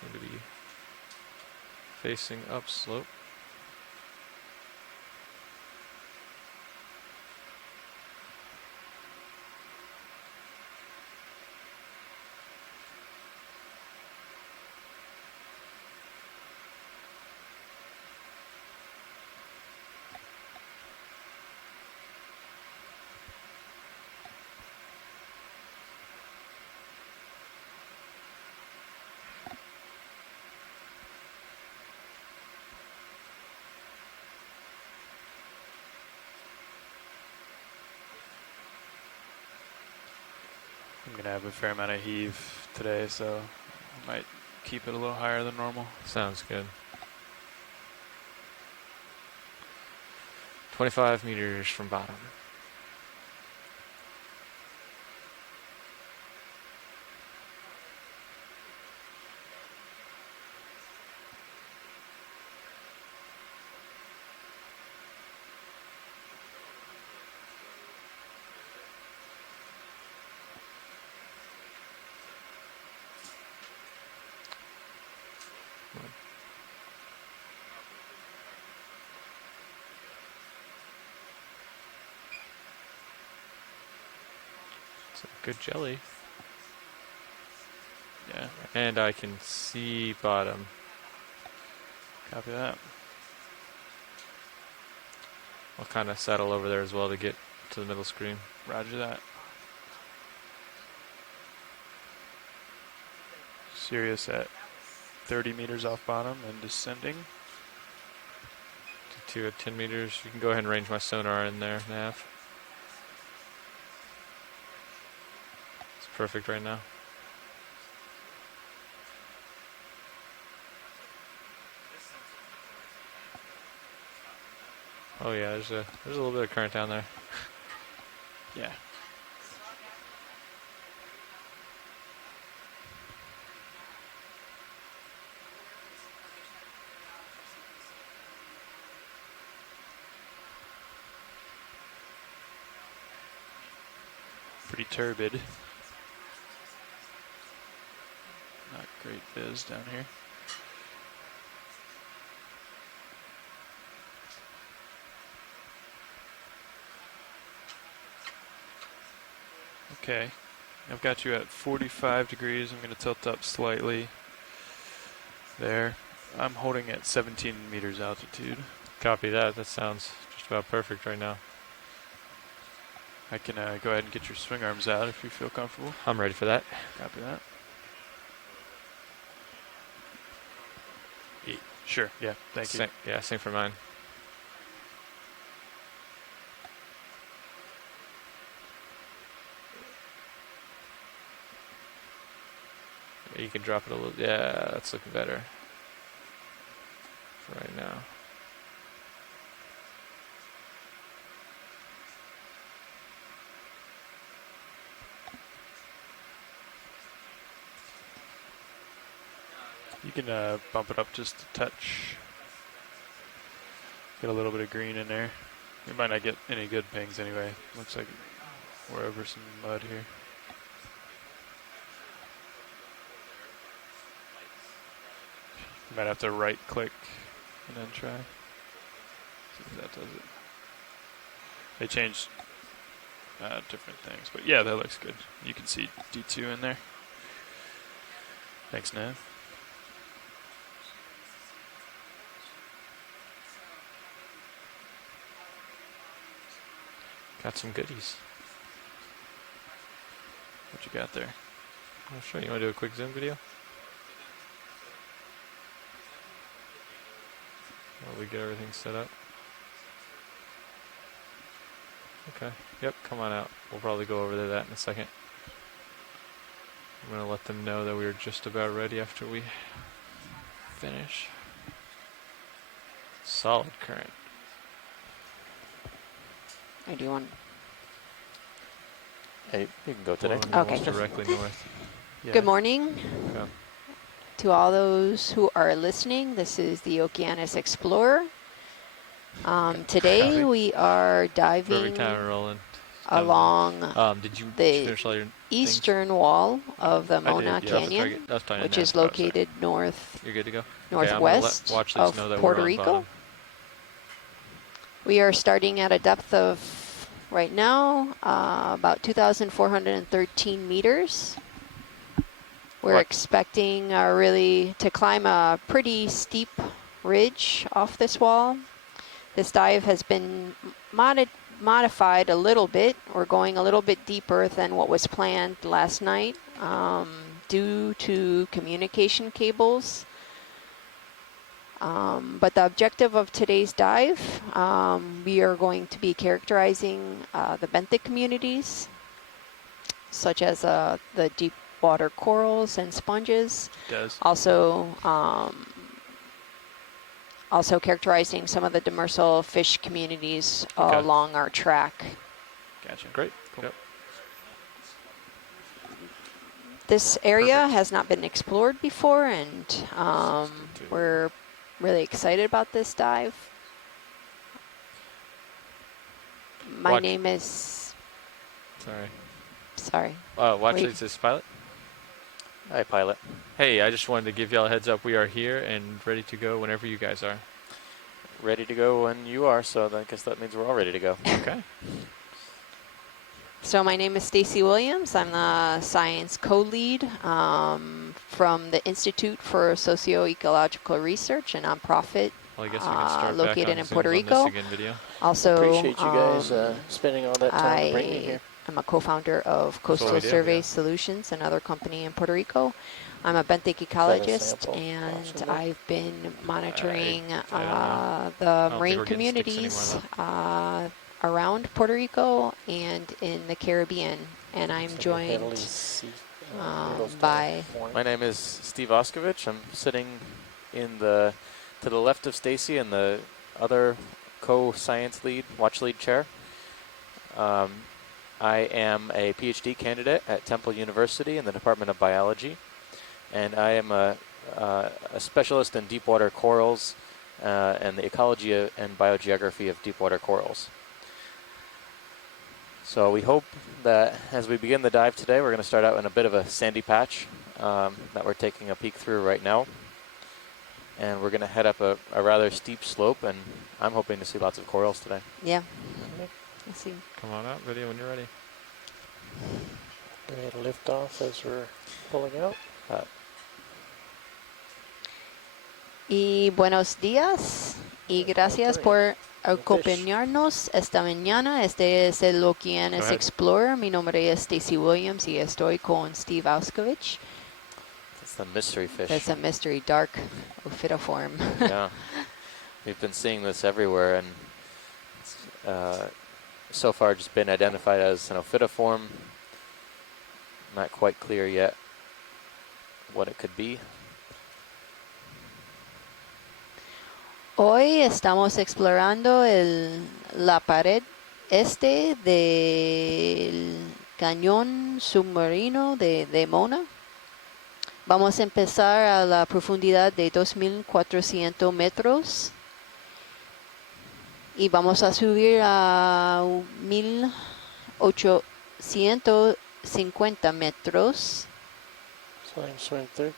Seem to be facing upslope. I'm gonna have a fair amount of heave today, so I might keep it a little higher than normal. Sounds good. 25 meters from bottom. It's a good jelly. Yeah, And I can see bottom. copy that. I'll kind of settle over there as well to get to the middle screen. Roger that. Sirius at 30 meters off bottom and descending. T2 at 10 meters. You can go ahead and range my sonar in there, Nav. It's perfect right now. Oh yeah, there's a little bit of current down there. Yeah. Pretty turbid. Not great biz down here. Okay, I've got you at 45 degrees. I'm going to tilt up slightly there. I'm holding at 17 meters altitude. Copy that. That sounds just about perfect right now. I can go ahead and get your swing arms out if you feel comfortable. I'm ready for that. Copy that. Sure, yeah, thank you. Yeah, same for mine. You can drop it a little. Yeah, that's looking better for right now. You can bump it up just a touch. Get a little bit of green in there. We might not get any good pings anyway. Looks like we're over some mud here. You might have to right click and then try. See if that does it. They changed different things, but yeah, that looks good. You can see D2 in there. Thanks, Nav. Got some goodies. What you got there? I'll show you. You want to do a quick zoom video? While we get everything set up. Okay. Yep, come on out. We'll probably go over that in a second. I'm going to let them know that we are just about ready after we finish. Solid current. Or do you want? Hey, you can go today. Okay. Almost directly north. Yeah. Good morning Okay. to all those who are listening. This is the Okeanos Explorer. Today Copy. we are Perfect diving time rolling. along Did you the finish all your eastern wall of the I did, Mona yeah. That's the Canyon, target. That's fine. which now. is sorry. located You're good to go. Okay, I'm gonna northwest watch these of know that Puerto we're on Rico. bottom. We are starting at a depth of, right now, about 2,413 meters. We're What? expecting really to climb a pretty steep ridge off this wall. This dive has been modified a little bit. We're going a little bit deeper than what was planned last night due to communication cables. But the objective of today's dive, we are going to be characterizing the benthic communities, such as the deep water corals and sponges. Also, also characterizing some of the demersal fish communities Okay. along our track. Gotcha. Great. Cool. Yep. This area Perfect. has not been explored before, and we're really excited about this dive. My Watch. name is, sorry. Watch Wait. this pilot. Hi, pilot. Hey, I just wanted to give y'all a heads up. We are here and ready to go whenever you guys are. Ready to go when you are, so I guess that means we're all ready to go. Okay. So my name is Stacy Williams. I'm the science co-lead from the Institute for Socio-Ecological Research, a nonprofit Well, I guess we can start located back on in Zooms Puerto on Rico. this again video. Also, Appreciate you guys spending all that time to bring me I here. am a co-founder of what Coastal we do, Survey yeah. Solutions, another company in Puerto Rico. I'm a benthic ecologist, sample? and Awesome. I've been monitoring I the don't think marine we're getting sticks communities anymore, around Puerto Rico and in the Caribbean. And I'm Looks like a Italy joined sea- by My name is Steve Oskovich. I'm sitting in to the left of Stacy in the other co-science lead, watch lead chair. I am a PhD candidate at Temple University in the Department of Biology, and I am a specialist in deep water corals and the ecology and biogeography of deep water corals. So we hope that as we begin the dive today, we're going to start out in a bit of a sandy patch that we're taking a peek through right now. And we're going to head up a rather steep slope, and I'm hoping to see lots of corals today. yeah. Let's see. Come on out, video, when you're ready. Ready to lift off as we're pulling out. Y buenos días y gracias por acompañarnos esta mañana. Este es el Okeanos Explorer. Mi nombre es Stacy Williams y estoy con Steve Oskovich. That's the mystery fish. That's a mystery dark ophidiform. Yeah, we've been seeing this everywhere, and it's, so far just been identified as an ophidiform. Not quite clear yet what it could be. Hoy estamos explorando la pared este del cañón submarino de Mona. Vamos a empezar a la profundidad de 2.400 metros y vamos a subir a 1.850 metros. So I'm swim through.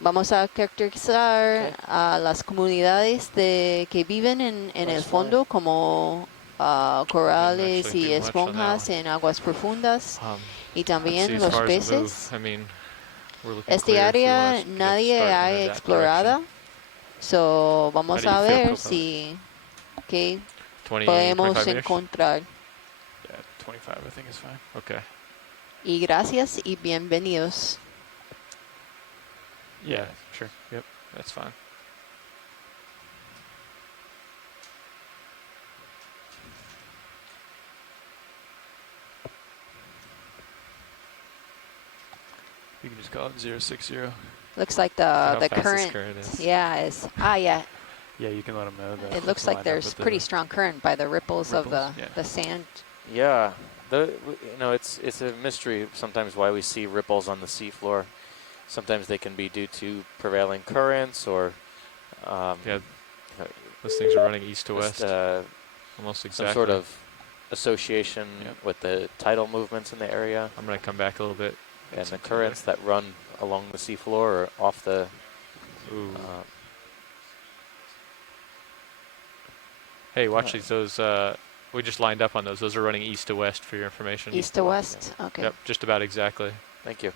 Vamos a caracterizar a las comunidades que viven en el fondo, como corales y esponjas en aguas profundas, y también los peces. Este área nadie ha explorado, so vamos a ver si qué podemos encontrar. Yeah, 25 I think is fine. Okay. Y gracias y bienvenidos. Yeah, sure. Yep, that's fine. You can just call it 060. Looks like How the fast this current, is. yeah, yeah. Yeah, you can let them know that. It looks like there's pretty strong current by the ripples of ripples, the sand. Yeah, it's a mystery sometimes why we see ripples on the seafloor. Sometimes they can be due to prevailing currents or yeah, those things are running east to west, almost exactly. Some sort of association Yep. with the tidal movements in the area I'm gonna come back a little bit. and Get the some currents that run along the seafloor or off the. Ooh. Uh, Hey, watch these. Those we just lined up on those. Those are running east to west for your information. East to west. Okay. Yep, just about exactly. Thank you.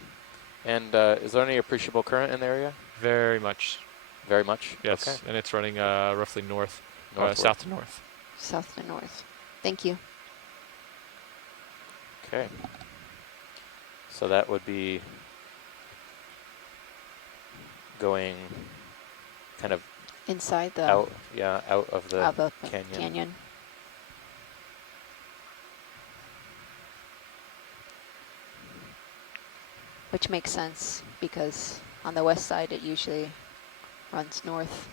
And is there any appreciable current in the area? Very much. Very much. Yes, Okay. and it's running roughly north, Northward. south to north. South to north. Thank you. Okay. So that would be going kind of Inside the out, out of the canyon. canyon. Which makes sense because on the west side it usually runs north.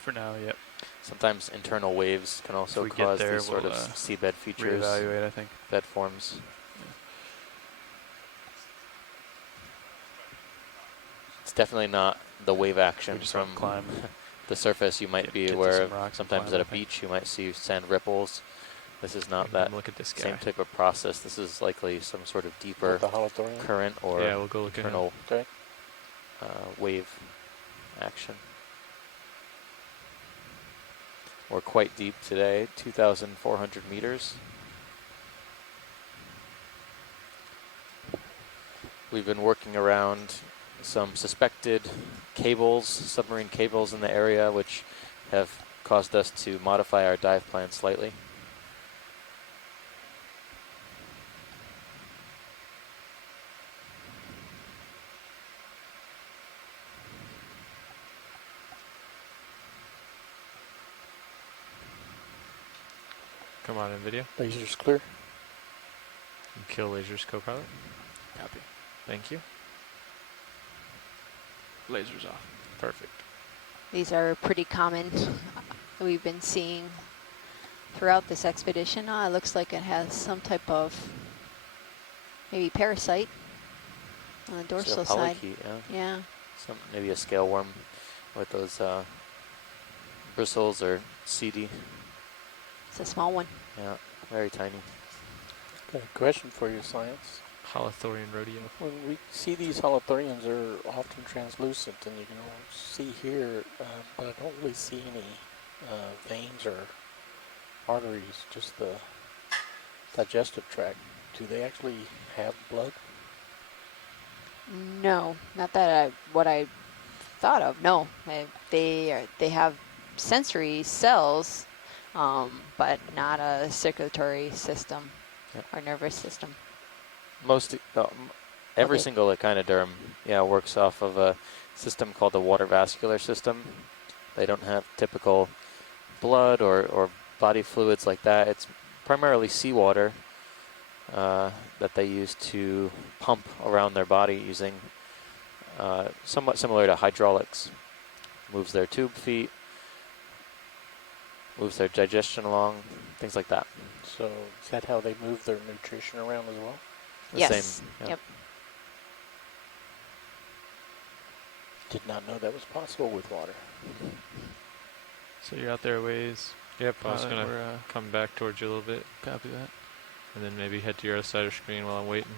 For now, yep. Sometimes internal waves can also we get cause there, these sort we'll, of seabed features, Reevaluate, I think. bed forms. It's definitely not the wave action We just from want to climb. the surface you might be Get to aware some of. rocks and Sometimes climb, at I a think. beach you might see sand ripples. This is not that Look at this guy. same type of process. This is likely some sort of deeper With the holothorian. current or Yeah, we'll go look at him. internal Okay. wave action. We're quite deep today, 2,400 meters. We've been working around some suspected cables, submarine cables in the area, which have caused us to modify our dive plan slightly. Come on, NVIDIA. Laser's clear. And kill lasers, Copilot. Copy. Thank you. Lasers off. Perfect. These are pretty common. We've been seeing throughout this expedition. It looks like it has some type of maybe parasite on the dorsal So side. polychaete, Yeah. maybe a scale worm with those bristles or seedy. It's a small one. Yeah, very tiny. Got a question for you, Science. Holothorian rodeo. When we see these holothorians, they're often translucent, and you can see here, but I don't really see any veins or arteries, just the digestive tract. Do they actually have blood? No, not that what I thought of. No, they have sensory cells, but not a circulatory system or nervous system. Most, every Okay. single echinoderm, works off of a system called the water vascular system. They don't have typical blood or body fluids like that. It's primarily seawater that they use to pump around their body using somewhat similar to hydraulics. Moves their tube feet, moves their digestion along, things like that. So is that how they move their nutrition around as well? The Yes. same. Yeah. Yep. Did not know that was possible with water. So you're out there a ways. Yep, I was Pilot, going to we're, come back towards you a little bit copy that. and then maybe head to your other side of the screen while I'm waiting.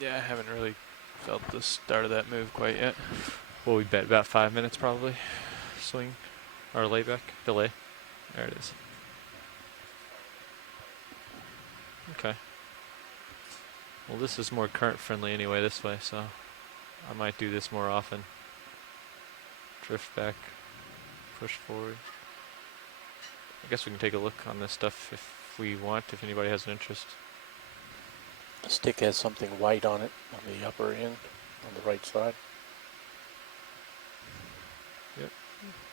Yeah, I haven't really felt the start of that move quite yet. Well, we bet about 5 minutes probably. Swing or layback, delay. There it is. Okay. Well, this is more current friendly anyway this way, so I might do this more often. Drift back, push forward. I guess we can take a look on this stuff if we want, if anybody has an interest. The stick has something white on it on the upper end, on the right side.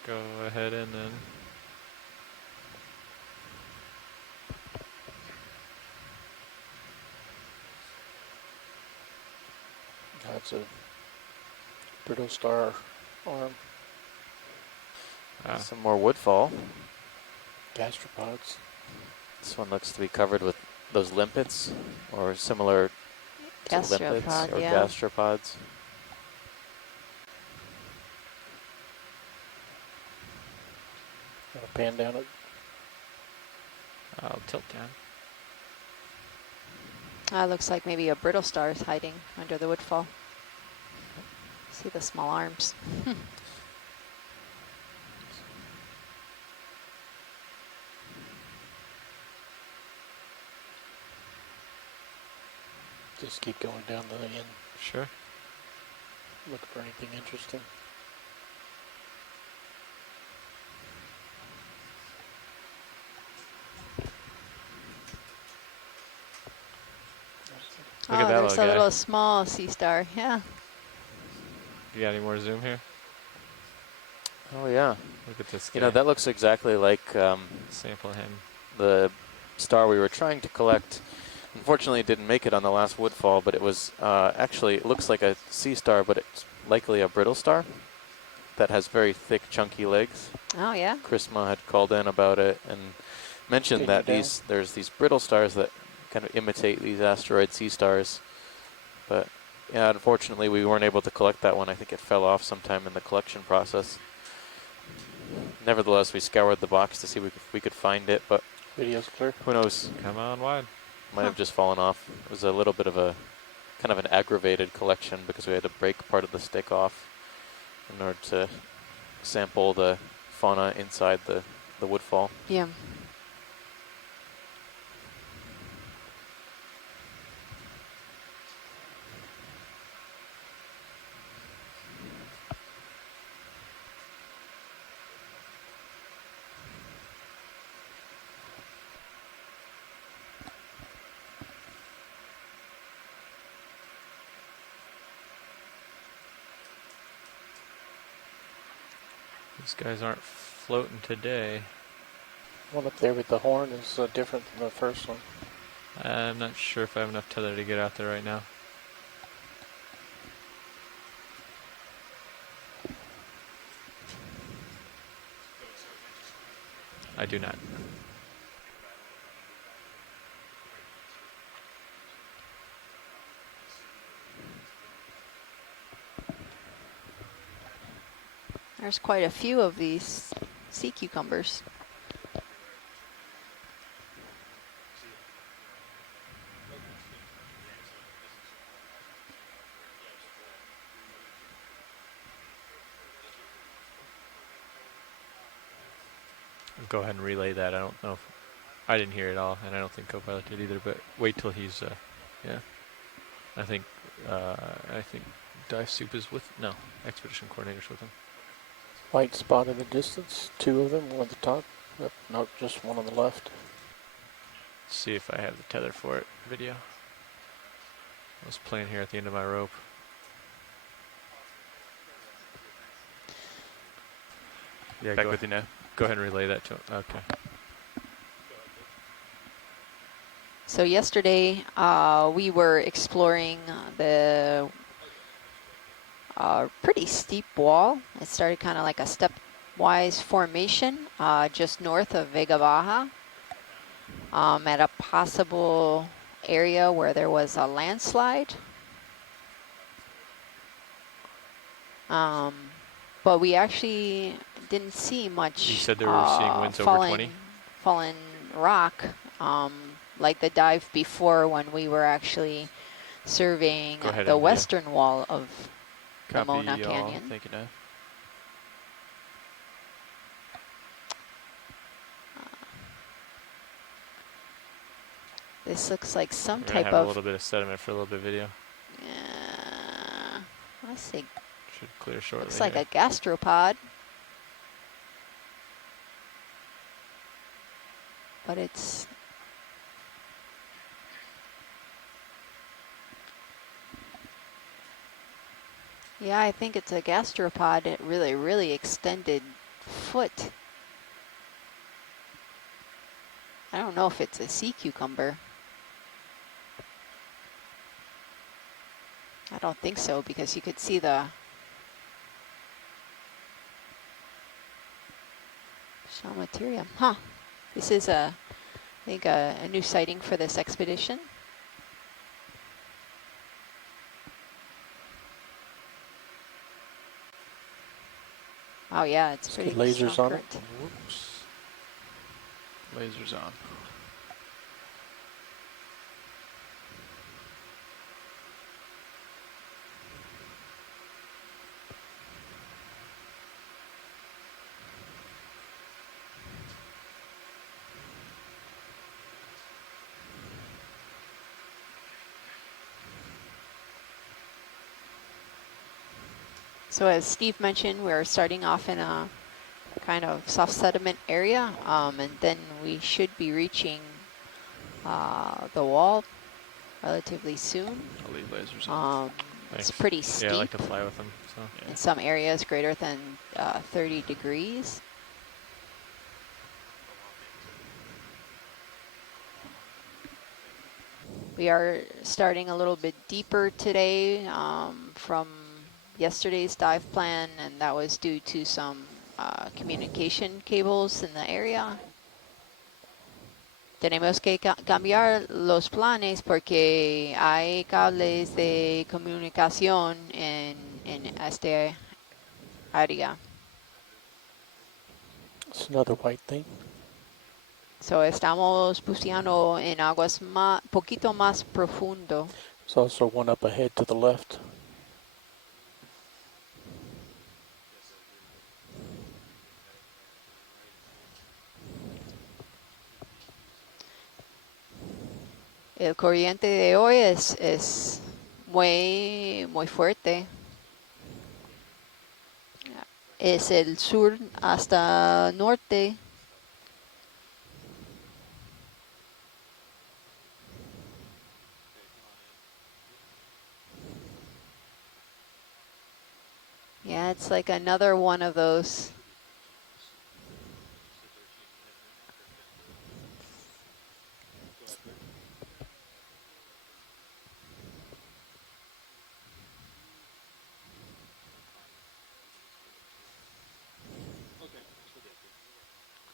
Go ahead and then That's a brittle star arm, Some more woodfall. gastropods. This one looks to be covered with those limpets or similar to limpets Gastropod, or yeah. gastropods. Pan down it. I'll tilt down. Looks like maybe a brittle star is hiding under the woodfall. See the small arms. Just keep going down to the end. Sure. Look for anything interesting. Look at that there's little a guy. little small sea star. Yeah. You got any more zoom here? Oh yeah. Look at this guy. You know, that looks exactly like Sample him. the star we were trying to collect. Unfortunately, it didn't make it on the last woodfall, but it was actually, it looks like a sea star, but it's likely a brittle star that has very thick, chunky legs. Oh, yeah. Chrisma had called in about it and mentioned that there's these brittle stars that kind of imitate these asteroid sea stars. But yeah, unfortunately, we weren't able to collect that one. I think it fell off sometime in the collection process. Nevertheless, we scoured the box to see if we could find it, but Video's clear. who knows? Come on wide. Might have just fallen off. It was a little bit of a kind of an aggravated collection because we had to break part of the stick off in order to sample the fauna inside the woodfall. Yeah. These guys aren't floating today. One up there with the horn is different than the first one. I'm not sure if I have enough tether to get out there right now. I do not. There's quite a few of these sea cucumbers. I'll go ahead and relay that. I don't know if I didn't hear it all, and I don't think Copilot did either. But wait till he's, yeah. I think Dive Soup is with Expedition Coordinator's with him. White spot in the distance. Two of them. One at the top. Yep, nope, just one on the left. Let's see if I have the tether for it. Video. I was playing here at the end of my rope. Yeah, Back with you now. Go ahead and relay that to him. Okay. So yesterday we were exploring the pretty steep wall. It started kind of like a stepwise formation just north of Vega Baja at a possible area where there was a landslide. But we actually didn't see much. You said they were seeing winds over 20? Fallen rock, like the dive before when we were actually surveying the western wall of the Mona Canyon. Thank you, Nav. This looks like some We're type gonna have of. a little bit of sediment for a little bit of video. Let's see. Should clear shortly. Looks like a gastropod. But it's. Yeah, I think it's a gastropod. It really extended foot. I don't know if it's a sea cucumber. I don't think so, because you could see the shell material. Huh. This is a I think a new sighting for this expedition. Oh yeah, it's Let's pretty get lasers strong on it. current. Whoops. Lasers on. So as Steve mentioned, we're starting off in a kind of soft sediment area, and then we should be reaching the wall relatively soon. I'll leave lasers on. It's Thanks. pretty Yeah, I like steep. to fly with them. So Yeah. In some areas greater than 30 degrees. We are starting a little bit deeper today from yesterday's dive plan, and that was due to some communication cables in the area. Tenemos que cambiar los planes porque hay cables de comunicación en este área. It's another white thing. So estamos buceando en aguas poquito más profundo. There's also one up ahead to the left. El corriente de hoy es muy fuerte. Es el sur hasta norte. Yeah, it's like another one of those.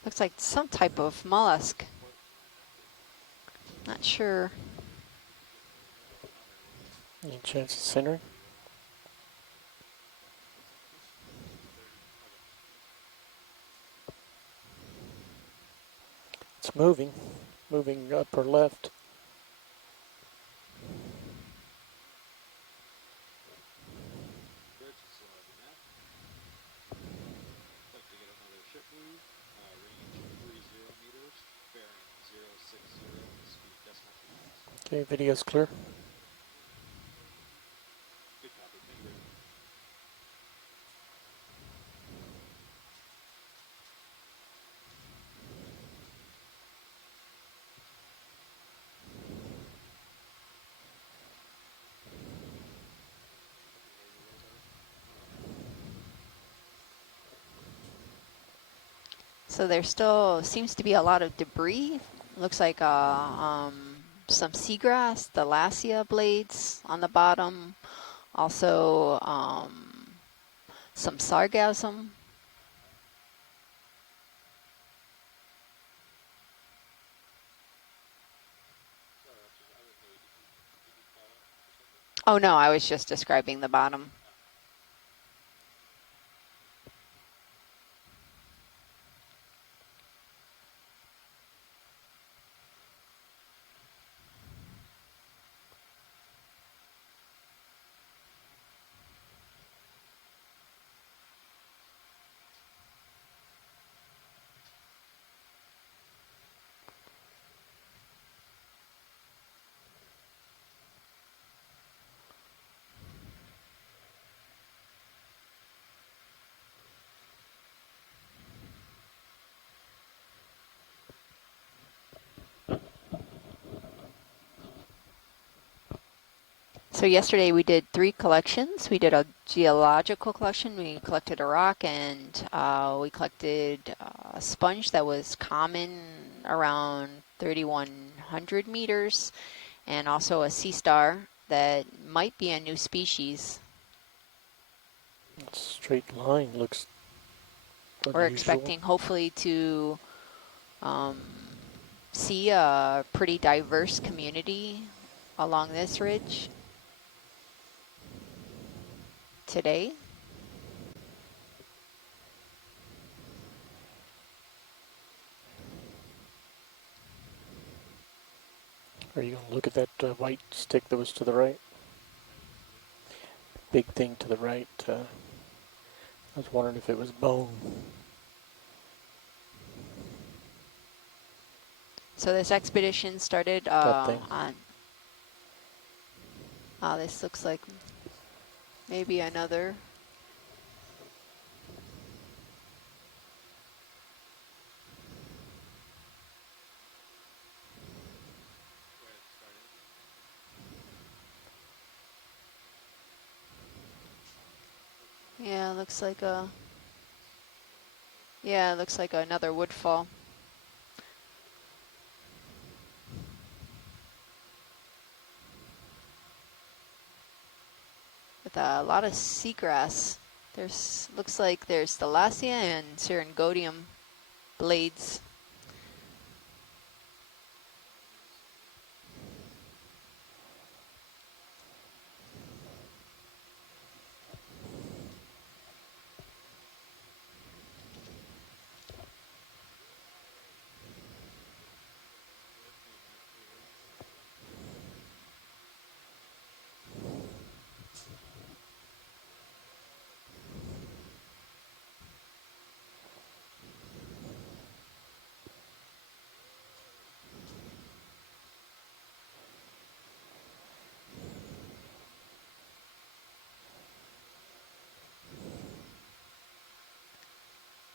Looks like some type of mollusk. Not sure. Any chance of centering? It's moving up or left. Okay, video's clear. So there still seems to be a lot of debris. Looks like some seagrass, the lassia blades on the bottom. Also some sargassum. Oh no, I was just describing the bottom. So yesterday we did 3 collections. We did a geological collection. We collected a rock, and we collected a sponge that was common around 3,100 meters, and also a sea star that might be a new species. Straight line looks unusual. We're expecting hopefully to see a pretty diverse community along this ridge today. Are you going to look at that white stick that was to the right? Big thing to the right. I was wondering if it was bone. So this expedition started That thing. on, this looks like maybe another. Yeah, looks like yeah, looks like another woodfall. With a lot of seagrass. Looks like there's Thalassia and Syringodium blades.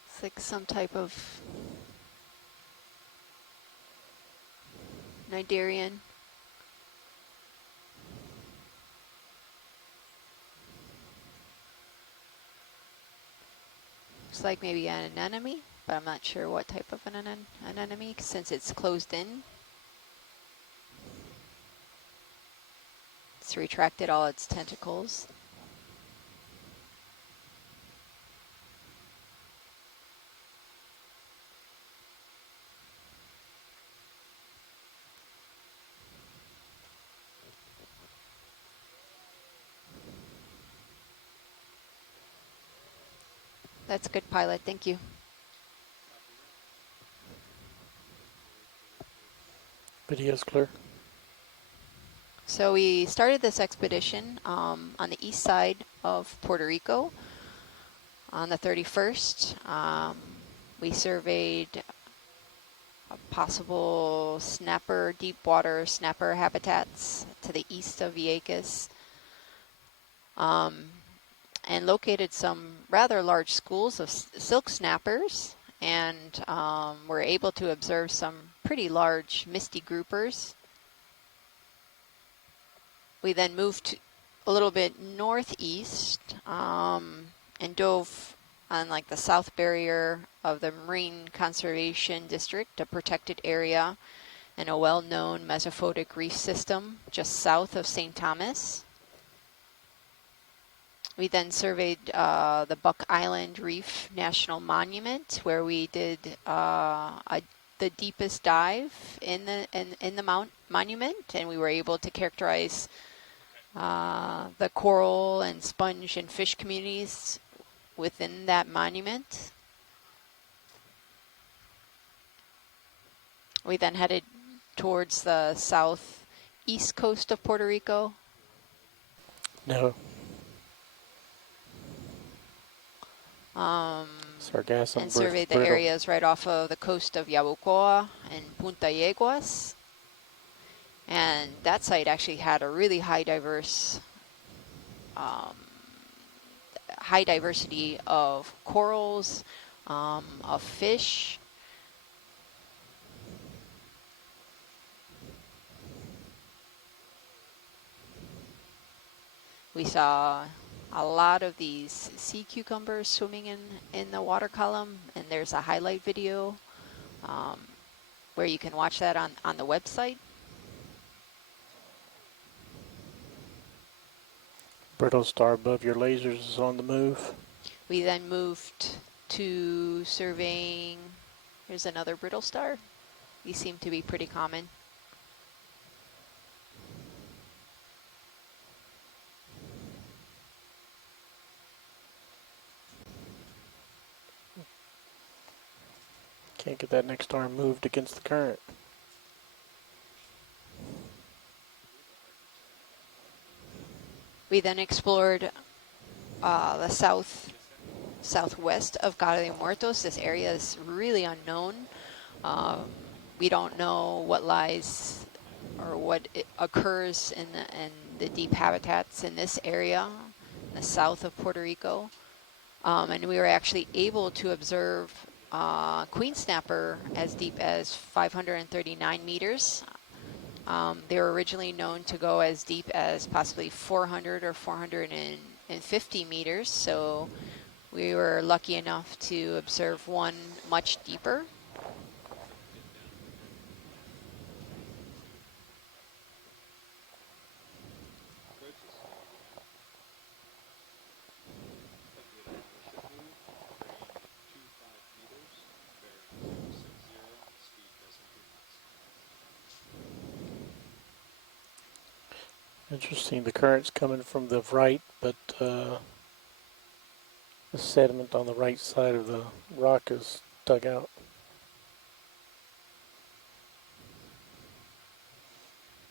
It's like some type of Nidarian. Looks like maybe an anemone, but I'm not sure what type of an anemone since it's closed in. It's retracted all its tentacles. That's good, pilot. Thank you. Video's clear. So we started this expedition on the east side of Puerto Rico on the 31st. We surveyed possible snapper, deep water snapper habitats to the east of EX, and located some rather large schools of silk snappers, and were able to observe some pretty large misty groupers. We then moved a little bit northeast and dove on like the south barrier of the Marine Conservation District, a protected area and a well-known mesophotic reef system just south of St. Thomas. We then surveyed the Buck Island Reef National Monument, where we did the deepest dive in the monument, and we were able to characterize the coral and sponge and fish communities within that monument. We then headed towards the southeast coast of Puerto Rico. No. And Sargassum surveyed the brittle. areas right off of the coast of Yabucoa and Punta Yeguas. And that site actually had a really high diversity of corals, of fish. We saw a lot of these sea cucumbers swimming in the water column, and there's a highlight video where you can watch that on the website. Brittle star above your lasers is on the move. We then moved to surveying, here's another brittle star. These seem to be pretty common. Can't get that next arm moved against the current. We then explored the southwest of Cara de Muertos. This area is really unknown. We don't know what lies or what occurs in the deep habitats in this area, in the south of Puerto Rico. And we were actually able to observe queen snapper as deep as 539 meters. They were originally known to go as deep as possibly 400 or 450 meters. So we were lucky enough to observe one much deeper. Interesting, the current's coming from the right, but the sediment on the right side of the rock is dug out.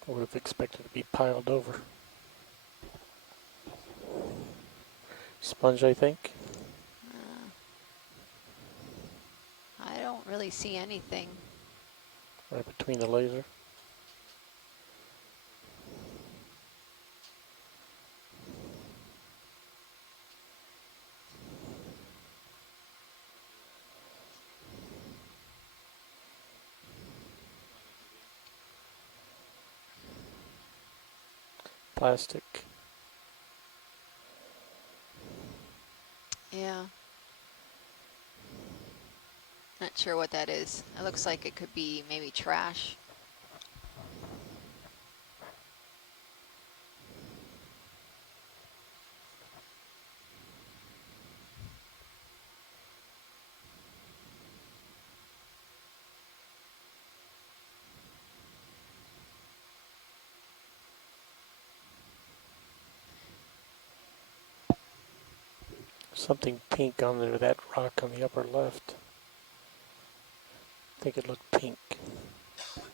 I would have expected to be piled over. Sponge, I think. I don't really see anything. Right between the laser. Plastic. Yeah. Not sure what that is. It looks like it could be maybe trash. Something pink under that rock on the upper left. I think it looked pink.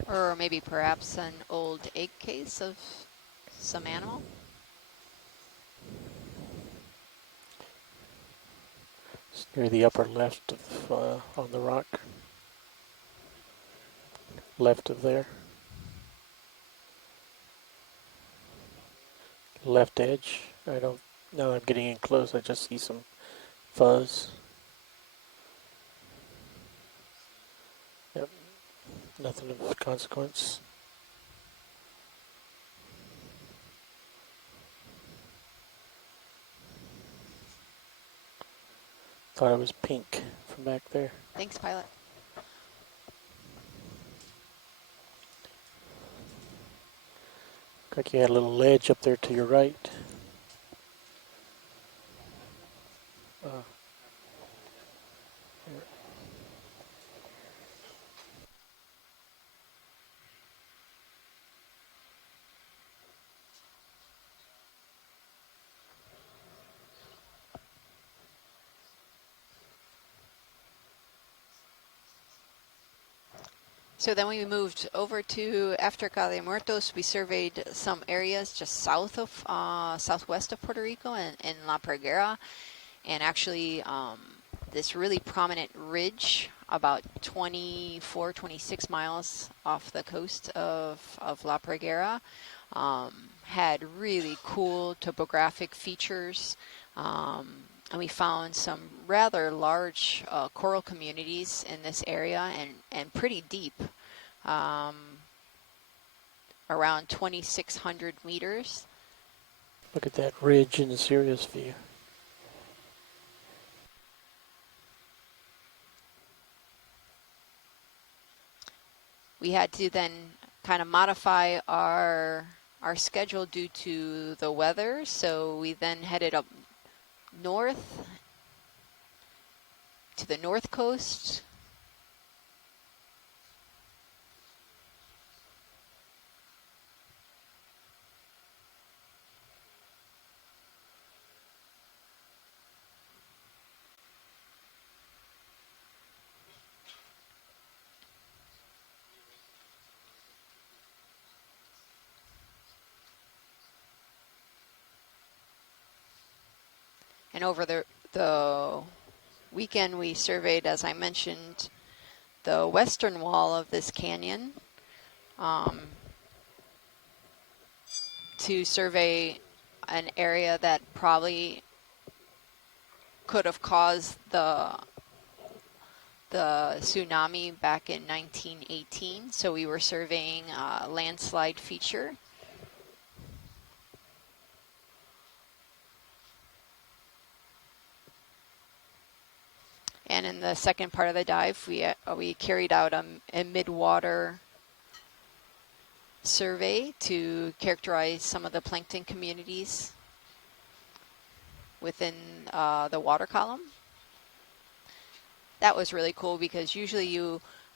Or maybe perhaps an old egg case of some animal. It's near the upper left of on the rock. Left of there. Left edge. I don't. Now that I'm getting in close, I just see some fuzz. Yep. Nothing of consequence. Thought it was pink from back there. Thanks, pilot. Looked like you had a little ledge up there to your right. So then we moved over to, after Cara de Muertos, we surveyed some areas just south of, southwest of Puerto Rico and in La Parguera. And actually, this really prominent ridge about 24, 26 miles off the coast of La Parguera had really cool topographic features. And we found some rather large coral communities in this area and pretty deep, around 2,600 meters. Look at that ridge in the serious view. We had to then kind of modify our schedule due to the weather, so we then headed up north to the north coast. And over the weekend, we surveyed, as I mentioned, the western wall of this canyon to survey an area that probably could have caused the tsunami back in 1918. So we were surveying a landslide feature. And in the second part of the dive, we carried out a mid-water survey to characterize some of the plankton communities within the water column. That was really cool because usually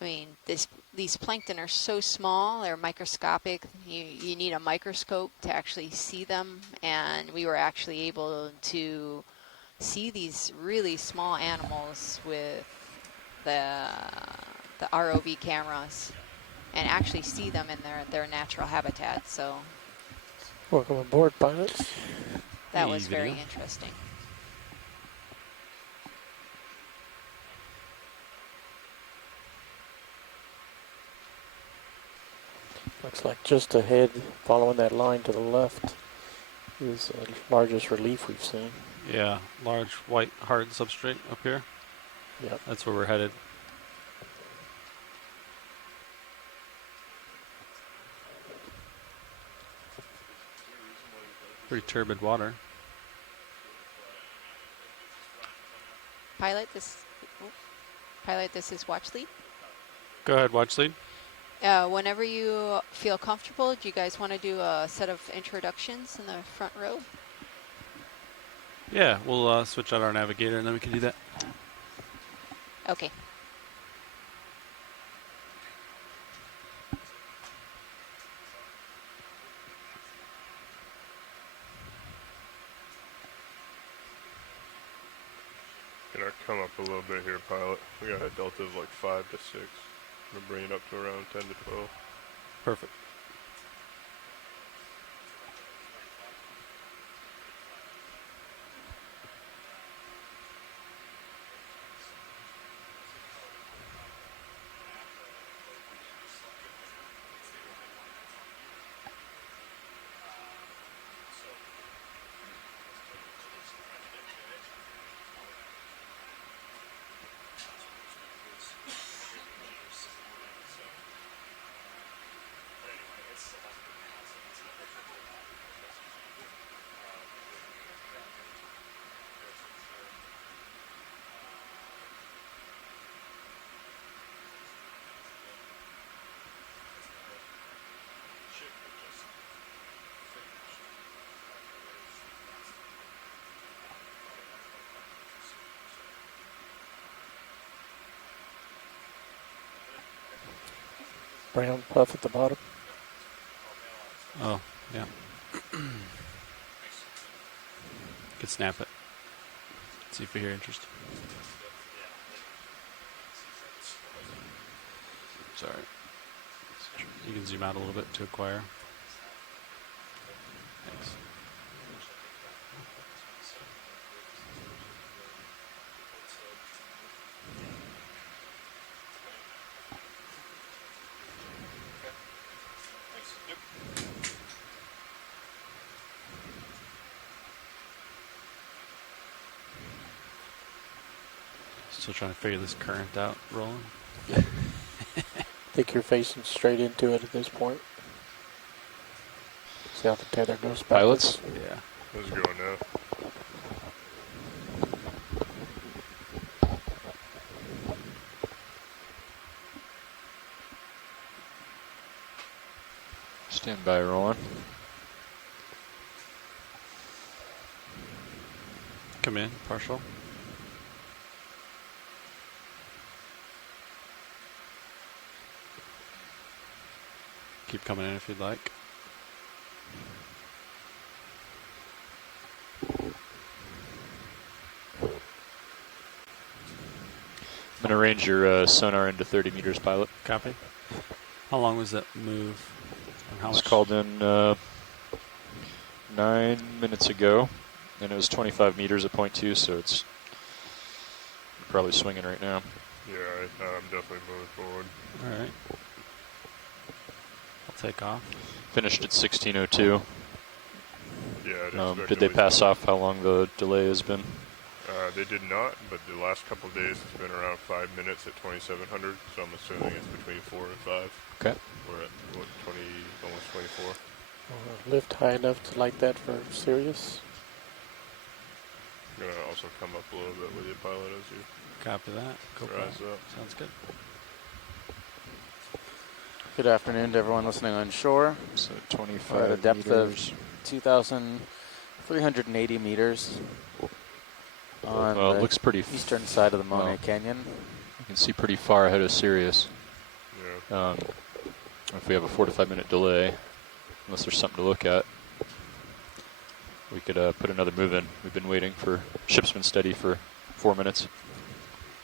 these plankton are so small, they're microscopic. You need a microscope to actually see them, and we were actually able to see these really small animals with the ROV cameras and actually see them in their natural habitat. So Welcome aboard, pilots. that Hey, was very video. interesting. Looks like just ahead, following that line to the left, is the largest relief we've seen. Yeah, large white hard substrate up here. Yep. That's where we're headed. Pretty turbid water. Pilot, this is watch lead. Go ahead, watch lead. Whenever you feel comfortable, do you guys want to do a set of introductions in the front row? Yeah, we'll switch out our navigator and then we can do that. Okay. Can I come up a little bit here, pilot? We got a delta of like 5 to 6. We're bringing it up to around 10 to 12. Perfect. Brown puff at the bottom. Oh, yeah. Could snap it. See if we hear interest. Sorry. You can zoom out a little bit to acquire. Thanks. Still trying to figure this current out, rolling. Think you're facing straight into it at this point. See how the tether goes Pilots? backwards? Yeah. How's it going now? Stand by, Rowan. Come in, partial. Keep coming in if you'd like. I'm going to range your sonar into 30 meters, pilot. Copy. How long was that move? And how It was much? called in 9 minutes ago. And it was 25 meters at point 2, so it's probably swinging right now. Yeah, I'm definitely moving forward. All right. I'll take off. Finished at 16:02. Yeah, I'd expect Did they at least pass one. off how long the delay has been? They did not, but the last couple of days it's been around 5 minutes at 2,700, so I'm assuming it's between 4 and 5. Okay. We're at, what, 20, almost 24? Lift high enough to like that for Sirius. I'm going to also come up a little bit with you, pilot, as you Copy that. Go for it. rise up. Sounds good. Good afternoon to everyone listening on shore. So We're 25 at a depth meters. of 2,380 meters on Well, it the looks pretty eastern side of the Monet well. Canyon. You can see pretty far ahead of Sirius. Yeah. If we have a 4 to 5 minute delay, unless there's something to look at, we could put another move in. We've been waiting for, ship's been steady for 4 minutes. You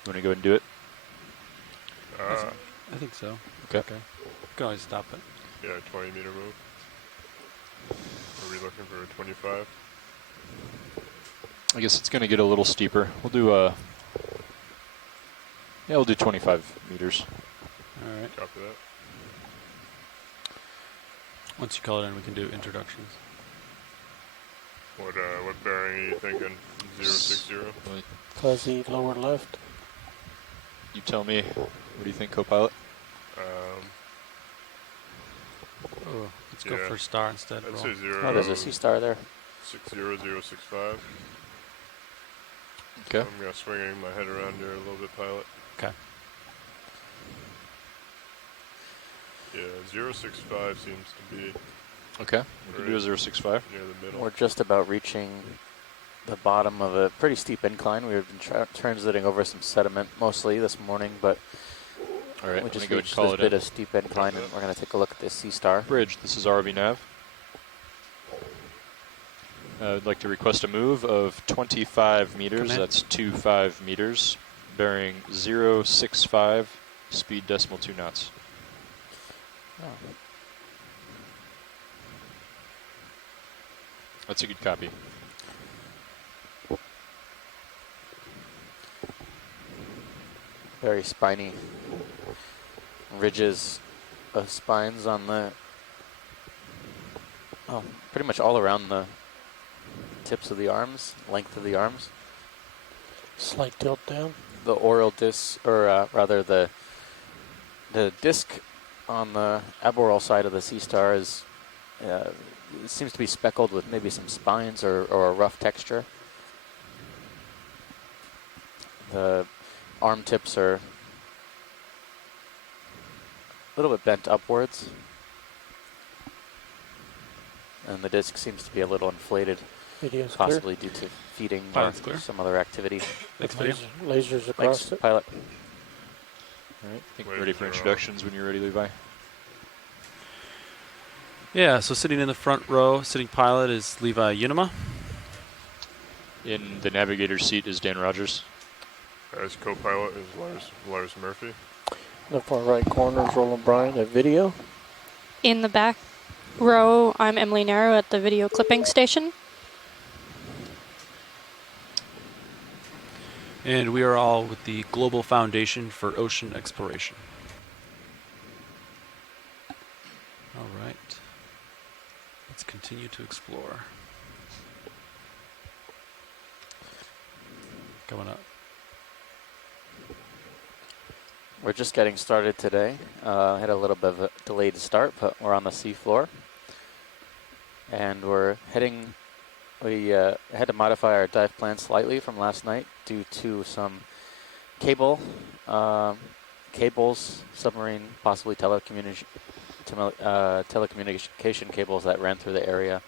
want to go ahead and do it? I think so. Okay. You can always stop it. Yeah, 20 meter move. Are we looking for a 25? I guess it's going to get a little steeper. We'll do we'll do 25 meters. All right. Copy that. Once you call it in, we can do introductions. What bearing are you thinking? 060? Fuzzy lower left. You tell me. What do you think, co-pilot? Oh, let's go Yeah. for star instead. I'd Roll. say 0. Oh, there's a sea star there. 60065. Okay. I'm going to swing my head around here a little bit, pilot. Okay. Yeah, 065 seems to be Okay. We can do a 065. near the middle. We're just about reaching the bottom of a pretty steep incline. We've been transiting over some sediment mostly this morning, but All right. we I'm just gonna go ahead and reached call this it bit in. of steep incline, and we're going to take a look at this sea star. Bridge, this is RV Nav. I'd like to request a move of 25 meters. in. That's 25 meters, bearing 065, speed decimal 2 knots. Oh. That's a good copy. Very spiny ridges of spines on the, pretty much all around the tips of the arms, length of the arms. Slight tilt down. The oral disc, or rather the disc on the aboral side of the sea star is, it seems to be speckled with maybe some spines or a rough texture. The arm tips are a little bit bent upwards, and the disc seems to be a little inflated, Video's possibly due to feeding or Pilot's clear. some other activity. Thanks, clear. video. Lasers across Thanks, it. pilot. All right. I think we're Lasers ready for are on. introductions when you're ready, Levi. Yeah, so sitting in the front row, sitting pilot is Levi Unima. In the navigator's seat is Dan Rogers. As co-pilot is Lars Murphy. In the far right corner is Roland Bryan at video. In the back row, I'm Emily Narrow at the video clipping station. And we are all with the Global Foundation for Ocean Exploration. All right. Let's continue to explore. Coming up. We're just getting started today. Had a little bit of a delayed start, but we're on the seafloor. And we're heading, we had to modify our dive plan slightly from last night due to some cables, submarine, possibly telecommunication cables that ran through the area,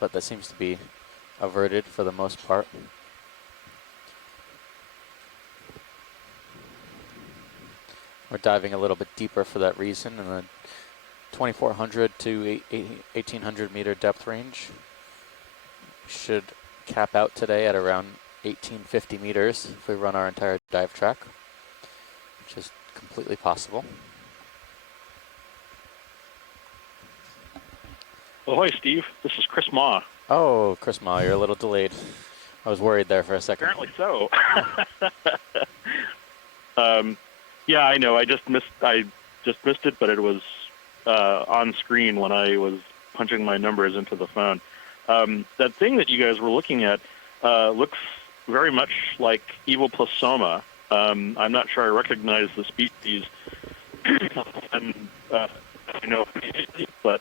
but that seems to be averted for the most part. We're diving a little bit deeper for that reason in the 2,400 to 1,800 meter depth range. Should cap out today at around 1,850 meters if we run our entire dive track, which is completely possible. Ahoy, Steve. This is Chris Ma. Oh, Chris Ma, you're a little delayed. I was worried there for a second. Apparently so. Yeah, I know. I just missed it, but it was on screen when I was punching my numbers into the phone. That thing that you guys were looking at looks very much like Evil-Plasoma. I'm not sure I recognize the species, and I know, but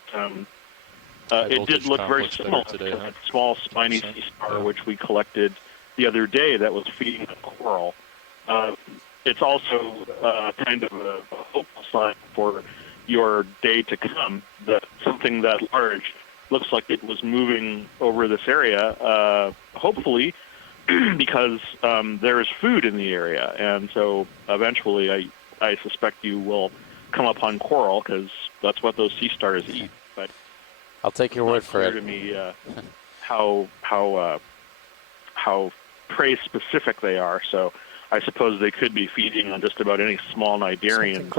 it did look very similar to that small spiny sea star which we collected the other day that was feeding a coral. It's also kind of a hopeful sign for your day to come that something that large looks like it was moving over this area, hopefully because there is food in the area. And so eventually I suspect you will come upon coral because that's what those sea stars eat. But I'll take your word for it. To me, how prey specific they are. So I suppose they could be feeding on just about any small cnidarians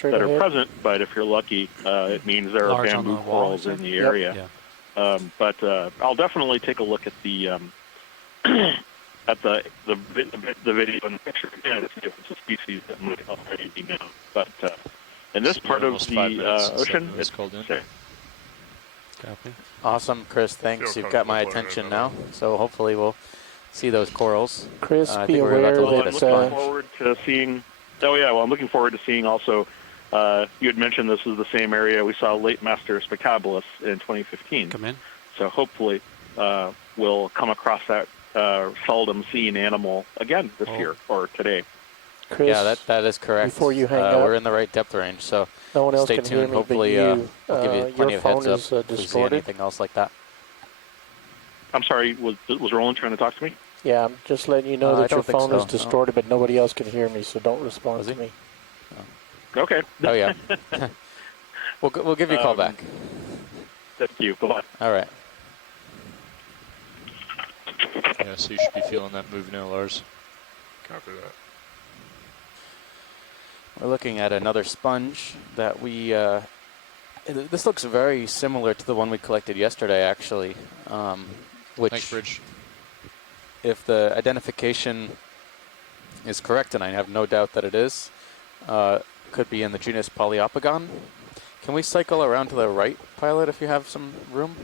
that are present. But if you're lucky, it means there are bamboo corals in the area. Yeah. But I'll definitely take a look at the at the video and the picture again to see if it's a species that might already be known. But in this part of the ocean, it's called in. Copy. Awesome, Chris. Thanks. You've got my attention now. So hopefully we'll see those corals. Chris, be aware that I'm looking forward to seeing. Oh yeah, well I'm looking forward to seeing also. You had mentioned this is the same area we saw late Master Spectabilis in 2015. Come in. So hopefully we'll come across that seldom seen animal again this year or today. Chris, yeah, that is correct. Before you hang up, we're in the right depth range, so no one else stay can tuned. hear me, Hopefully, but we'll give you plenty of heads up if we see anything else like that. I'm sorry, was Roland trying to talk to me? Yeah, I'm just letting you know that your phone is so, distorted, but nobody else can hear me, so don't respond to me. Okay. Oh yeah. we'll give you a call back. Thank you. Bye-bye. All right. Yeah, so you should be feeling that move now, Lars. Copy that. We're looking at another sponge that we. This looks very similar to the one we collected yesterday, actually. Which, thanks, Rich. If the identification is correct, and I have no doubt that it is, could be in the genus Poliopogon. Can we cycle around to the right, pilot, if you have some room?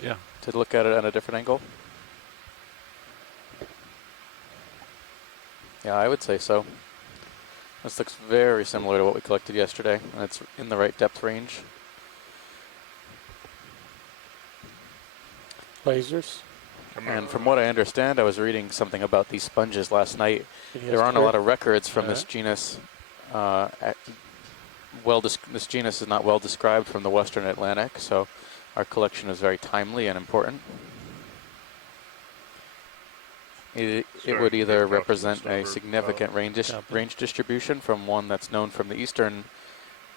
Yeah. To look at it at a different angle? Yeah, I would say so. This looks very similar to what we collected yesterday, and it's in the right depth range. Lasers? And from what I understand, I was reading something about these sponges last night. There aren't a lot of records from this genus. This genus is not well described from the Western Atlantic, so our collection is very timely and important. It would either represent a significant range distribution from one that's known from the Eastern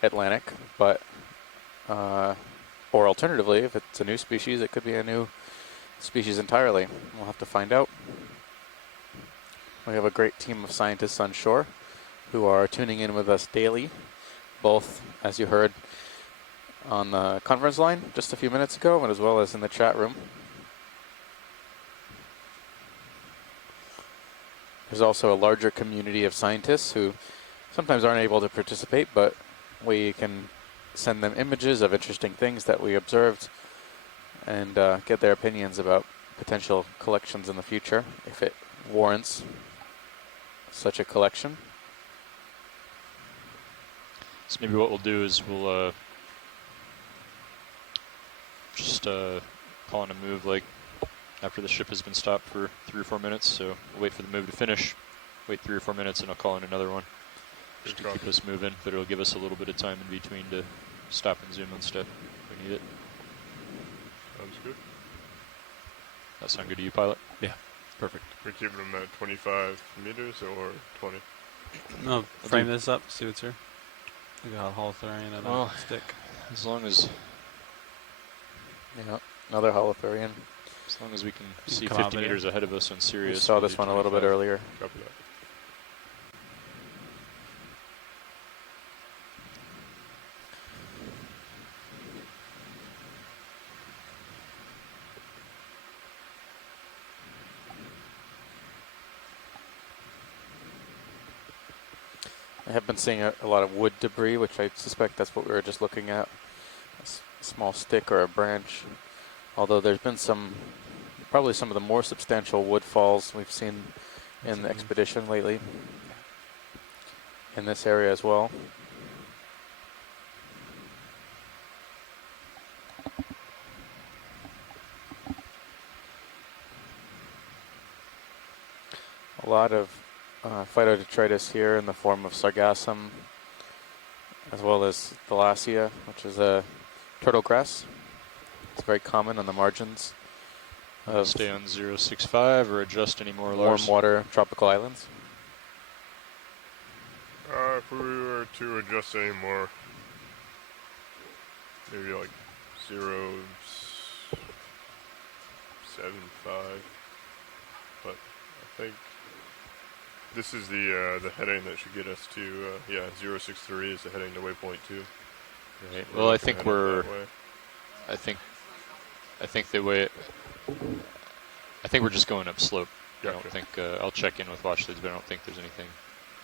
Atlantic, but or alternatively, if it's a new species, it could be a new species entirely. We'll have to find out. We have a great team of scientists on shore who are tuning in with us daily, both, as you heard, on the conference line just a few minutes ago, and as well as in the chat room. There's also a larger community of scientists who sometimes aren't able to participate, but we can send them images of interesting things that we observed and get their opinions about potential collections in the future, if it warrants such a collection. So maybe what we'll do is we'll just call in a move like after the ship has been stopped for 3 or 4 minutes, so we'll wait for the move to finish, wait 3 or 4 minutes, and I'll call in another one just to keep us moving, but it'll give us a little bit of time in between to stop and zoom on stuff if we need it. Sounds good. That sound good to you, pilot? Yeah, perfect. We're keeping them at 25 meters or 20? No, frame this up, see what's here. We got a holothurian and a stick. As long as... Yeah, another holothurian. As long as we can see 50 meters ahead of us on Sirius. We saw this one a little bit earlier. Copy that. I have been seeing a lot of wood debris, which I suspect that's what we were just looking at. A small stick or a branch. Although there's been probably some of the more substantial wood falls we've seen in the expedition lately. In this area as well. A lot of phytodetritus here in the form of sargassum, as well as thalassia, which is a turtle grass. It's very common on the margins of Stay on 065 or adjust any more, warm Lars? water tropical islands. If we were to adjust any more, maybe like 0.75, but I think this is the heading that should get us to, 063 is the heading to waypoint 2. Right. So Well, I looking think at it we're. that way. I think the way. I think we're just going upslope. I don't Gotcha. think I'll check in with watch leads, but I don't think there's anything.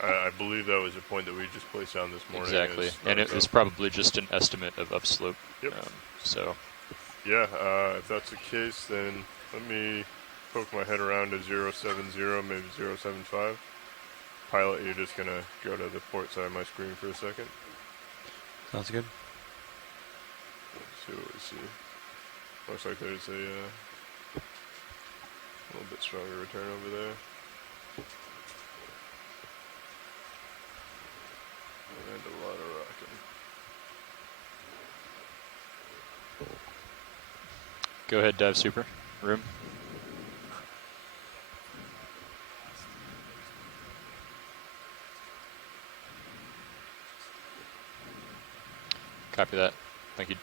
I believe that was a point that we just placed down this morning. Exactly, and it was probably just an estimate of upslope. Yep. So. Yeah, if that's the case, then let me poke my head around to 070, maybe 075. Pilot, you're just going to go to the port side of my screen for a second. Sounds good. Let's see what we see. Looks like there's a little bit stronger return over there. And a lot of rocking. Go ahead, dive super. Room. Copy that. Thank you.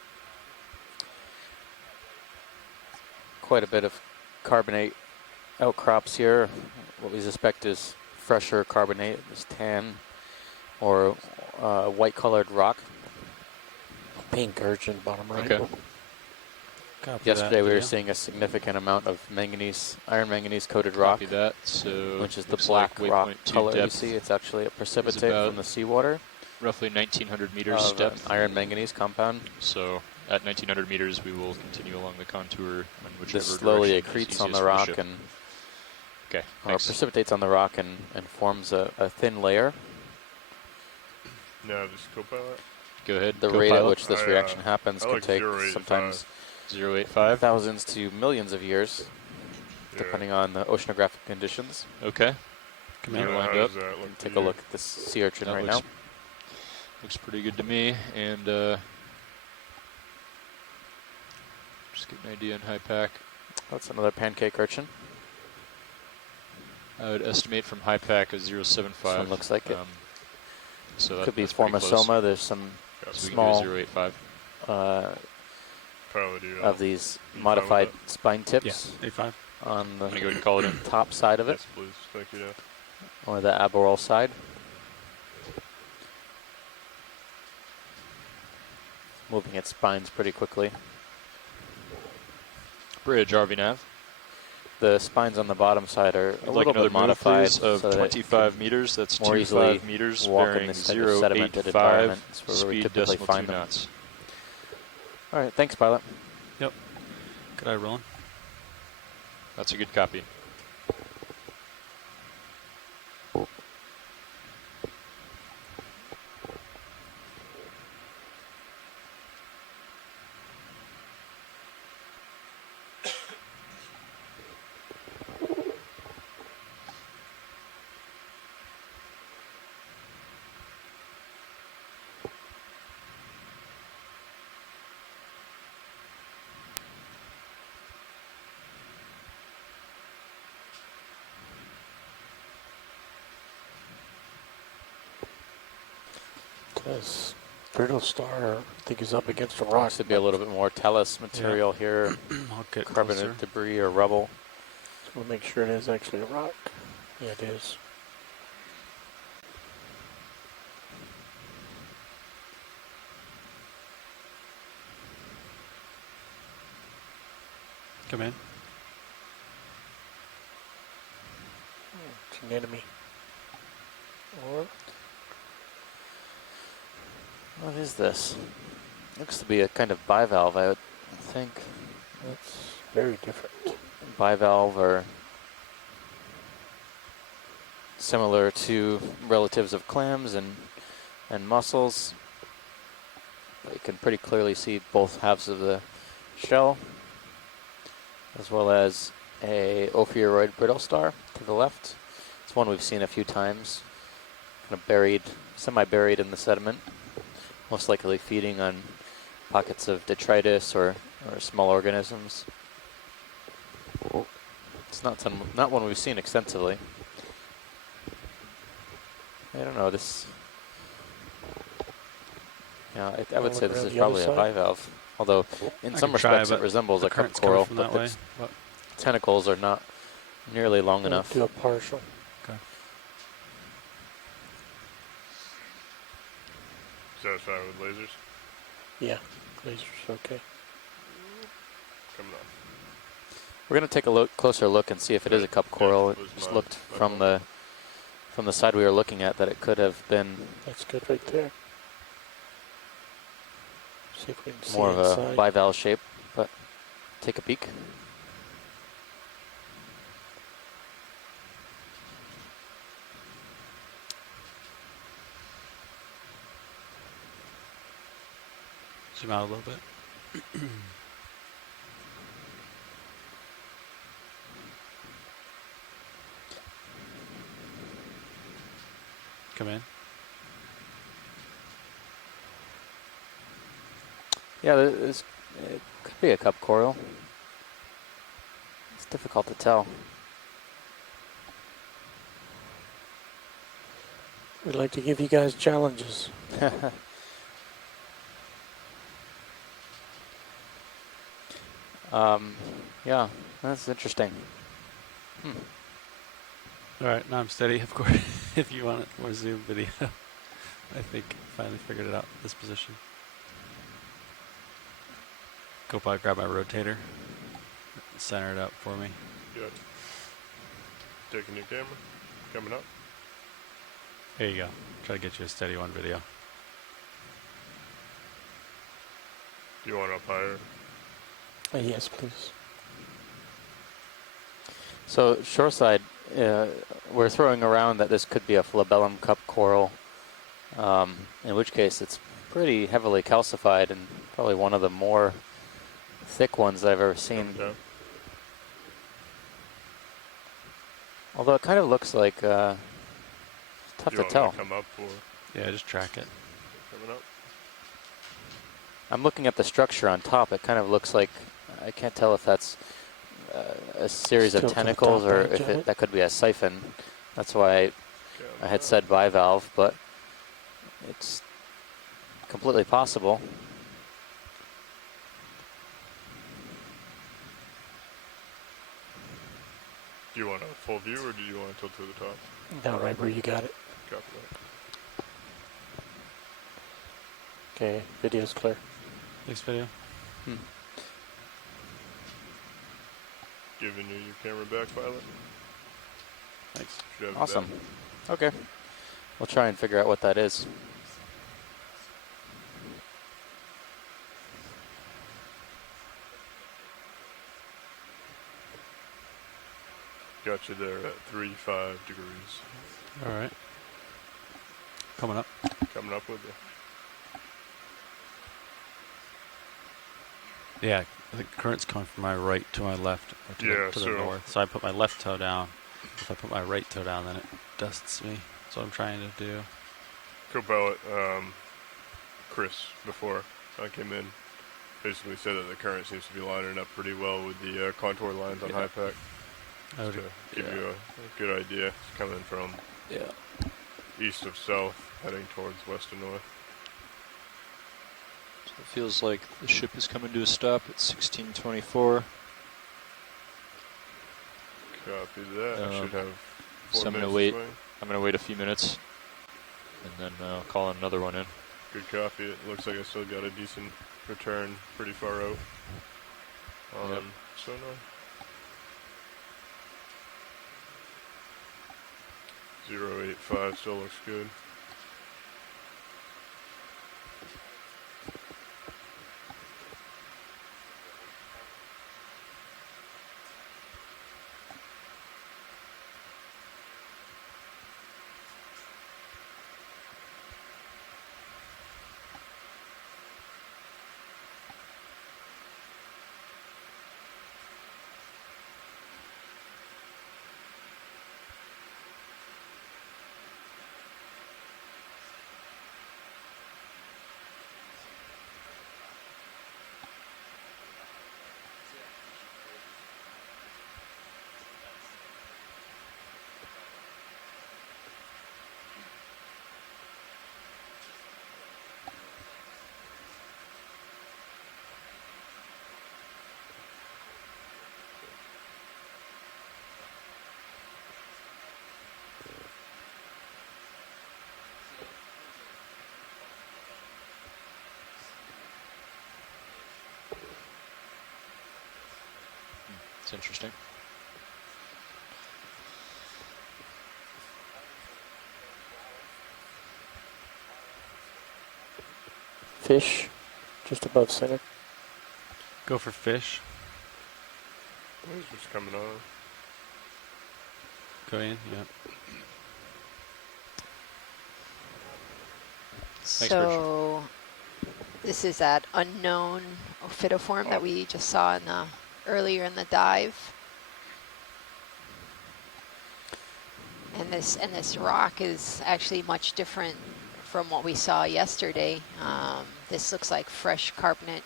Quite a bit of carbonate outcrops here. What we suspect is fresher carbonate, this tan or white colored rock. Pink urchin, bottom right. Okay. Copy Yesterday that we were video. seeing a significant amount of manganese, iron manganese coated rock, Copy that. So which is the looks black like rock waypoint 2 color you depth see. It's actually a precipitate about from the seawater roughly 1900 meters of an depth. iron manganese compound. So at 1900 meters, we will continue along the contour on whichever This slowly direction is accretes on easiest the for rock ship. and Okay, or thanks. precipitates on the rock and forms a thin layer. Now, just co-pilot. Go ahead. The rate at co-pilot. which this I, reaction happens I can like take 0.85. sometimes 085. thousands to millions of years, Yeah. depending on the oceanographic conditions. Okay. Command You're lined How up. does that look to Take a you? look at this sea urchin That right looks, now. looks pretty good to me. And just get an idea on high pack. That's another pancake urchin. I would estimate from high pack a 075. This one looks like it. So that, Could be that's pretty close. Formosoma. There's some So we small can do 085. Pilot, you of these modified with spine Yeah, tips 85. on I'm going to go the ahead and call it in. top side of it, Yes, please. Thank you, now. or the aboral side. Moving its spines pretty quickly. Bridge, RV nav. The spines on the bottom side are a I'd like little another bit move, modified please, of so that it 25 can meters. That's more 25 easily meters, walk in bearing this type of sedimented 085, environment. That's where we speed typically decimal find 2 them. knots. All right, thanks, pilot. Yep. Good eye rolling. That's a good copy. Because Brittle Star, I think, is up against a rock. Looks to be a little bit more talus material here, I'll get carbonate closer. debris or rubble. So we'll make sure it is actually a rock. Yeah, it is. Come in. It's an enemy. Or is this? Looks to be a kind of bivalve, I would think. That's very different. Bivalve or similar to relatives of clams and mussels. You can pretty clearly see both halves of the shell, as well as a ophiuroid brittle star to the left. It's one we've seen a few times, kind of buried, semi-buried in the sediment, most likely feeding on pockets of detritus or small organisms. It's not one we've seen extensively. I don't know, this... Yeah, I would say this is probably a bivalve, although in some respects it resembles a cup coral, but its tentacles are not nearly long enough. Do a partial. Okay. Satisfied with lasers? Yeah, lasers, okay. Coming up. We're going to take a closer look and see if it is a cup coral. It just looked from the side we were looking at that it could have been. That's good right there. See if we can see More of inside. a bivalve shape, but take a peek. Zoom out a little bit. Come in. Yeah, it could be a cup coral. It's difficult to tell. We'd like to give you guys challenges. Yeah, that's interesting. All right, now I'm steady, of course, if you want it more zoom video. I think finally figured it out, this position. Go by, grab my rotator, center it up for me. Good. Taking your camera. Coming up. There you go. Try to get you a steady one video. Do you want up higher? Yes, please. So shoreside, we're throwing around that this could be a flabellum cup coral, in which case it's pretty heavily calcified and probably one of the more thick ones I've ever seen. Although it kind of looks like tough to tell. Come up or Yeah, just track it. coming up? I'm looking at the structure on top. It kind of looks like, I can't tell if that's a series of Still to the tentacles top or edge if of it. that could be a siphon. That's why I had said bivalve, but it's completely possible. Do you want a full view or do you want to tilt to the top? Down right where you got it. Copy that. Okay, video's clear. Next video. Giving you your camera back, pilot. Thanks. Should have it Awesome. back. Okay. We'll try and figure out what that is. Got you there at 3-5 degrees. All right. Coming up. Coming up with you. Yeah, I think current's coming from my right to my left, or to the north. So I put my left toe down. If I put my right toe down, then it dusts me. That's what I'm trying to do. Co-pilot Chris, before I came in, basically said that the current seems to be lining up pretty well with the contour lines on high pack. Just to give you a good idea. It's coming from east of south, heading towards west and north. So it feels like the ship is coming to a stop at 1624. Copy that. I should have 4 So I'm minutes gonna wait. to swing. I'm gonna wait a few minutes, and then call another one in. Good copy. It looks like I still got a decent return pretty far out on sonar. .085 still looks good. It's interesting. Fish, just above center. Go for fish. He's just coming on. Go in, yep. So this is that unknown ophidiform that we just saw in the earlier in the dive. And this rock is actually much different from what we saw yesterday. This looks like fresh carbonate.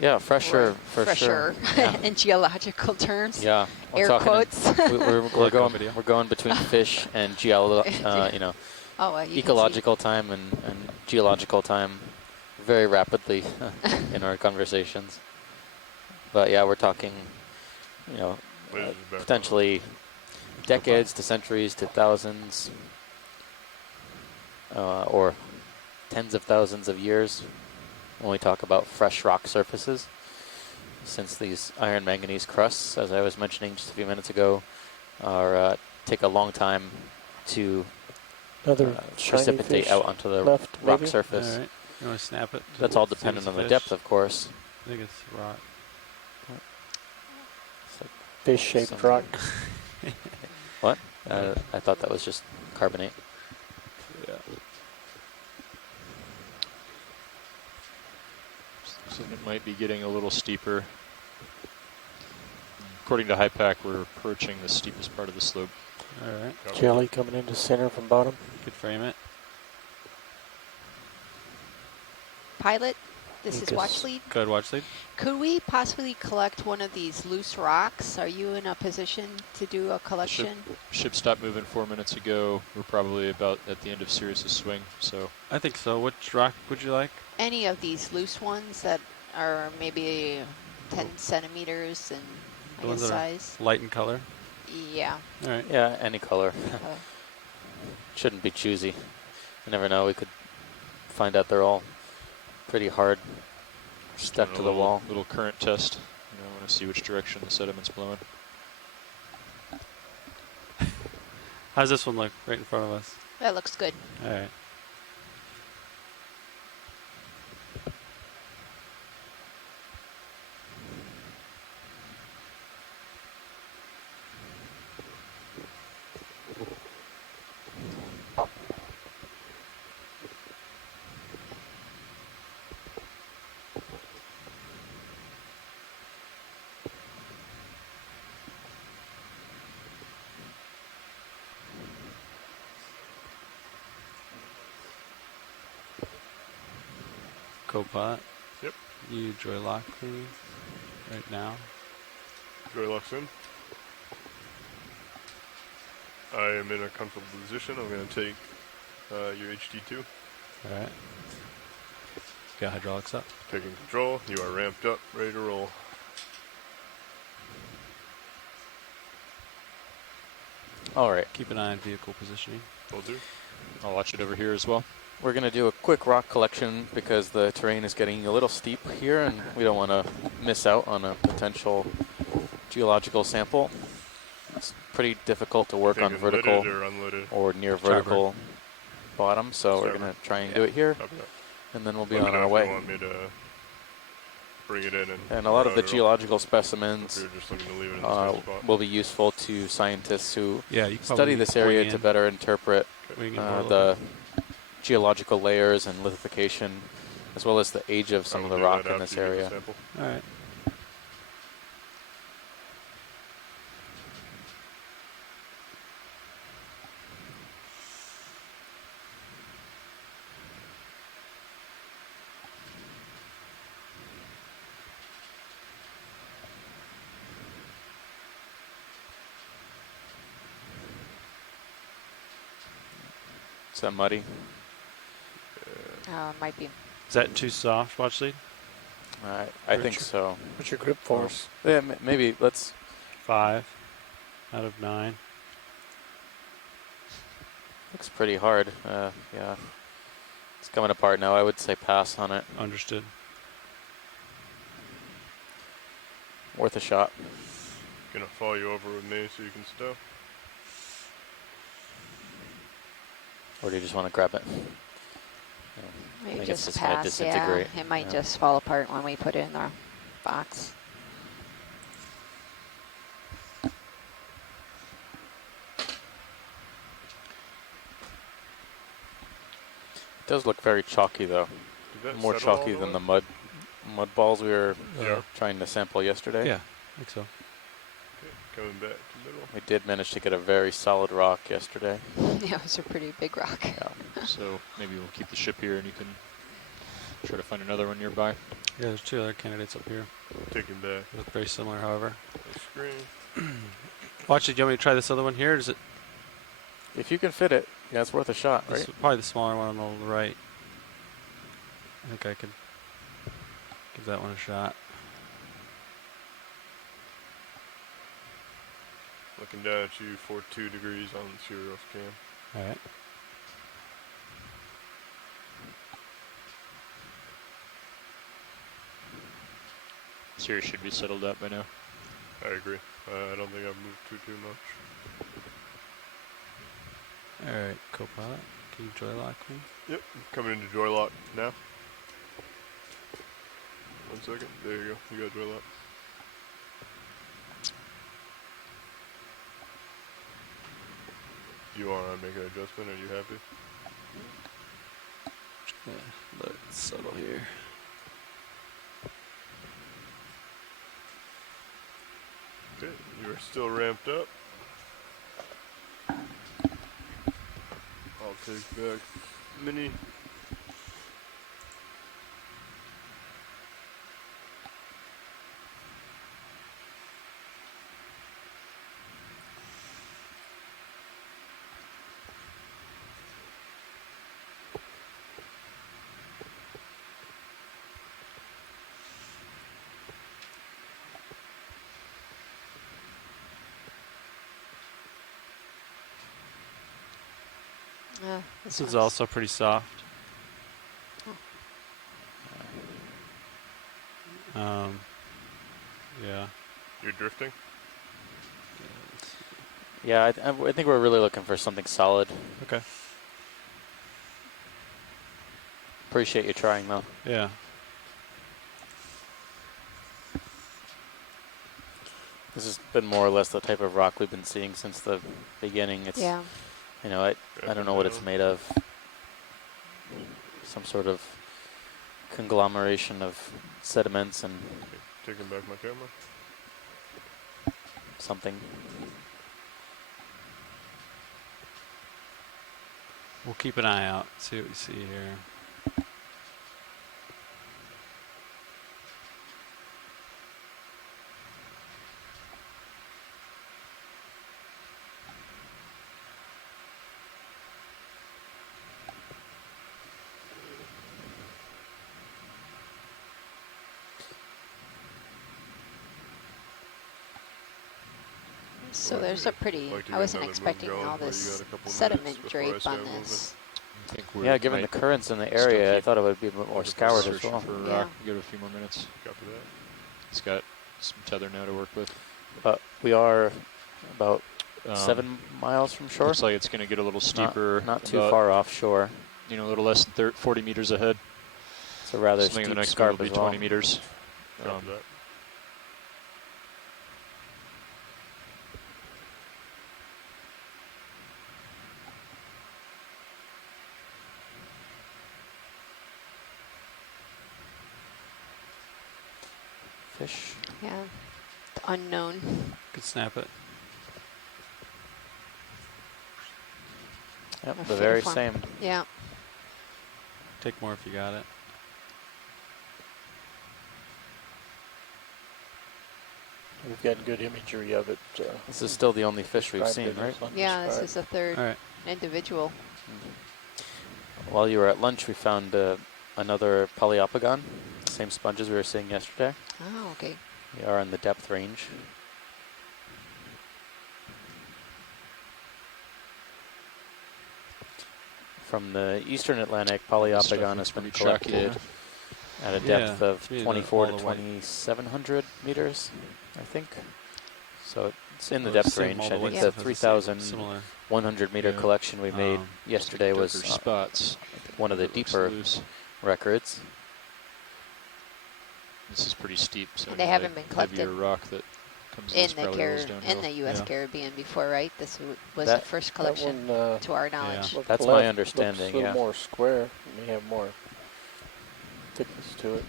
Yeah, fresher, for fresher sure. Yeah. in geological terms. Yeah, Air quotes. we're going between fish and you know, ecological time and geological time very rapidly in our conversations. But yeah, we're talking, you know, potentially decades to centuries to thousands or tens of thousands of years when we talk about fresh rock surfaces, since these iron manganese crusts, as I was mentioning just a few minutes ago, are take a long time to precipitate out onto the rock surface. All right. You want to snap it? That's all dependent on the depth, of course. I think it's rock. Fish-shaped rock. What? I thought that was just carbonate. Yeah. So it might be getting a little steeper. According to HiPAC, we're approaching the steepest part of the slope. All right. Jelly coming into center from bottom. Could frame it. Pilot, this is watch lead. Go ahead, watch lead. Could we possibly collect one of these loose rocks? Are you in a position to do a collection? Ship stopped moving 4 minutes ago. We're probably about at the end of Sirius's swing, so. I think so. Which rock would you like? Any of these loose ones that are maybe 10 centimeters in size. Light in color? Yeah. All right. Yeah, any color. Shouldn't be choosy. You never know. We could find out they're all pretty hard, stuck to the wall. Little current test. You know, I want to see which direction the sediment's blowing. How's this one look right in front of us? That looks good. All right. Copilot. Yep. You joy lock, please. Right now. Joy locks in. I am in a comfortable position. I'm going to take your HD2. All right. Got hydraulics up. Taking control. You are ramped up, ready to roll. All right. Keep an eye on vehicle positioning. Will do. I'll watch it over here as well. We're going to do a quick rock collection because the terrain is getting a little steep here and we don't want to miss out on a potential geological sample. It's pretty difficult to work on vertical or near vertical bottom, so we're going to try and do it here, and then we'll be on our way. You want me to bring it in and a lot of the geological specimens will be useful to scientists who you study this area to better interpret the geological layers and lithification, as well as the age of some of the rock in this area. All right. Is that muddy? Might be. Is that too soft, watch lead? I think so. What's your grip force? Yeah, maybe let's. 5 out of 9. Looks pretty hard. Yeah. It's coming apart now. I would say pass on it. Understood. Worth a shot. Gonna follow you over with me so you can stow. Or do you just want to grab it? I Maybe think it's just gonna pass, disintegrate. yeah. It might Yeah. just fall apart when we put it in our box. It does look very chalky though. Did that More settle all chalky the than way? the mud balls we were Yeah. trying to sample yesterday. Yeah, I think so. Okay, coming back to middle. We did manage to get a very solid rock yesterday. Yeah, it was a pretty big rock. Yeah. So maybe we'll keep the ship here and you can try to find another one nearby. Yeah, there's 2 other candidates up here. Taking back They look very similar, however. the screen. Watch it. Do you want me to try this other one here? Or is it? If you can fit it, yeah, it's worth a shot, This right? is probably the smaller one on the right. I think I could give that one a shot. Looking down at you for 2 degrees on the serial scan. All right. Sirius should be settled up by now. I agree. I don't think I've moved too much. All right, co-pilot. Can you joy lock me? Yep, coming into joy lock now. 1 second. There you go. You got joy lock. Do you want to make an adjustment? Are you happy? Yeah, let's settle here. Okay, you are still ramped up. I'll take back mini. This is also pretty soft. Yeah. You're drifting? Yeah, I think we're really looking for something solid. Okay. Appreciate you trying though. Yeah. This has been more or less the type of rock we've been seeing since the beginning. It's, Yeah. you know, I don't know what it's made of. Some sort of conglomeration of sediments and Taking back my camera. something. We'll keep an eye out. See what we see here. So there's a pretty, Like to I get wasn't another move expecting going, all but you this got a couple sediment minutes before I drape start on moving. this. I think we're Yeah, given the currents in the area, I thought it would be a bit more scoured as searching well. for a Yeah. rock. Give it a few more minutes. Copy that. It's got some tether now to work with. But we are about Um, 7 miles from shore. Looks like it's going to get a little steeper. Not too about, far offshore. You know, a little less than 40 meters ahead. It's a rather Something steep the next scarp move will be as well. 20 meters. Copy that. Fish. Yeah. The unknown. Could snap it. Yep, A the very finiform. same. Yeah. Take more if you got it. We've got good imagery of it. This is still the only fish we've described seen, it right? as Yeah, this undescribed. is the third All right. individual. While you were at lunch, we found another polyopogon, same sponges we were seeing yesterday. Oh, okay. We are in the depth range. From the eastern Atlantic, polyopogon has been collected at a depth of maybe 24 all to the white. 2,700 meters, I think. So it's in the Oh, depth same, range. all I the think white the stuff is the same, similar. 3,100 meter Yeah. collection we made yesterday was Darker spots. one of the It looks deeper loose. records. This is pretty steep, so They any haven't been collected heavier rock that comes in this the probably rolls downhill. in the U.S. Yeah. Caribbean before, right? This was That- the first That collection, one, to our knowledge. look That's left my understanding, looks a little yeah. more square. It may have more thickness to it.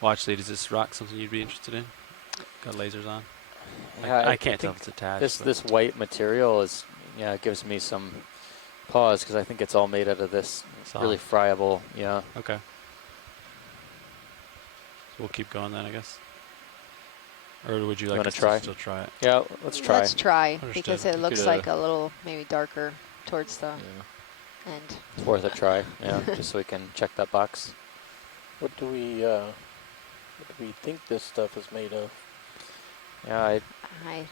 Watch, lead. Is this rock something you'd be interested in? Got lasers on. Yeah, I can't tell think if it's attached. This but this white material is gives me some pause because I think it's all made out of this really Solid. friable. Yeah. Okay. So we'll keep going then, I guess. Or would you like wanna us try? to still try it? Yeah. Let's try. Let's try, Understood. because it You looks could, like a little maybe darker towards the Yeah. end. It's worth a try. Yeah. Just so we can check that box. What do we think this stuff is made of? Yeah. I I,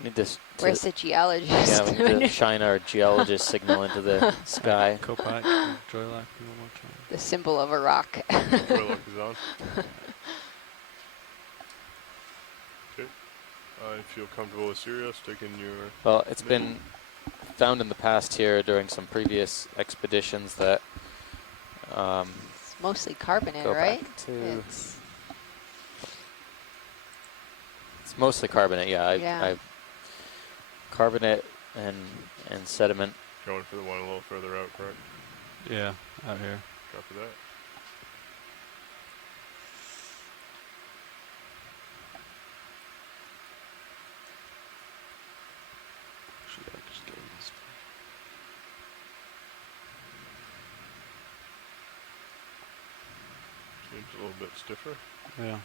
need this. where's the geologist? Yeah, we need to shine our geologist signal into the sky. Copac, Joylock, one more time. The symbol of a rock. Joylock is on. Okay. I feel comfortable with Sirius taking your... Well, it's been found in the past here during some previous expeditions that It's mostly carbonate, go right? back to. It's It's mostly carbonate. Yeah. Yeah. I've carbonate and sediment. Going for the one a little further out, correct? Yeah, out here. Copy that. Should I just go this Seems a little bit stiffer. way? Yeah.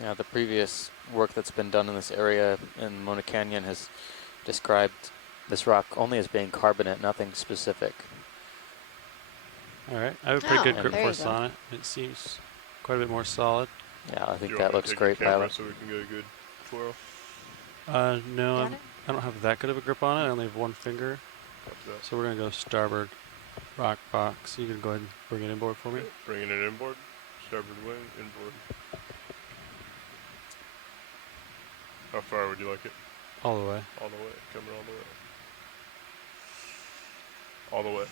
Yeah, the previous work that's been done in this area in Mona Canyon has described this rock only as being carbonate, nothing specific. All right. I have a pretty good Oh, grip there you force go. on it. It seems quite a bit more solid. Yeah, I Do think you that want me to looks take great, the camera Pilot. so we can get a good twirl? No, Got it? I don't have that good of a grip on it. I only have one finger. Copy that. So we're going to go starboard rock box. You can go ahead and bring it inboard for me. Bringing it inboard. Starboard wing, inboard. How far would you like it? All the way. All the way. Coming all the way. All the way.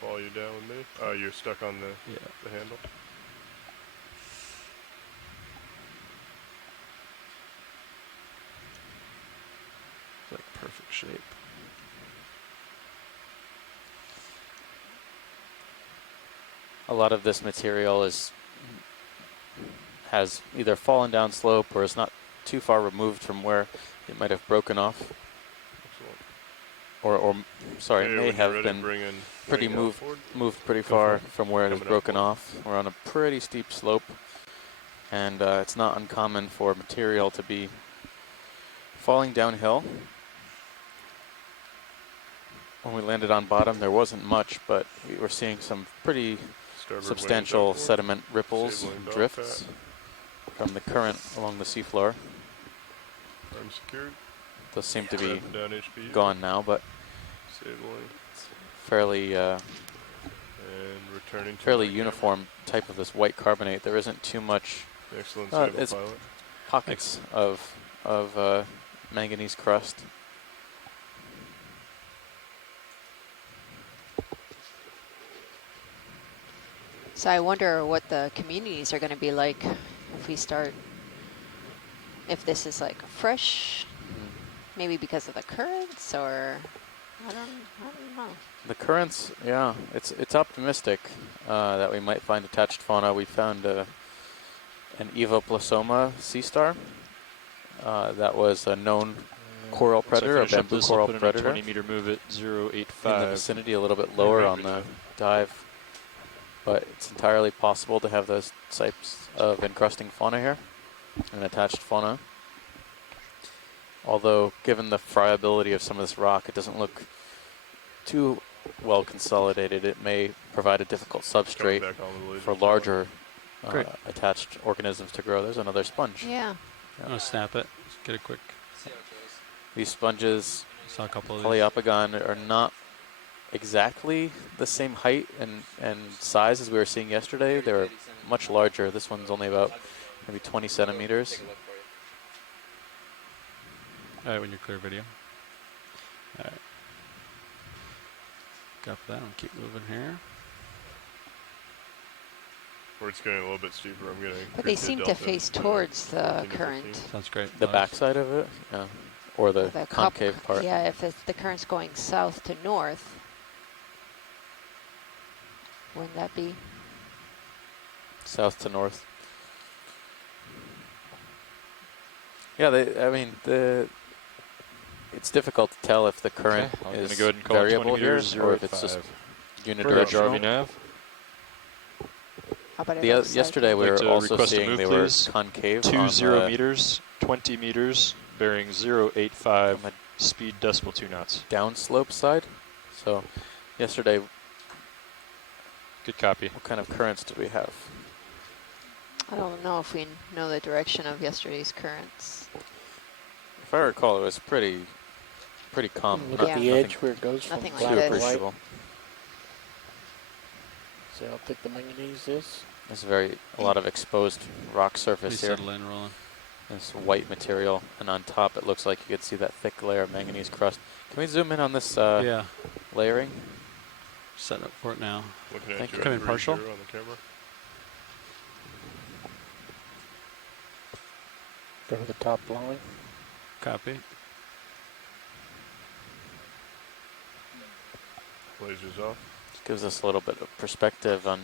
Follow you down with me. Oh, you're stuck on Yeah. the handle. It's like perfect shape. A lot of this material has either fallen down slope or is not too far removed from where it might have broken off, Excellent. or sorry, Okay, may when you're have ready, been bring in pretty wing out forward. moved pretty Go far for it. from where it has Coming out broken forward. off. We're on a pretty steep slope, and it's not uncommon for material to be falling downhill. When we landed on bottom, there wasn't much, but we were seeing some pretty Starboard wings substantial outboard. sediment ripples Disabling and belt drifts fat. from the current along the seafloor. Arm secured. Those seem to be Revving down HP. gone now, but Disabling. fairly And returning to fairly my uniform type of this white carbonate. There isn't too much camera. Excellent Uh, stable it's- pilot. pockets of manganese crust. So I wonder what the communities are going to be like if we start, if this is like fresh, maybe because of the currents, or I don't know. The currents, yeah, it's optimistic that we might find attached fauna. We found an Evoplasoma sea star that was a known coral Once I predator, a finish up bamboo this, I'll coral put in a predator, 20 meter move at in 085. the vicinity, a little bit lower on the dive. But it's entirely possible to have those types of encrusting fauna here and attached fauna. Although, given the friability of some of this rock, it doesn't look too well consolidated, it may provide a difficult substrate back on with the laser for still. larger Great. attached organisms to grow. There's another sponge. Yeah. I'm gonna snap it. Just get a quick. These sponges, Saw a couple of these. Poliopogon, are not exactly the same height and size as we were seeing yesterday. They're much larger. This one's only about maybe 20 centimeters. All right, when you're clear, video. All right. Got that. I'll keep moving here. Where it's getting a little bit steeper, I'm getting. But they seem to face towards the 14 to current. 15. Sounds great. The backside of it, or the The concave part. Yeah, if the current's going south to north, wouldn't that be? South to north. Yeah, I mean, it's difficult to tell if the current I'm is going to go ahead and call it 20 variable here, meters, or if it's just 085. unidirectional. Nav. How about it looks Yesterday we I'd like were to also request a seeing move, they were please. concave 20 on the meters, 20 meters, bearing 085, on the speed decimal 2 knots. downslope side. So yesterday, Good copy. what kind of currents do we have? I don't know if we know the direction of yesterday's currents. If I recall, it was pretty calm. Look Yeah. at the edge where it goes from Nothing like black this. to white. appreciable. See how thick the manganese is? There's a lot of exposed rock Please surface here. settle in, rolling. This white material, and on top it looks like you could see that thick layer of manganese crust. Can we zoom in on this Yeah. layering? Setting up for it now. Looking at Thank you you. at Come in 3-0 partial. on the camera. Go to the top line. Copy. Lasers off. Just gives us a little bit of perspective on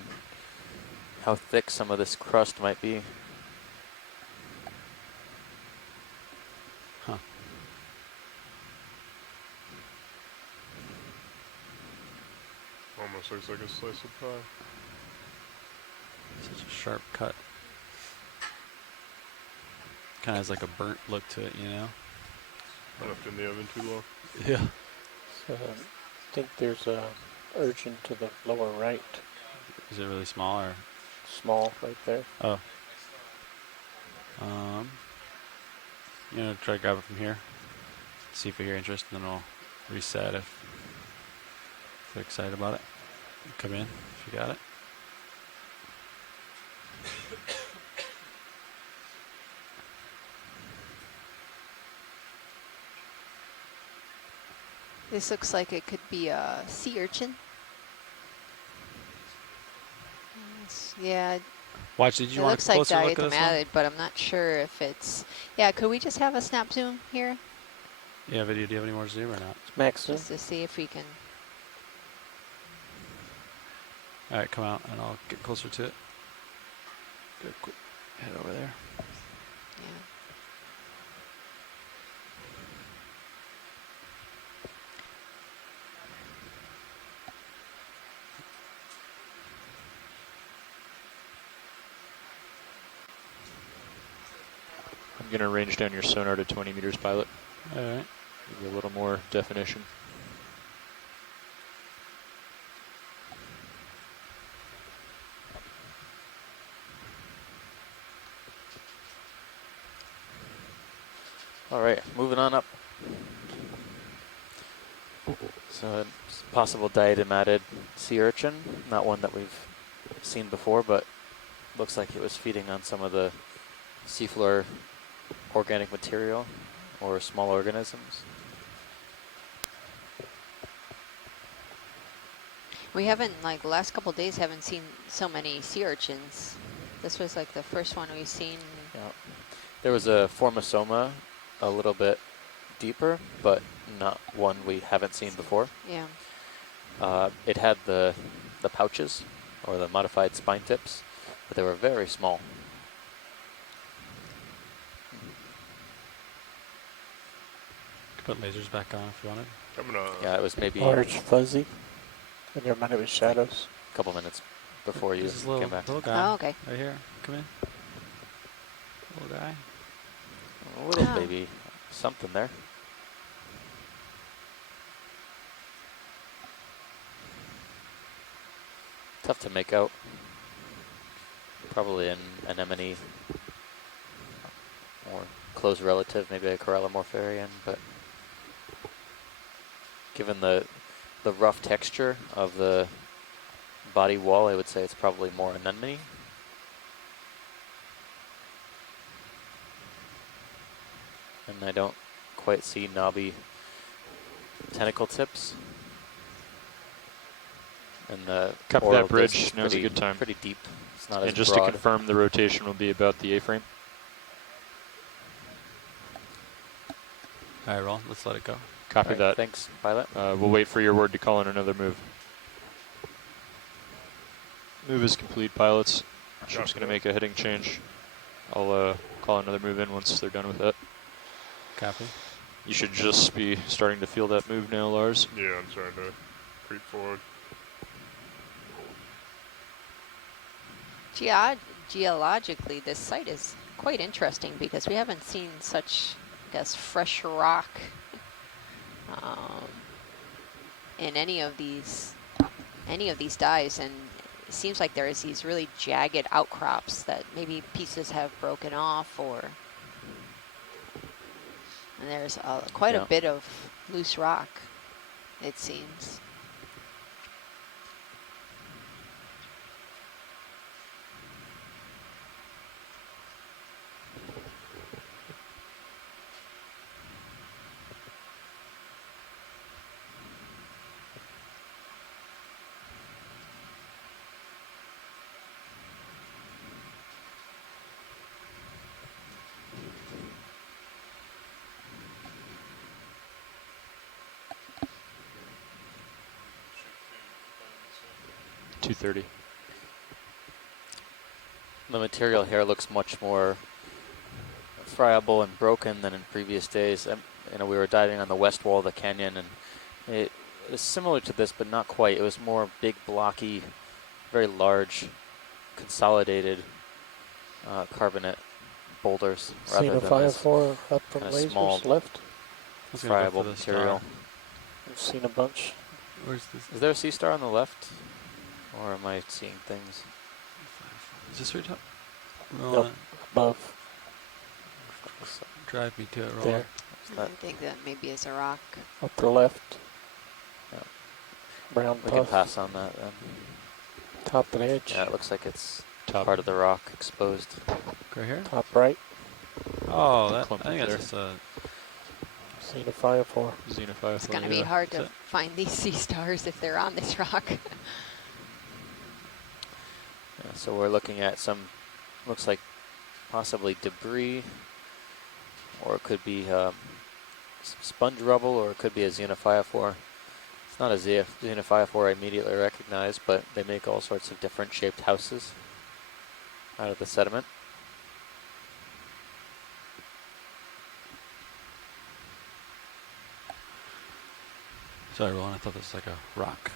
how thick some of this crust might be. Huh. Almost looks like a slice of pie. Such a sharp cut. Kind of has like a burnt look to it, you know? Left in the oven too long. Yeah. So I think there's a urchin to the lower right. Is it really small or? Small right there. Oh. You know, try to grab it from here. See if we hear interest, and then we'll reset if they're excited about it. Come in if you got it. This looks like it could be a sea urchin. Yeah, Watch, did you it want looks a like closer look at this one? diatomated, but I'm not sure if it's... Yeah, could we just have a snap zoom here? Yeah, video, do you have any more zoom or not? Max zoom. Just to see if we can... All right, come out and I'll get closer to it. Go quick, head over there. Yeah. I'm going to range down your sonar to 20 meters, pilot. All right. Give you a little more definition. All right, moving on up. So it's a possible diatomated sea urchin, not one that we've seen before, but looks like it was feeding on some of the seafloor organic material or small organisms. We haven't, like, the last couple of days, haven't seen so many sea urchins. This was, like, the first one we've seen. Yeah. There was a formosoma a little bit deeper, but not one we haven't seen before. Yeah. It had the pouches, or the modified spine tips, but they were very small. Put lasers back on if you wanted. Coming on. Yeah, it was maybe Large, fuzzy. And there might have been shadows. a couple minutes before you This is came little, back. little guy. Oh, okay. Right here. Come in. Little guy. A little Oh. baby something there. Tough to make out. Probably an anemone or close relative, maybe a Corallimorpharian, but given the rough texture of the body wall, I would say it's probably more anemone. And I don't quite see knobby tentacle tips. And the Copy oral that bridge. disc is Now's a good time. pretty deep. It's not And as just broad. to confirm, the rotation will be about the A-frame. All right, roll. Let's let it go. Copy All right, that. thanks, pilot. We'll wait for your word to call in another move. Move is complete, pilots. Ship's going to make a heading change. I'll call another move in once they're done with that. Copy. You should just be starting to feel that move now, Lars. Yeah, I'm starting to creep forward. Geologically, this site is quite interesting because we haven't seen such, I guess, fresh rock in any of these dives, and it seems like there's these really jagged outcrops that maybe pieces have broken off, and there's quite a bit of loose rock, it seems. .230. The material here looks much more friable and broken than in previous days. You know, we were diving on the west wall of the canyon, and it is similar to this, but not quite. It was more big, blocky, very large, consolidated carbonate boulders rather than this up from kinda lasers small, left. Let's go friable for the material. star. I've seen a bunch. Where's this? Is there a sea star on the left, or am I seeing things? Is this where you're talking? Nope. Above. Drive me to it, roll. There. I think that maybe is a rock. Upper left. Yeah. Brown We can puff. pass on that then. Top edge. Yeah, it looks like it's Top. part of the rock exposed. Right here? Top right. Oh, that, I Clump think up that's just a... Xenophile 4. Xenophile. It's going to be hard to find these sea stars if they're on this rock. Yeah, so we're looking at some, looks like possibly debris, or it could be some sponge rubble, or it could be a xenophiophore. It's not a xenophiophore I immediately recognize, but they make all sorts of different shaped houses out of the sediment. Sorry, Roland, I thought this was like a rock.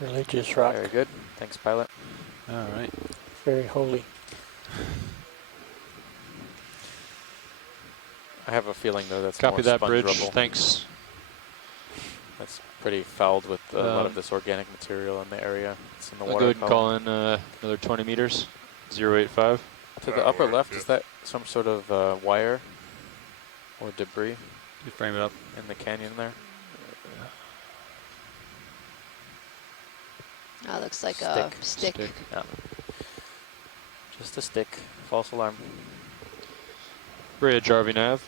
Religious rock. Very good. Thanks, pilot. All right. Very holy. I have a feeling, though, that's Copy more that sponge bridge. rubble. Thanks. That's pretty fouled with a lot of this organic material in the area. It's in the I'll water go ahead and column. call in another 20 meters. 085. To the upper left, is that some sort of wire or debris You frame it up. in the canyon there? Oh, looks like a stick. Yeah. Just a stick. False alarm. Bridge, RV Nav.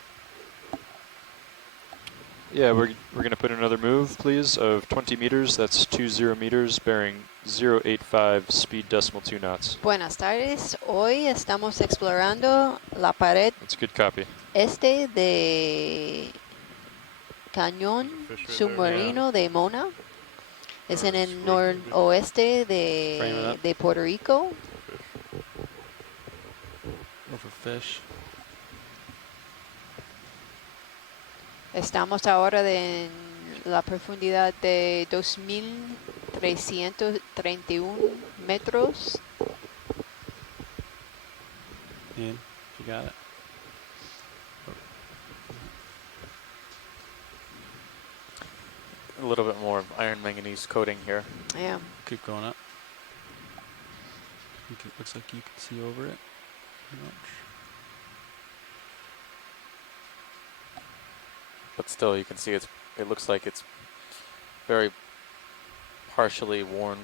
Yeah, we're going to put another move, please, of 20 meters. That's 20 meters, bearing 085, speed decimal 2 knots. Buenas tardes. Hoy estamos explorando la pared That's a good copy. este de cañón submarino de Mona. Es en el noroeste de Puerto Rico. Go for fish. Estamos ahora en la profundidad de 2,331 metros. Ian, you got it. A little bit more iron manganese coating here. Yeah. Keep going up. It looks like you can see over it. Pretty much. But still, you can see it looks like it's very partially worn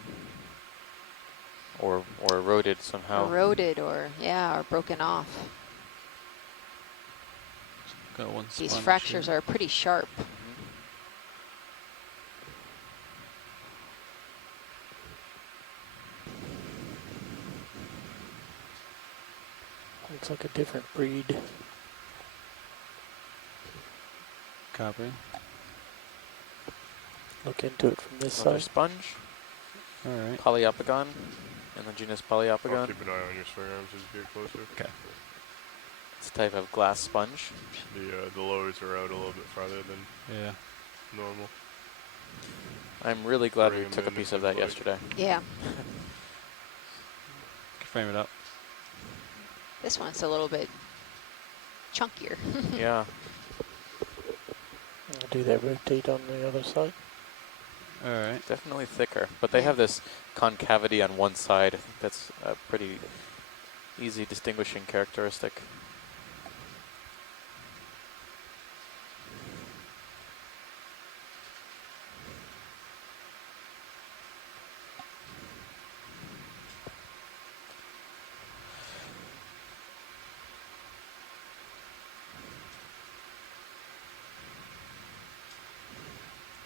or eroded somehow. Eroded or broken off. Got one These sponge fractures here. are pretty sharp. Looks like a different breed. Copy. Look into it from this Another side. sponge, All right. Poliopogon, in the genus I'll Poliopogon. keep an eye on your swing arms as you get closer. Okay. It's a type of glass sponge. The lowers are out a little bit farther than Yeah. normal. I'm really glad we Bring 'em took a in piece if of that you'd like. yesterday. Yeah. Frame it up. This one's a little bit chunkier. Yeah. I'll do that rotate on the other side. All right. Definitely thicker, but they have this concavity on one side. I think that's a pretty easy distinguishing characteristic.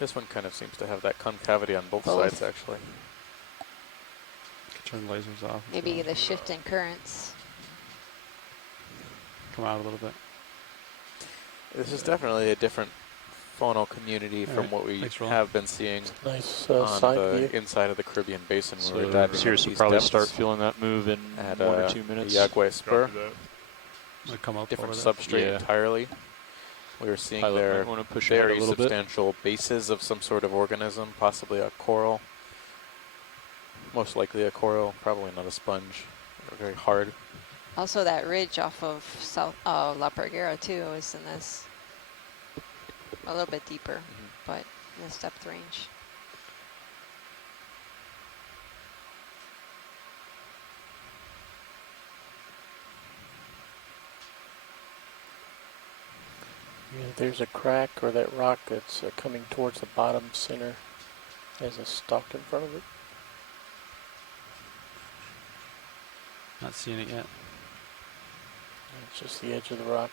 This one kind of seems to have that concavity on both Both. sides, actually. Turn the lasers off. Maybe the shift in currents. Come out a little bit. This is definitely a different faunal community from Alright, what we thanks, Roland. have been seeing Nice on side the view. inside of the Caribbean Basin. So where we're diving Sirius into will these probably depths start feeling that move in at 1 or 2 minutes. Yagüe Spur. Copy that. Gonna come up Different over there. substrate Yeah. entirely. We were seeing Pilot there might want to push ahead a very little bit. substantial bases of some sort of organism, possibly a coral. Most likely a coral, probably not a sponge. They're very hard. Also, that ridge off of South La Parguera too is in this a little bit deeper, but in this depth range. Yeah, there's a crack or that rock that's coming towards the bottom center. Has a stalk in front of it. Not seeing it yet. It's just the edge of the rock.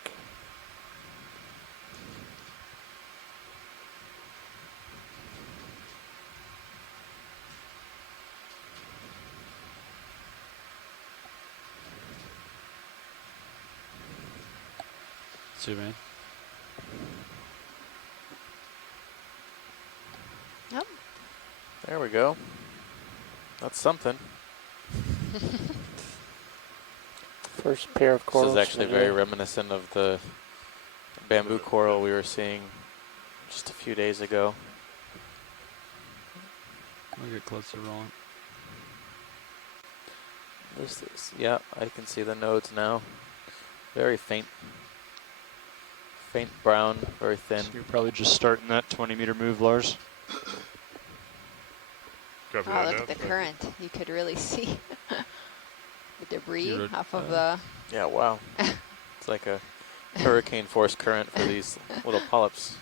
Zoom in. Yep. There we go. That's something. First pair of This corals. is actually for the very day. reminiscent of the bamboo coral we were seeing just a few days ago. I'll get closer, Roland. This is, yeah, I can see the nodes now. Very faint. Faint brown, very thin. So you're probably just starting that 20-meter move, Lars. Copy Oh, that look now. at the Thank you. current. You could really see the debris You wrote, off of the. Yeah, wow. It's like a hurricane force current for these little polyps.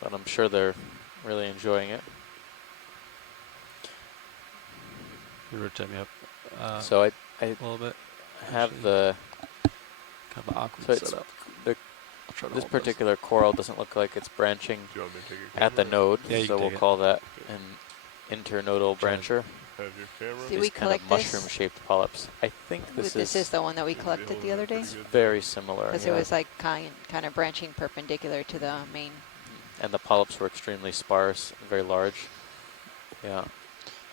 But I'm sure they're really enjoying it. You rotate me up So I a little bit. have actually. the, Kind of awkward so it's, setup. the I'll try to this hold particular coral doesn't look like it's branching Do you want me to take your at the camera? node, Yeah, you so can we'll take it. call that an internodal Try. brancher. Have your camera. Did we These kind collect of this? mushroom-shaped polyps. I think This this is the one that we collected the other day. very similar. Because Yeah. it was like kind of branching perpendicular to the main. And the polyps were extremely sparse, very large. Yeah,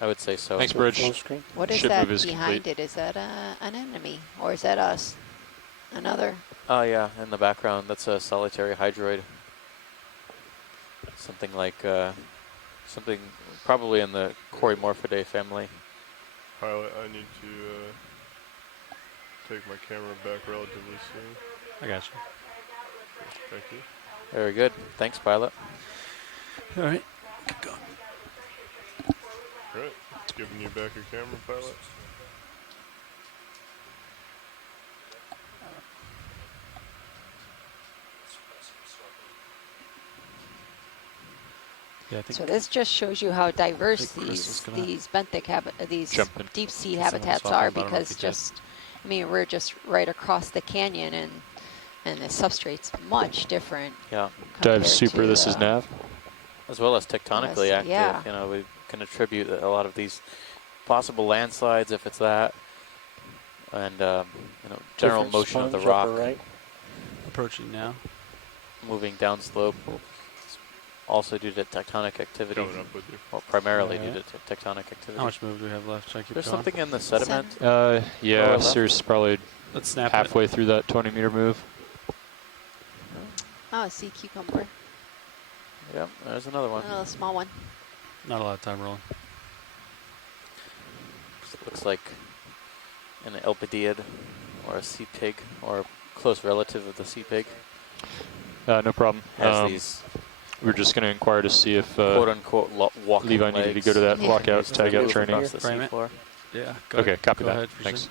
I would say so. Thanks, Full Bridge. screen. What is Ship that move is behind complete. it? Is that an enemy or is that us? Another? Oh yeah, in the background, that's a solitary hydroid. Something like, something probably in the Corymorphidae family. Pilot, I need to take my camera back relatively soon. I got you. Thank you. Very good. Thanks, pilot. All right. Good going. Right. It's giving you back your camera, pilot. Yeah, I think So this just shows you how diverse think Chris was gonna these these jump in. deep sea Get someone to habitats swap are, in, but I don't know if because he did. I mean, we're just right across the canyon, and the substrate's much different. Yeah. compared Dive super, to, this is Nav. As well as tectonically Yes, active. yeah. You know, we can attribute a lot of these possible landslides, if it's that, and you know, general Different motion of the sponge, rock upper right. approaching now. moving downslope. Also due to tectonic activity, Coming up with you. or primarily Yeah. due to tectonic activity. How much move do we have left? Should I keep There's going? something in the sediment. Yeah, Lower left. Sir's probably Let's snap halfway through that 20-meter move. Oh, a sea cucumber, Yep, there's another one. a little small one. it. Not a lot of time rolling. Looks like an elpidiid or a sea pig or a close relative of the sea pig. No problem. Has these We're just going to inquire to see if quote-unquote walking Levi legs. needed to go to that Yeah. lockout, Used to tag out move training. across the Frame it. seafloor. Yeah. Okay, copy go that. ahead, Thanks.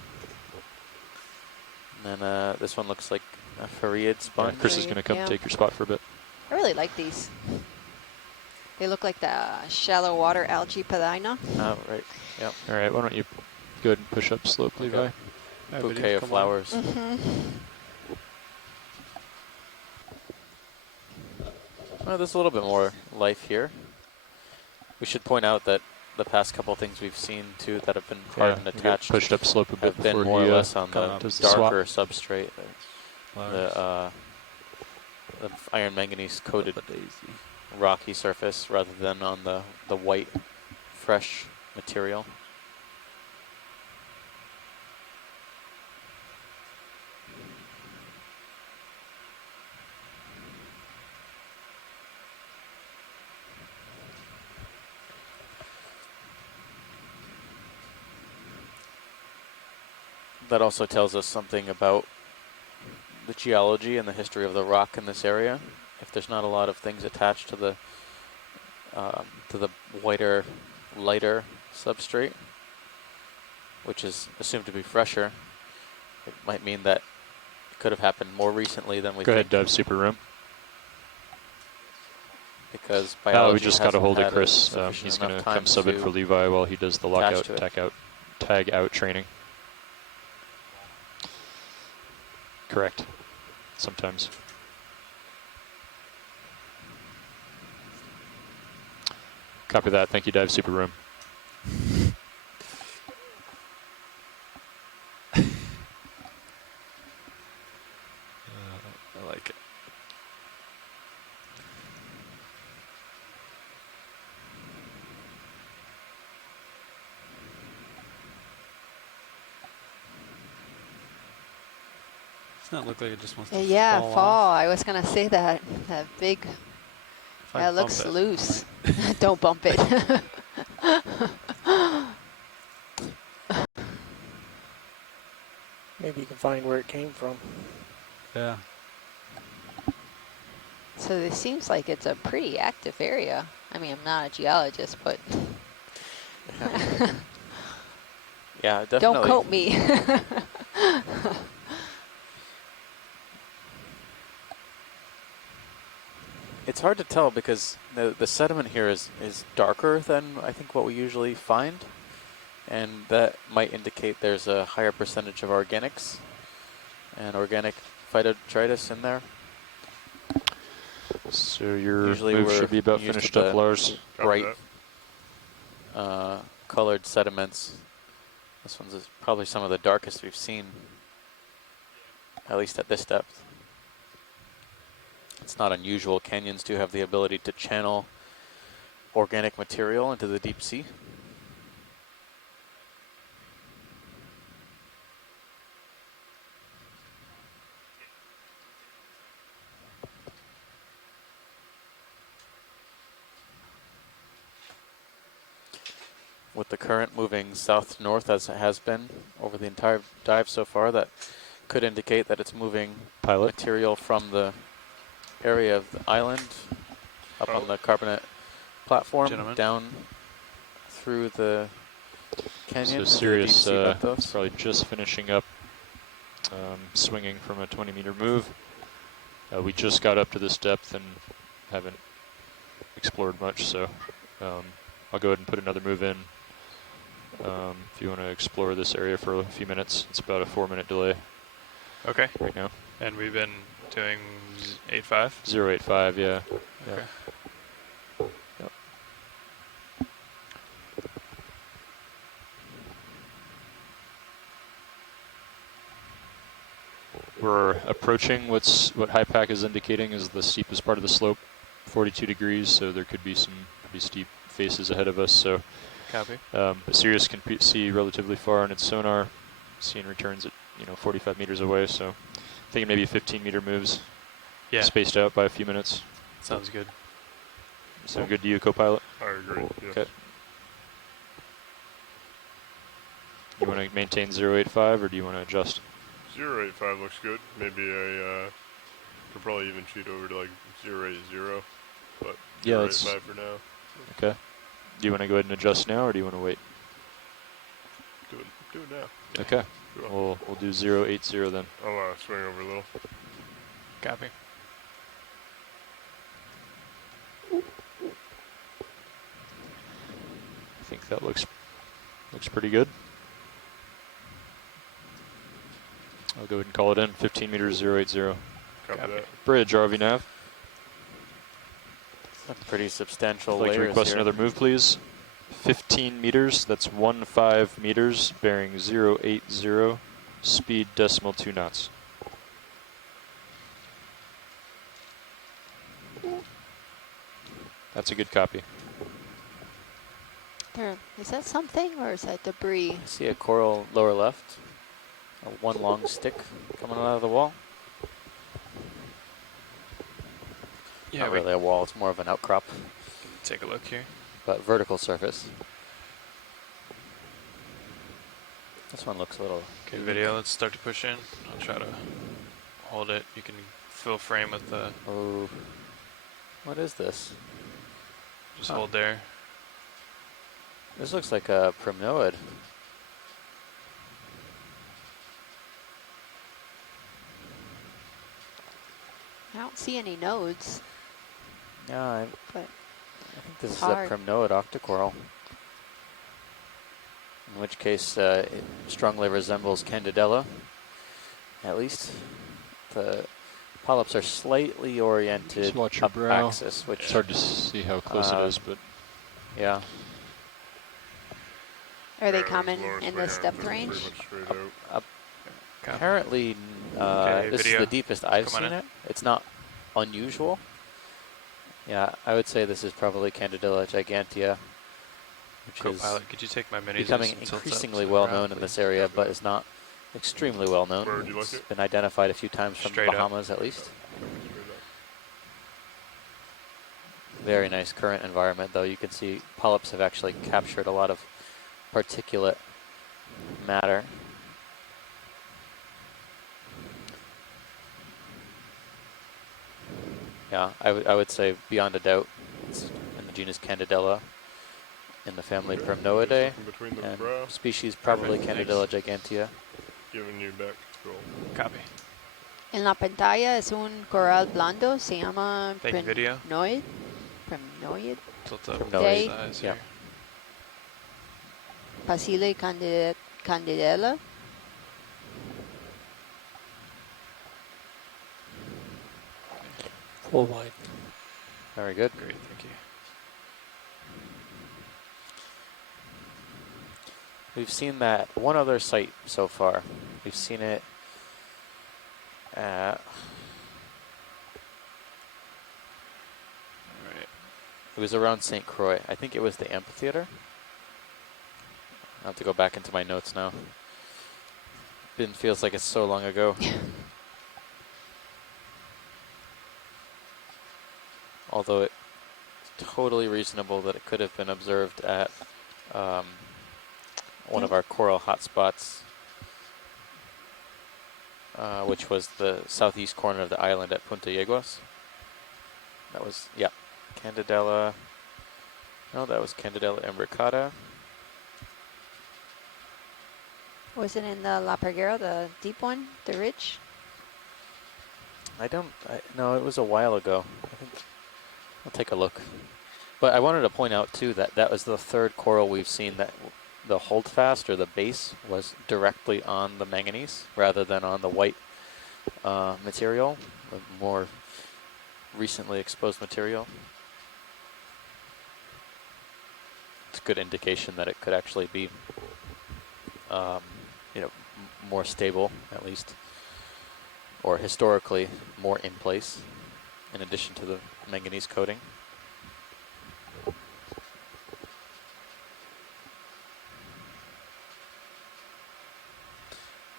And then this one looks like a farreid Yeah, sponge. Chris is going to come Yeah. take your spot for a bit. I really like these. They look like the shallow water algae padina. Oh, right. Yep. All right, why don't you go ahead and push up slope, Levi? Yeah, Bouquet video, of come on. flowers. Well, there's a little bit more life here. We should point out that the past couple things we've seen too that have been carved and you get attached pushed up slope a bit have been before more or he less on come the up. does the swap. darker substrate, Flowers. the iron manganese coated Up a daisy. rocky surface rather than on the white, fresh material. That also tells us something about the geology and the history of the rock in this area. If there's not a lot of things attached to the whiter, lighter substrate, which is assumed to be fresher, it might mean that it could have happened more recently than we Go think. ahead, dive super room. Because biology We just got a hasn't hold of had Chris. sufficient He's going enough to come time sub it to for Levi while he does the attach lockout, to it. tag out training. Correct. Sometimes. Copy that. Thank you, dive super room. I like it. Doesn't that look like it just wants to Yeah, fall fall. off? I was gonna say that. That big. If I That bump looks it, loose. Don't bump it. Maybe you can find where it came from. Yeah. So this seems like it's a pretty active area. I mean, I'm not a geologist, but Yeah, definitely. don't quote me. It's hard to tell because the sediment here is darker than I think what we usually find, and that might indicate there's a higher percentage of organics and organic phytodetritus in there. So your Usually move we're should be about used to finished up, the Lars. Copy bright that. colored sediments. This one's probably some of the darkest we've seen, at least at this depth. It's not unusual. Canyons do have the ability to channel organic material into the deep sea. With the current moving south-north as it has been over the entire dive so far, that could indicate that it's moving Pilot. material from the area of the island up on the carbonate platform Gentlemen. down through the canyon. So through the deep Sirius sea benthos. probably just finishing up swinging from a 20-meter move. We just got up to this depth and haven't explored much, so I'll go ahead and put another move in. If you want to explore this area for a few minutes, it's about a 4-minute delay Okay. right now. And we've been doing 8.5? 085, yeah. Okay. Yep. We're approaching what HiPAC is indicating is the steepest part of the slope, 42 degrees, so there could be some pretty steep faces ahead of us. So, Copy. but Sirius can see relatively far on its sonar, seeing returns at 45 meters away. So, thinking maybe 15-meter moves, Yeah. spaced out by a few minutes. Sounds good. Sound good to you, co-pilot? I agree. Yes. Okay. You want to maintain 085, or do you want to adjust? 085 looks good. Maybe I could probably even cheat over to like 080, but Yeah, 085 for now. Okay. Do you want to go ahead and adjust now, or do you want to wait? Do it now. Okay. Cool. We'll do 080 then. I'll swing over a little. Copy. I think that looks pretty good. I'll go ahead and call it in. 15 meters, 080. Copy that. Bridge, RV nav. Some pretty substantial I'd like to layers request here. another move, please. 15 meters, that's 15 meters, bearing 080, speed decimal 2 knots. That's a good copy. There, is that something or is that debris? I see a coral lower left. One long stick coming out of the wall. Yeah, Not we really a wall, it's more of an outcrop, can take a look here. but vertical surface. This one looks a little... Okay, video, let's start to push in. I'll try to hold it. You can fill frame with the, Oh, what is this? just hold there. This looks like a primnoid. I don't see any nodes, Yeah, I but think this is hard. a primnoid octocoral. In which case, it strongly resembles Candidella. At least the polyps are slightly oriented Just watch your up brow. axis, which It's hard to see how close it is, but yeah, are they Yeah, common lower in swing this arm, depth pretty range? much straight out. Copy. apparently Okay, this is video. the deepest I've Come on seen in. it. It's not unusual. Yeah, I would say this is probably Candidella gigantea, which is Co-pilot, could you take my minis becoming and tilt up increasingly to the well brow, known in please? this area, but is not extremely well known. Where would you like It's it? been identified a few times from Straight the up. Bahamas at least. Straight up. Very nice current environment, though. You can see polyps have actually captured a lot of particulate matter. Yeah, I would say beyond a doubt it's in the genus Candidella in the family Okay, Primnoidae, just looking between the and brow, species probably Perfect, Candidella gigantea. giving you back control. Copy. En la pantalla es un coral blando, se llama Thank you, video. primnoid. Primnoid. Tilt up Primnoid, size yeah. here. Pasile candidella. Full wide. Very good. Great, thank you. We've seen that one other site so far. We've seen it at, All right. it was around St. Croix. I think it was the amphitheater. I'll have to go back into my notes now. Feels like it's so long ago. Although it's totally reasonable that it could have been observed at one of our coral hotspots, which was the southeast corner of the island at Punta Yeguas. That was, yeah, Candidella No, that was Candidella imbricata. Was it in the La Parguera, the deep one, the ridge? No, it was a while ago. I think I'll take a look. But I wanted to point out too that that was the third coral we've seen that the holdfast or the base was directly on the manganese rather than on the white material, the more recently exposed material. It's a good indication that it could actually be, more stable at least, or historically more in place, in addition to the manganese coating.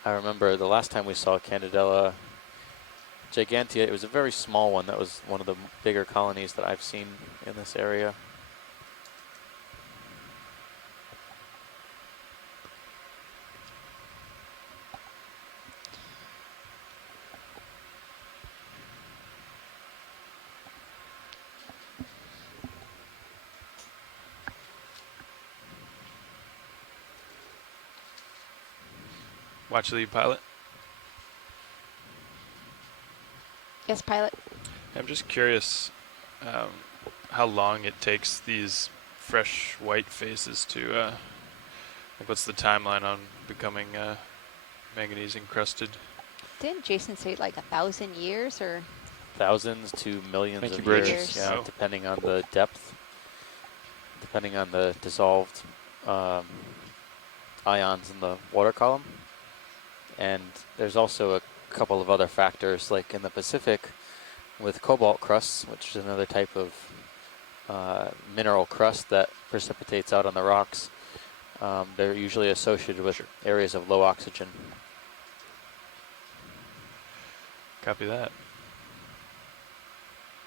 I remember the last time we saw Candidella gigantea, it was a very small one. That was one of the bigger colonies that I've seen in this area. Watch lead, pilot. Yes, pilot. I'm just curious how long it takes these fresh white faces to, like what's the timeline on becoming manganese encrusted? Didn't Jason say like 1,000 years or? Thousands to millions Thank of you, Bridge. years, yeah, Oh. depending on the depth, depending on the dissolved ions in the water column. And there's also a couple of other factors, like in the Pacific with cobalt crusts, which is another type of mineral crust that precipitates out on the rocks. They're usually associated with areas of low oxygen. Copy that.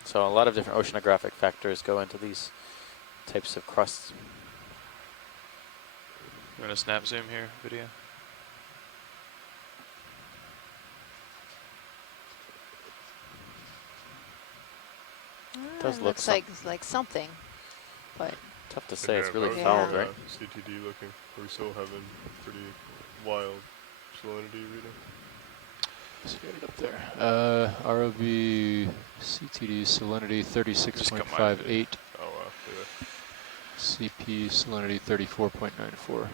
So a lot of different oceanographic factors go into these types of crusts. You want to snap zoom here, video? Does It look looks like something, but tough to say. It's Yeah, really how's Yeah. fouled, your, right? CTD looking? Are we still having pretty wild salinity reading? So get it up there. ROV CTD salinity Just come on, 36.58. Oh wow, yeah. CP salinity 34.94.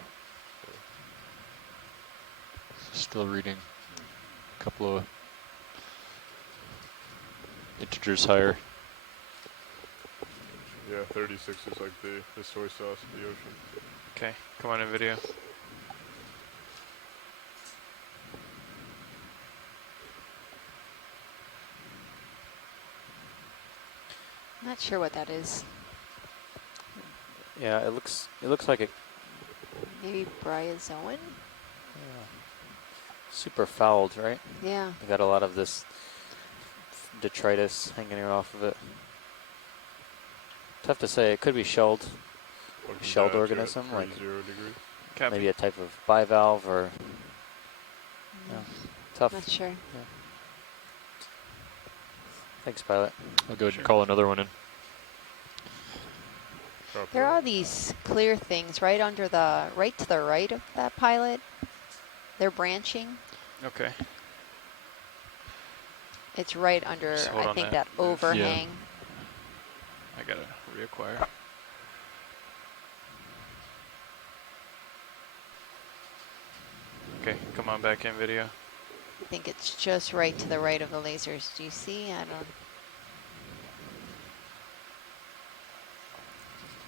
Still reading a couple of integers higher. Yeah, 36 is like the soy sauce of the ocean. Okay, come on in video. not sure what that is. Yeah, it looks like it. Maybe bryozoan? Super fouled, right? Yeah. You got a lot of this detritus hanging off of it. Tough to say. It could be shelled Looking Shelled down to organism, at like 30 degrees. Copy. maybe a type of bivalve or yeah, tough. Not sure. Thanks, pilot. I'll go ahead and call another one in. Copy There that. are these clear things right under the, right to the right of that pilot. They're branching. Okay. It's right under, Just hold I on think, that. that overhang. I gotta reacquire. Okay, come on back in video. I think it's just right to the right of the lasers. Do you see? I don't.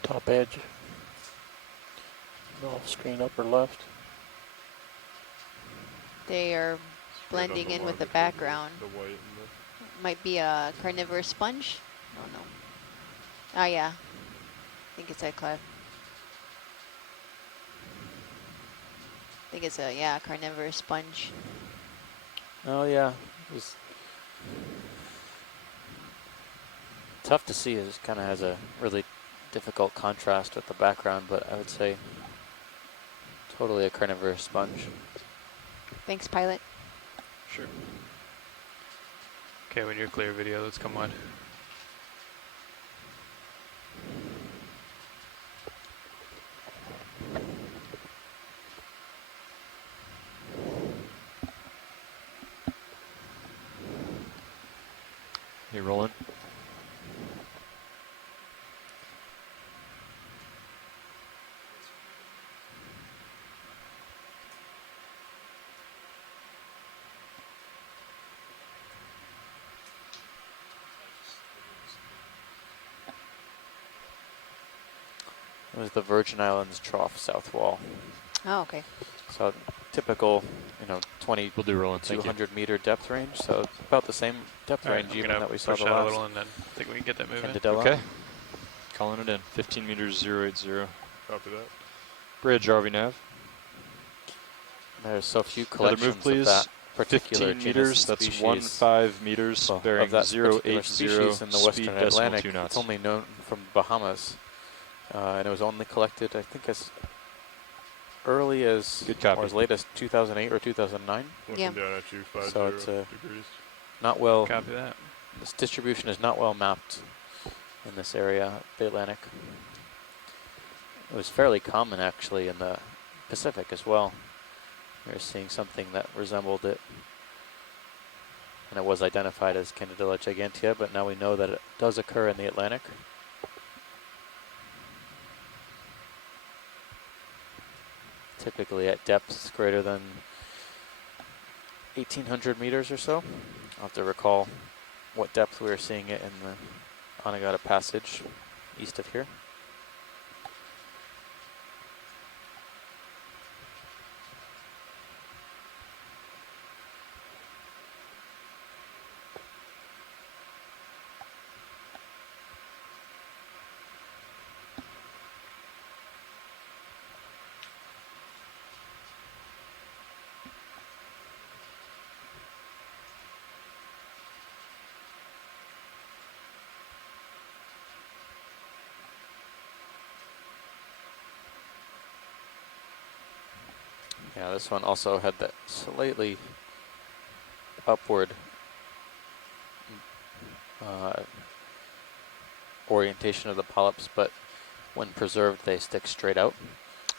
Top edge. Off screen upper left. They are Straight on blending the in line with the between background. The white and the Might be a carnivorous sponge. I don't know. Oh yeah. I think it's that cloud. I think it's a, yeah, carnivorous sponge. Oh yeah, it was tough to see. It kind of has a really difficult contrast with the background, but I would say totally a carnivorous sponge. Thanks, pilot. Sure. Okay, when you're clear video, let's come on. You rolling? It was the Virgin Islands trough south wall. Oh, okay. So typical, 20, We'll do rolling. Thank you. 200 meter depth range. So it's about the same depth All right, range I'm even gonna that we saw push the out a last. little, and then I think we can get that moving. Candidella. Okay. Calling it in. 15 meters, 080. Copy that. Bridge, RV nav. There's so few Another collections move, please. of that particular 15 genus meters, and that's species. 15 meters, Well, bearing of that 080, particular species in the speed Western decimal Atlantic. 2 knots. It's only known from Bahamas, and it was only collected, I think, as early as Good copy. or as late as 2008 or 2009. Looking Yeah. down at you, 50 So it's degrees. not well. Copy that. This distribution is not well mapped in this area, the Atlantic. It was fairly common actually in the Pacific as well. We were seeing something that resembled it, and it was identified as Candidella gigantea, but now we know that it does occur in the Atlantic. Typically at depths greater than 1,800 meters or so. I'll have to recall what depth we were seeing it in the Anegada Passage east of here. Yeah, this one also had that slightly upward orientation of the polyps, but when preserved they stick straight out,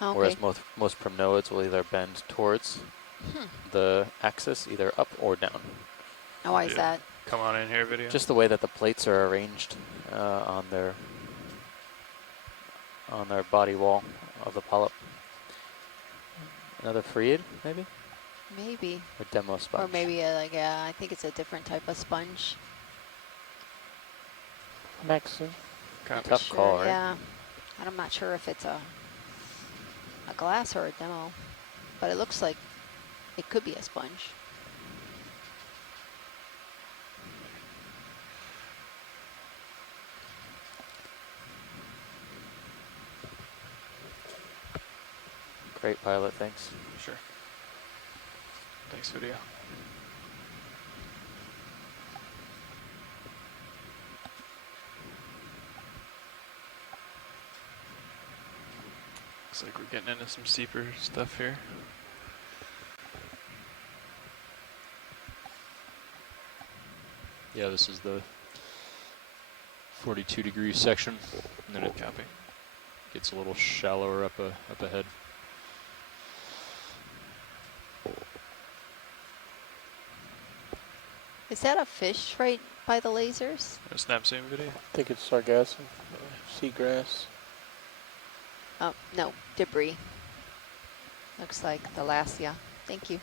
Okay. whereas most primnoids will either bend towards the axis, either up or down. Oh, why is Yeah. that? Come on in here, video. Just the way that the plates are arranged on their body wall of the polyp. Another Freid, maybe? Maybe. Or demo sponge? Or maybe I think it's a different type of sponge. Maxim. Copy. Tough call, right? Yeah. I'm not sure if it's a glass or a demo, but it looks like it could be a sponge. Great pilot, thanks. Sure. Thanks, video. Looks like we're getting into some steeper stuff here. Yeah, this is the 42-degree section, and then it Copy. gets a little shallower up ahead. Is that a fish right by the lasers? A snap zoom video. I think it's sargassum, seagrass. Oh, no, debris. Looks like the Thalassia. Thank you.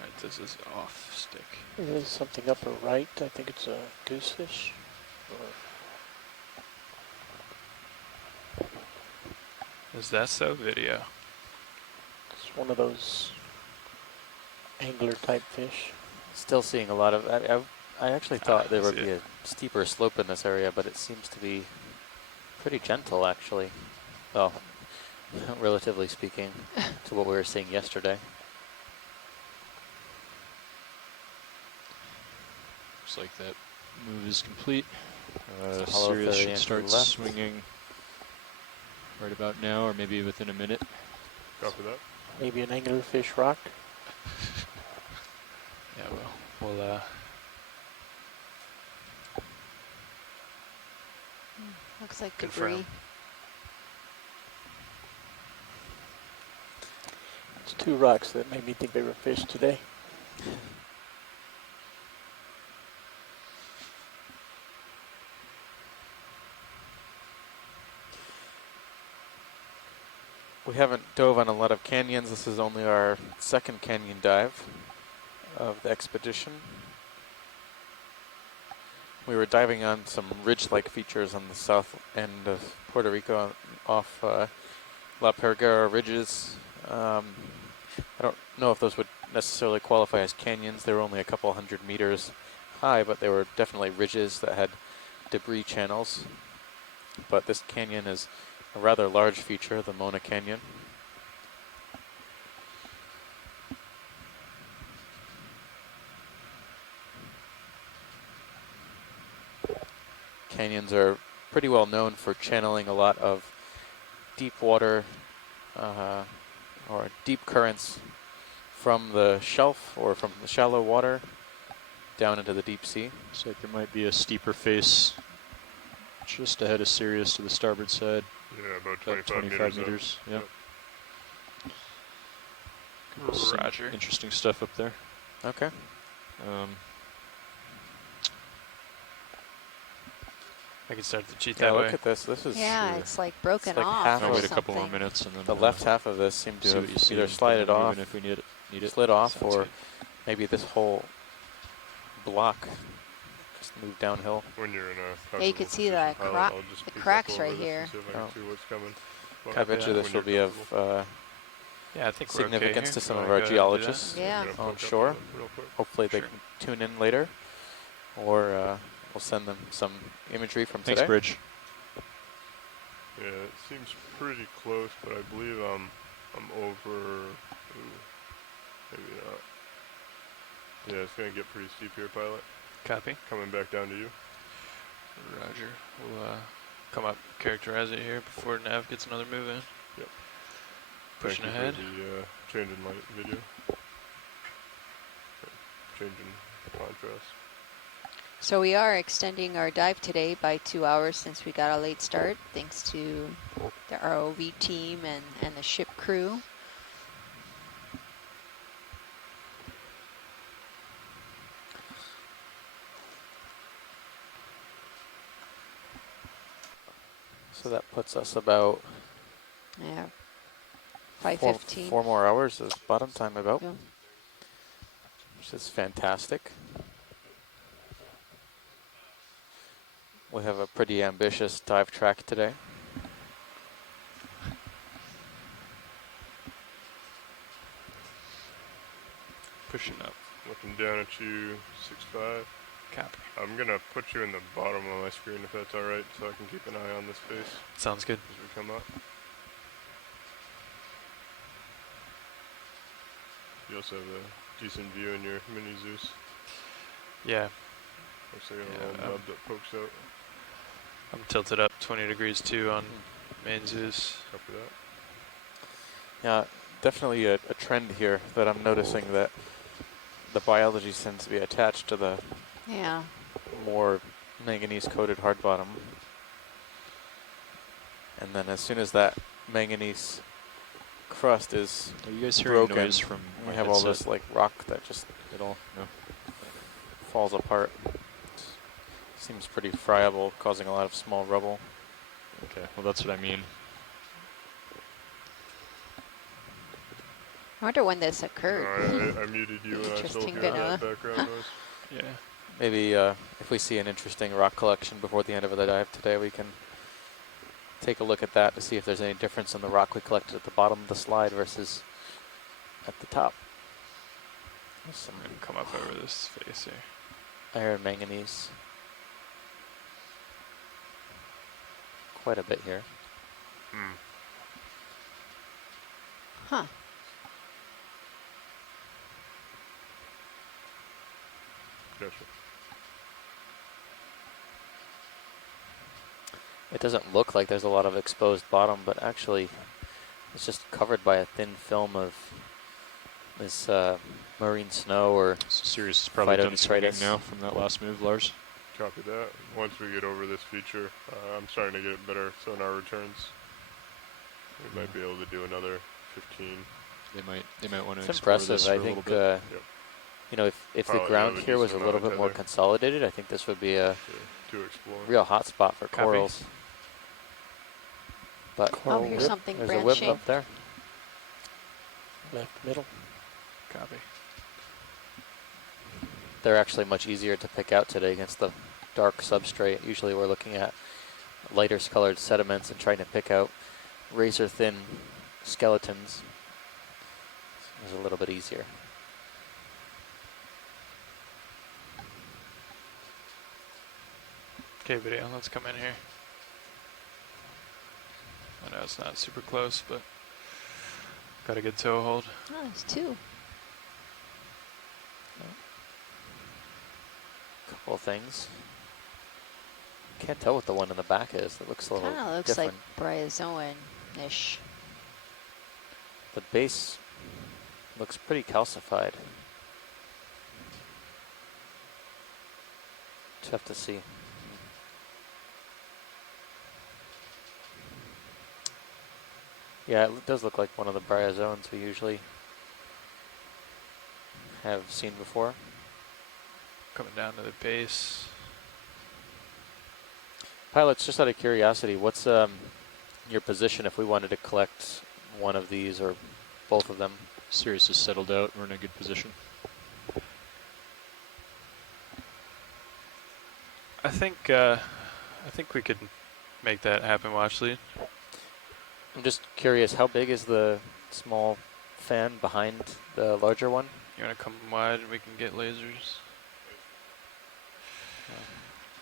Alright, this is off stick. There's something upper right. I think it's a goosefish. Is that so, video? It's one of those angler type fish. Still seeing a lot of. I actually thought there I would see be it. a steeper slope in this area, but it seems to be pretty gentle, actually. Well, relatively speaking, to what we were seeing yesterday. Looks like that move is complete. It's a hollow Sirius Therian should to start the left. swinging right about now, or maybe within a minute. Copy that. Maybe an anglerfish rock. Yeah, we'll Looks like Confirm. debris. 2 rocks that made me think they were fish today. We haven't dove on a lot of canyons. This is only our second canyon dive of the expedition. We were diving on some ridge-like features on the south end of Puerto Rico off La Perguera ridges. I don't know if those would necessarily qualify as canyons. They were only a couple hundred meters high, but they were definitely ridges that had debris channels. But this canyon is a rather large feature, the Mona Canyon. Canyons are pretty well known for channeling a lot of deep water or deep currents from the shelf or from the shallow water down into the deep sea. Looks like there might be a steeper face just ahead of Sirius to the starboard side. Yeah, about 25 meters. Yep. Some Roger. interesting stuff up there. Okay. I can start to cheat Yeah, that look way. at this. This is Yeah, it's like broken like off half or I'll wait a something. couple more minutes and then the left half of this seemed to see have what you see either and slided then move off, in if we need it. slid off, Sounds or good. maybe this whole block just moved downhill. When you're in a Yeah, you can see the the cracks right here. See if I can see what's coming. I bet you this will be of Yeah, I think we're significance okay to some here. of Go our ahead and do that. geologists Yeah. Gonna on poke up shore. on them real quick. Hopefully they Sure. can tune in later, or we'll send them some imagery from Thanks, today. Bridge. Yeah, it seems pretty close, but I believe I'm over. Ooh, maybe not. Yeah, it's gonna get pretty steep here, pilot. Copy. Coming back down to you. Roger. We'll come up, characterize it here before Nav gets another move in. Yep. Pushing Thank you ahead. for the change in light video. Change in contrast. So we are extending our dive today by 2 hours since we got a late start, thanks to the ROV team and the ship crew. So that puts us about Yeah, four 5:15. more hours of bottom time about, Yeah. which is fantastic. We have a pretty ambitious dive track today. Pushing up. Looking down at you, 6'5". Copy. I'm gonna put you in the bottom of my screen if that's alright, so I can keep an eye on this face Sounds good. as we come up. You also have a decent view in your mini Zeus. Yeah, Looks like a Yeah, little nub that pokes out. I'm tilted up 20 degrees too on main Zeus. Copy that. Yeah, definitely a trend here that I'm noticing, that the biology seems to be attached to the Yeah. more manganese-coated hard bottom. And then as soon as that manganese crust is Are you guys hearing broken, noise from we my have all headset this like rock that just at all? No. falls apart. Seems pretty friable, causing a lot of small rubble. Okay, well that's what I mean. I wonder when this occurred. I muted you and I still Interesting, hear Vanilla. that background noise. Yeah. Maybe if we see an interesting rock collection before the end of the dive today, we can take a look at that to see if there's any difference in the rock we collected at the bottom of the slide versus at the top. There's some I'm going to come up over this face here. iron manganese. Quite a bit here. Hmm. Huh. Gotcha. It doesn't look like there's a lot of exposed bottom, but actually it's just covered by a thin film of this marine snow or So Sirius is probably done swinging phytodetritus. now from that last move, Lars. Copy that. Once we get over this feature, I'm starting to get better sonar returns. We might be able to do another 15. They might They might want to It's explore impressive. this for I a little think, bit. you know, if the Pilot, ground would here do was a some little bit more today consolidated, I think this would be a to explore. real hot spot for Copy. corals. But Oh, Coral here's whip, something there's a whip branching. up there. left middle. Copy. They're actually much easier to pick out today against the dark substrate. Usually we're looking at lighter colored sediments and trying to pick out razor thin skeletons. It's a little bit easier. Okay, video, let's come in here. I know it's not super close, but got a good toe hold. Oh, there's two. Couple of things. Can't tell what the one in the back is. It looks a little Kind of looks different. like bryozoan-ish. The base looks pretty calcified. Tough to see. Yeah, it does look like one of the bryozoans we usually have seen before. Coming down to the base. Pilots, just out of curiosity, what's your position if we wanted to collect one of these or both of them? Sirius is settled out. We're in a good position. I think we could make that happen, watch lead. I'm just curious, how big is the small fan behind the larger one? You want to come wide and we can get lasers?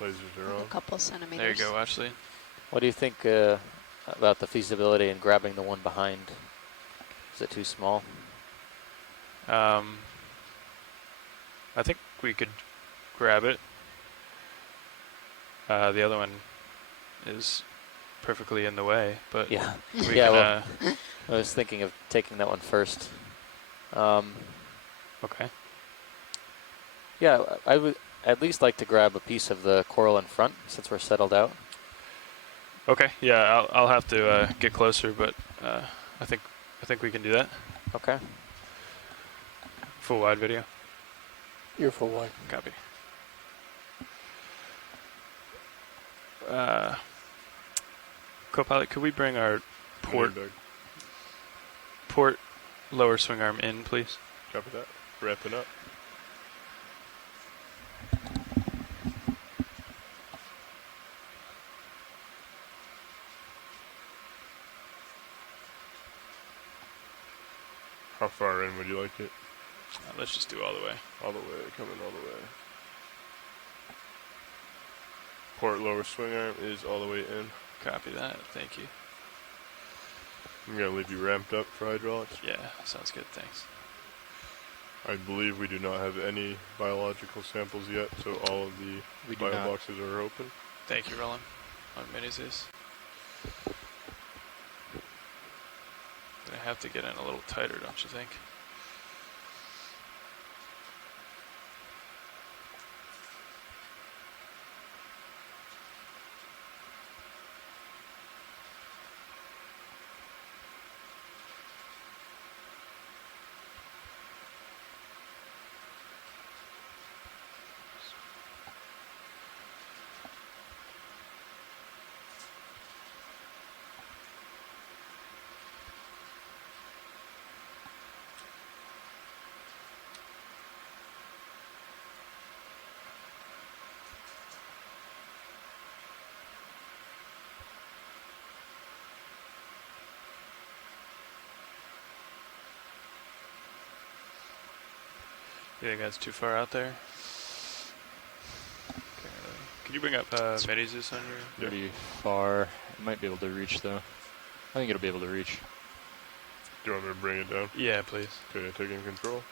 Lasers are A on. couple centimeters. There you go, watch lead. What do you think about the feasibility in grabbing the one behind? Is it too small? I think we could grab it. The other one is perfectly in the way, but Yeah. we Yeah, can, well, I was thinking of taking that one first. okay. Yeah, I would at least like to grab a piece of the coral in front since we're settled out. Okay, yeah, I'll have to get closer, but I think we can do that. Okay. Full wide video. You're full wide. Copy. Co-pilot, could we bring our port lower swing arm in, please? Copy that. Wrapping up. How far in would you like it? Let's just do all the way. All the way, coming all the way. Port lower swing arm is all the way in. Copy that. Thank you. I'm going to leave you ramped up for hydraulics. Yeah, sounds good. Thanks. I believe we do not have any biological samples yet, so all of the We do bio not. boxes are open. Thank you, Roland. On minis. Gonna have to get in a little tighter, don't you think? You think that's too far out there? Okay, can you bring up Medizus on your? Pretty far. It might be able to reach though. I think it'll be able to reach. Do you want me to bring it down? Yeah, please. Okay, taking control.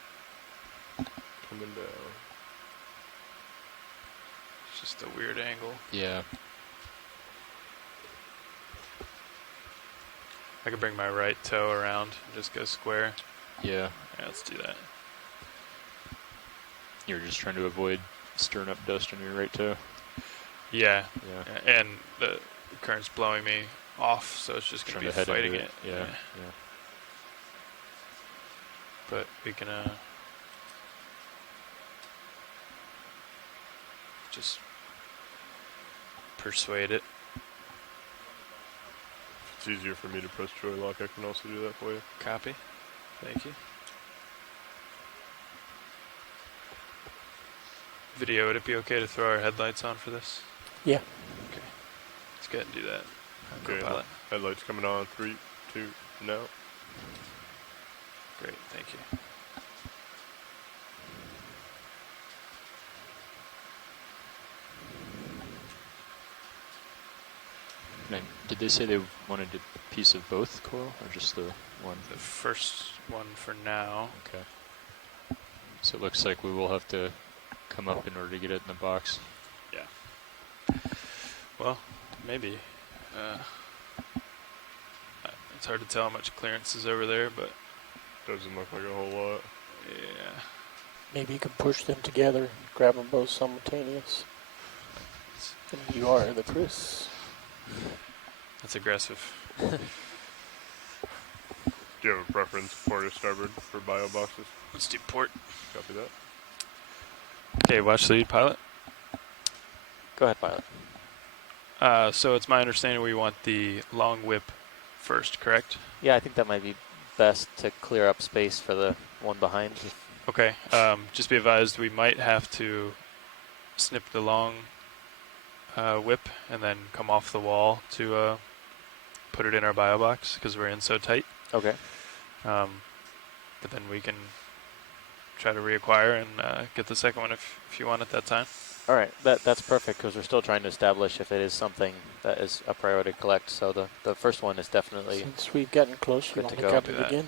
Coming down. It's just a weird angle. Yeah. I could bring my right toe around and just go square. Yeah. Yeah, let's do that. You're just trying to avoid stirring up dust on your right toe. Yeah. Yeah. And the current's blowing me off, so it's just going Trying to to be head fighting into it. Yeah. Yeah. but we can just persuade it. If it's easier for me to press joy lock, I can also do that for you. Copy. Thank you. Video, would it be okay to throw our headlights on for this? Yeah. Okay. Let's go ahead and do that. Okay, Copilot. headlights coming on. 3, 2, now. Great, thank you. And did they say they wanted a piece of both coil or just the one? The first one for now. Okay. So it looks like we will have to come up in order to get it in the box. Yeah. Well, maybe. It's hard to tell how much clearance is over there, but Doesn't look like a whole lot. yeah. Maybe you can push them together, grab them both simultaneous. And you are the Chris. That's aggressive. Do you have a preference, port or starboard, for bio boxes? Let's do port. Copy that. Okay, watch lead, pilot. Go ahead, pilot. So it's my understanding we want the long whip first, correct? Yeah, I think that might be best to clear up space for the one behind. Okay, just be advised we might have to snip the long whip and then come off the wall to put it in our bio box because we're in so tight. Okay. But then we can try to reacquire and get the second one if you want at that time. All right, that's perfect because we're still trying to establish if it is something that is a priority to collect. So the first one is definitely Since we've gotten closer, good you to want go. to cap Do it that. again?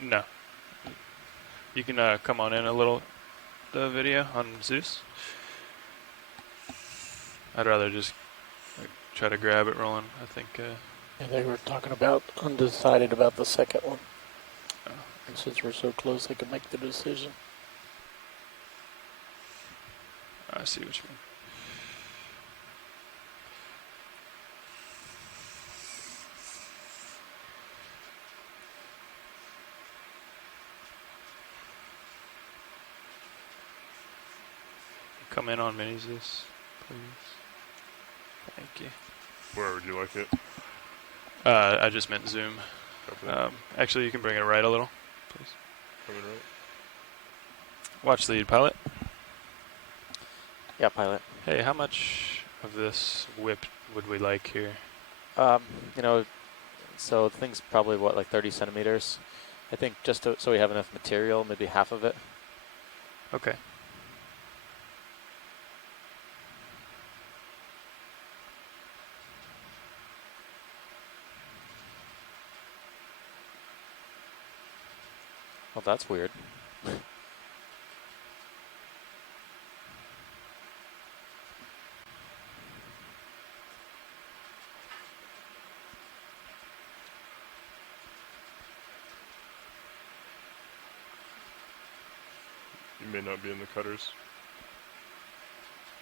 No. You can come on in a little, the video on Zeus. I'd rather just try to grab it rolling. I think. And they were talking about undecided about the second one. Oh. And since we're so close, they could make the decision. I see what you mean. Come in on mini Zeus, please. Thank you. Where would you like it? I just meant zoom. Copy that. Actually, you can bring it right a little, please. Coming right. Watch lead, pilot. Yeah, pilot. Hey, how much of this whip would we like here? You know, so the thing's probably what, like 30 centimeters. I think just so we have enough material, maybe half of it. Okay. Well, that's weird. You may not be in the cutters.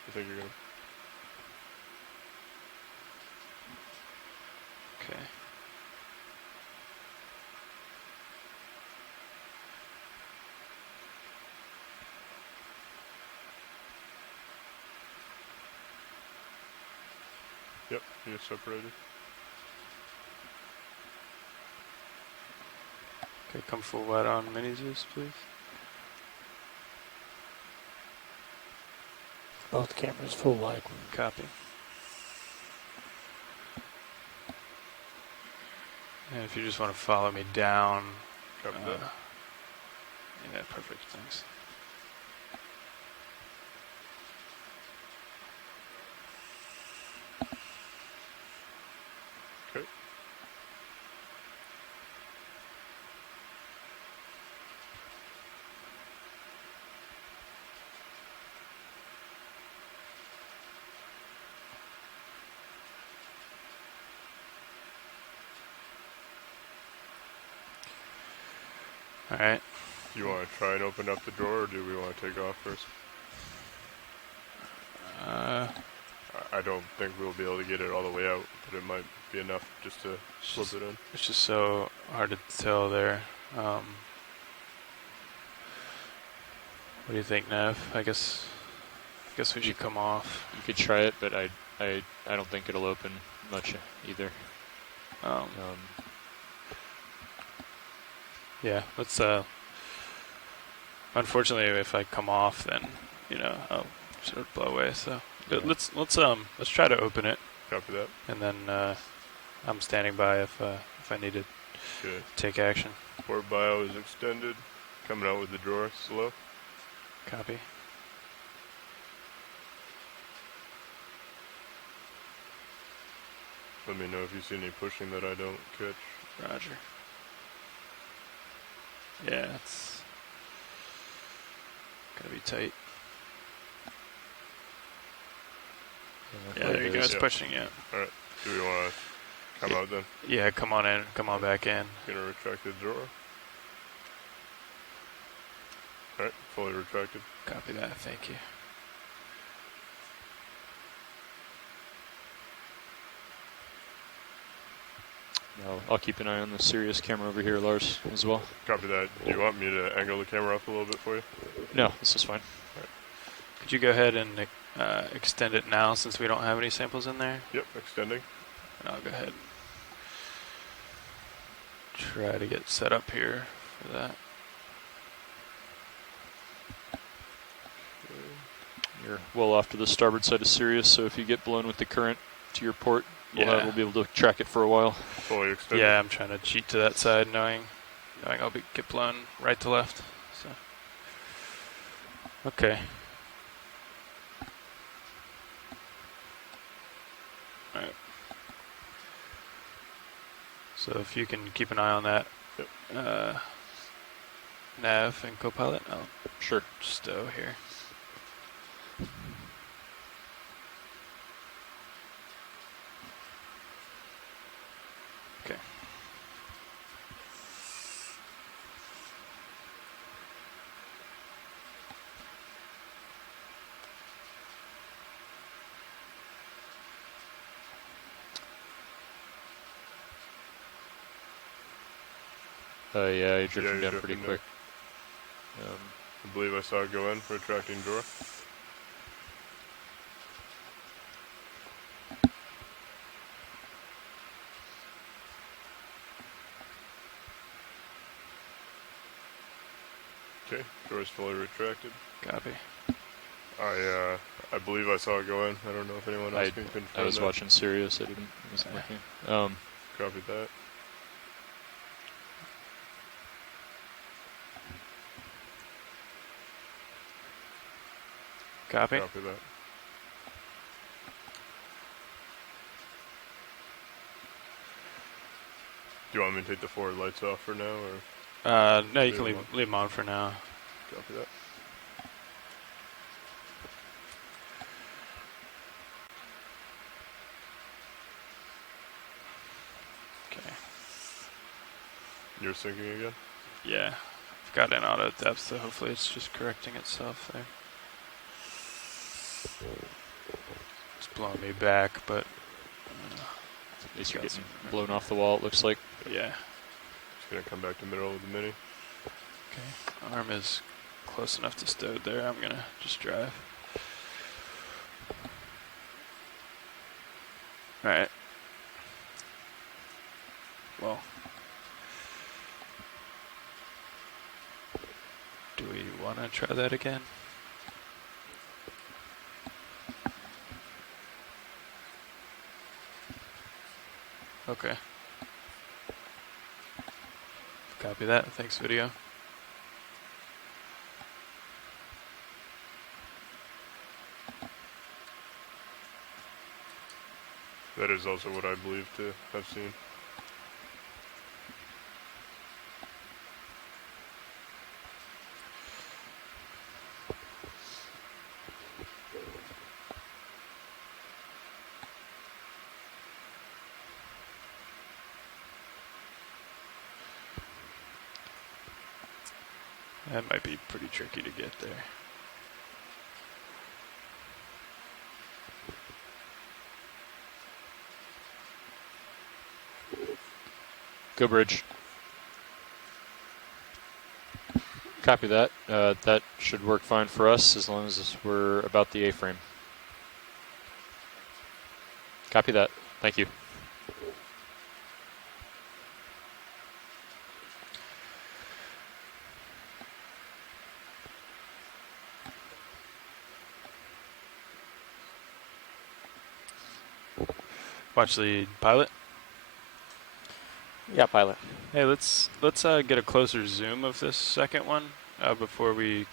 I think you're gonna. Okay. Yep, you're separated. Okay, come full wide on mini Zeus, please. Both cameras full wide. Copy. And if you just want to follow me down. Copy that. Yeah, perfect, thanks. Okay. All right. Do you want to try and open up the door, or do we want to take off first? Uh, I don't think we'll be able to get it all the way out, but it might be enough just to slip it in. It's just so hard to tell there. What do you think, Nev? I guess we should come off. You could try it, but I don't think it'll open much either. Yeah, let's. Unfortunately, if I come off, then I'll sort of blow away. So Yeah. let's try to open it, Copy that. and then I'm standing by if I need to Okay. take action. Port bio is extended. Coming out with the drawer, slow. Copy. Let me know if you see any pushing that I don't catch. Roger. Yeah, it's gonna be tight. Yeah, there you go. It's Yeah. pushing it. Alright. Do we want to come out then? Yeah, come on in. Come on back in. Gonna retract the drawer. Alright, fully retracted. Copy that. Thank you. I'll keep an eye on the Sirius camera over here, Lars, as well. Copy that. Do you want me to angle the camera up a little bit for you? No, this is fine. Could you go ahead and extend it now since we don't have any samples in there? Yep, extending. And I'll go ahead. Try to get set up here for that. You're well off to the starboard side of Sirius, so if you get blown with the current to your port, we'll be able to track it for a while. Fully extended. Yeah, I'm trying to cheat to that side, knowing I'll get blown right to left. So, okay. All right. So if you can keep an eye on that, nav and Copilot, I'll stow here. Okay. Yeah, you're drifting you're down drifting pretty down. quick. I believe I saw it go in, retracting drawer. Okay, drawer's fully retracted. Copy. I believe I saw it go in. I don't know if anyone else can confirm I was that. watching Sirius. I wasn't looking. Copy that. Copy. Copy that. Do you want me to take the forward lights off for now, or No, you Leave can them leave them on for now. copy that? Okay. You're syncing again? Yeah. I've got an auto depth, so hopefully it's just correcting itself there. It's blowing me back, but At least you're getting blown off the wall, it looks like. yeah. Just gonna come back to middle of the mini. Okay. Arm is close enough to stowed there. I'm gonna just drive. Alright. Well. Do we want to try that again? Okay. Copy that. Thanks, video. That is also what I believe to have seen. That might be pretty tricky to get there. Go bridge. Copy that. That should work fine for us as long as we're about the A-frame. Copy that. Thank you. Watch the pilot. Yeah, pilot. Hey, let's get a closer zoom of this second one before we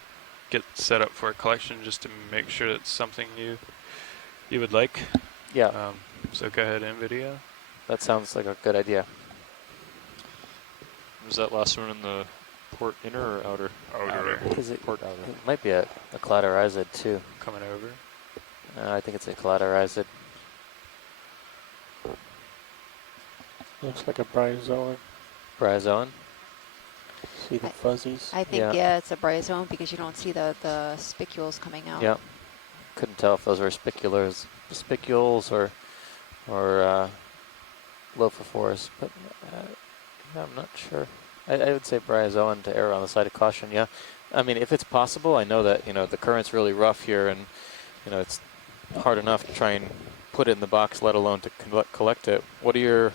get set up for a collection, just to make sure it's something you would like. Yeah, So go ahead, in video. that sounds like a good idea. Was that last one in the port inner or outer? Outer. Is it, Port it might be a collateralized too. Coming over. I think it's a collateralized. Looks like a bryozoan. Bryozoan. See the fuzzies? I think, yeah, it's a bryozoan because you don't see the spicules coming out. Yeah. Couldn't tell if those were spicules or lophophores, but I'm not sure. I would say bryozoan to err on the side of caution. Yeah, I mean, if it's possible, I know that the current's really rough here, and it's hard enough to try and put it in the box, let alone to collect it. What are your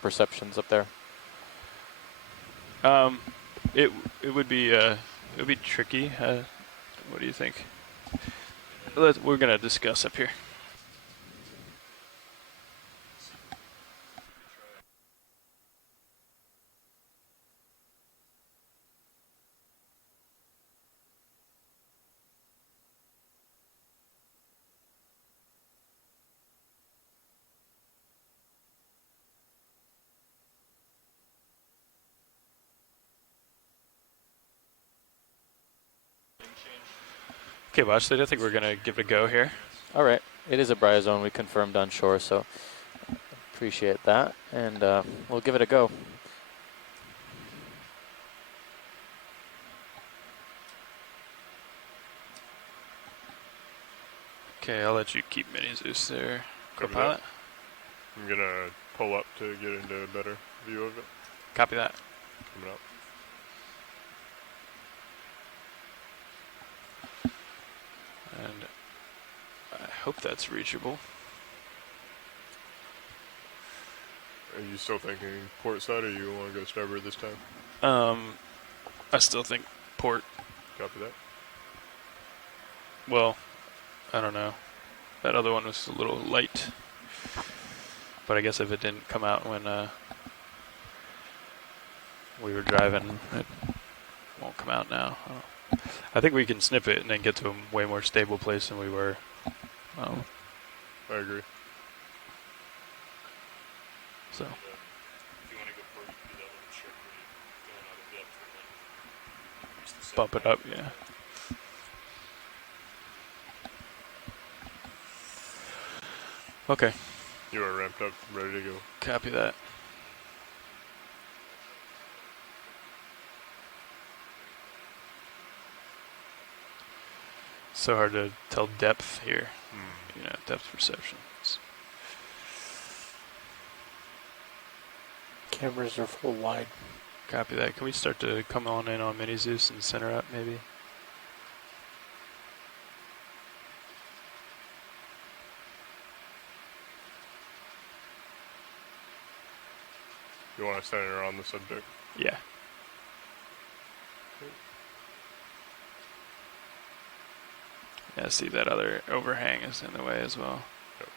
perceptions up there? It would be tricky. What do you think? We're gonna discuss up here. Okay, Watchley, I think we're gonna give it a go here. All right, it is a bryozoan. We confirmed on shore, so appreciate that, and we'll give it a go. Okay, I'll let you keep Mini Zeus there, Copy co-pilot. I'm gonna pull up to get into a better view of it. Copy that. Coming up. And I hope that's reachable. Are you still thinking port side, or you want to go starboard this time? I still think port. Copy that. Well, I don't know. That other one was a little light. But I guess if it didn't come out when we were driving, it won't come out now. I think we can snip it and then get to a way more stable place than we were. I agree. So. Bump it up, yeah. Okay. You are ramped up, ready to go. Copy that. So hard to tell depth here. Depth perceptions. Cameras are full wide. Copy that. Can we start to come on in on Mini Zeus and center up maybe? You want to center on the subject? Yeah. Yeah, see that other overhang is in the way as well. Yep.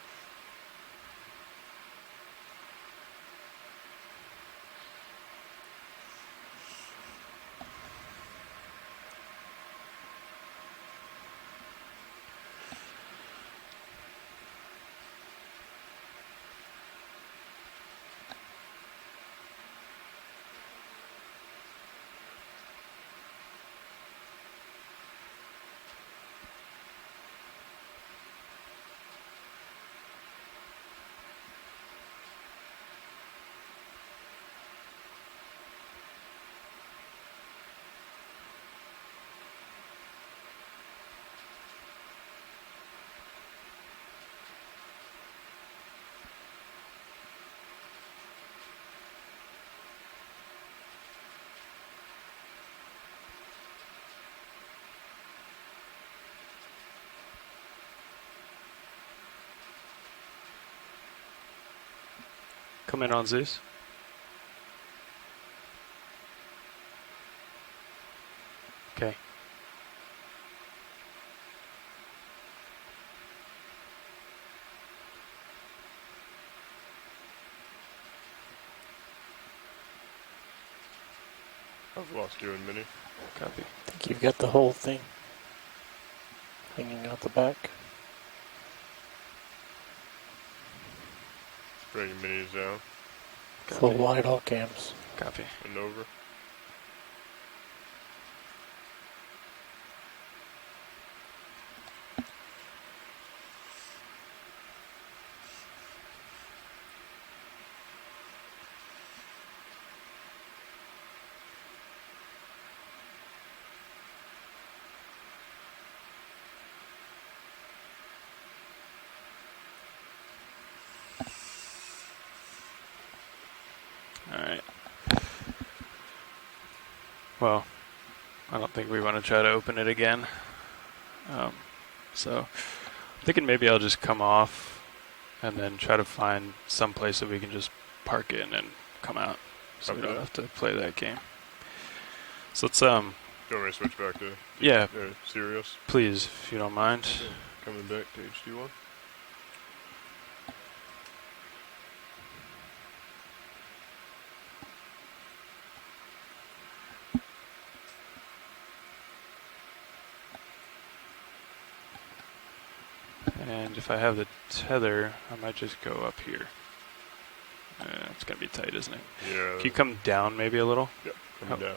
Come in on Zeus. Okay. I've lost you in mini. Copy. I think you've got the whole thing hanging out the back. Bring minis down Full wide all cams. Copy. and over. Alright. Well, I don't think we want to try to open it again. So, I'm thinking maybe I'll just come off and then try to find some place that we can just park in and come out. So we Copy don't that. have to play that game. So let's, Do you want me to switch back to yeah, Sirius? please, if you don't mind. Coming back to HD1. And if I have the tether, I might just go up here. It's going to be tight, isn't it? Yeah. Can you come down maybe a little? Yep, coming down.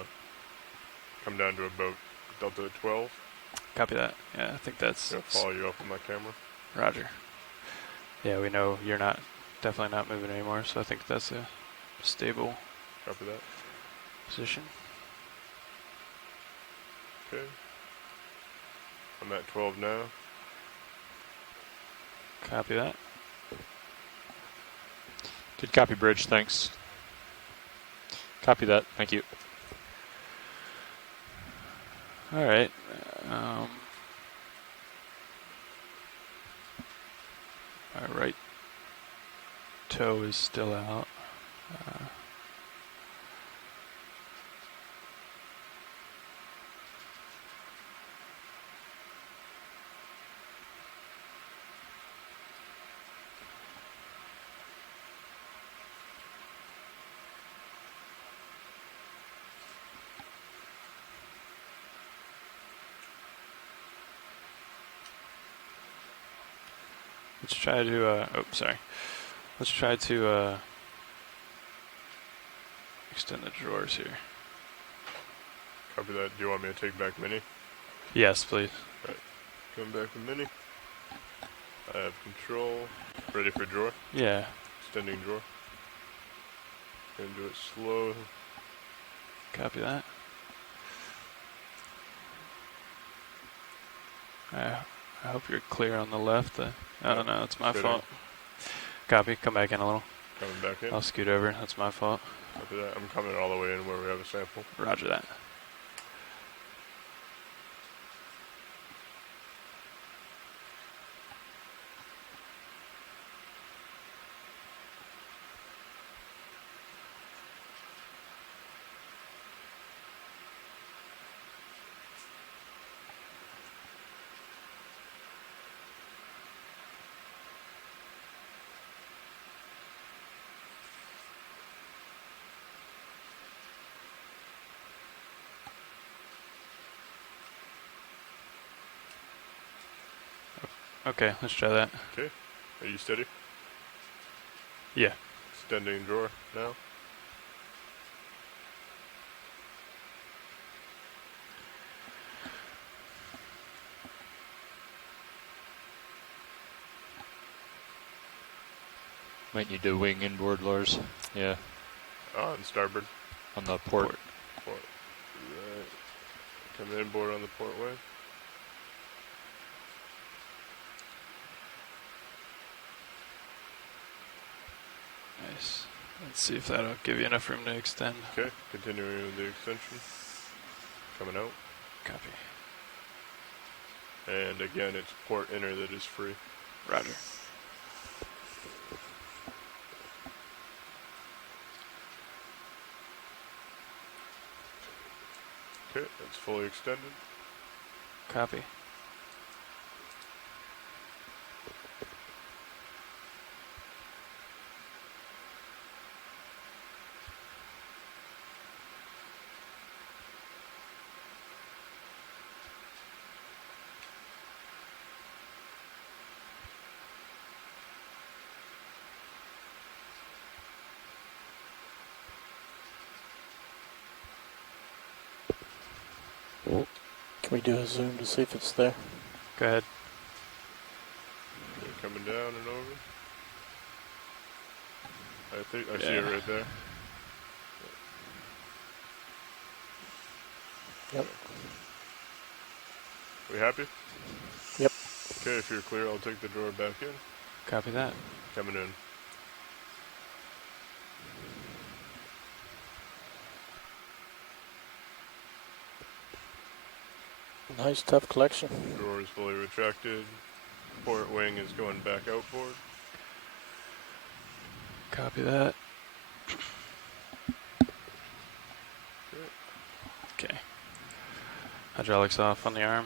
Come down to about Delta 12. Copy that. Yeah, I think that's... Gonna follow you up on my camera. Roger. Yeah, we know you're definitely not moving anymore, so I think that's a stable Copy that. position. Okay. I'm at 12 now. Copy that. Good copy, bridge. Thanks. Copy that. Thank you. All right. Our right toe is still out. Let's try to, Let's try to extend the drawers here. Copy that. Do you want me to take back mini? Yes, please. Right. Coming back with mini. I have control. Ready for drawer. Yeah. Extending drawer. Gonna do it slow. Copy that. I hope you're clear on the left. Oh, Yep. no, it's my Sitting. fault. Copy. Come back in a little. Coming back in. I'll scoot over. That's my fault. Copy that. I'm coming all the way in where we have a sample. Roger that. Okay, let's try that. Okay. Are you steady? Yeah. Extending drawer now. Might need to wing inboard, Lars. Yeah, On starboard. on the port. Port. Right. Coming inboard on the port way. Nice. Let's see if that'll give you enough room to extend. Okay. Continuing with the extension. Coming out. Copy. And again, it's port inner that is free. Roger. It's fully extended. Copy. Can we do a zoom to see if it's there? Go ahead. Okay, coming down and over. I think I see Yeah. it right there. Yep. We happy? Yep. Okay, if you're clear, I'll take the drawer back in. Copy that. Coming in. Nice, tough collection. Drawer is fully retracted. Port wing is going back outboard. Copy that. Okay. Hydraulics off on the arm.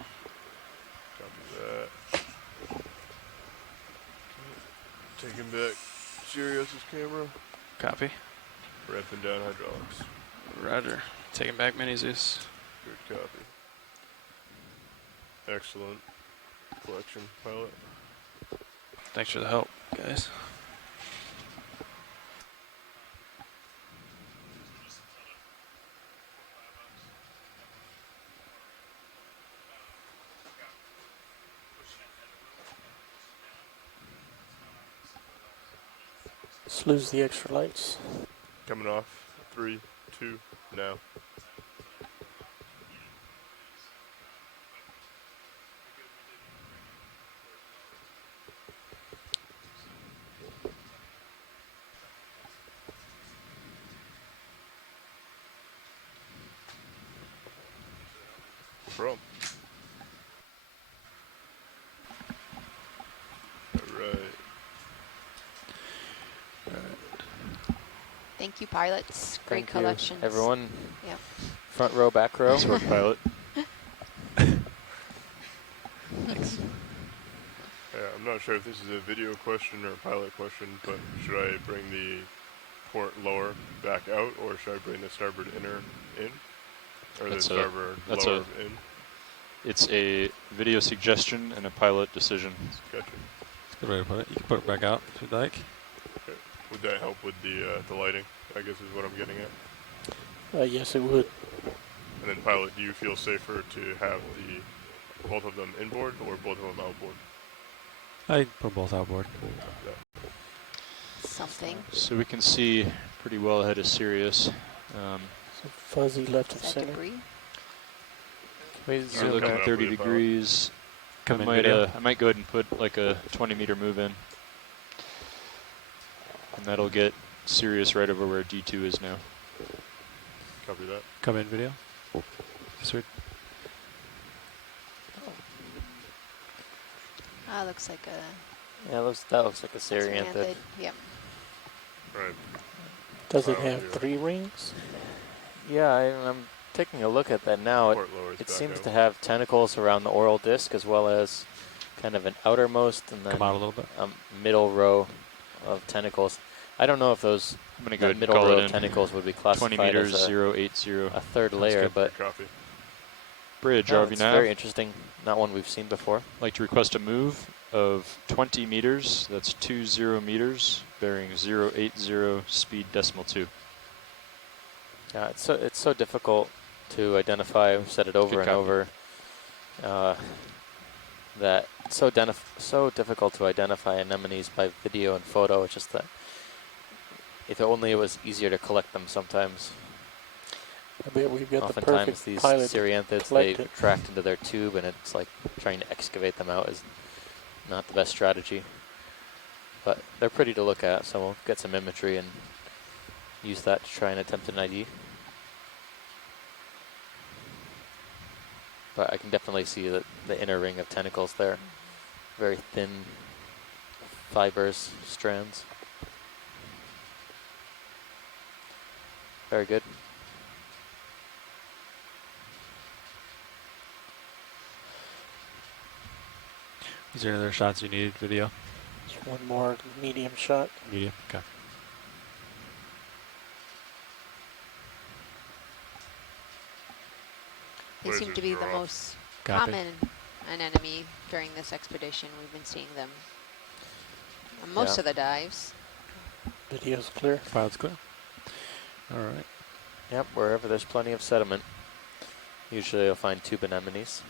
Copy that. Okay. Taking back Sirius's camera. Copy. Ramping down hydraulics. Roger. Taking back Mini Zeus. Good copy. Excellent collection, pilot. Thanks for the help, guys. Let's lose the extra lights. Coming off. 3, 2, now. From. Alright. Thank you, pilots. Great Thank you, collections. everyone. Yep. Front row, back row. Nice work, pilot. Yeah, I'm not sure if this is a video question or a pilot question, but should I bring the port lower back out, or should I bring the starboard inner in? Or That's the starboard that's lower in? It's a video suggestion and a pilot decision. Gotcha. That's a good way to put it. You can put it back out if you'd like. Okay. Would that help with the lighting, I guess is what I'm getting at. Yes, it would. And then pilot, do you feel safer to have both of them inboard or both of them outboard? I put both outboard. Something. So we can see pretty well ahead of Sirius. So fuzzy left of Is that center. debris? We You're zoom looking coming at up 30 with the pilot. degrees. Come in I video. might go ahead and put like a 20-meter move in. And that'll get Sirius right over where D2 is now. Copy that. Come in video. Sweet. Ah, looks like a Yeah, that looks like a Syrianthid. Syrianthid. Yep. Right. Does it Oh, have yeah. 3 rings? Yeah, I'm taking a look at that now. Port lowers It back seems out. to have tentacles around the oral disc as well as kind of an outermost and then Come out a little bit. middle row of tentacles. I don't know if those I'm going to go that ahead and middle call row it of in. tentacles would be 20 classified meters, as 080. a third layer, good. but Copy. Bridge, no, RV it's nav. very interesting. Not one we've seen before. Like to request a move of 20 meters. That's 20 meters, bearing 080, speed decimal 2. Yeah, it's so difficult to identify. We've said it over Good and copy. over. That it's so difficult to identify anemones by video and photo. It's just that if only it was easier to collect them sometimes. I bet we've got the Oftentimes perfect these pilot. Syrianthids, collect they it. retract into their tube and it's like trying to excavate them out is not the best strategy. But they're pretty to look at, so we'll get some imagery and use that to try and attempt an ID. But I can definitely see the inner ring of tentacles there. Very thin fibers, strands. Very good. Is there any other shots you need? Video? Just one more medium shot. Medium? Okay. They Where's seem his to be the draw? most Copy. common anemone during this expedition. We've been seeing them on most Yeah. of the dives. Video's clear. Pilot's clear. All right. Yep, wherever there's plenty of sediment, usually you'll find tube anemones.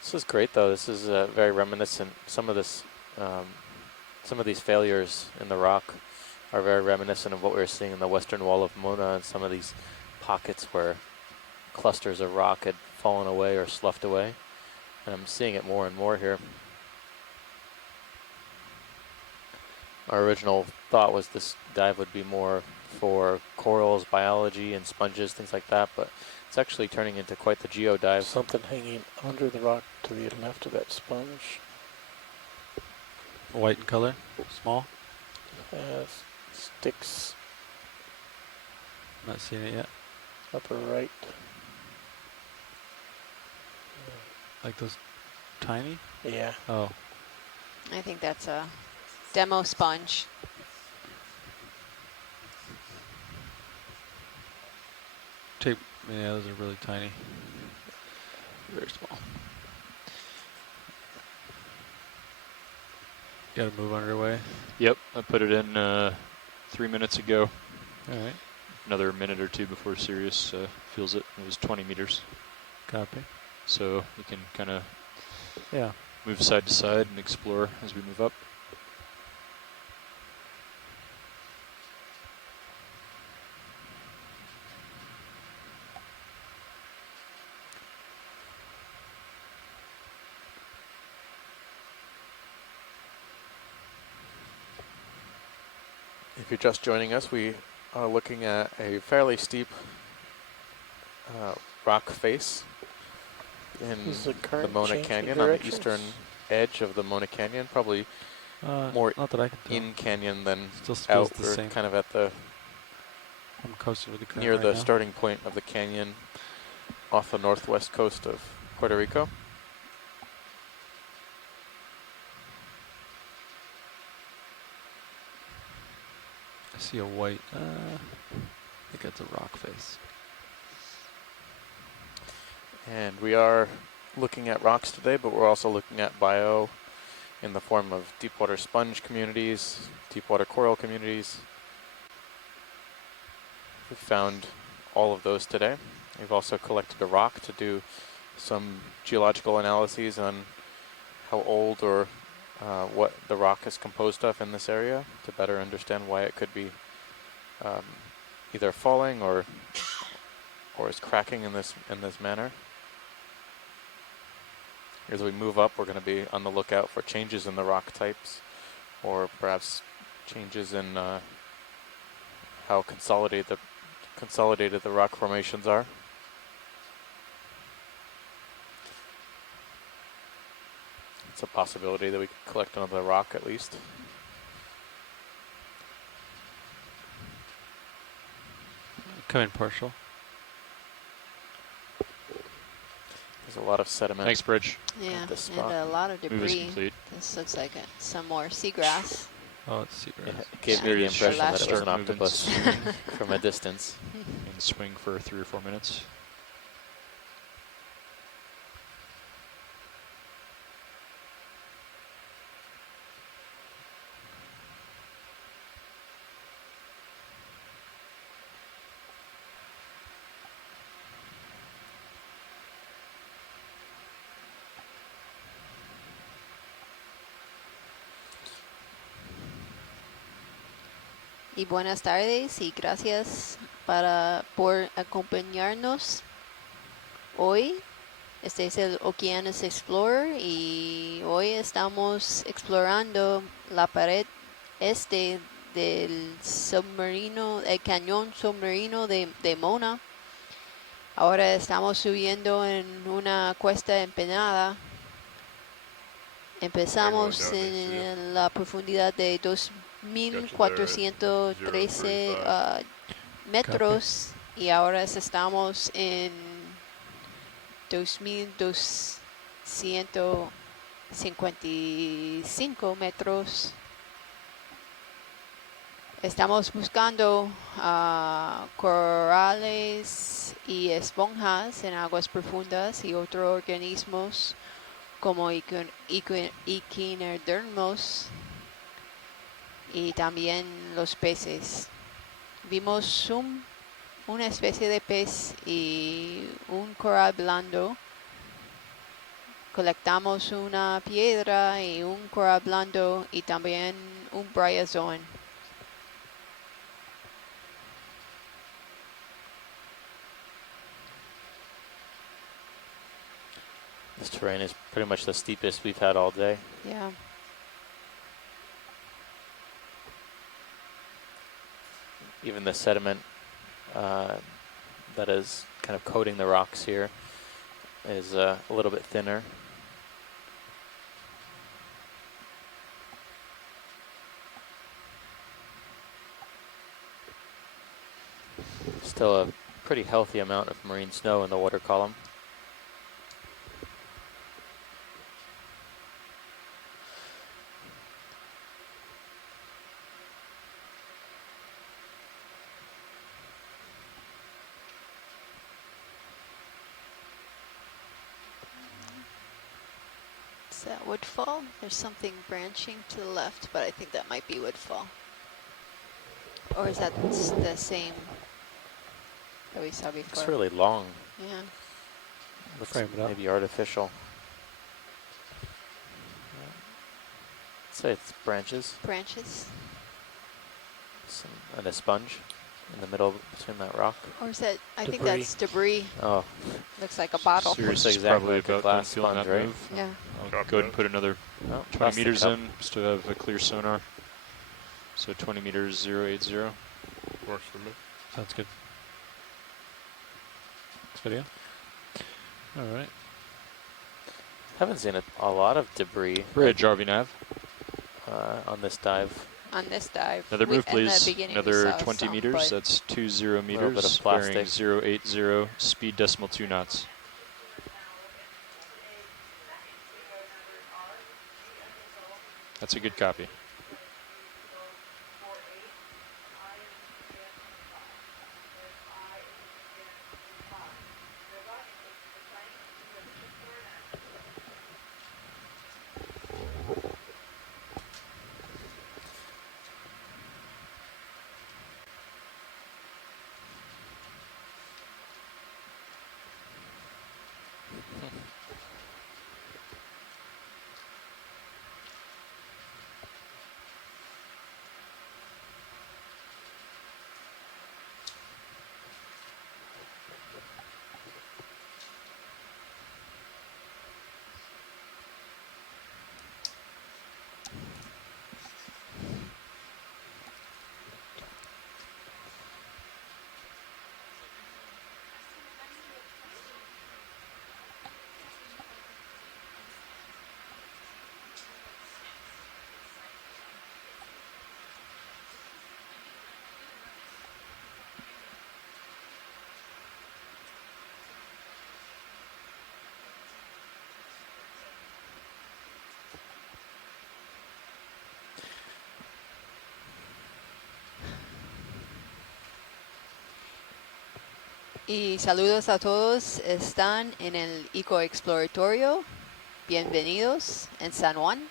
This is great, though. This is very reminiscent. Some of these failures in the rock are very reminiscent of what we were seeing in the western wall of Mona, and some of these pockets where clusters of rock had fallen away or sloughed away. And I'm seeing it more and more here. Our original thought was this dive would be more for corals, biology, and sponges, things like that, but it's actually turning into quite the geo dive. Something hanging under the rock to the left of that sponge. White in color? Small? Sticks Not seeing it yet. upper right. Like those tiny? Yeah. Oh. I think that's a demo sponge. Tape. Yeah, those are really tiny. Very small. Got a move underway. Yep, I put it in 3 minutes ago. All right. Another minute or two before Sirius feels it. It was 20 meters. Copy. So you can kind of Yeah. move side to side and explore as we move up. If you're just joining us, we are looking at a fairly steep rock face in Is the the current Mona changing Canyon, on the directions? eastern edge of the Mona Canyon, probably more not that I can tell. in canyon than Still feels out. the We're same. kind of at the I'm coasting with the current near right the now. starting point of the canyon off the northwest coast of Puerto Rico. I see a white. I think that's a rock face. And we are looking at rocks today, but we're also looking at bio in the form of deep water sponge communities, deep water coral communities. We've found all of those today. We've also collected a rock to do some geological analyses on how old or what the rock is composed of in this area to better understand why it could be either falling or is cracking in this manner. As we move up, we're going to be on the lookout for changes in the rock types, or perhaps changes in how consolidated the rock formations are. It's a possibility that we could collect another rock at least. Come in partial. There's a lot of sediment. Thanks, Bridge. Yeah, At this and spot. a lot of Move is debris. complete. This looks like some more seagrass. Oh, it's seagrass. It gave me the Sirius impression that should it was an start moving octopus from a distance. and swing for 3 or 4 minutes. Y buenas tardes y gracias por acompañarnos hoy. Este es el Okeanos Explorer y hoy estamos explorando la pared este del submarino, el cañón submarino de Mona. Ahora estamos subiendo en una cuesta empinada Empezamos down next to you. en la profundidad de Got you there at 2.413 0.35. metros y ahora estamos en 2.255 metros. Estamos buscando corales y esponjas en aguas profundas y otros organismos como equinodermos y también los peces. Vimos una especie de pez y un coral blando. Colectamos una piedra y un coral blando y también un bryozoan. This terrain is pretty much the steepest we've had all day. Yeah. Even the sediment that is kind of coating the rocks here is a little bit thinner. Still a pretty healthy amount of marine snow in the water column. Is that woodfall? There's something branching to the left, but I think that might be woodfall. Or is that the same that we saw before? It's really long. Yeah. Looks Frame it up. maybe artificial. I'd say it's branches Branches? and a sponge in the middle between that rock. Or is that, I think Debris. that's debris. Oh, Looks like a bottle. Sirius Looks is exactly probably like a about glass done feeling sponge, that right? move. Yeah. I'll Copy go ahead and that. put another oh 20 plastic meters cup. in, just to have a clear sonar. So 20 meters, 080. Works for me. Sounds good. Next video. All right. Haven't seen a lot of debris Bridge, RV Nav. on this dive. On this dive. Another move, in the please. beginning we Another saw 20 some, meters. but That's 20 bit of meters. plastic. Bearing 080. Speed decimal 2 knots. That's a good copy. Y saludos a todos. Están en el Eco Exploratorio. Bienvenidos en San Juan.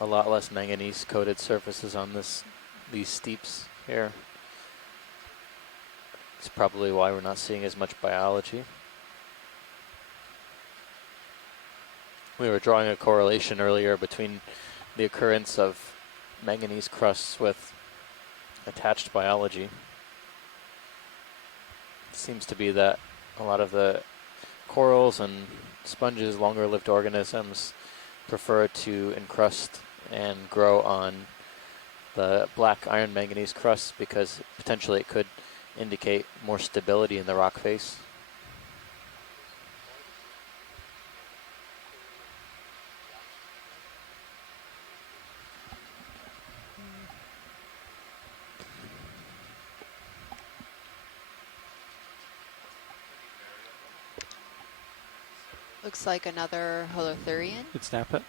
A lot less manganese coated surfaces on these steeps here. It's probably why we're not seeing as much biology. We were drawing a correlation earlier between the occurrence of manganese crusts with attached biology. It seems to be that a lot of the corals and sponges, longer lived organisms, prefer to encrust and grow on the black iron manganese crust because potentially it could indicate more stability in the rock face. Looks like another holothurian. Good snap it.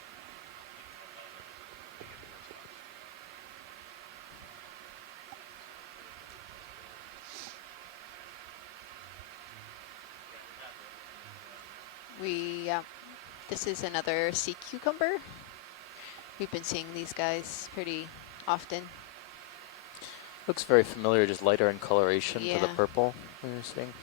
This is another sea cucumber. We've been seeing these guys pretty often. Looks very familiar, just lighter in coloration to the Yeah. purple we were seeing.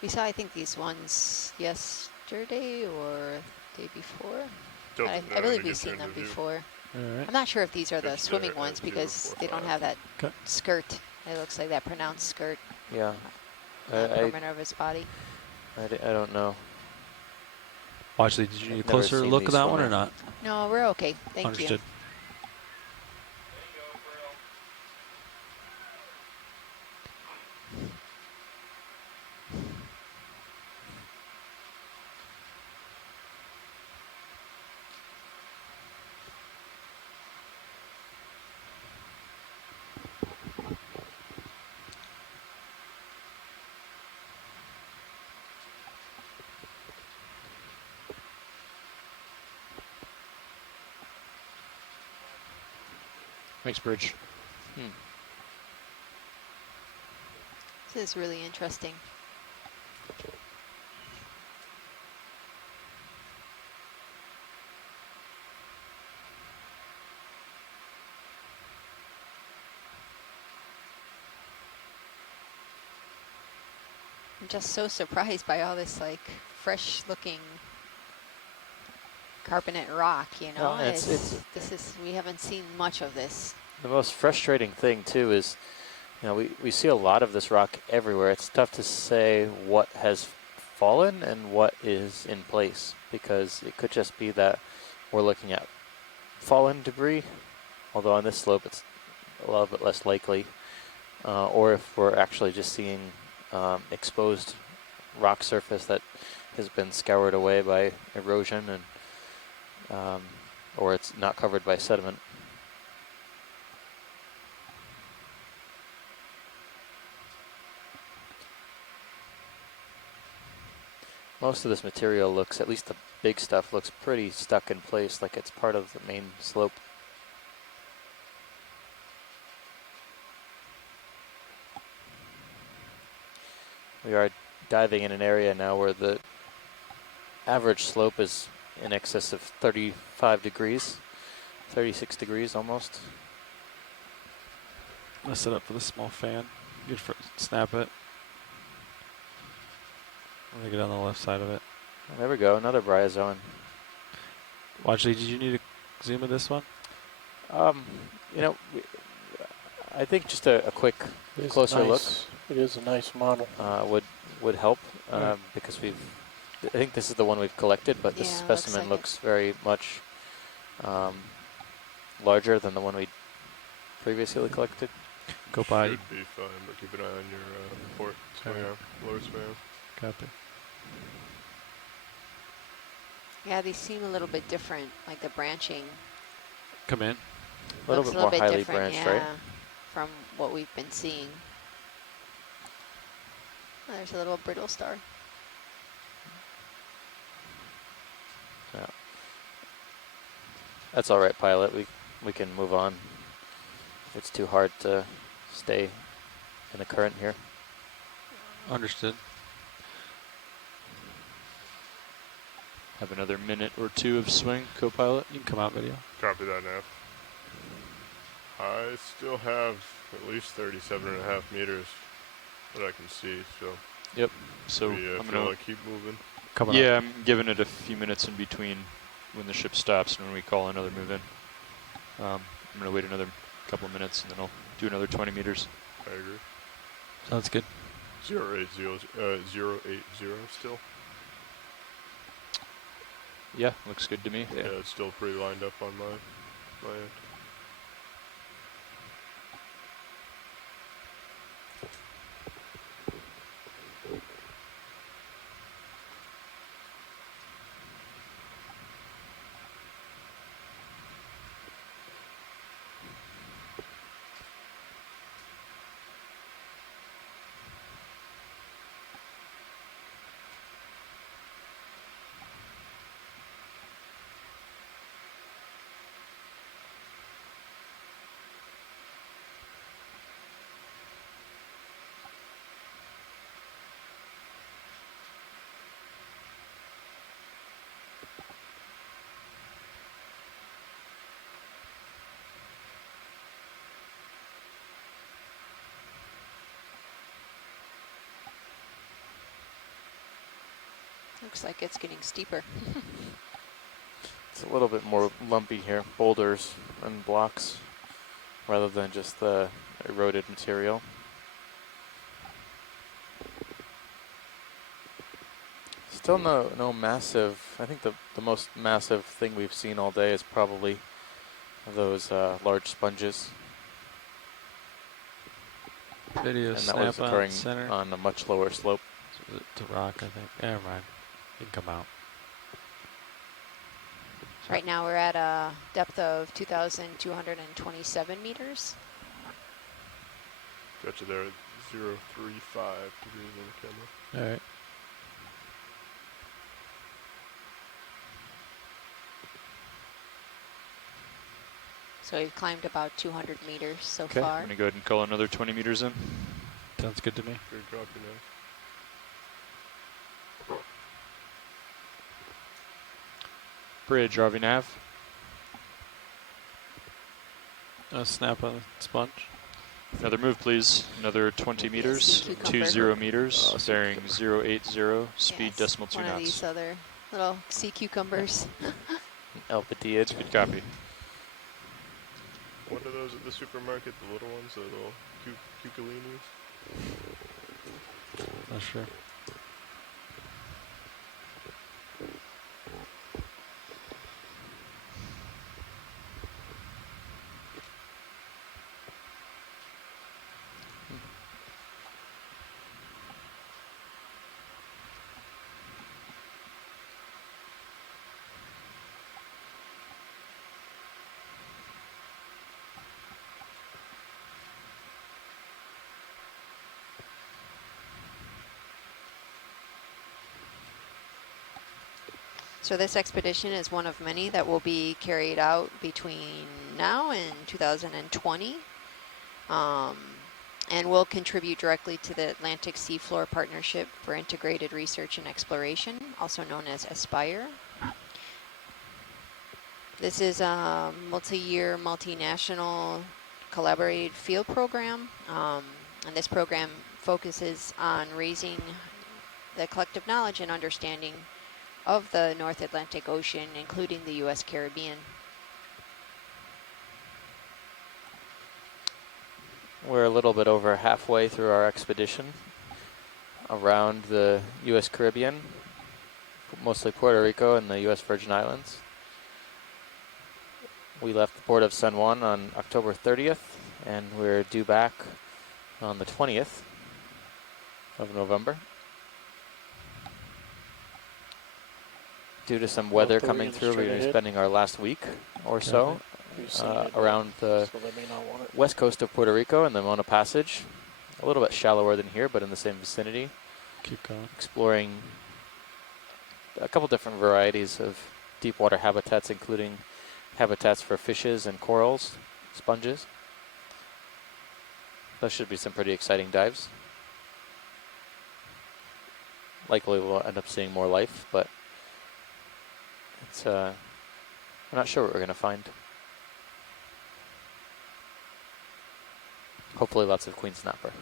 We saw, I think, these ones yesterday or day before. Don't But I think they're believe gonna we've get you seen them into view. before. All right. I'm not sure if these are the Just swimming at ones because they don't 045. have that Okay. skirt. It looks like that pronounced skirt Yeah, on the I perimeter of his body. don't know. Watchley, did you need a I've never closer seen look at these that one or swimming. not? No, we're okay. Thank Understood. Thanks, Bridge. Hmm. This is really interesting. I'm just so surprised by all this like fresh looking carbonate rock, you know. Well, it's We haven't seen much of this. the most frustrating thing too is, you know, we see a lot of this rock everywhere. It's tough to say what has fallen and what is in place because it could just be that we're looking at fallen debris, although on this slope it's a little bit less likely, or if we're actually just seeing exposed rock surface that has been scoured away by erosion and or it's not covered by sediment. Most of this material looks, at least the big stuff, looks pretty stuck in place, like it's part of the main slope. We are diving in an area now where the average slope is in excess of 35 degrees, 36 degrees almost. Let's set up for the small fan. Good for snap it. I'm gonna get on the left side of it. There we go, another bryozoan. Watchley, did you need a zoom of this one? You know, I think just a quick It is closer look nice. It is a nice model. would help Right. because I think this is the one we've collected, but this Yeah, looks specimen like it. looks very much larger than the one we previously collected. Go by. Should be fine, but keep an eye on your port swing Okay. arm, lower swing arm. Copy. Yeah, these seem a little bit different, like the branching. Come in. A little Looks bit more highly different, branched, yeah, right? from what we've been seeing. Oh, there's a little brittle star. Yeah. That's all right, pilot. We can move on. It's too hard to stay in the current here. Understood. Have another minute or two of swing, co-pilot. You can come out video. Copy that now. I still have at least 37.5 meters that I can see, so Yep. So we I'm feel gonna. like keep moving. Coming Yeah, up. I'm giving it a few minutes in between when the ship stops and when we call another move in. I'm gonna wait another couple of minutes and then I'll do another 20 meters. I agree. Sounds good. 080 still. Yeah, looks good to me. Yeah, it's still pretty lined up on my end. Looks like it's getting steeper. It's a little bit more lumpy here, boulders and blocks, rather than just the eroded material. Still no massive, I think the most massive thing we've seen all day is probably those large sponges. Video And that snap was occurring on center. on a much lower slope. To rock, I think. Never mind. You can come out. Right now we're at a depth of 2,227 meters. Got you there at 035 degrees on the camera. All right. So we've climbed about 200 meters so Okay, far. I'm going to go ahead and call another 20 meters in. Sounds good to me. Good drop, you know. Bridge, RV nav. Snap on the sponge. Another move, please. Another 20 meters. sea cucumber. 20 meters. Oh, sea bearing 080. Speed Yes, decimal 2 one of these knots. other little sea cucumbers. Elpitiid. Good copy. What are those at the supermarket? The little ones, the little cucalinis? Not sure. So this expedition is one of many that will be carried out between now and 2020, and will contribute directly to the Atlantic Seafloor Partnership for Integrated Research and Exploration, also known as ASPIRE. This is a multi-year, multinational collaborated field program, and this program focuses on raising the collective knowledge and understanding of the North Atlantic Ocean, including the U.S. Caribbean. We're a little bit over halfway through our expedition around the U.S. Caribbean, mostly Puerto Rico and the U.S. Virgin Islands. We left the port of San Juan on October 30th, and we're due back on the 20th of November. Due to some weather coming through, we're going to be spending our last week or so around the west coast of Puerto Rico and the Mona Passage. A little bit shallower than here, but in the same vicinity. Keep going. Exploring a couple different varieties of deep water habitats, including habitats for fishes and corals, sponges. Those should be some pretty exciting dives. Likely we'll end up seeing more life, but it's I'm not sure what we're going to find. Hopefully lots of queen snapper.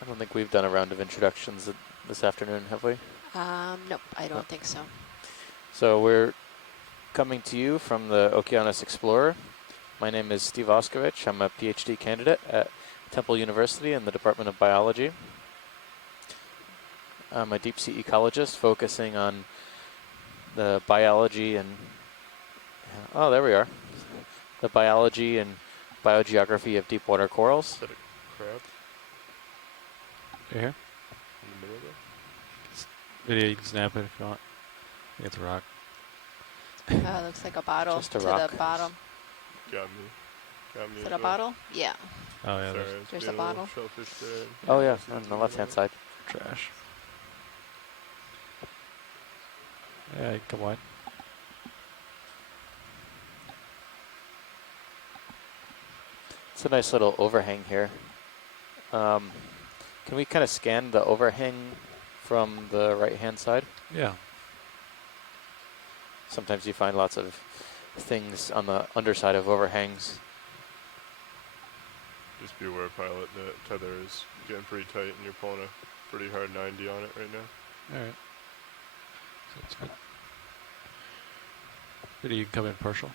I don't think we've done a round of introductions this afternoon, have we? Nope, I don't think so. So we're coming to you from the Okeanos Explorer. My name is Steve Oskovich. I'm a PhD candidate at Temple University in the Department of Biology. I'm a deep sea ecologist focusing on the biology and, oh, there we are. The biology and biogeography of deep water corals. Is that a crab You here? in the middle of it? Video, you can snap it if you want. I think it's a rock. Looks like a bottle Just a to rock. the bottom. Got me. Got me. Is as that a well. bottle? Yeah. Oh yeah, Sorry, there's I was There's being a little bottle. Shellfish there. Oh Yeah, yeah, I see on what's the going left-hand on. side. trash. Yeah, you can come wide. It's a nice little overhang here. Can we kind of scan the overhang from the right-hand side? Yeah. Sometimes you find lots of things on the underside of overhangs. Just be aware, pilot, that tether is getting pretty tight and you're pulling a pretty hard 90 on it right now. All right. So that's good. Good, you can come in partial.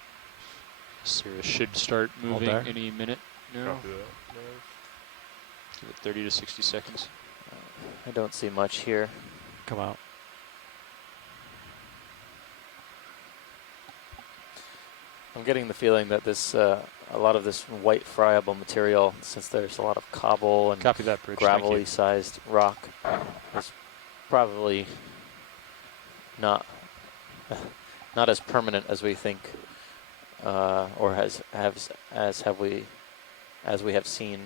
Cirrus should start Hold moving there. any minute now. Copy that. Nice. Give it 30 to 60 seconds. I don't see much here. Come out. I'm getting the feeling that this, a lot of this white friable material, since there's a lot of cobble and Copy that, Bridge. Thank you. gravelly sized rock, is probably not not as permanent as we think, or as we have seen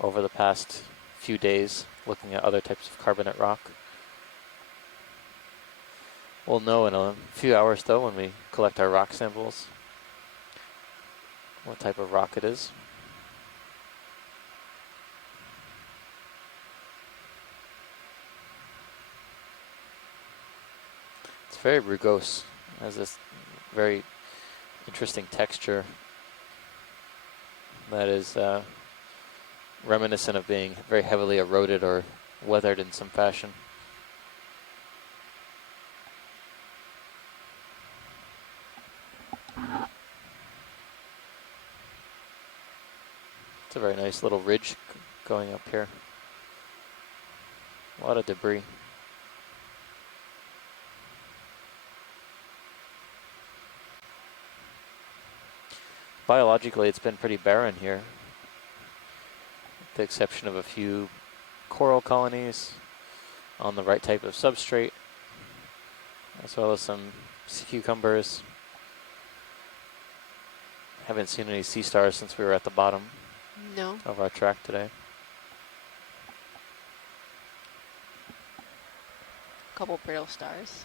over the past few days, looking at other types of carbonate rock. We'll know in a few hours, though, when we collect our rock samples, what type of rock it is. It's very rugose. It has this very interesting texture that is reminiscent of being very heavily eroded or weathered in some fashion. It's a very nice little ridge going up here. A lot of debris. Biologically, it's been pretty barren here, with the exception of a few coral colonies on the right type of substrate, as well as some sea cucumbers. Haven't seen any sea stars since we were at the bottom No. of our track today. Couple brittle stars.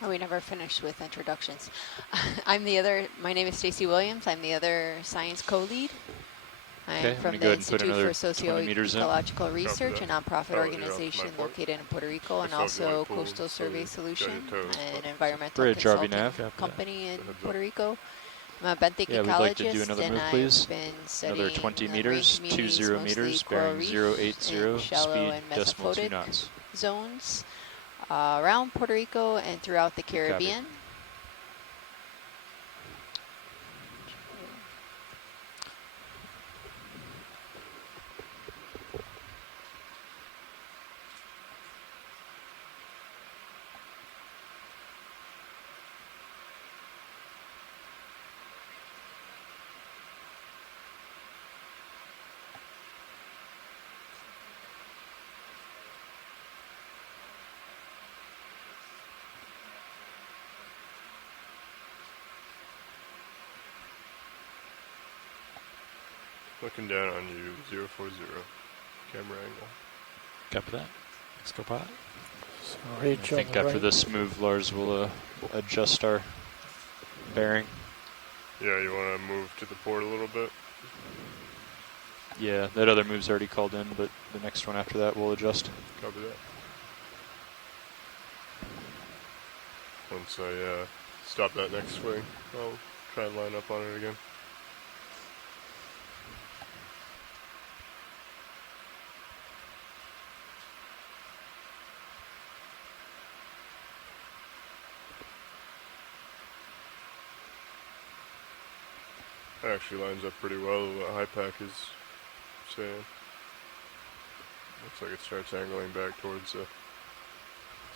Oh, we never finished with introductions. My name is Stacy Williams. I'm the other science co-lead. I Okay, am I'm from gonna the go ahead and put Institute another for 20 meters in. Socio-Ecological Research, a that. nonprofit Pilot, you're off organization my port. located in Puerto Rico, and Myself, you also wanna pull Coastal so Survey you Solution, got your toes, an but- environmental Bridge, RV consulting nav. Copy that. company in Heads up. Puerto Rico. I'm a benthic Yeah, we'd like to do ecologist, another and move, I've please. been Another studying 20 the marine meters, communities, 20 mostly meters, coral bearing reef 080, and shallow speed and decimal 2 mesophotic knots. zones around Puerto Rico and throughout the Caribbean. Looking down on you, 040. Camera angle. Copy that. Let's go pot. So I ridge on think the after right. this move, Lars will adjust our bearing. Yeah, you want to move to the port a little bit? Yeah, that other move's already called in, but the next one after that we'll adjust. Copy that. Once I stop that next swing, I'll try and line up on it again. That actually lines up pretty well with what high pack is saying. Looks like it starts angling back towards the...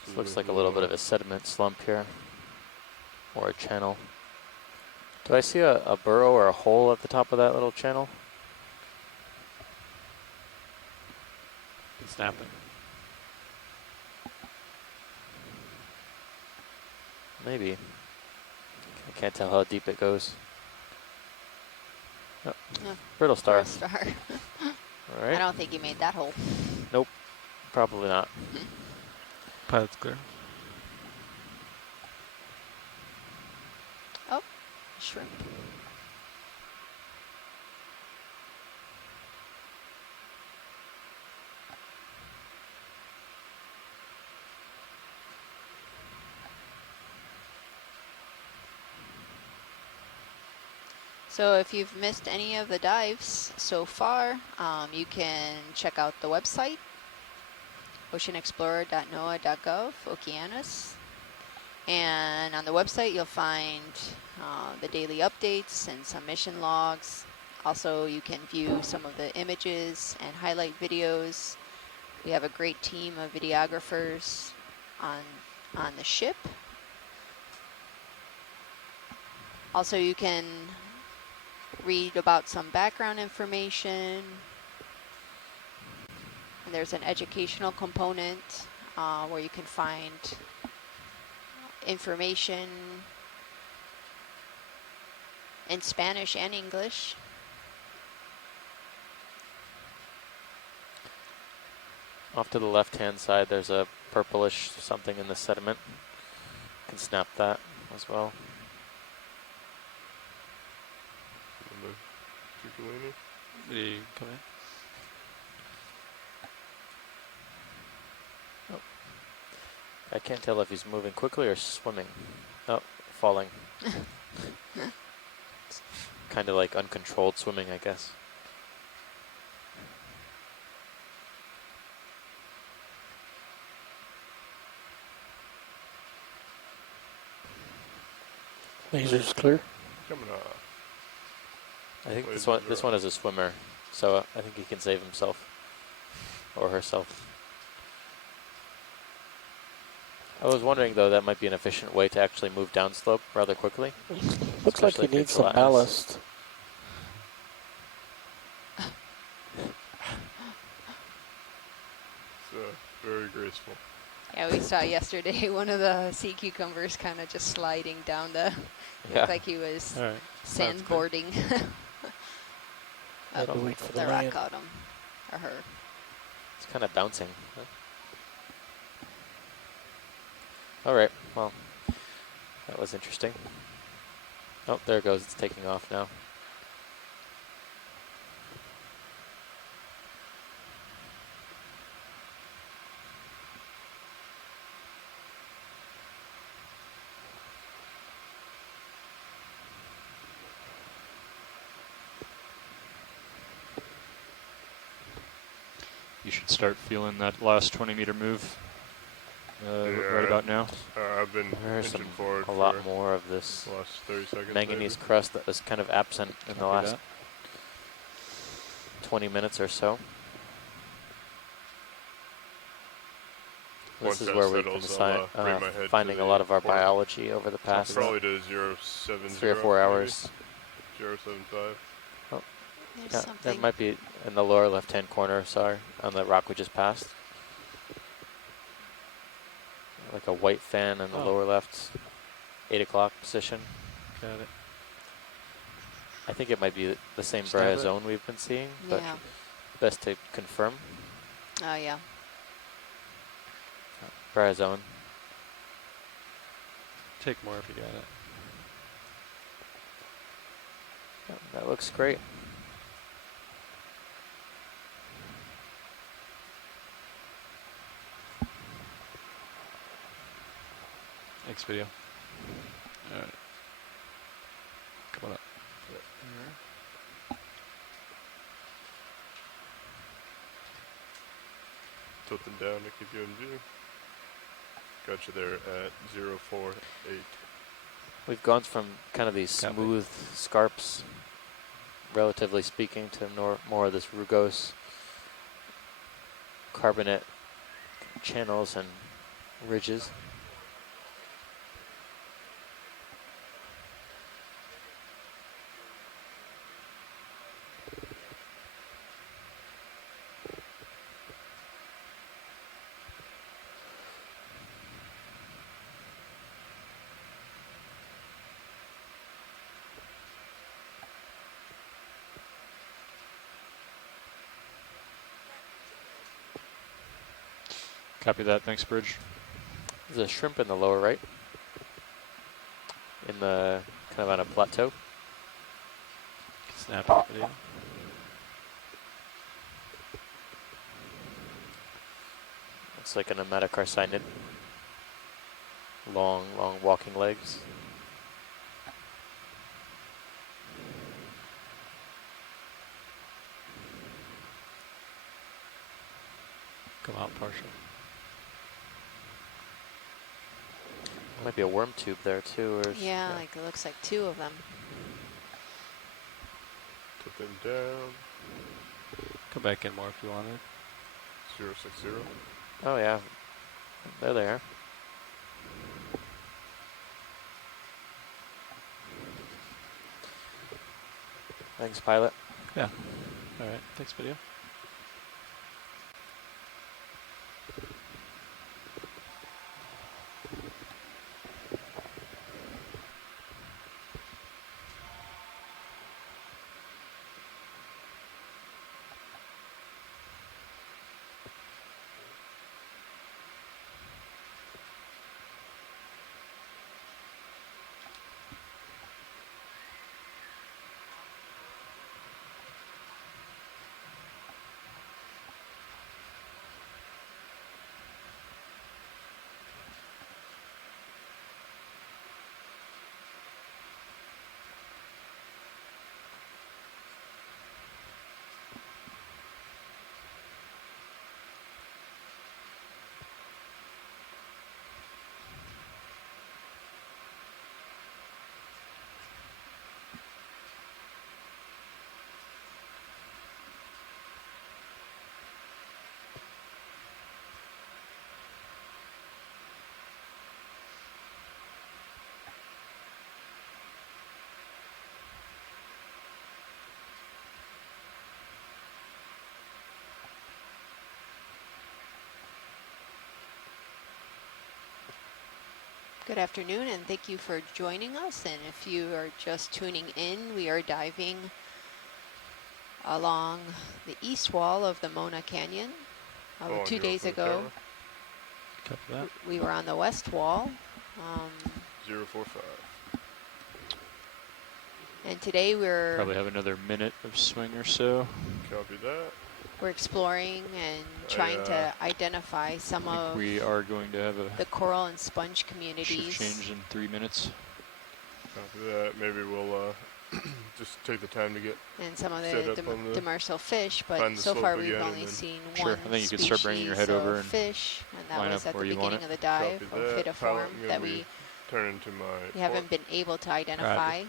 This looks like a little bit of a sediment slump here, or a channel. Do I see a burrow or a hole at the top of that little channel? Snapping. Maybe. I can't tell how deep it goes. Oh, No. brittle star. For a star. All right. I don't think you made that hole. Nope. Probably not. Pilot's clear. Oh, shrimp. So if you've missed any of the dives so far, you can check out the website, oceanexplorer.noaa.gov, Okeanos. And on the website, you'll find the daily updates and some mission logs. Also, you can view some of the images and highlight videos. We have a great team of videographers on the ship. Also, you can read about some background information. And there's an educational component where you can find information in Spanish and English. Off to the left-hand side, there's a purplish something in the sediment. You can snap that as well. Did he come in? I can't tell if he's moving quickly or swimming. Oh, falling. Kind of like uncontrolled swimming, I guess. Laser's clear. Coming off. I think Lasers this are one is a swimmer, so I think he can save himself or herself. I was wondering though, that might be an efficient way to actually move downslope rather quickly. Looks like Especially he if needs it some flattens. ballast. It's very graceful. Yeah, we saw yesterday one of the sea cucumbers kind of just sliding down the, Yeah. looked like he was All right. sandboarding. Had to wait for the The rock land. got him, or her. It's kind of bouncing. All right, well, that was interesting. Oh, there it goes. It's taking off now. You should start feeling that last 20-meter move Yeah. right about now. I've been There's inching forward a lot for more of this the last 30 seconds. manganese maybe. crust that was kind of absent in the Copy last 20 minutes or so. Once This is that where we've been settles, I'll, bring my head to finding a the lot of our port. biology over the past Probably to 070. 3 or 4 hours. 075. There's Yeah, something. that might be in the lower left-hand corner, sorry, on the rock we just passed. Like a white fan in the Oh. lower left, 8 o'clock position. Got it. I think it might be the same Stab it. Bryozoan we've been seeing, but Yeah. best to confirm. Oh, yeah. Bryozoan. Take more if you got it. Yeah, that looks great. Next video. All right. Come on up. Tilt them down to keep you in view. Got you there at 048. We've gone from kind of these Copy. smooth scarps, relatively speaking, to more of this rugose carbonate channels and ridges. Copy that. Thanks, Bridge. There's a shrimp in the lower right, in the kind of on a plateau. Snap the video. Looks like an amatocarcinid. Long walking legs. Come out partial. Might be a worm tube there too, or Yeah, like it looks like two of them. Tilt them down. Come back in more if you wanted. 060. oh yeah, there they are. Thanks, pilot. Yeah. All right. Thanks, video. Good afternoon, and thank you for joining us. And if you are just tuning in, we are diving along the east wall of the Mona Canyon. Oh, and 2 you're days off the ago, camera? Copy that. we were on the west wall. 045. And today Probably have another minute of swing or so. Copy that. we're exploring and trying to identify some I think of we are going to have a the coral and sponge shift communities. change in 3 minutes. Copy that. Maybe we'll just take the time to get And some of set the up on the demersal fish, but find the so slope far we've again only and then- seen Sure, one I think you could start bringing your head species over of and fish, and that line was up at the where you want beginning it. of the dive, Copy or that. Pilot, fitiform, I'm that gonna we be turning to my haven't been able to identify.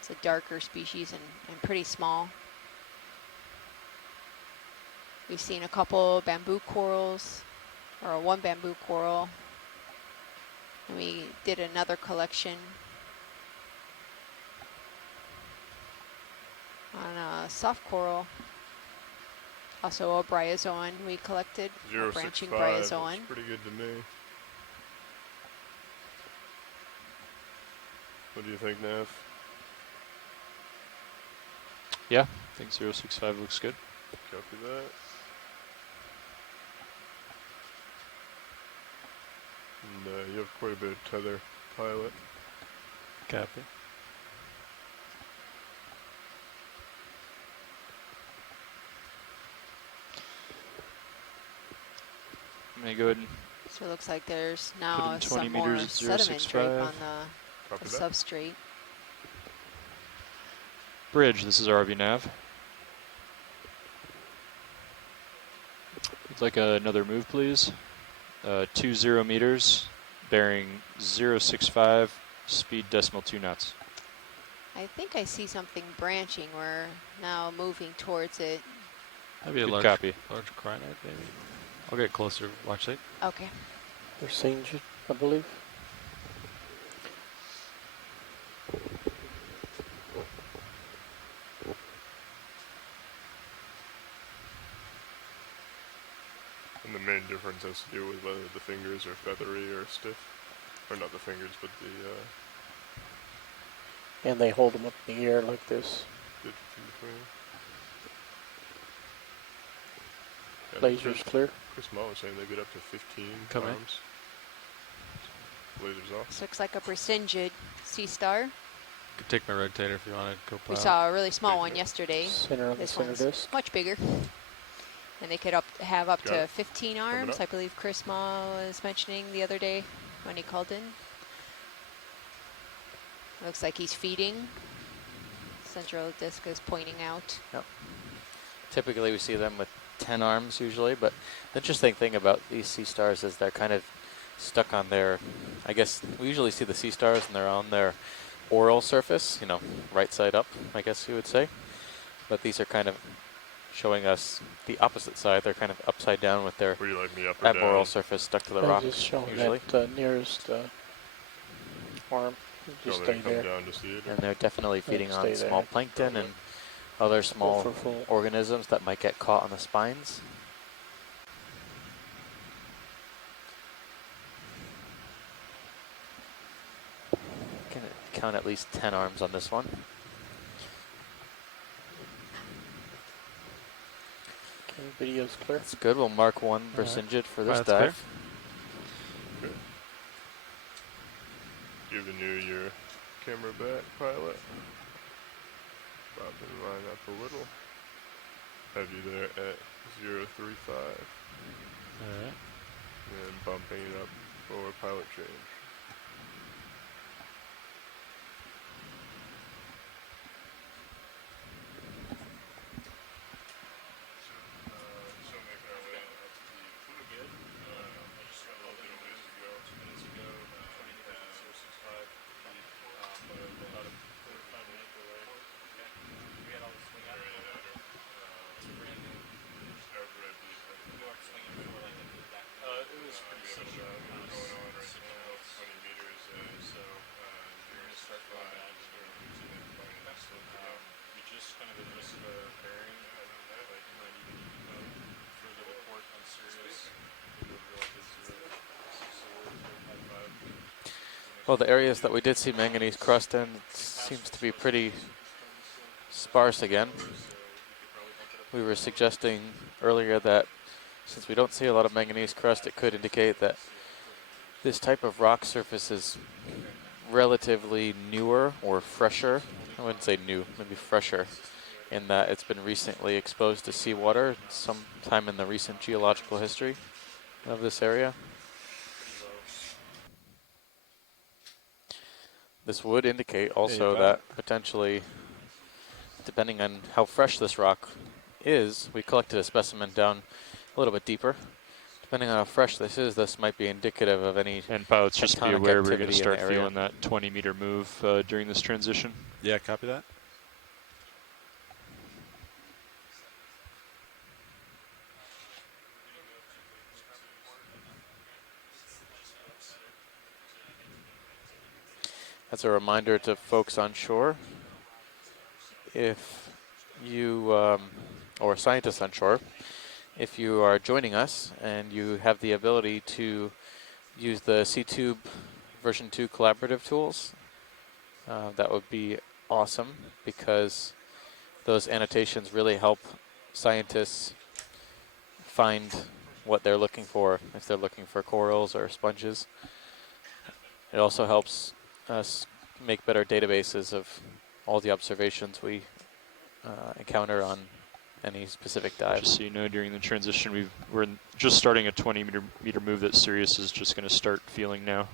It's a darker species and pretty small. We've seen a couple bamboo corals, or one bamboo coral. And we did another collection on a soft coral. Also a bryozoan we collected, a branching 065. bryozoan. Looks pretty good to me. What do you think, Nev? Yeah, I think 065 looks good. Copy that. And you have quite a bit of tether, pilot. Copy. I'm going to go ahead and So it looks like there's put now in 20 some more meters at sediment drape 065. on the Copy that. substrate. Bridge, this is our RV nav. We'd like another move, please. 20 meters, bearing 065, speed decimal 2 knots. I think I see something branching. We're now moving towards it. Maybe a Good large, copy. large crinite, maybe. I'll get closer. Watch it. Okay. They're seeing you, I believe. And the main difference has to do with whether the fingers are feathery or stiff. Or not the fingers, but the And they hold them up in the air like this. digits in between. Yeah, Lasers clear. Chris Mall was saying they get up to 15 Come in. arms. Lasers off. This looks like a Persingid Sea Star. Could take my rotator if you want to go We pilot. saw a really small one yesterday. Center of the This center one's disc. much bigger. And they could have up Got to it. 15 Coming arms, up. I believe Chris Ma was mentioning the other day when he called in. Looks like he's feeding. Central disc is pointing out. Typically we see them with 10 arms usually, but the interesting thing about these sea stars is they're kind of stuck on their, I guess we usually see the sea stars and they're on their oral surface, you know, right side up, I guess you would say. But these are kind of showing us the opposite side. They're kind of upside down with their Were you like me up or abboral down? surface stuck to the They're rock just showing usually. that nearest arm. You Just want me stay to come there. down to see it? Or? And they're definitely feeding on stay small there. plankton Okay. and other Go small for full. organisms that might get caught on the spines. Can count at least 10 arms on this one. Okay, video's clear. That's good. We'll mark one All right. Persingid for this That's clear. dive. Giving you your camera back, pilot. Bobbing the line up a little. Have you there at 035. All right. And bumping it up for pilot change. So making our way up the fluid gate. I just got a little bit of ways to go. 2 minutes ago, 20 past 065. About a 45-minute delay. Okay. We had all the swing out. It's brand new. You weren't swinging before, like, into the back. It was pretty similar. We were going on right now, 20 meters. So you're going to start going back. You just kind of adjust the bearing. Like, you might even further the port on Sirius. Well, the areas that we did see manganese crust in seems to be pretty sparse again. We were suggesting earlier that since we don't see a lot of manganese crust, it could indicate that this type of rock surface is relatively newer or fresher. I wouldn't say new, maybe fresher, in that it's been recently exposed to seawater sometime in the recent geological history of this area. This would indicate also that potentially, depending on how fresh this rock is, we collected a specimen down a little bit deeper. Depending on how fresh this is, this might be indicative of any And pilots, just be tectonic aware we're going activity to in start the area. feeling that 20-meter move during this transition. Yeah, copy that. That's a reminder to folks on shore. If you, or scientists on shore, if you are joining us and you have the ability to use the C-Tube version 2 collaborative tools, that would be awesome, because those annotations really help scientists find what they're looking for, if they're looking for corals or sponges. It also helps us make better databases of all the observations we encounter on any specific dive. Just so you know, during the transition, we're just starting a 20-meter move that Sirius is just going to start feeling now.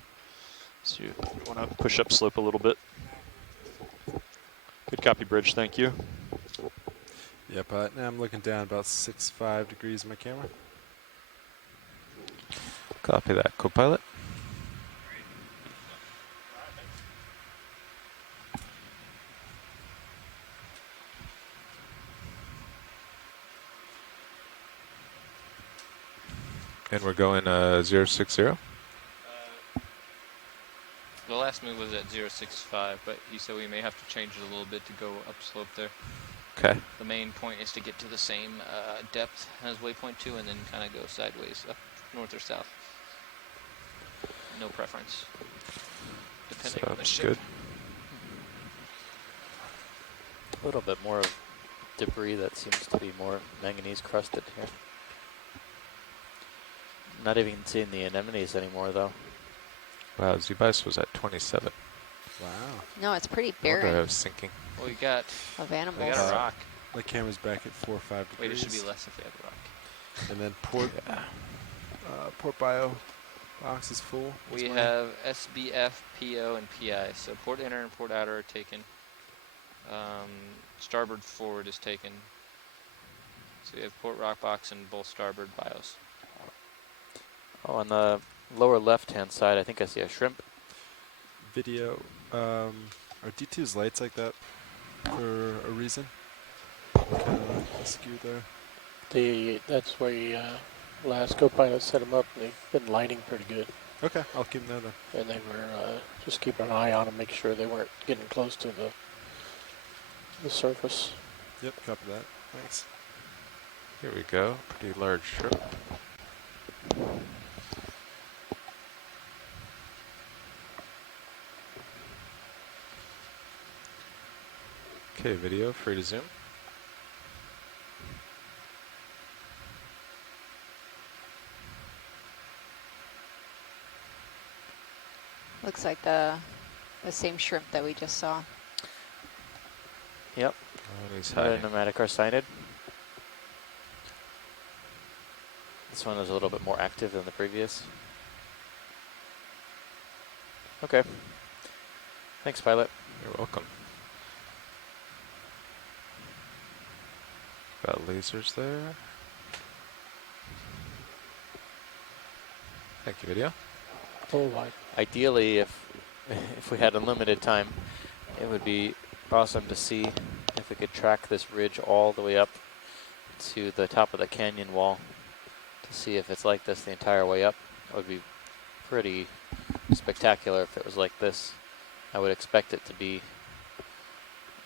So you want to push up slope a little bit. Good copy, Bridge. Thank you. Yep, now I'm looking down about 6.5 degrees on my camera. Copy that, co-pilot. And we're going 060. The last move was at 065, but he said we may have to change it a little bit to go upslope there. Okay. The main point is to get to the same depth as waypoint 2 and then kind of go sideways up north or south. No preference, depending on the ship. Good. A little bit more of debris that seems to be more manganese crusted here. Not even seeing the anemones anymore, though. Wow, Z-Bice was at 27. Wow. No, it's pretty I wonder I barren was sinking. Well, we got of we animals. got a rock. My camera's back at 4 or 5 degrees. Wait, it should be less if we have a rock. And then port bio box is full. We have SBF, PO, and PI. So port inner and port outer are taken. Starboard forward is taken. So you have port rock box and both starboard bios. Oh, on the lower left-hand side, I think I see a shrimp. Video. Are D2's lights like that for a reason? Kind of askew there. That's where last co-pilot set them up. They've been lighting pretty good. Okay, I'll keep them there then. And they were just keeping an eye on them, make sure they weren't getting close to the surface. Yep, copy that. Thanks. Here we go. Pretty large shrimp. Okay, video, free to zoom. Looks like the same shrimp that we just saw. Yep. Oh, he's Another hiding. nomadic arsinid. This one is a little bit more active than the previous. Okay. Thanks, pilot. You're welcome. Got lasers there. Thank you, video. Oh, my. Ideally, if we had unlimited time, it would be awesome to see if we could track this ridge all the way up to the top of the canyon wall to see if it's like this the entire way up. It would be pretty spectacular if it was like this. I would expect it to be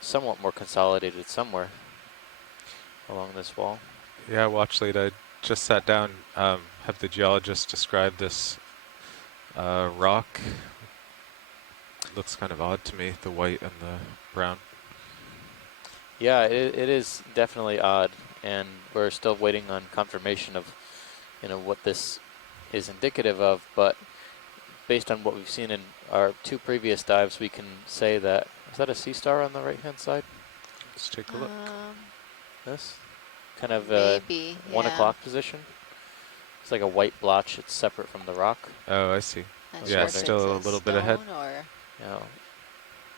somewhat more consolidated somewhere along this wall. Yeah, watch lead. I just sat down, have the geologist describe this rock. Looks kind of odd to me, the white and the brown. Yeah, it is definitely odd, and we're still waiting on confirmation of, what this is indicative of, but based on what we've seen in our 2 previous dives, we can say that, is that a sea star on the right-hand side? Let's take a look. This? Kind of Maybe, 1 yeah. o'clock position. It's like a white blotch. It's separate from the rock. Oh, I see. Not Yeah, sure if still it's a little bit ahead. stone or Yeah,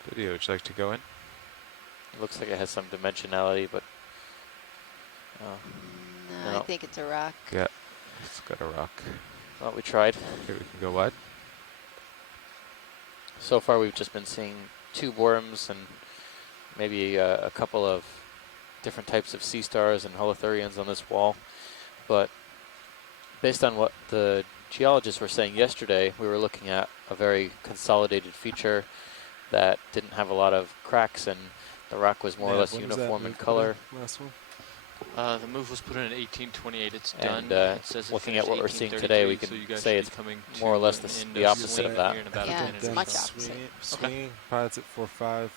Video, would you like to go in? it looks like it has some dimensionality, but no, No. I think it's a rock. Yeah, it's got a rock. well, we tried. Okay, we can go wide. So far, we've just been seeing 2 worms and maybe a couple of different types of sea stars and holothurians on this wall. But based on what the geologists were saying yesterday, we were looking at a very consolidated feature that didn't have a lot of cracks, and the rock was more or less uniform in color. Last one. The move was put in at 1828. It's And done. It says it looking at finished what we're seeing today, we 1833, so can you guys say should it's be coming more or to less an end the opposite swing of that. here in about Yeah, a minute it's or much so. opposite. Swinging. Pilots at 4.5.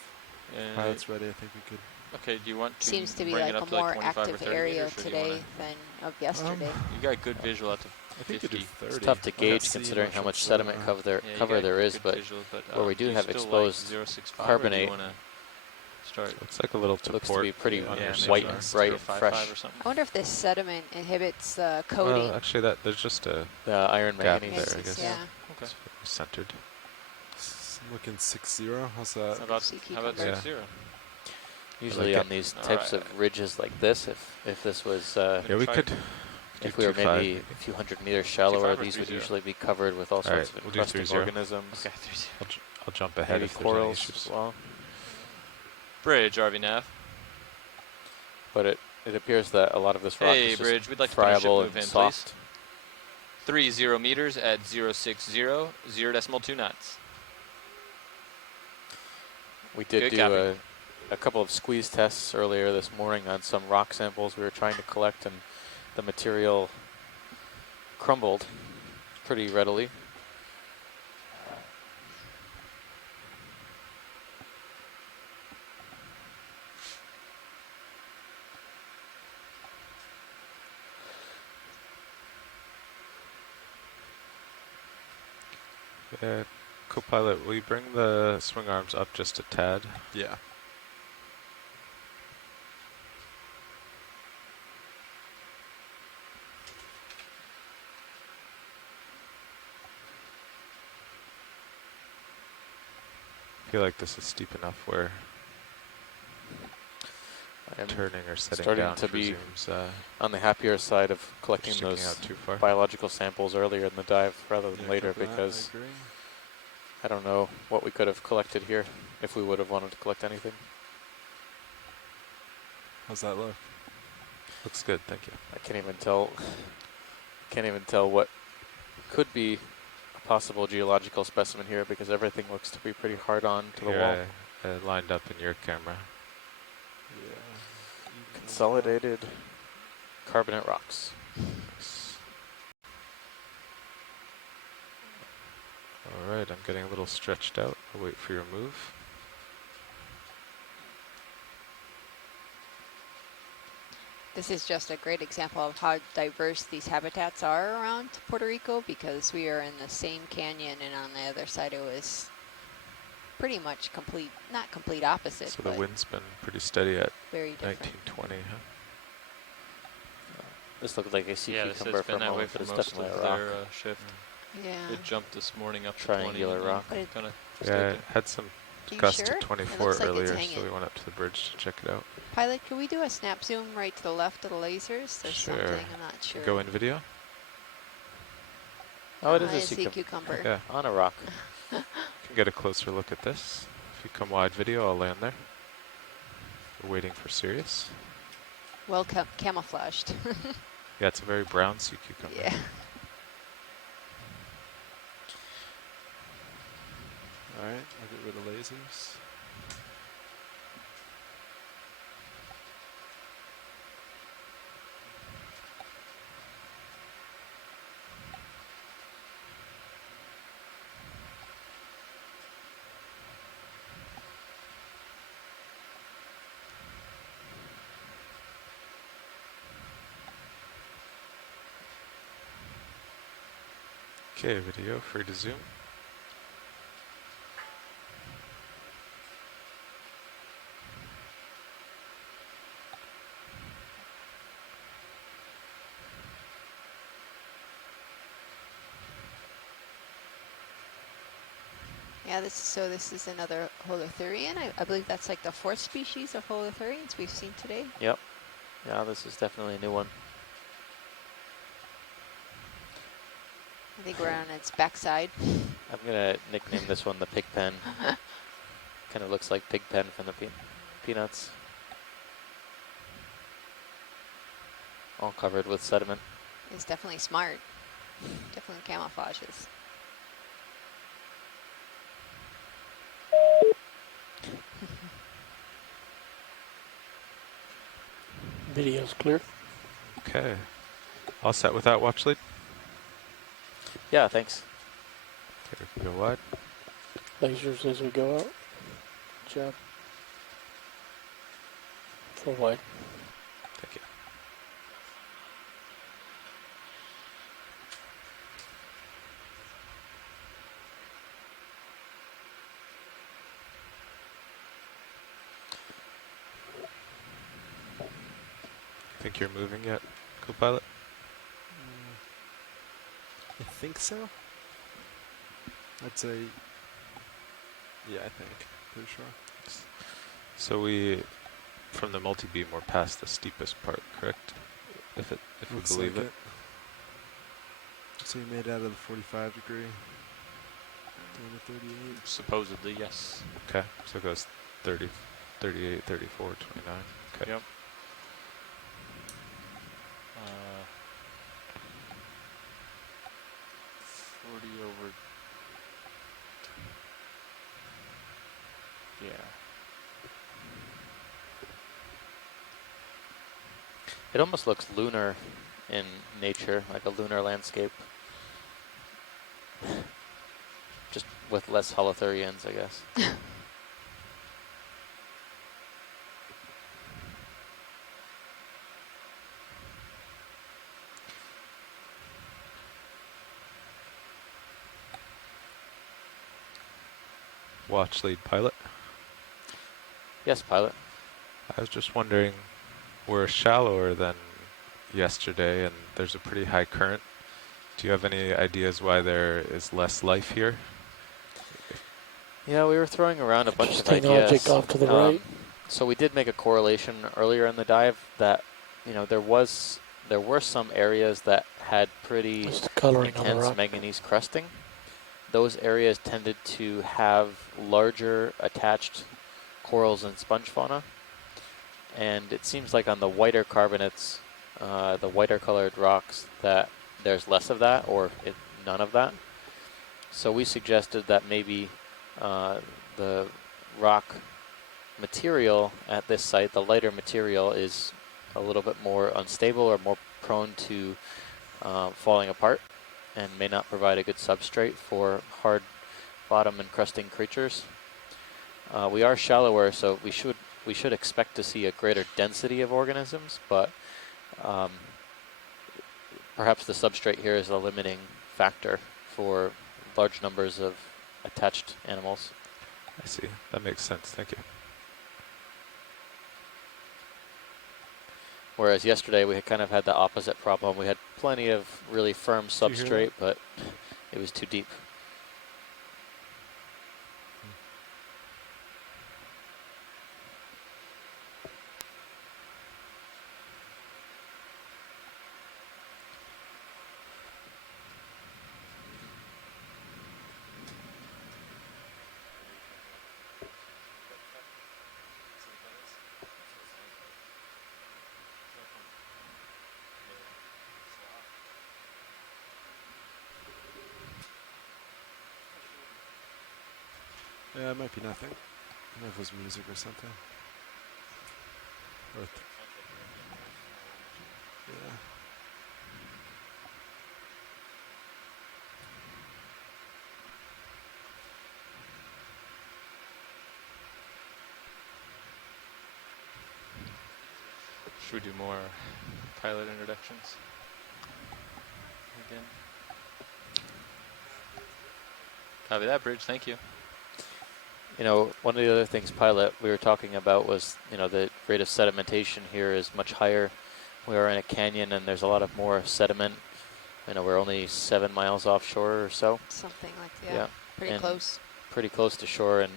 And Pilots ready. I think we could. Okay, do you want to Seems to be bring like it up a to like more 25 or active 30 area meters, or do you today wanna- than of yesterday. You got good visual out to I think you did 50. 30. It's tough to I can't gauge see considering how much whatsoever. sediment Yeah, you cover got there is, good but visual, but where we do you have still exposed like 0.65, carbonate, or do you wanna start Looks like a little to looks to port be pretty on yeah, your maybe white, sonar. like bright, 0.55 fresh. or something? I wonder if this sediment inhibits coating. Well, actually, there's just a Iron gap manganese. there, I guess. Yeah. Okay. It's centered. I'm looking 6-0. How's that? How about Sea how about cucumber. 6-0? Usually like on it. these All types right. of ridges like this, if this was, Yeah, we Try could. if do we were 2.5 maybe a few hundred meters shallower, 2.5 or these would 3.0? usually be covered with all sorts right, of we'll do encrusting 3.0. organisms. Okay, 3-0. I'll jump ahead Maybe if there's any corals issues. as well. Bridge, RV Nav. But it appears that a lot of this rock Hey, is just Bridge, we'd like to put a ship friable move and in, soft. 30 meters at 060, 0.2 knots. We did Good do copy. a couple of squeeze tests earlier this morning on some rock samples we were trying to collect, and the material crumbled pretty readily. Co-pilot, will you bring the swing arms up just a tad? Yeah. I feel like this is steep enough where I'm turning or setting starting down to be presumes on the happier side of collecting sticking those out too far. biological samples earlier in the dive rather than Yeah, later, copy that, because I agree. I don't know what we could have collected here if we would have wanted to collect anything. How's that look? Looks good, thank you. I can't even tell. Can't even tell what could be a possible geological specimen here, because everything looks to be pretty hard on to the wall. Here I lined up in your camera. Yeah. Consolidated carbonate rocks. Alright, I'm getting a little stretched out. I'll wait for your move. This is just a great example of how diverse these habitats are around Puerto Rico, because we are in the same canyon, and on the other side it was pretty much complete, not complete opposite, So the but wind's been pretty steady at very different. 1920, huh? This looked like a sea Yeah, this cucumber has for a been that way moment, for but it's most definitely of a rock. their shift. Yeah. It jumped this morning up to Triangular 20. rock. But it- Kind of Yeah, I had some Are you gust sure? to It 24 looks like it's earlier, so hanging. we went up to the bridge to check it out. Pilot, could we do a snap zoom right to the left of the lasers? There's Sure. something, I'm not sure. Go in video? Oh, it is I a see sea cucumber. Yeah, on a rock. can get a closer look at this. If you come wide video, I'll land there. We're waiting for Sirius. Well camouflaged. Yeah, it's a very brown sea cucumber. Yeah. Alright, I'll get rid of lasers. Okay, video, free to zoom. Yeah, this is another holothurian. I believe that's like the fourth species of holothurians we've seen today. Yep. Yeah, this is definitely a new one. I think we're on its backside. I'm gonna nickname this one the pig pen. Kind of looks like pig pen from the peanuts. All covered with sediment. It's definitely smart. Definitely camouflages. Video's clear. Okay. All set with that watch lead? Yeah, thanks. Okay, we can go wide. Lasers as we go out. Good job. Full wide. Thank you. Think you're moving yet, co-pilot? I think so. I'd say, yeah, I think. Pretty sure. So we, from the multi-beam, we're past the steepest part, correct? If we Looks believe like it. So you made out of the 45 degree down to 38. Supposedly, yes. Okay, so it goes 30, 38, 34, 29. Okay. Yep. 40 over. Yeah. It almost looks lunar in nature, like a lunar landscape. Just with less holothurians, I guess. Watch lead pilot. Yes, pilot. I was just wondering, we're shallower than yesterday and there's a pretty high current. Do you have any ideas why there is less life here? Yeah, we were throwing around a bunch of Interesting object ideas. off to the right. So we did make a correlation earlier in the dive that, you know, there were some areas that had pretty Just coloring on the intense rock. manganese crusting. Those areas tended to have larger attached corals and sponge fauna. And it seems like on the whiter carbonates, the whiter colored rocks, that there's less of that or none of that. So we suggested that maybe the rock material at this site, the lighter material, is a little bit more unstable or more prone to falling apart and may not provide a good substrate for hard bottom encrusting creatures. We are shallower, so we should expect to see a greater density of organisms, but perhaps the substrate here is a limiting factor for large numbers of attached animals. I see. That makes sense. Thank you. Whereas yesterday we had kind of had the opposite problem. We had plenty of really firm you hear substrate, but it was too deep. Yeah, it might be nothing. I don't know if it was music or something. Or yeah. Should we do more pilot introductions? Again. Copy that, Bridge. Thank you. You know, one of the other things, pilot, we were talking about was, you know, the rate of sedimentation here is much higher. We are in a canyon and there's a lot of more sediment. You know, we're only 7 miles offshore or so. Something like Yeah. pretty And close. Pretty close to shore, and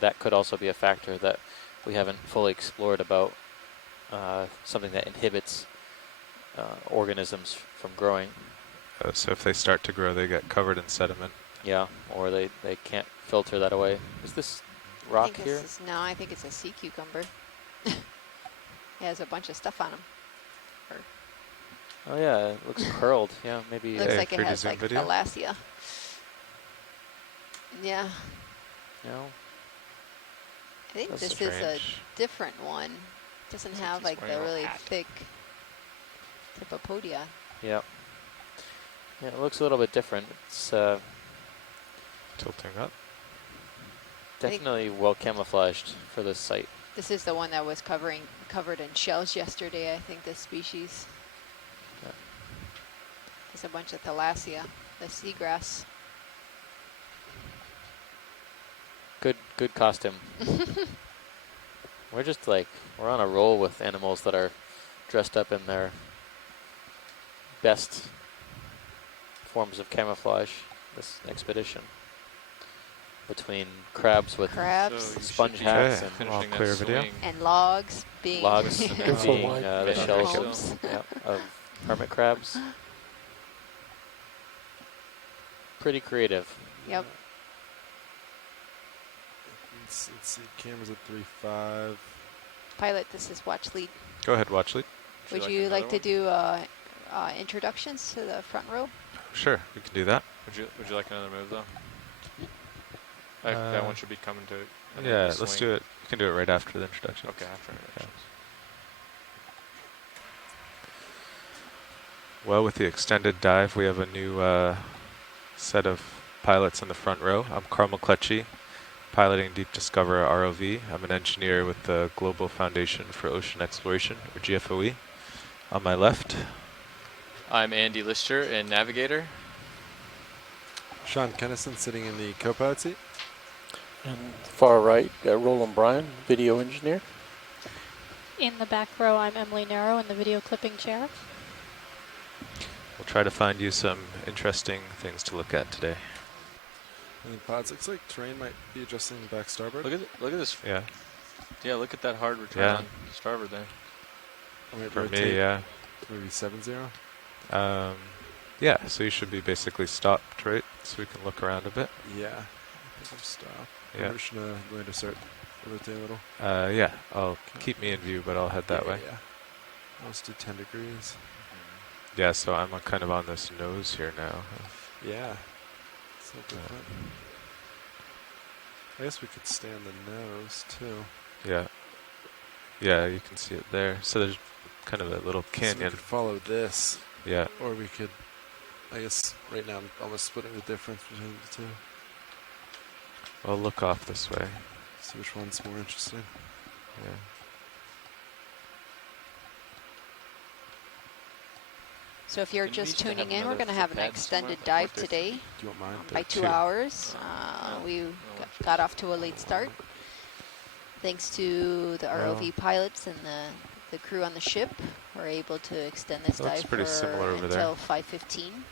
that could also be a factor that we haven't fully explored about something that inhibits organisms from growing. So if they start to grow, they get covered in sediment. Yeah, or they can't filter that away. Is this rock here? No, I think it's a sea cucumber. It has a bunch of stuff on them. Oh yeah, it looks curled. Yeah, maybe. Looks Hey, like it pretty has zoom like video. thalassia. Yeah, No. I think That's this is a strange. different one. Doesn't Looks like have he's like wearing the a really hat. thick typopodia. Yep. Yeah, it looks a little bit different. It's Tilting up. think- definitely well camouflaged for this site. This is the one that was covered in shells yesterday, I think, this species. Yeah. There's a bunch of thalassia, the seagrass. Good costume. We're just like, we're on a roll with animals that are dressed up in their best forms of camouflage this expedition. Between crabs with sponge hats and finishing clear video. And logs being logs Careful, being Mike. the shells homes. of hermit crabs. Pretty creative. Yep. Let's see, cameras at 3.5. Pilot, this is watch lead. Go ahead, watch lead. Would you like to do introductions to the front row? Sure, we can do that. Would you like another move though? That one should be coming to. Yeah, let's do it. We can do it right after the introduction. Okay, after introductions. Well, with the extended dive, we have a new set of pilots in the front row. I'm Carl McCletchy, piloting Deep Discover ROV. I'm an engineer with the Global Foundation for Ocean Exploration, or GFOE. On my left, I'm Andy Lister, and navigator. Sean Kennison sitting in the co-pilot seat. And far right, Roland Bryan, video engineer. In the back row, I'm Emily Narrow in the video clipping chair. we'll try to find you some interesting things to look at today. Any pods? Looks like terrain might be adjusting back starboard. Look at this. Yeah, Yeah, look at that hard return Yeah. on starboard there. Might for rotate me, yeah. Maybe 7-0. Yeah, so you should be basically stopped, right? So we can look around a bit. Yeah. I think I'm stopped. Yeah. I'm just going to start rotate a little. Yeah, I'll keep me in view, but I'll head that way. Yeah. Let's do 10 degrees. Yeah, so I'm kind of on this nose here now. Yeah. So different. I guess we could stay on the nose too. Yeah. Yeah, you can see it there. So there's kind of a little So we canyon. could follow this, Yeah. or we could. I guess right now I'm almost splitting the difference between the two. I'll look off this way. See which one's more interesting. Yeah. So if you're Didn't we just used to have tuning in, we're another going to have an pad somewhere extended for dive 4:30? today Do you want mine? by 2 2. hours. No. We No. got off to a late start. Thanks to the ROV pilots and the crew on the ship, we're able to extend this Looks dive pretty similar over there. until 5:15.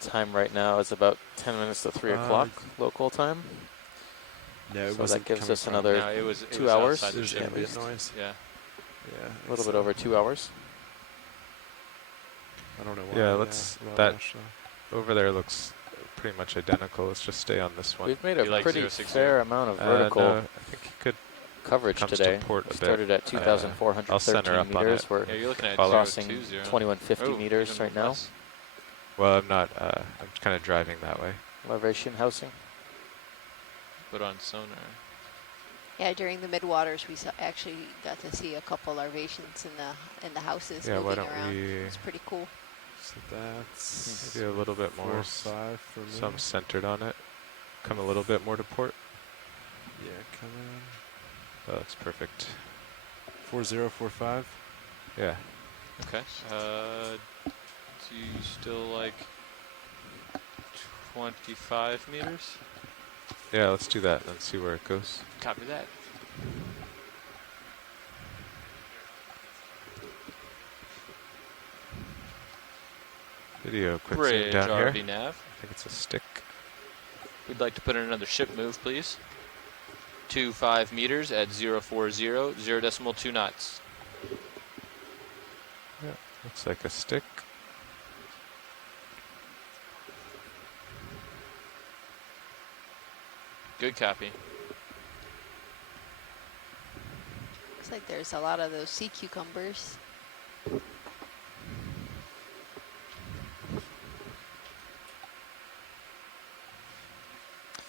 Time right now is about 10 minutes to 3 o'clock local time. No, it So wasn't that gives coming us from- another No, it was 2 hours. outside the There's ship. ambient noise. Yeah. Yeah. A little bit over 2 hours. I don't know why. Yeah, let's. a lot of That ash, over there looks pretty much identical. Let's just stay on this one. We've made You a like pretty 060? fair amount of vertical No, I think you could. coverage comes to today. port a We bit. started at I'll 2,413 center up on meters. it. We're Yeah, you're looking at crossing 020. 2150 Oh, meters even right now. less. Well, I'm not. I'm kind of driving that way. Elevation housing. Put on sonar. Yeah, during the midwaters, we actually got to see a couple larvations in the houses Yeah, why moving don't around. we- It's pretty cool. So that's Maybe a little bit 4 more. or 5 for me. Some centered on it. Come a little bit more to port. Yeah, come in. That looks perfect. 4045. Yeah. Okay. Do you still like 25 meters? Yeah, let's do that and see where it goes. Copy that. Video quick zoom Bridge down here. RV nav. I think it's a stick. We'd like to put in another ship move, please. 25 meters at 040, 0.2 knots. Yeah, looks like a stick. Good copy. Looks like there's a lot of those sea cucumbers.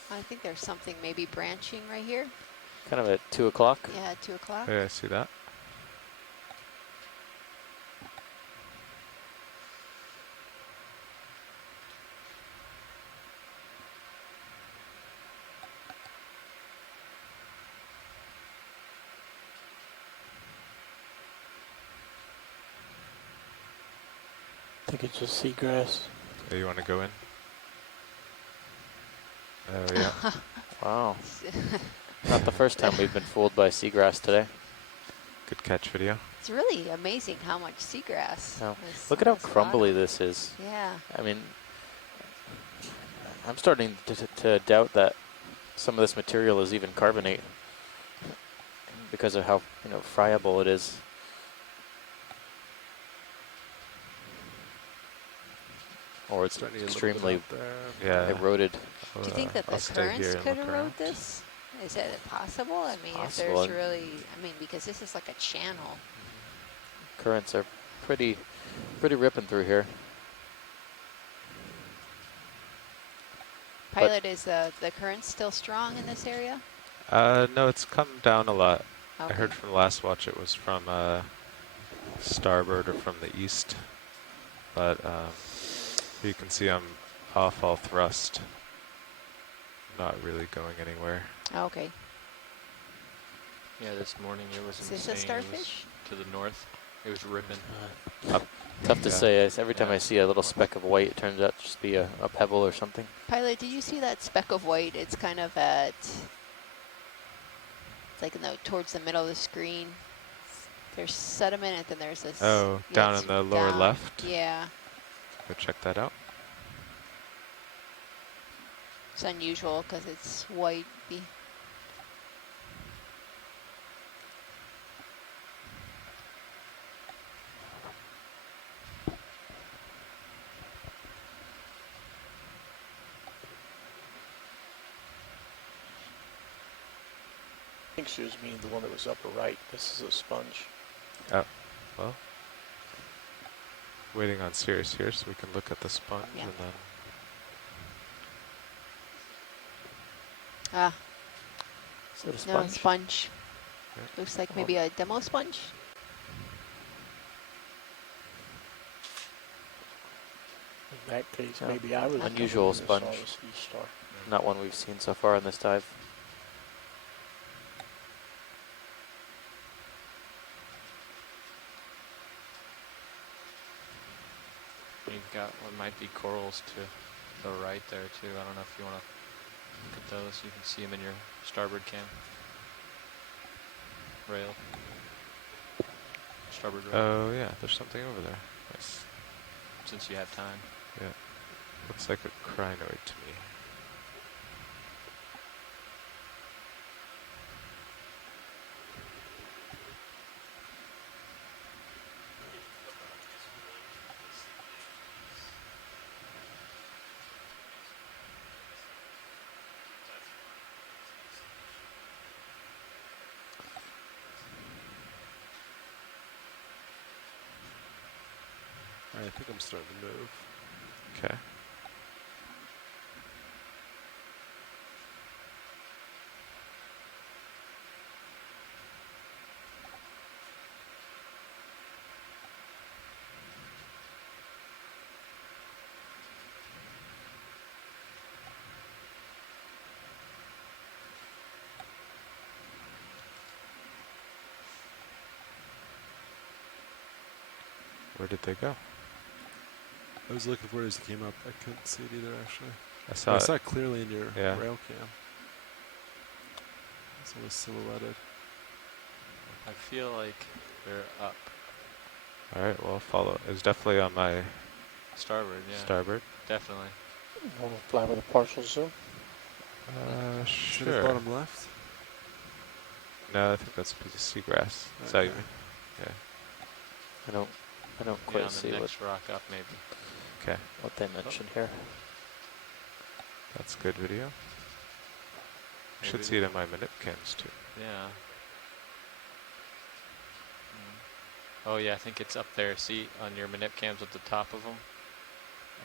I think there's something maybe branching right here. Kind of at 2 o'clock. Yeah, at 2 o'clock. Yeah, I see that. think it's just seagrass. Yeah, you want to go in? Oh, yeah. Wow. Not the first time we've been fooled by seagrass today. Good catch video. It's really amazing how much seagrass. No. is Look on at how this crumbly bottom. this is. Yeah. I mean, I'm starting to doubt that some of this material is even carbonate because of how, you know, friable it is. Or it's Starting to get a little bit extremely up there. Yeah. eroded. Do you think that I'll the stay currents here and could look erode around. this? Is it possible? I mean, if possible. there's really, I mean, because this is like a channel. Currents are pretty ripping through here. Pilot, is the current still strong in this area? No, it's come down a lot. Okay. I heard from the last watch it was from starboard or from the east. But you can see I'm off all thrust. Not really going anywhere. Okay. Yeah, this morning it was Is this a starfish? to the north. It was ripping. Tough to say. Every time I see a little speck of white, it turns out to just be a pebble or something. Pilot, do you see that speck of white? It's kind of at, it's like towards the middle of the screen. There's sediment and then there's this. Oh, yeah, down it's in the lower down. left? Yeah. Go check that out. It's unusual because it's white. I think she was meaning the one that was upper right. This is a sponge. Oh, well. Waiting on Sirius here so we can look at the sponge and then. Ah. Is it a No, sponge? sponge. Okay. Looks like maybe a demo sponge. In that case, Yeah. maybe I was Unusual thinking I saw sponge. the sea star. Not one we've seen so far on this dive. You've got what might be corals to the right there too. I don't know if you want to look at those. You can see them in your starboard cam. Rail. Starboard rail. Oh yeah, there's something over there. Nice. Since you have time. Yeah. Looks like a crinoid to me. I think I'm starting to move. Okay. Where did they go? I was looking for it as it came up. I couldn't see it either, actually. I saw it clearly in your Yeah. rail cam. So it was silhouetted. I feel like they're up. All right, well, follow. It was definitely on my Starboard, yeah. starboard. Definitely. Want to fly with a partial zoom? To the Sure. bottom left. No, I think that's a piece of seagrass. Is that you mean? Yeah. I don't Yeah, quite on see the next rock up, maybe. Okay, what they mentioned here. that's good video. You should Maybe. see it in my minute cams too. Yeah. Oh yeah, I think it's up there. See on your manip cams at the top of them.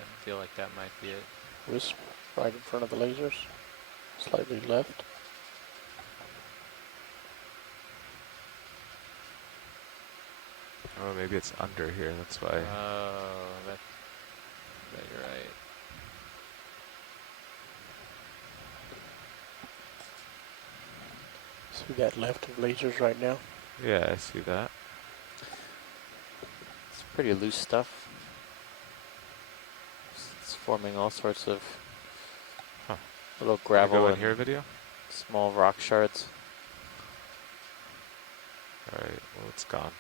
I feel like that might be it. Wisp right in front of the lasers. Slightly left. Oh, maybe it's under here. That's why. Oh, that you're right. See that left of lasers right now? Yeah, I see that. It's pretty loose stuff. It's forming all sorts of Huh. little Wanna gravel go in and here video? small rock shards. Alright, well it's gone.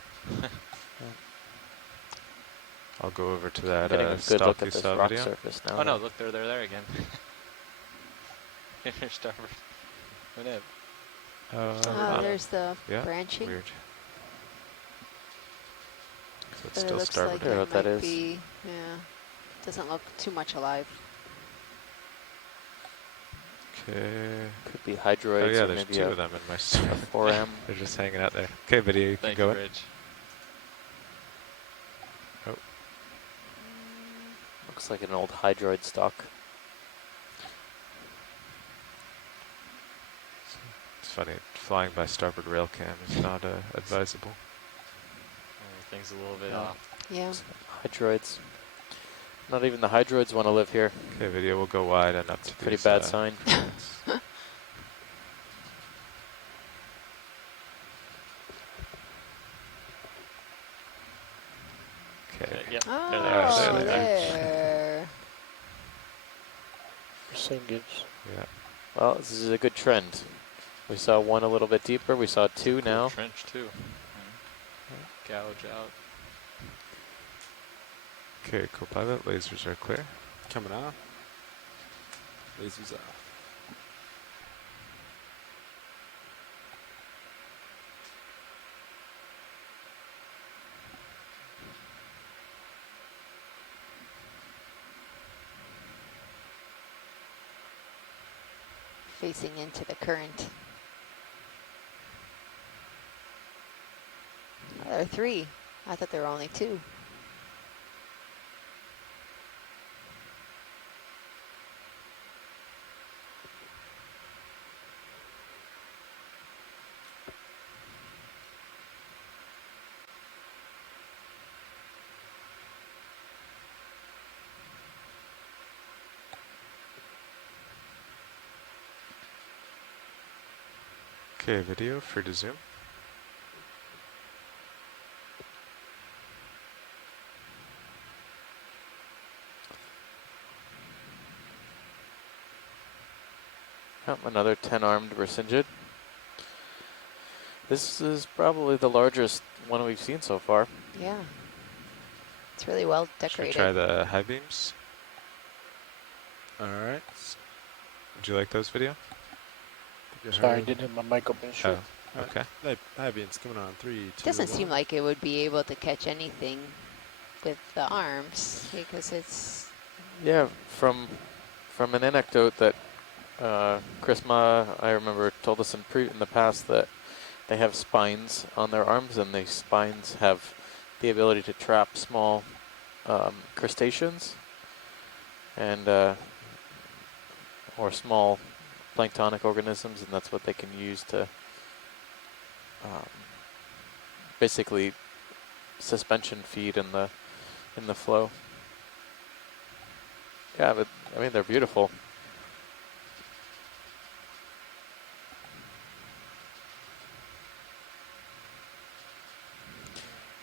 I'll go over to that Getting a good look stock you at this saw rock video. surface now. Oh no, though. look, they're there again. Here's starboard. Whatever. There's the Yeah, branching. weird. So it's But it still looks starboard. like There, it what that might is. be, yeah, doesn't look too much alive. Okay. Could be hydroids Oh yeah, or there's maybe two a of them in my a store. 4M. They're just hanging out there. Okay, video, you can Thank go you, in. Rich. Oh, Looks like an old hydroid stock. it's funny. Flying by starboard rail cam is not advisable. Everything's a little bit No. off. Yeah. Hydroids. Not even the hydroids want to live here. Okay, video will go wide and up to Pretty these, bad sign. Okay. Yep. Oh, There they are. there. There they Singages. Yeah. Well, this is a good trend. We saw one a little bit deeper. We saw two Cool now. trench too. Gouge out. Okay, co-pilot, lasers are clear. Coming off. Lasers off. Facing into the current. Oh, there are three. I thought there were only two. Okay, video, free to zoom. Yep, another 10-armed Bersingid. This is probably the largest one we've seen so far. Yeah. It's really well Should we decorated. try the high beams? Alright. Would you like those, video? Sorry, I didn't have my mic open. Sure. Oh, okay. High beams coming on. 3, 2, Doesn't seem 1. like it would be able to catch anything with the arms because it's Yeah, from an anecdote that Chris Ma, I remember, told us in the past that they have spines on their arms, and these spines have the ability to trap small crustaceans and or small planktonic organisms, and that's what they can use to basically suspension feed in the flow. Yeah, but I mean, they're beautiful.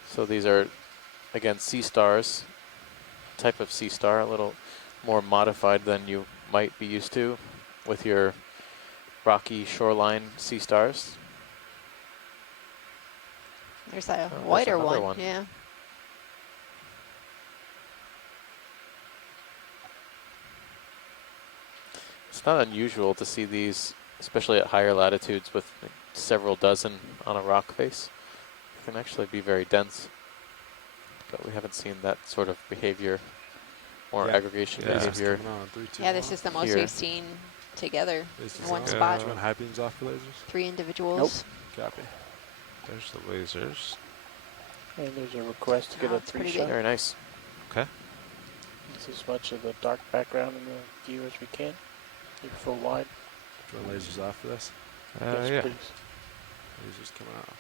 So these are, again, sea stars, type of sea star, a little more modified than you might be used to with your rocky shoreline sea stars. there's a there's whiter another one. one. Yeah. It's not unusual to see these, especially at higher latitudes with like several dozen on a rock face. It can actually be very dense, but we haven't seen that sort of behavior or Yeah. aggregation Yeah. behavior. Coming on. 3, 2, Yeah, this 1. is the most Here. we've seen together Lasers in one on. spot. Do you want high beams off the lasers? 3 individuals. Copy. There's the lasers. And there's a request to get Oh, a it's pretty 3-shot. good. Very nice. Okay. It's as much of the dark background in the view as we can. Keep full wide. Do you want lasers off for this? Yes, Yeah. please. Lasers coming off.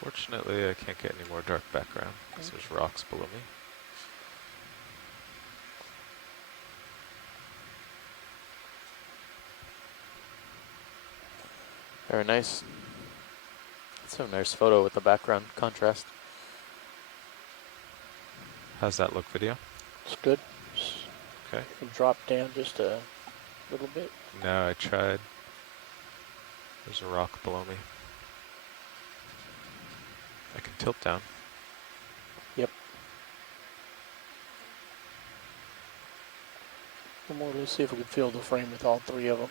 Fortunately, I can't get any more dark background because there's rocks below me. Very nice. It's a nice photo with the background contrast. How's that look, video? It's good. Okay. You can drop down just a little bit. No, I tried. There's a rock below me. I can tilt down. Yep. One more. Let's see if we can fill the frame with all three of them.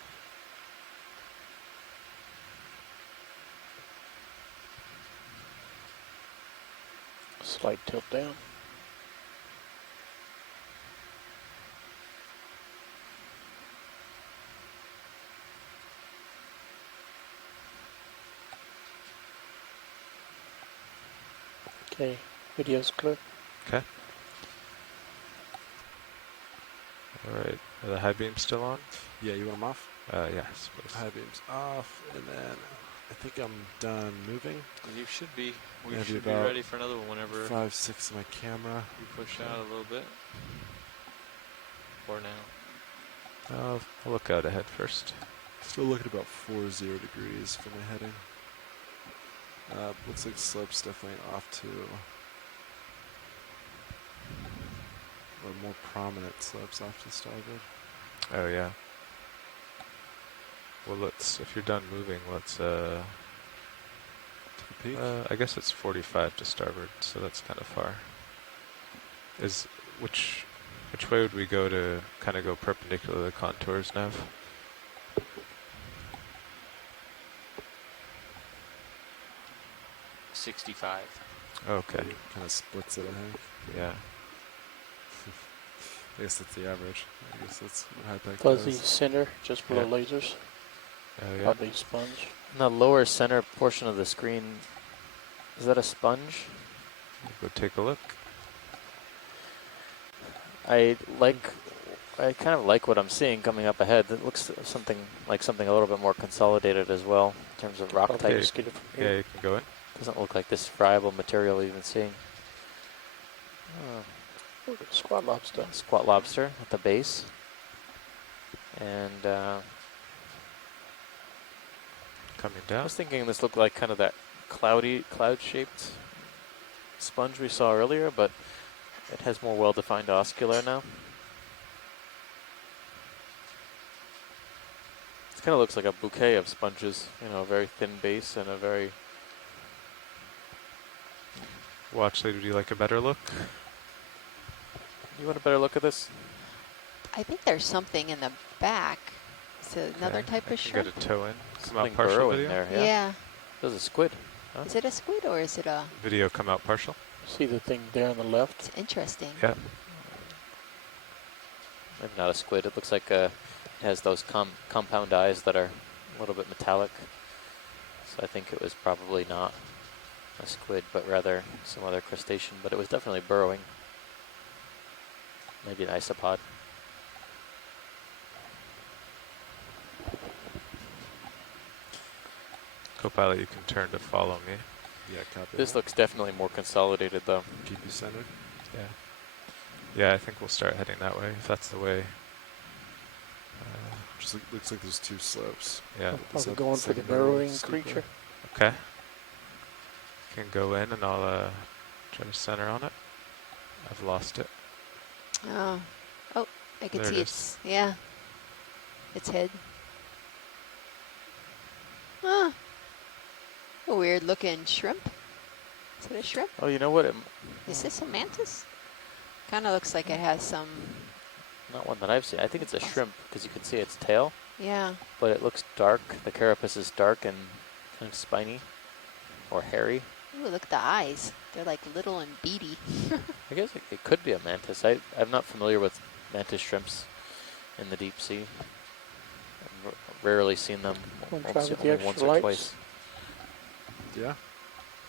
Slight tilt down. Okay, video's clear. Okay. All right. Are the high beams still on? Yeah, you want them off? Yes, please. High beams off, and then I think I'm done moving. You should be. We Maybe should be about ready for another one whenever 5, 6 of my camera. you push out a little bit. Or now. I'll look out ahead first. Still looking about 40 degrees for my heading. Looks like slope's definitely off to, or more prominent slopes off to starboard. Oh yeah. Well, if you're done moving, let's, Take a peek. I guess it's 45 to starboard, so that's kind of far. Which way would we go to kind of go perpendicular to the contours, Nav? Okay. Kind of splits it, I think. Yeah. I guess that's the average. I guess that's what high pack Fuzzy does. center, just below Yeah. lasers. Oh yeah. Probably sponge. In the lower center portion of the screen, is that a sponge? Go take a look. I kind of like what I'm seeing coming up ahead. It looks something a little bit more consolidated as well in terms of rock Okay. type. Just get it from Yeah, here. you can go in. Doesn't look like this friable material you've been seeing. Look at the squat lobster. Squat lobster at the base. And Coming I down. was thinking this looked like kind of that cloud-shaped sponge we saw earlier, but it has more well-defined oscular now. It kind of looks like a bouquet of sponges, you know, a very thin base and a very... Watch later, do you like a better look? You want a better look at this? I think there's something in the back. It's another Okay, type I of can shrimp. get a toe in. Come Something out partial burrowing video. there, Yeah. yeah. There's a squid. Huh? Is it a squid or is it a? Video come out partial. See the thing there on the left? It's interesting. Yeah. Maybe not a squid. It looks like it has those compound eyes that are a little bit metallic. So I think it was probably not a squid, but rather some other crustacean. But it was definitely burrowing. Maybe an isopod. Copilot, you can turn to follow me. Yeah, copy. This that. looks definitely more consolidated, though. Keep you centered. Yeah. Yeah, I think we'll start heading that way, if that's the way. Just looks like there's two slopes. Yeah. Are we going for the Second burrowing steeper. creature? Okay. Can go in and I'll try to center on it. I've lost it. Oh, I can There it see is. its head. Ah, a weird looking shrimp. Is it a shrimp? Oh, you know what? Is this a mantis? Kind of looks like it has some. Not one that I've seen. I think it's a shrimp because you can see its tail, Yeah. but it looks dark. The carapace is dark and kind of spiny or hairy. Ooh, look at the eyes. They're like little and beady. I guess it could be a mantis. I'm not familiar with mantis shrimps in the deep sea. I've rarely seen them. Wanna Only try with the once extra or lights? twice. Yeah.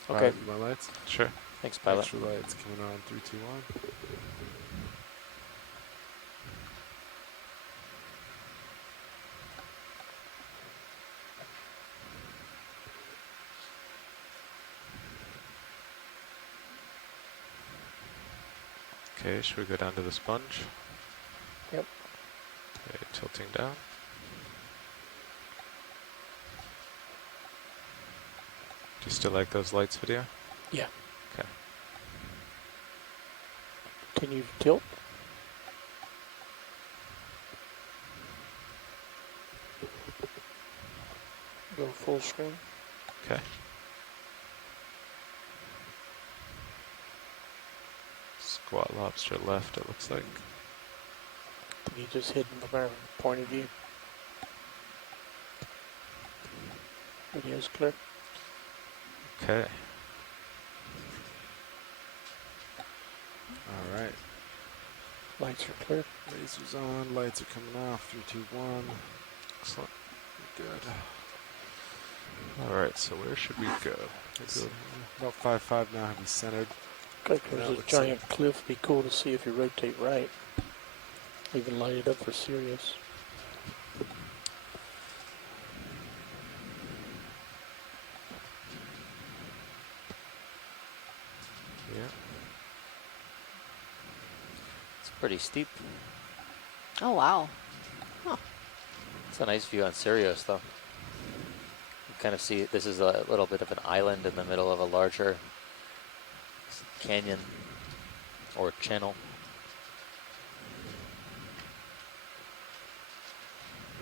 Okay. My lights. Sure. Thanks, pilot. Extra lights coming on 3, 2, 1. Okay, should we go down to the sponge? Yep. Okay, tilting down. you still like those lights video? Yeah. Okay. Can you tilt? Go full screen. Okay. Squat lobster left, it looks like. Can you just hit from our point of view? Video's clear. Okay. All right. Lights are clear. Lasers on. Lights are coming off. 3, 2, 1. Excellent. Good. All right, so where should we go? So about 5-5 now. Have you centered? Okay, That there's a looks giant cliff. Be cool to see if you rotate right. Even light it up for Sirius. Yeah. It's pretty steep. Oh, wow. It's a nice view on Sirius, though. You kind of see this is a little bit of an island in the middle of a larger canyon or channel.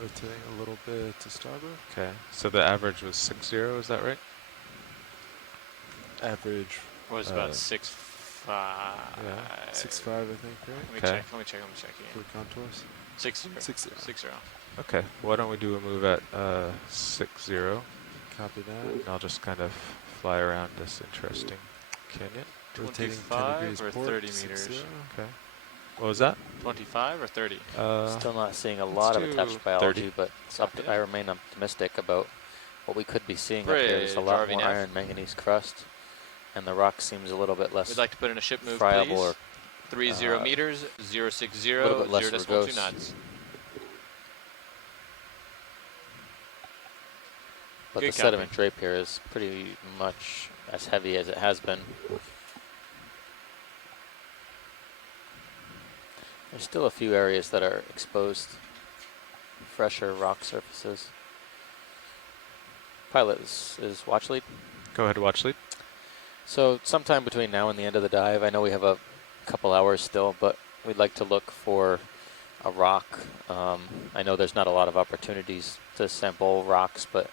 Rotating a little bit to starboard. Okay, so the average was 60, is that right? Average. Was about 6'5". Yeah. 6'5", I think, right? Let me Okay. check. Let me check For again. contours. 6'0". 6'0". 6'0". Okay, why don't we do a move at 60, Copy that. and I'll just kind of fly around this interesting canyon. Rotating 10 25 degrees or port, 30 60. meters? Okay. What was that? 25 or 30? Still not seeing a lot of do attached biology, 30. but it's up to, I remain optimistic about what we could be seeing up here. There's a Bridge, lot RV more nav. iron manganese crust, and the rock seems a little bit less We'd like to put in a ship move, friable please. or 30 meters, 060, a little bit less 0.2 verbose. knots. But Good the copy. sediment drape here is pretty much as heavy as it has been. There's still a few areas that are exposed, fresher rock surfaces. Pilot is watch lead. Go ahead, watch lead. So sometime between now and the end of the dive, I know we have a couple hours still, but we'd like to look for a rock. I know there's not a lot of opportunities to sample rocks, but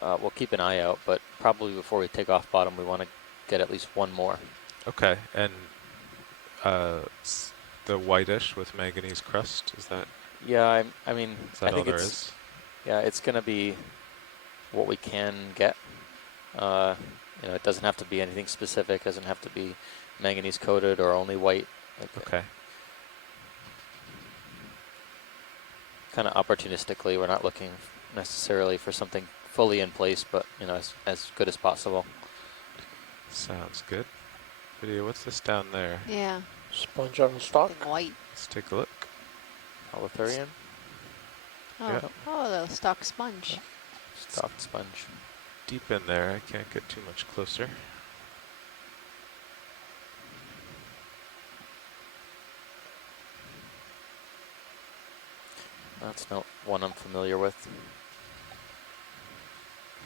we'll keep an eye out. But probably before we take off bottom, we want to get at least one more. Okay, and the whitish with manganese crust, is that, Yeah, I mean, is that I think all there it's is? yeah, it's going to be what we can get. You know, it doesn't have to be anything specific. Doesn't have to be manganese coated or only white. Like Okay. kind of opportunistically, we're not looking necessarily for something fully in place, but you know, as good as possible. Sounds good. Video, what's this down there? Yeah. Sponge on the stock. Something white. Let's take a look. Holothurian, Oh, Yeah. oh, the stock sponge. soft sponge. Deep in there, I can't get too much closer. That's not one I'm familiar with.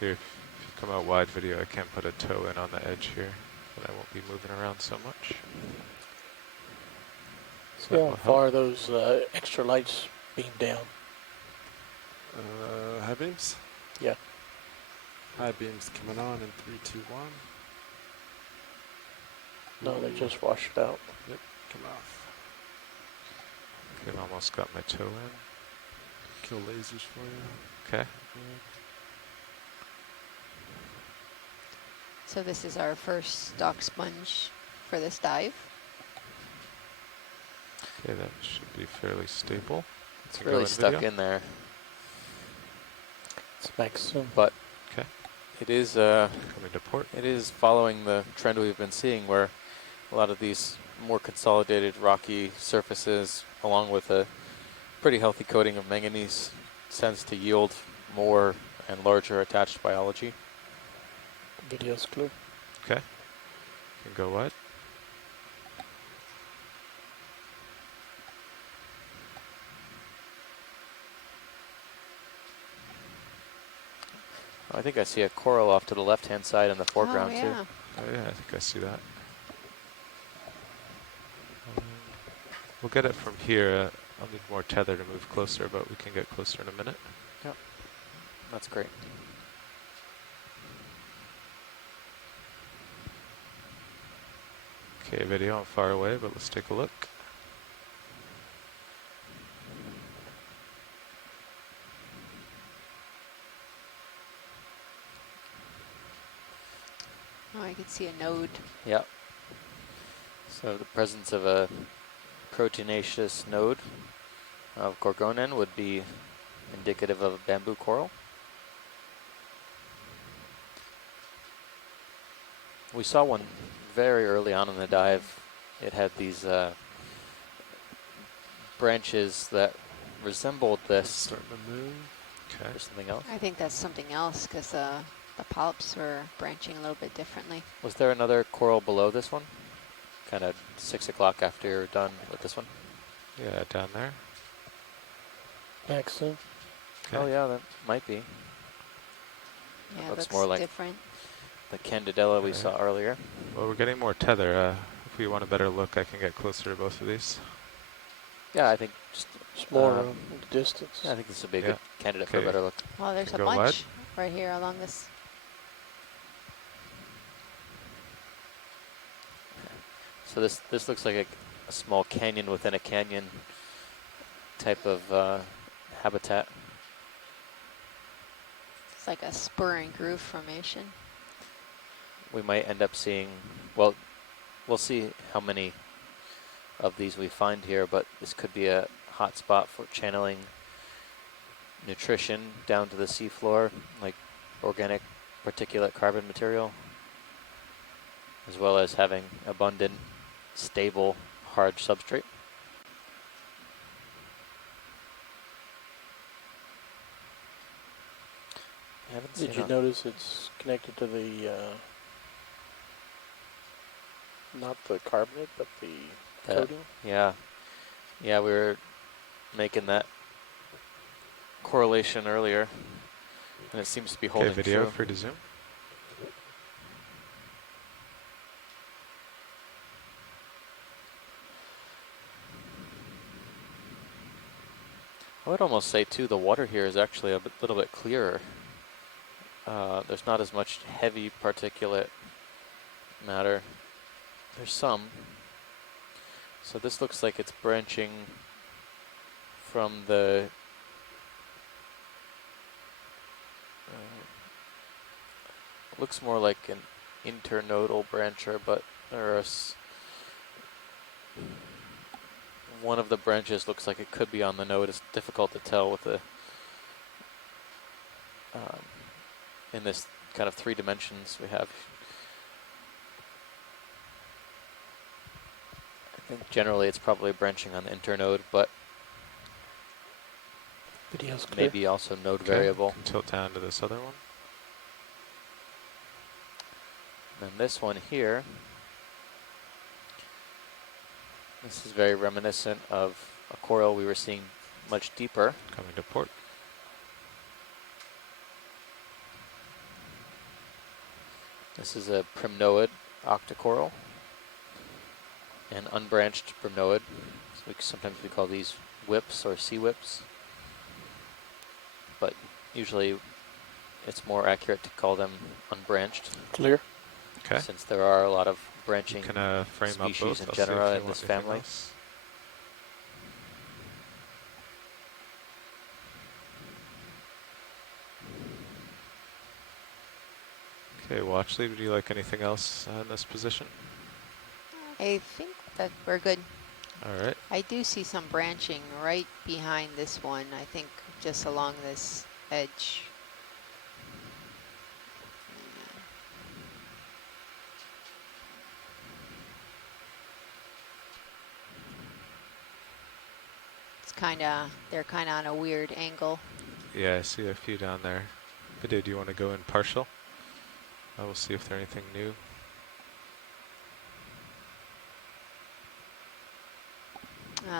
Here, if you come out wide video, I can't put a toe in on the edge here, but I won't be moving around so much. So that Yeah, will how help. far are those extra lights beam down? High beams? Yeah. High beams coming on in 3, 2, 1. No, they just washed it out. Yep, come off. Okay, I've almost got my toe in. Kill lasers for you. Okay. So this is our first stock sponge for this dive. Okay, that should be fairly stable. It's Can go really in stuck video? in there, It's back soon. but Okay. it is Coming to port. it is following the trend we've been seeing, where a lot of these more consolidated rocky surfaces, along with a pretty healthy coating of manganese, tends to yield more and larger attached biology. Video's clear. Okay. Can go wide. I think I see a coral off to the left-hand side in the foreground oh, too. yeah. Oh yeah, I think I see that. We'll get it from here. I'll need more tether to move closer, but we can get closer in a minute. Yep, that's great. Okay, video, I'm far away, but let's take a look. Oh, I can see a node. Yep. So the presence of a proteinaceous node of gorgonin would be indicative of a bamboo coral. We saw one very early on in the dive. It had these branches that resembled this. Starting to move. Okay. Or something else. I think that's something else because the polyps were branching a little bit differently. Was there another coral below this one? Kind of 6 o'clock after you're done with this one? Yeah, down there. Back soon. Okay. Oh yeah, that might be. Yeah, looks looks more like different. the Candidella we Okay. saw earlier. Well, we're getting more tether. If we want a better look, I can get closer to both of these. Yeah, I think just It's more in the distance. yeah, I think this would be a Yeah. good candidate for a Okay. better look. Oh, there's a Go bunch right here along this. So this looks like a small canyon within a canyon type of habitat. It's like a spur and groove formation. We might end up seeing, well, we'll see how many of these we find here, but this could be a hot spot for channeling nutrition down to the seafloor, like organic particulate carbon material, as well as having abundant, stable, hard substrate. I haven't Did seen you notice it's connected to the, not the carbonate, but the coating? Yeah. Yeah, we were making that correlation earlier, and it seems to be holding Okay, video, true. free to zoom. I would almost say too, the water here is actually a little bit clearer. There's not as much heavy particulate matter. There's some. So this looks like it's branching from the looks more like an internodal brancher, but there's one of the branches looks like it could be on the node. It's difficult to tell with the in this kind of 3 dimensions we have. I think generally it's probably branching on the internode, but Video's clear. maybe also node Okay, variable. can tilt down to this other one. And this one here, this is very reminiscent of a coral we were seeing much deeper. Coming to port. This is a primnoid octocoral, an unbranched primnoid. So sometimes we call these whips or sea whips, but usually it's more accurate to call them unbranched. Clear. Okay. Since there are a lot of branching Can frame up species both. and I'll see if genera you in want this anything family. else. Okay, watch lead. Would you like anything else in this position? I think that we're good. All right. I do see some branching right behind this one. I think just along this edge. It's they're kind of on a weird angle. Yeah, I see a few down there. Video, do you want to go in partial? I will see if there's anything new.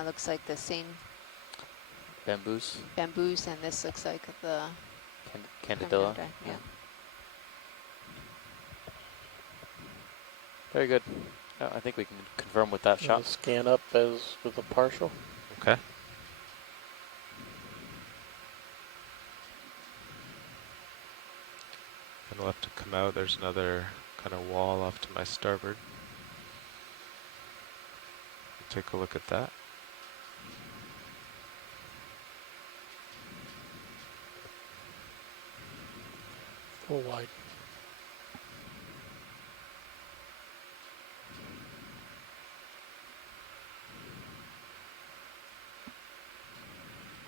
Looks like the same Bamboos, bamboos, and this looks like the Candidella. Primrose, yeah. Very good. I think we can confirm with that shot. Scan up as with a partial. Okay. And we'll have to come out. There's another kind of wall off to my starboard. Take a look at that. Full wide.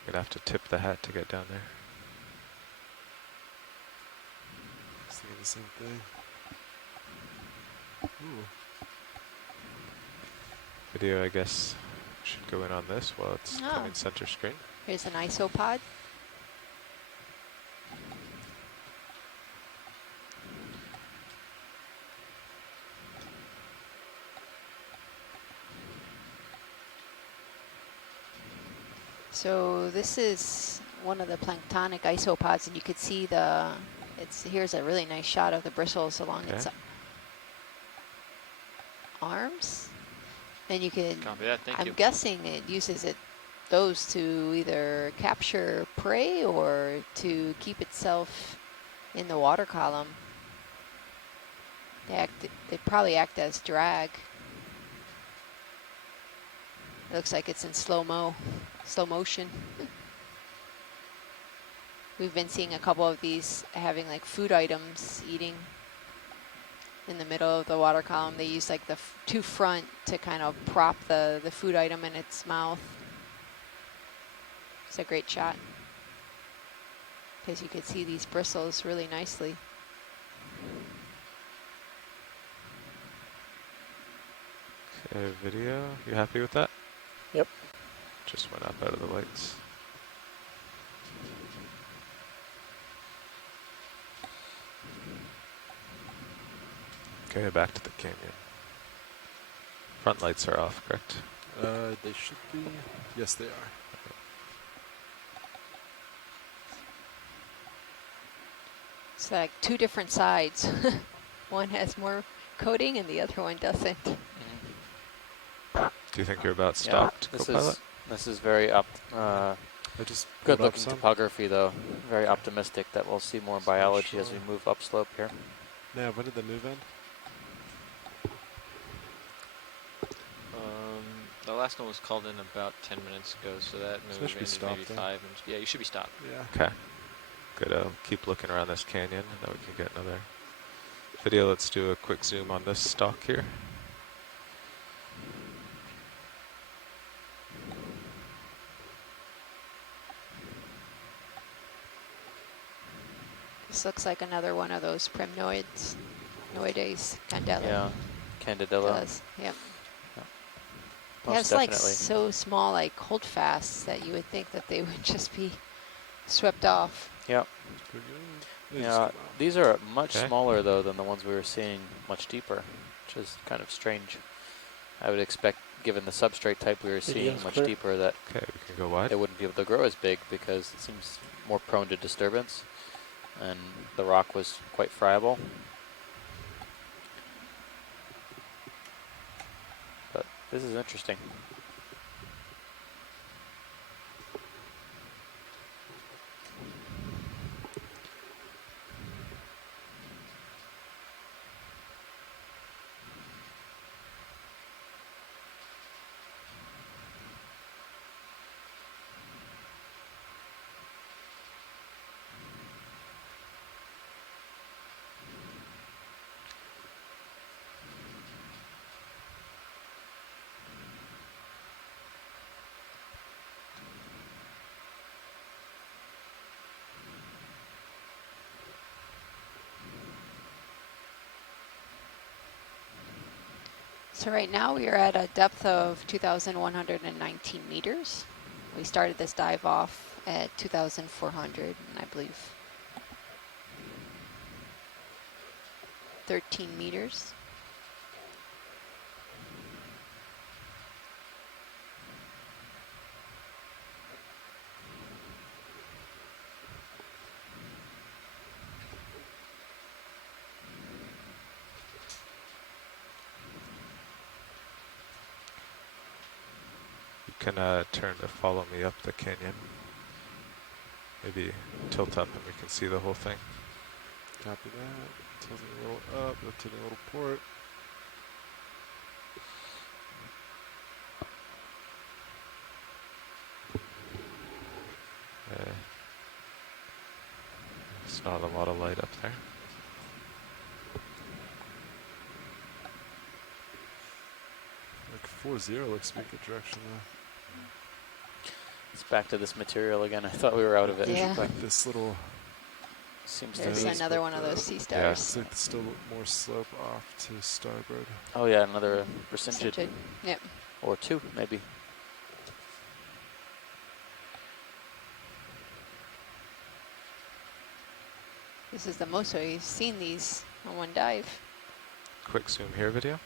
Gonna have to tip the hat to get down there. Thinking the same thing. Ooh. Video, I guess, should go in on this while it's Oh. coming center screen. Here's an isopod. So this is one of the planktonic isopods, and you could see here's a really nice shot of the bristles along its arms. And you can, Copy that, thank I'm you. guessing it uses those to either capture prey or to keep itself in the water column. They probably act as drag. It looks like it's in slow motion. We've been seeing a couple of these having like food items eating in the middle of the water column. They use like the two front to kind of prop the food item in its mouth. It's a great shot because you could see these bristles really nicely. Okay, video. You happy with that? Yep. Just went up out of the lights. Okay, back to the canyon. Front lights are off, correct? They should be. Yes, they are. It's like two different sides. One has more coating and the other one doesn't. Do you think you're about stopped, co-pilot? This is very good looking topography, though. Very optimistic that we'll see more biology as we move upslope here. Now, when did the move end? The last one was called in about 10 minutes ago, so that So move should be ended stopped maybe then. 5. Yeah, you should be stopped. Yeah. Okay. Good. I'll keep looking around this canyon, and then we can get another video. Let's do a quick zoom on this stalk here. This looks like another one of those primnoids, noides, candela. Yeah, candidilla. Does, yep. Most It has like definitely. so small like holdfasts that you would think that they would just be swept off. Yep. Yeah, these are much smaller though than the ones we were seeing much deeper, which is kind of strange. I would expect, given the substrate type we were seeing much deeper, that we can go wide. It wouldn't be able to grow as big because it seems more prone to disturbance, and the rock was quite friable. But this is interesting. So right now we are at a depth of 2,119 meters. We started this dive off at 2,400, I believe 13 meters. can turn to follow me up the canyon. Maybe tilt up and we can see the whole thing. Copy that. Tilting a little up, rotating a little port. It's not a lot of light up there. Like 4-0 looks to be a good direction though. It's back to this material again. I thought we were out of it. Yeah. Like this little seems There's to be another one of those sea Yeah, stars. it's like still more slope off to starboard. Oh yeah, another rescinded. Scented. Yep. Or two, maybe. This is the most we've seen these on one dive. Quick zoom here video.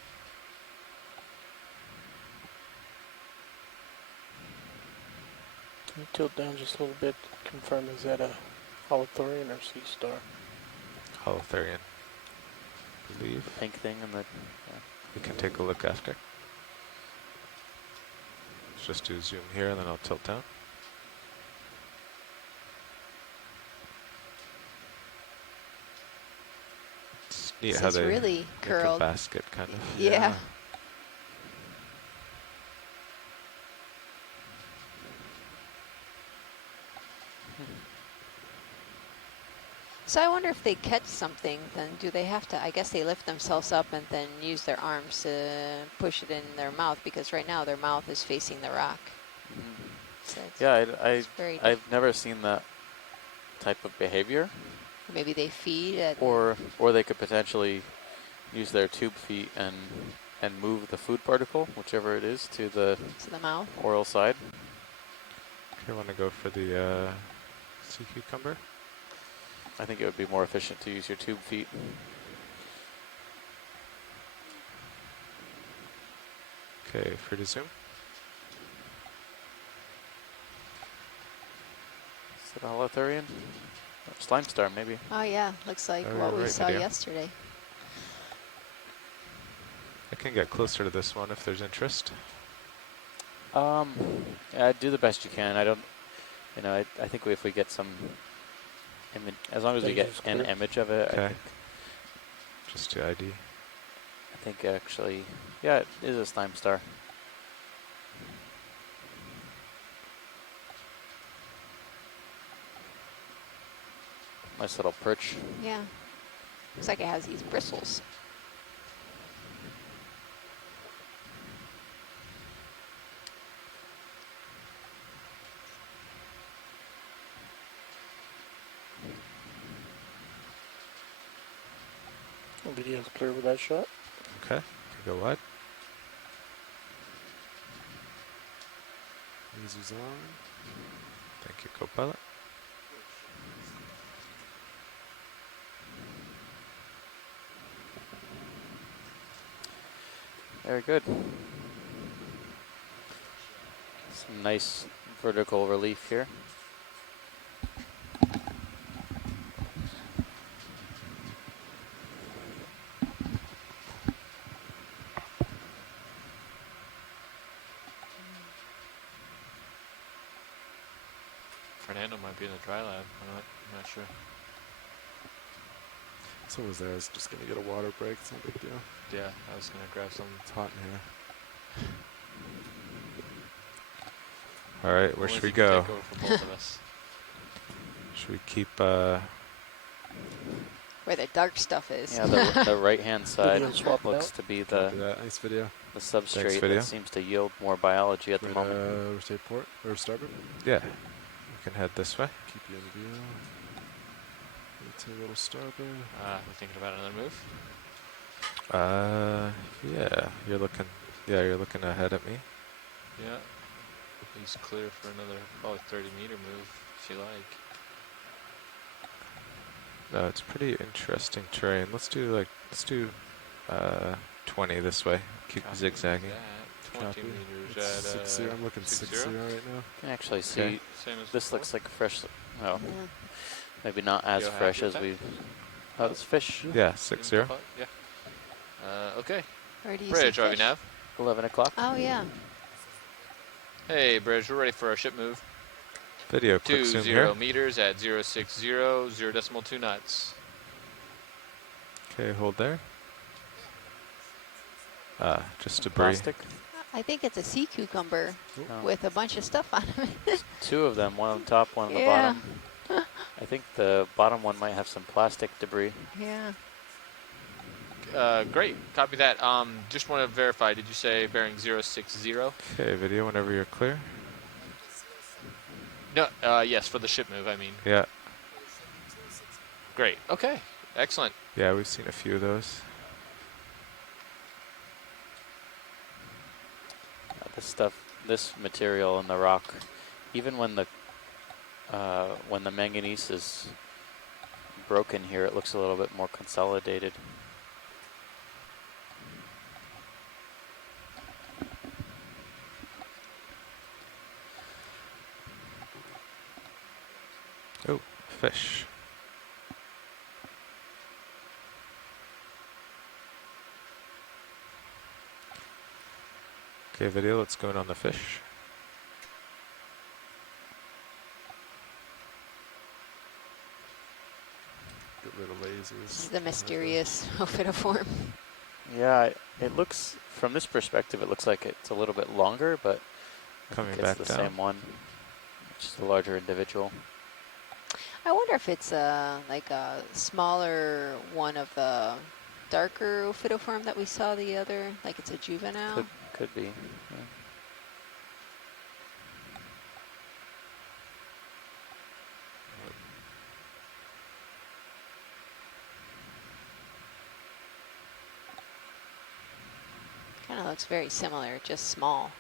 Can you tilt down just a little bit? Confirm, is that a holothurian or sea star? Holothurian, I believe. The pink thing and the. Yeah. We can take a look after. Let's just do zoom here and then I'll tilt down. It's neat This how is they really make a curled. basket kind of. Yeah. So I wonder if they catch something, then do they have to, I guess they lift themselves up and then use their arms to push it in their mouth, because right now their mouth is facing the rock. So it's, Yeah, it's very I've never seen that type of behavior. maybe they feed at, Or they could potentially use their tube feet and move the food particle, whichever it is, to the mouth. oral side. Okay, want to go for the sea cucumber? I think it would be more efficient to use your tube feet. Okay, free to zoom. Is it a holothurian? Slime star, maybe. Oh yeah, looks like Oh, what we right, saw video. yesterday. I can get closer to this one if there's interest. Yeah, do the best you can. I don't, I think if we get some image, as long as we get an image of it, Okay. I think, Just to ID. I think actually, yeah, it is a slime star. Nice little perch. Yeah. Looks like it has these bristles. Video's clear with that shot. Okay, can go wide. Lasers on. Thank you, co-pilot. Very good. Some nice vertical relief here. Fernando might be in the dry lab. I'm not sure. So was there. I was just gonna get a water break. It's no big deal. Yeah, I was gonna grab some. It's hot in here. All right, where Only should if we you can go? take over for both of us. Should we keep? Where the dark stuff is. Yeah, the right-hand side Video swap looks out. to be Copy the that. Nice video. substrate video. that seems to yield more biology at the Right, moment. rotate port or starboard. Yeah, we can head this way. Keep you in view. Rotate a little starboard. We're thinking about another move. Yeah, you're looking. Yeah, you're looking ahead at me. Yeah. He's clear for another probably 30-meter move if you like. No, it's pretty interesting terrain. Let's do 20 this way. Keep Copy zigzagging. that. 20 Copy. meters It's at 6-0. I'm looking 6-0 right now. You can actually see Okay. Same as this before. looks like a fresh, well, Yeah. maybe not as You're happy fresh with as that? we. Oh, it's fish. Yeah, 6-0. Yeah. Okay. Where do you Ready see to drive fish? you nav? 11 o'clock. Oh yeah. Hey, Bridge, we're ready for our ship move. Video quick 20 zoom here. meters at 060, 0.2 knots. Okay, hold there. Just debris. Plastic. I think it's a sea cucumber Oh. with a bunch of stuff on it. Two of them, one on top, one on the Yeah. bottom. I think the bottom one might have some plastic debris. Yeah. Great, copy that. Just want to verify, did you say bearing 060? Okay, video whenever you're clear. No, yes, for the ship move, I mean. Yeah. Great, okay, excellent. Yeah, we've seen a few of those. This material in the rock, even when the manganese is broken here, it looks a little bit more consolidated. Oh, fish. Okay, video, let's go in on the fish. Get rid of lasers. The mysterious ophidioform. Yeah, it looks, from this perspective, it looks like it's a little bit longer, but I Coming think back it's the down. same one, just a larger individual. I wonder if it's like a smaller one of the darker ophidioform that we saw the other, like it's a juvenile. Could be. Yeah. Kind of looks very similar, just small.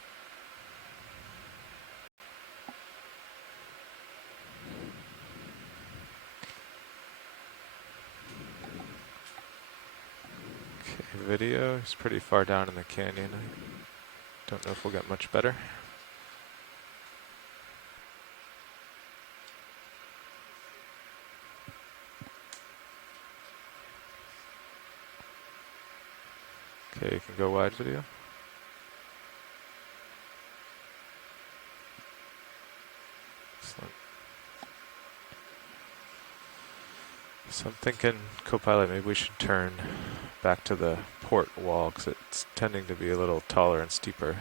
Okay, video is pretty far down in the canyon. I don't know if we'll get much better. Okay, you can go wide video. Excellent. So I'm thinking, co-pilot, maybe we should turn back to the port wall because it's tending to be a little taller and steeper.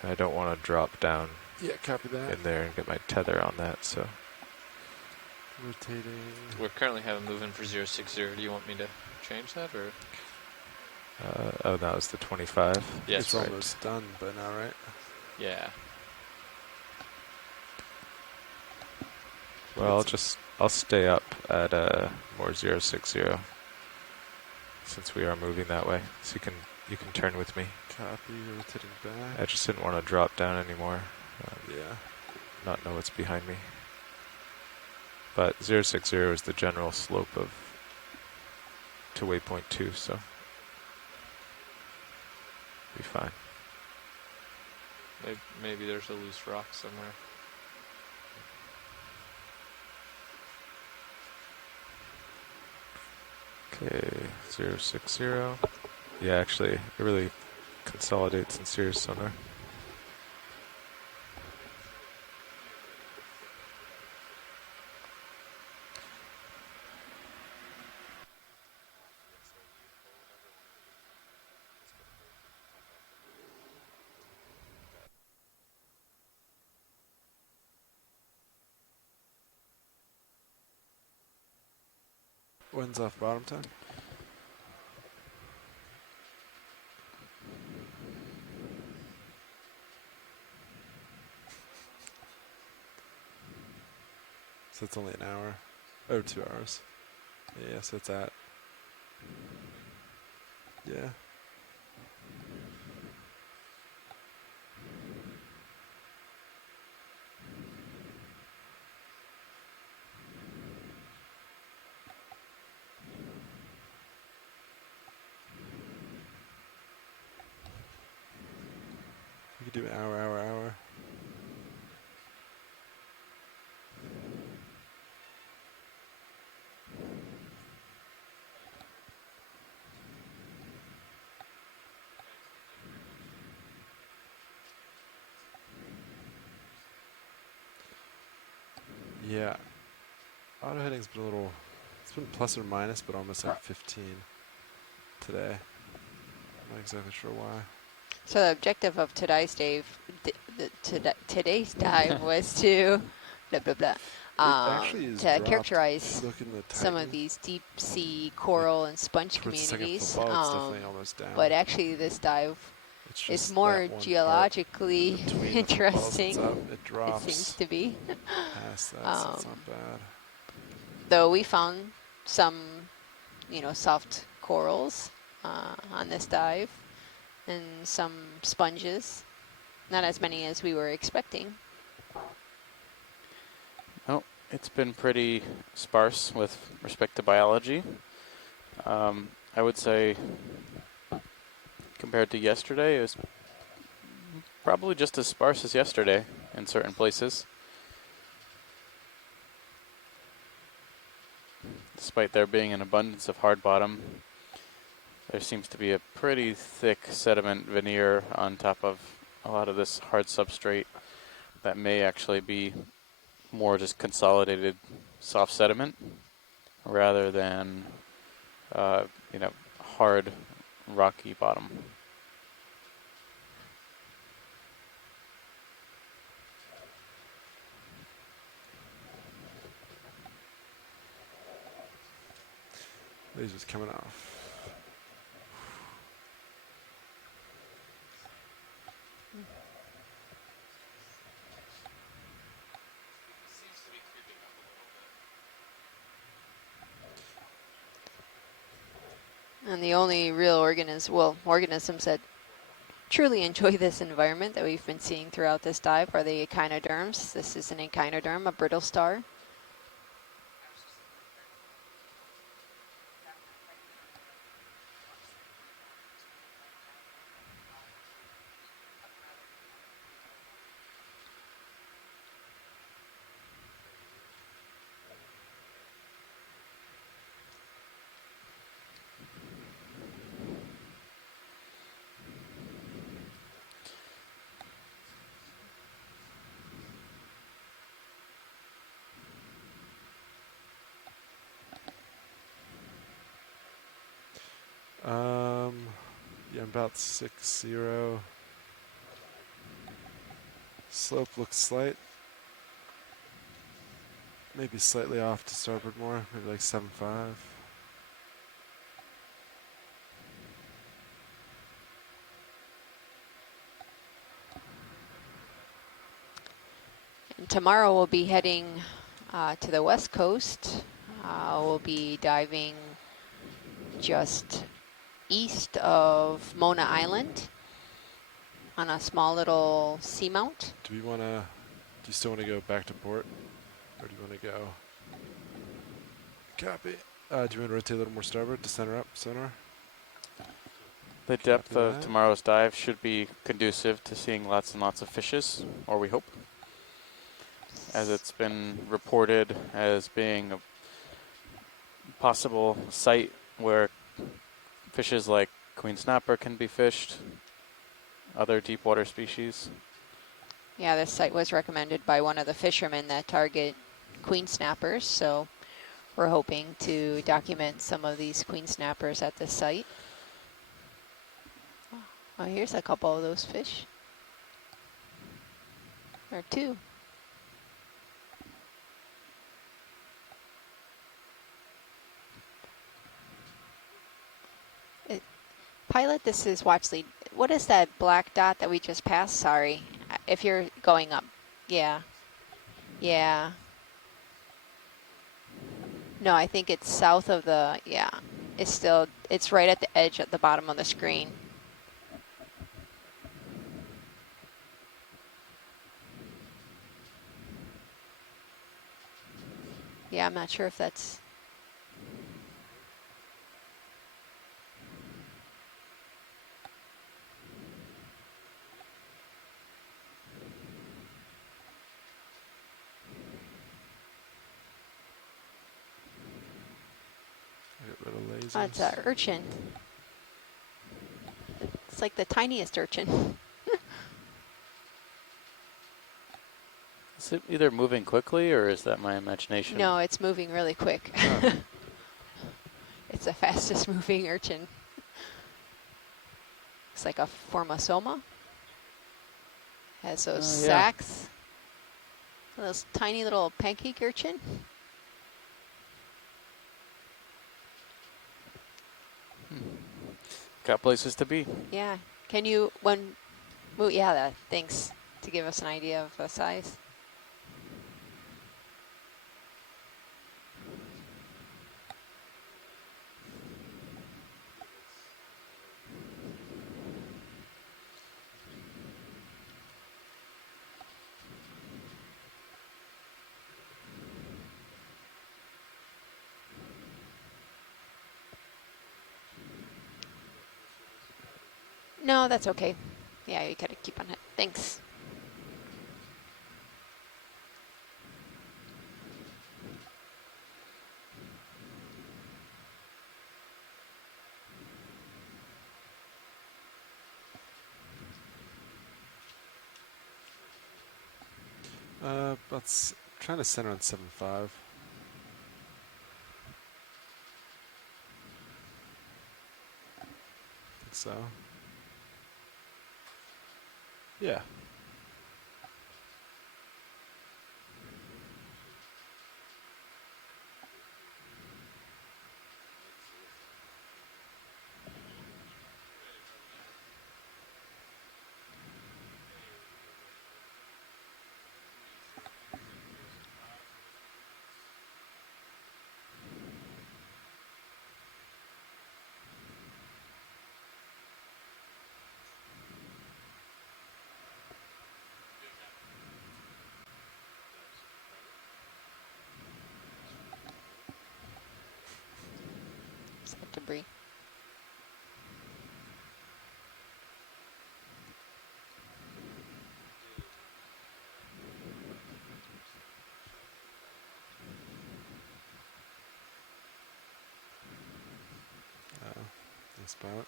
And I don't want to drop down Yeah, copy that. in there and get my tether on that, so. Rotating. We currently have a move in for 060. Do you want me to change that, or? Oh, that was the 25. Yes, It's right. almost done by now, right? Yeah. Well, I'll stay up at more 060 since we are moving that way. So you can turn with me. Copy, rotating back. I just didn't want to drop down anymore. Yeah. Not know what's behind me. But 060 is the general slope to waypoint 2, so be fine. Maybe there's a loose rock somewhere. Okay, 060. Yeah, actually, it really consolidates in Sirius sonar. When's off bottom time? So it's only an hour. Oh, 2 hours. Yeah, so it's at. Yeah. We could do an hour. Yeah. Auto heading's been a little, it's been plus or minus, but almost like 15 today. I'm not exactly sure why. So the objective of today's dive was to blah blah blah. It actually is To dropped. If characterize you look in the some of Titan, these deep sea coral and sponge towards the second communities. football, it's definitely almost down. But actually, this dive It's is just more that one part geologically between the footballs, interesting. it's up, it It drops. seems to be. Past that, so it's not bad. Though we found some, soft corals on this dive, and some sponges. Not as many as we were expecting. Oh, it's been pretty sparse with respect to biology. I would say compared to yesterday, it was probably just as sparse as yesterday in certain places. Despite there being an abundance of hard bottom, there seems to be a pretty thick sediment veneer on top of a lot of this hard substrate that may actually be more just consolidated soft sediment rather than, hard rocky bottom. Laser's coming off. And the only real organisms that truly enjoy this environment that we've been seeing throughout this dive are the echinoderms. This is an echinoderm, a brittle star. Yeah, I'm about 6-0. Slope looks slight. Maybe slightly off to starboard more, maybe like 7.5. And tomorrow we'll be heading to the west coast. We'll be diving just east of Mona Island on a small little seamount. Do you still want to go back to port? Or do you want to go? Copy. Do you want to rotate a little more starboard to center up sonar? The depth of tomorrow's dive should be conducive to seeing lots and lots of fishes, or we hope. As it's been reported as being a possible site where fishes like queen snapper can be fished, other deep water species. Yeah, this site was recommended by one of the fishermen that target queen snappers, so we're hoping to document some of these queen snappers at this site. Oh, here's a couple of those fish. Or two. Pilot, this is Watchley. What is that black dot that we just passed? Sorry. If you're going up. Yeah. Yeah. No, I think it's south of the, yeah. It's right at the edge at the bottom of the screen. Yeah, I'm not sure if that's... Get rid of lasers. Oh, it's an urchin. It's like the tiniest urchin. Is it either moving quickly or is that my imagination? No, it's moving really quick. Oh. It's the fastest moving urchin. It's like a formosoma. Has those Oh, yeah. sacs. Those tiny little pancake urchin. Got places to be. Yeah. Can you, thanks, to give us an idea of the size. No, that's okay. Yeah, you gotta keep on it. Thanks. Trying to center on 7.5. Think so. Yeah. Is that debris? Nice spot.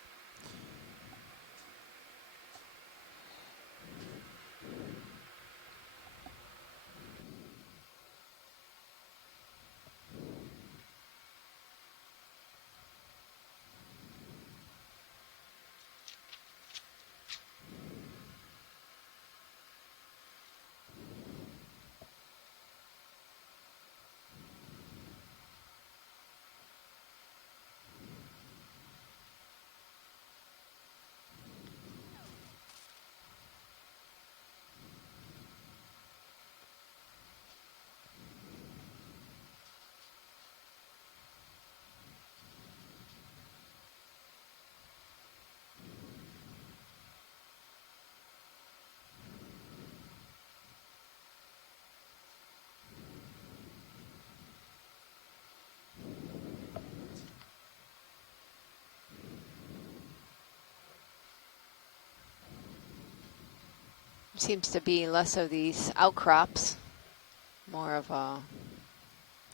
Seems to be less of these outcrops, more of a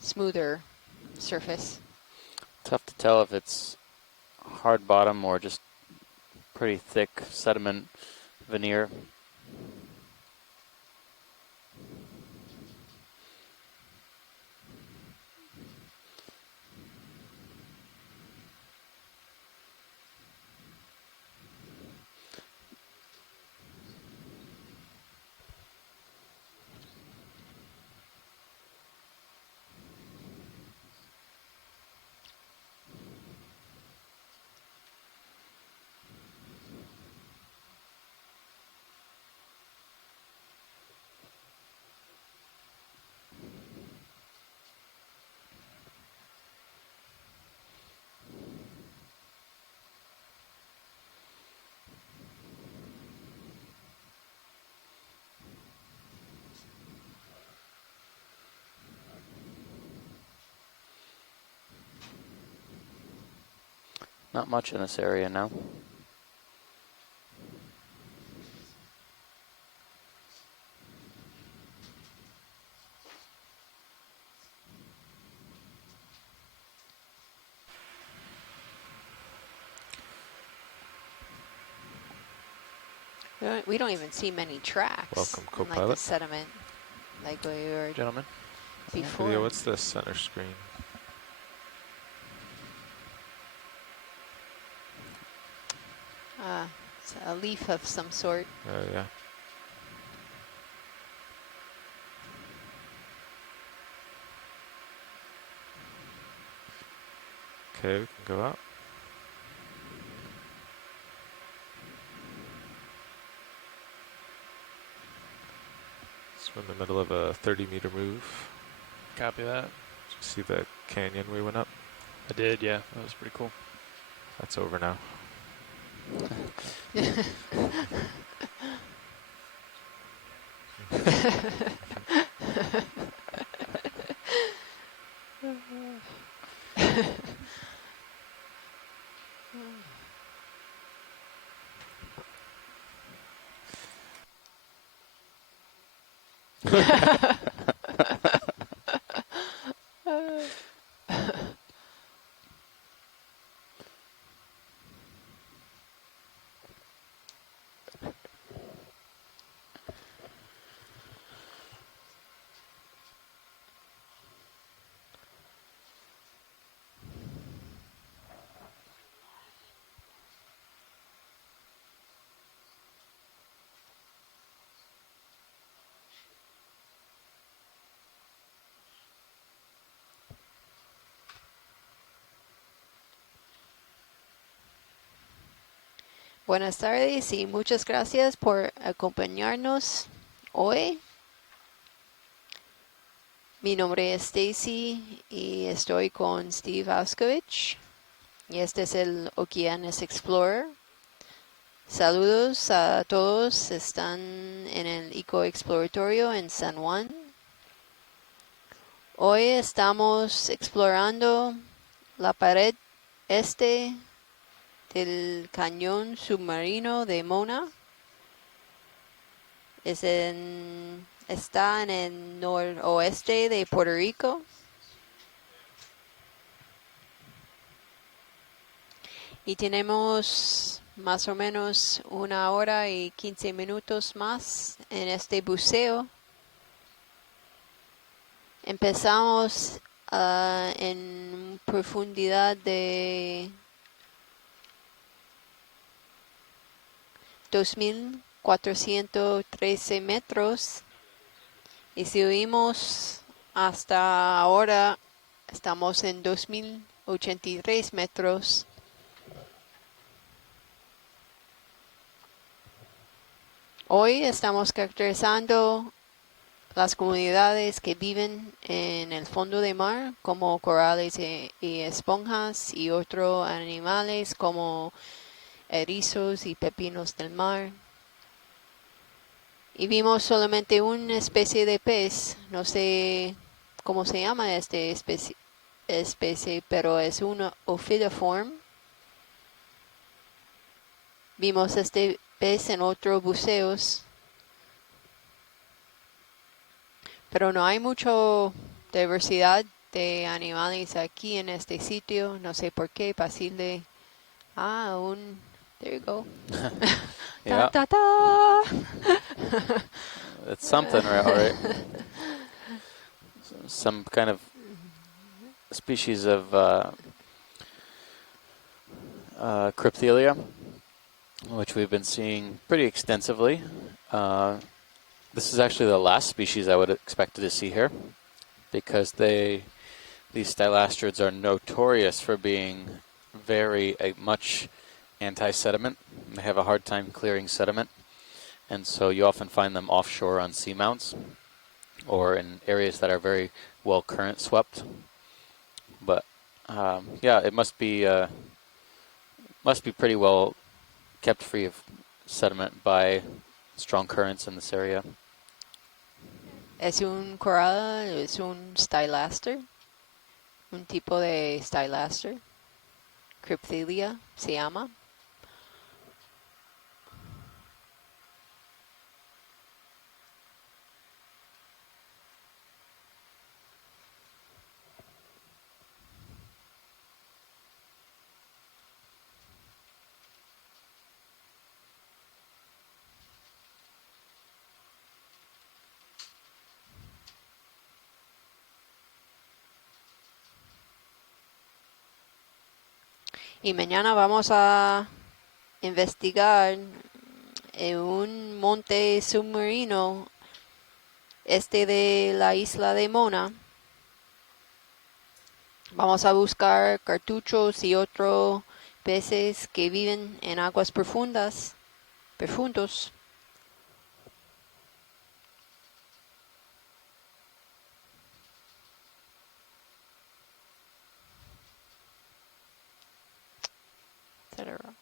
smoother surface. Tough to tell if it's hard bottom or just pretty thick sediment veneer. Not much in this area now. We don't even see many tracks Welcome, in like the co-pilot. sediment. like we were Gentlemen. before. Video, what's the center screen? It's a leaf of some sort. Oh, yeah. Okay, we can go out. So we're in the middle of a 30-meter move. Copy that. Did you see the canyon we went up? I did, yeah. That was pretty cool. That's over now. Buenas tardes y muchas gracias por acompañarnos hoy. Mi nombre es Stacy y estoy con Steve Askovich. Y este es el Okeanos Explorer. Saludos a todos. Están en el Eco Exploratorio en San Juan. Hoy estamos explorando la pared este del cañón submarino de Mona. Está en el noroeste de Puerto Rico. Y tenemos más o menos 1 hora y 15 minutos más en este buceo. Empezamos en profundidad de 2.413 metros y subimos hasta ahora, estamos en 2.083 metros. Hoy estamos caracterizando las comunidades que viven en el fondo del mar, como corales y esponjas, y otros animales como erizos y pepinos del mar. Y vimos solamente una especie de pez, no sé cómo se llama esta especie, pero es un ophidiform. Vimos este pez en otros buceos, pero no hay mucha diversidad de animales aquí en este sitio. No sé por qué. Fácil de... There you go. Yeah. Ta, ta, ta. It's something, right? Some kind of species of crypthelia, which we've been seeing pretty extensively. This is actually the last species I would have expected to see here, because these stylastrids are notorious for being very much anti-sediment. They have a hard time clearing sediment, and so you often find them offshore on seamounts or in areas that are very well current swept. But yeah, it must be pretty well kept free of sediment by strong currents in this area. Es un coral, es un stylaster, un tipo de stylaster. Crypthelia se llama. Y mañana vamos a investigar en un monte submarino este de la isla de Mona. Vamos a buscar cartuchos y otros peces que viven en aguas profundos. Etcétera.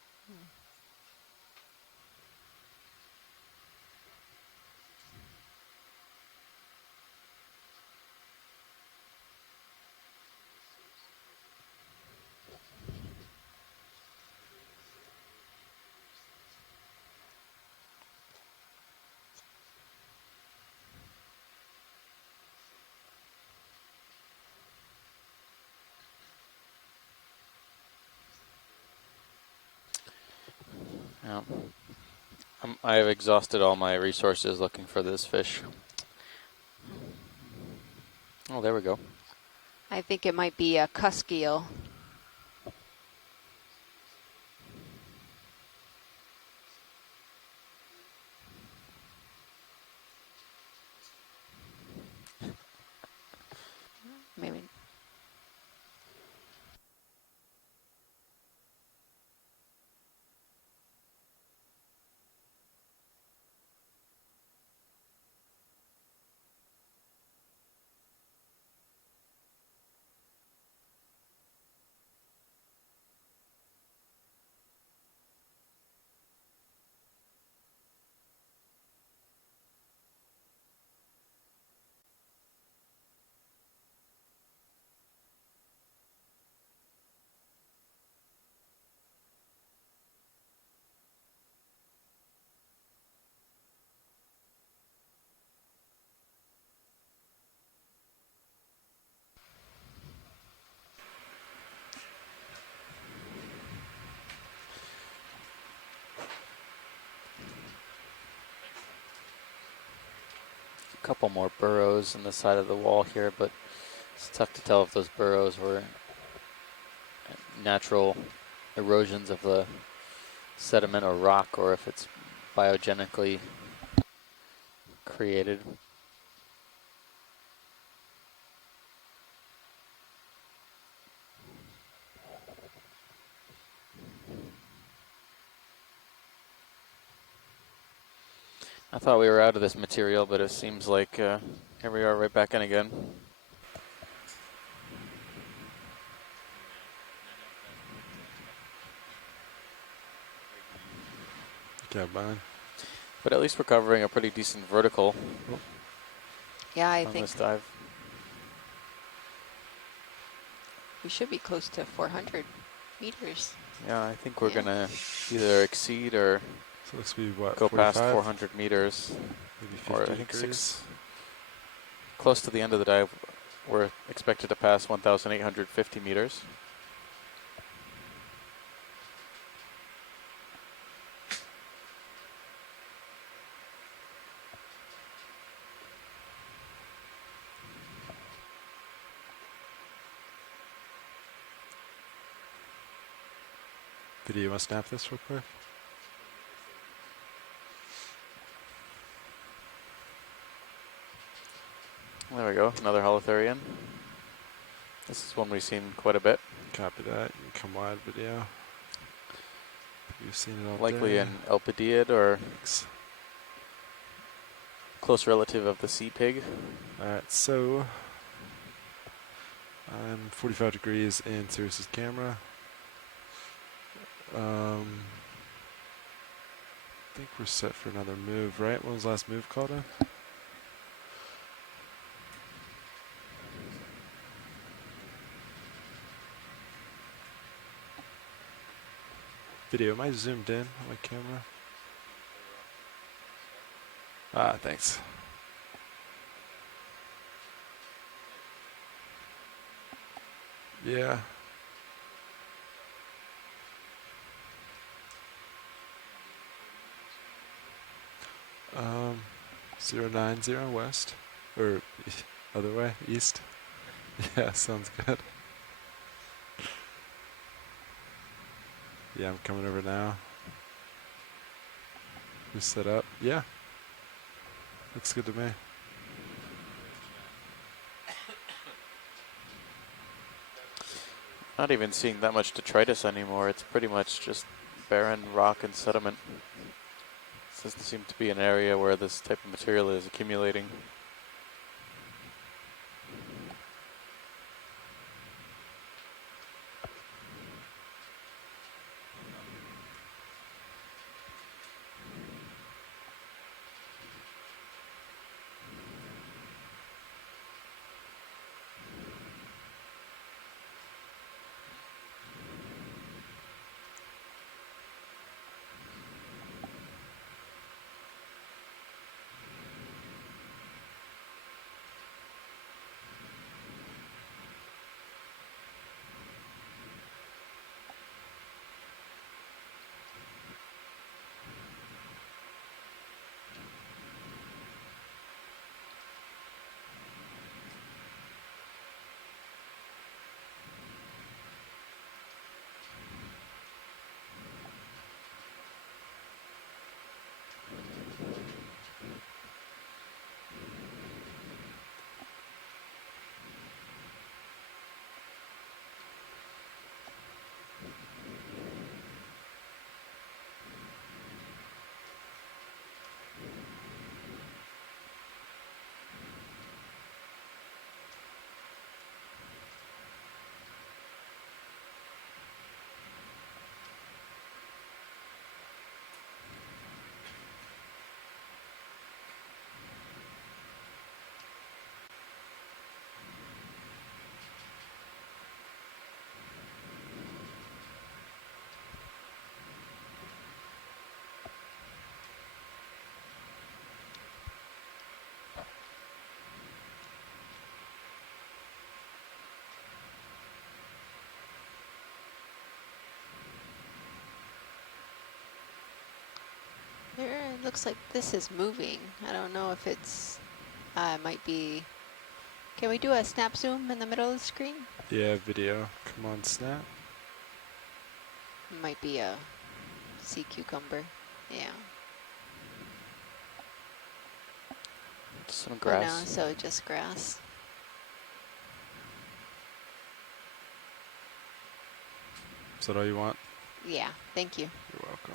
Yeah. I have exhausted all my resources looking for this fish. Oh, there we go. I think it might be a cusk eel. Maybe. A couple more burrows in the side of the wall here, but it's tough to tell if those burrows were natural erosions of the sediment or rock, or if it's biogenically created. I thought we were out of this material, but it seems like here we are right back in again. Okay, Brian. But at least we're covering a pretty decent vertical Yeah, I on think this dive. we should be close to 400 meters. Yeah, I think we're Yeah. gonna either exceed or So it looks to be what, go 45? past 400 meters. Maybe 50 Or I think degrees. close to the end of the dive, we're expected to pass 1,850 meters. Video, you want to snap this real quick? There we go, another holothurian. This is one we've seen quite a bit. Copy that. You can come wide video. You've seen it all Likely day. an Elpidiid or Thanks. close relative of the sea pig. Alright, so I'm 45 degrees in Sirius's camera. I think we're set for another move, right? When was the last move called in? Video, am I zoomed in on my camera? Ah, thanks. Yeah. Um, 090 west, or other way, east. Yeah, sounds good. Yeah, I'm coming over now. We set up. Yeah. Looks good to me. Not even seeing that much detritus anymore. It's pretty much just barren rock and sediment. This doesn't seem to be an area where this type of material is accumulating. There, it looks like this is moving. I don't know if it's, might be, can we do a snap zoom in the middle of the screen? Yeah, video. Come on, snap. Might be a sea cucumber. Yeah. Some Oh no, grass. so just grass. Is that all you want? Yeah, thank you. You're welcome.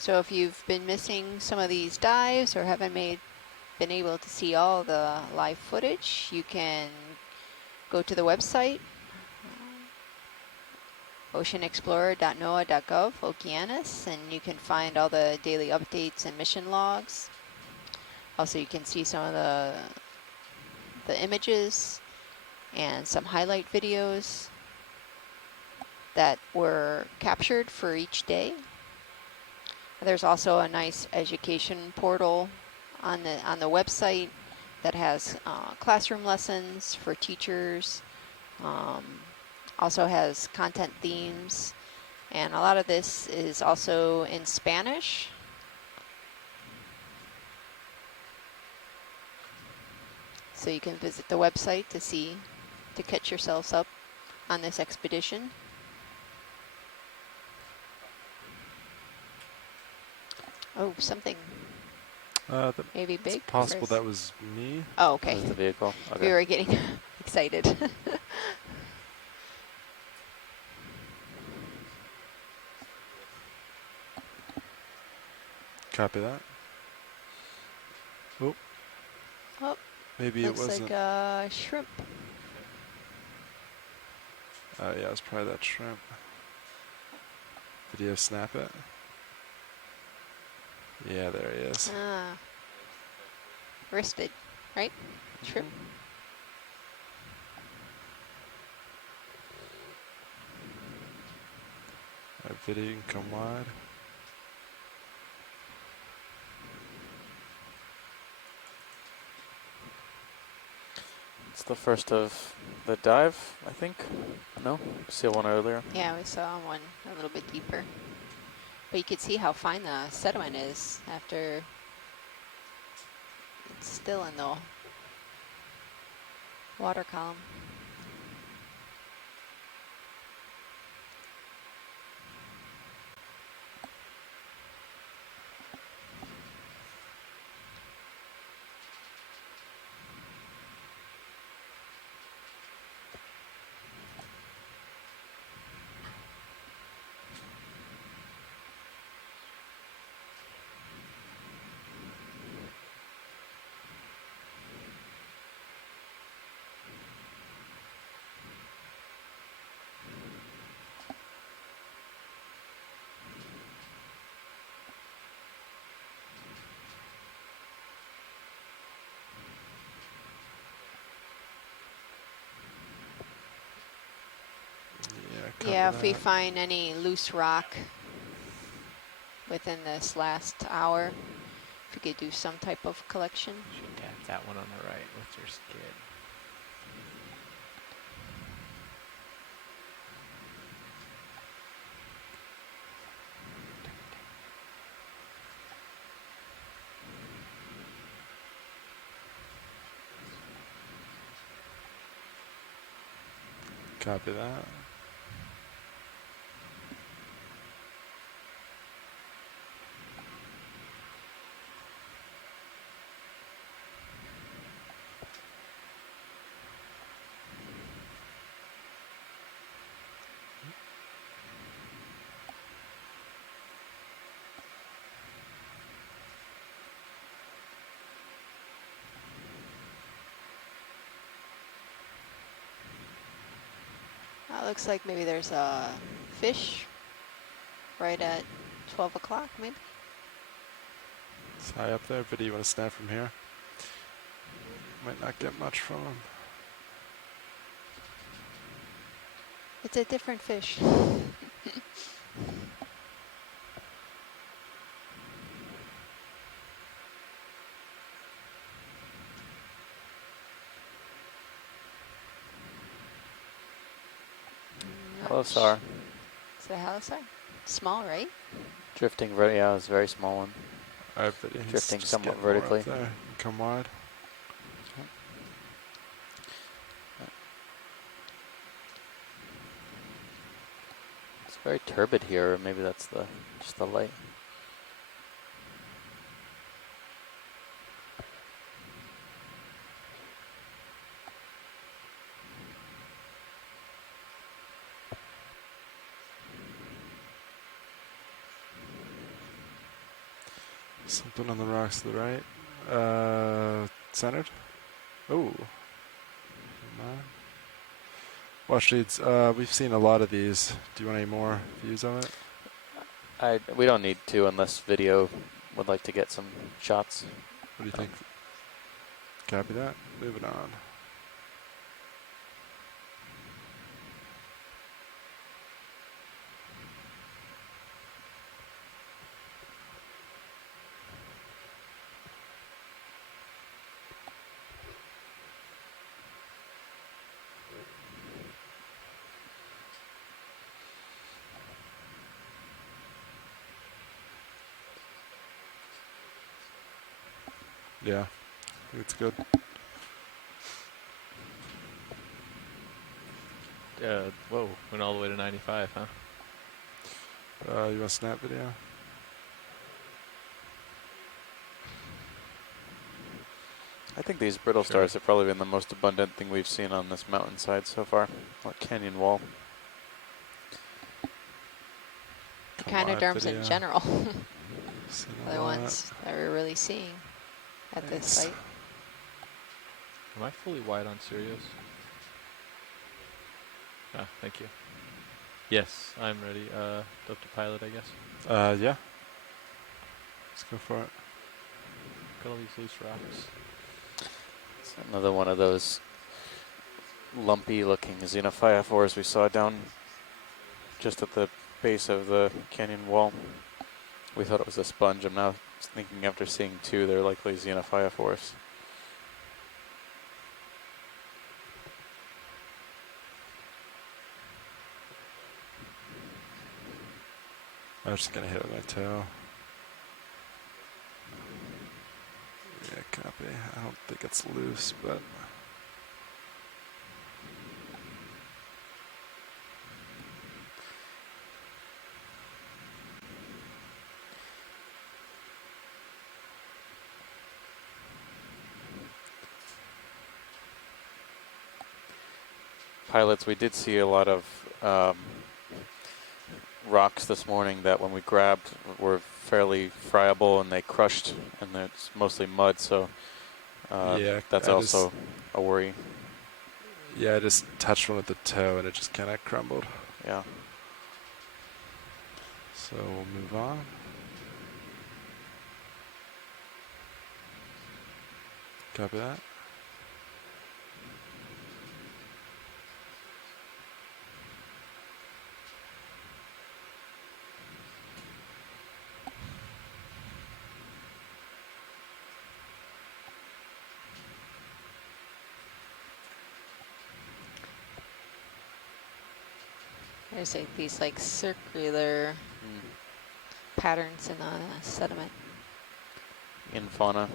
So if you've been missing some of these dives or haven't been able to see all the live footage, you can go to the website, oceanexplorer.noaa.gov, Okeanos, and you can find all the daily updates and mission logs. Also, you can see some of the the images and some highlight videos that were captured for each day. There's also a nice education portal on the website that has classroom lessons for teachers. Also has content themes, and a lot of this is also in Spanish. So you can visit the website to catch yourselves up on this expedition. Oh, something maybe big. It's possible Chris? that was me. Oh, okay. This is the vehicle. Okay. We were getting excited. Copy that. Oh. Oh, Maybe it looks wasn't. like a shrimp. Yeah, it's probably that shrimp. Video snap it. Yeah, there he is. Ah, wristed, right? Shrimp. Alright, video, you can come wide. It's the first of the dive, I think. No? See one earlier? Yeah, we saw one a little bit deeper. But you could see how fine the sediment is after it's still in the water column. Yeah, if we find any loose rock within this last hour, if we could do some type of collection. Should tap that one on the right with your skid. Copy that. Looks like maybe there's a fish right at 12 o'clock, maybe. It's high up there. Video, you want to snap from here? Might not get much from him. It's a different fish. Halosar. Is it a halosar? Small, right? Drifting, yeah, it's a very small one. Alright, video. he's Drifting just somewhat getting more up vertically. there. Come wide. It's very turbid here, or maybe that's just the light. Something on the rocks to the right. Centered. Oh. Watch leads. We've seen a lot of these. Do you want any more views of it? We don't need to unless video would like to get some shots. What do you think? Copy that. Moving on. Yeah, I think it's good. Whoa, went all the way to 95, huh? You want snap video? I think these brittle Sure. stars have probably been the most abundant thing we've seen on this mountainside so far, or canyon wall. Echinoderms in general Seen are a the lot. ones that we're really seeing at this Thanks. site. Am I fully wide on Sirius? Ah, thank you. Yes, I'm ready. Up to pilot, I guess. Yeah. Let's go for it. Got all these loose rocks. It's another one of those lumpy looking xenophyophores we saw down just at the base of the canyon wall. We thought it was a sponge. I'm now thinking after seeing two, they're likely xenophyophores. I was just gonna hit it with my toe. Yeah, copy. I don't think it's loose, but Pilots, we did see a lot of rocks this morning that when we grabbed were fairly friable and they crushed, and it's mostly mud, so yeah, that's also a worry. Yeah, I just touched one with the toe and it just kind of crumbled. Yeah. So we'll move on. Copy that. There's like these like circular patterns in the sediment. In fauna.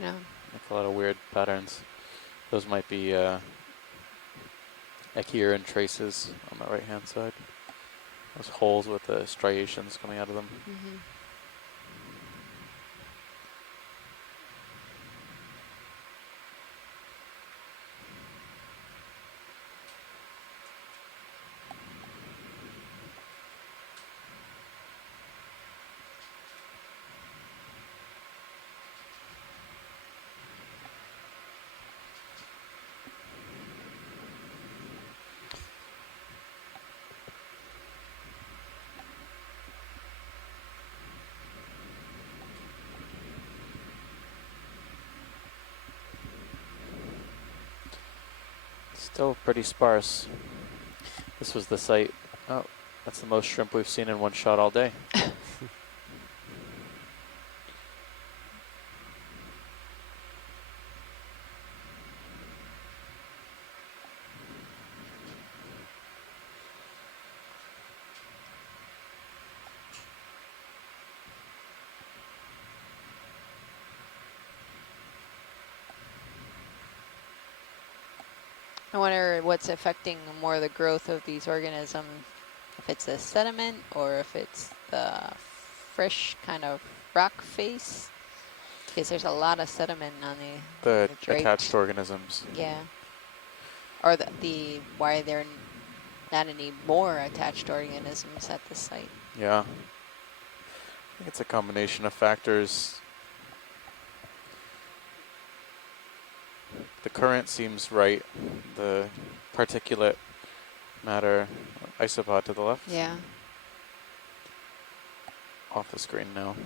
Yeah. Like a lot of weird patterns. Those might be Echiuran traces on the right hand side. Those holes with the striations coming out of them. Mm-hmm. Still pretty sparse. This was the site. Oh, that's the most shrimp we've seen in one shot all day. I wonder what's affecting more the growth of these organisms, if it's the sediment or if it's the fresh kind of rock face, because there's a lot of sediment on The the draped. attached organisms. Yeah. Or the why there are not any more attached organisms at the site. Yeah. I think it's a combination of factors. The current seems right. The particulate matter isopod to the left. Yeah. Off the screen now.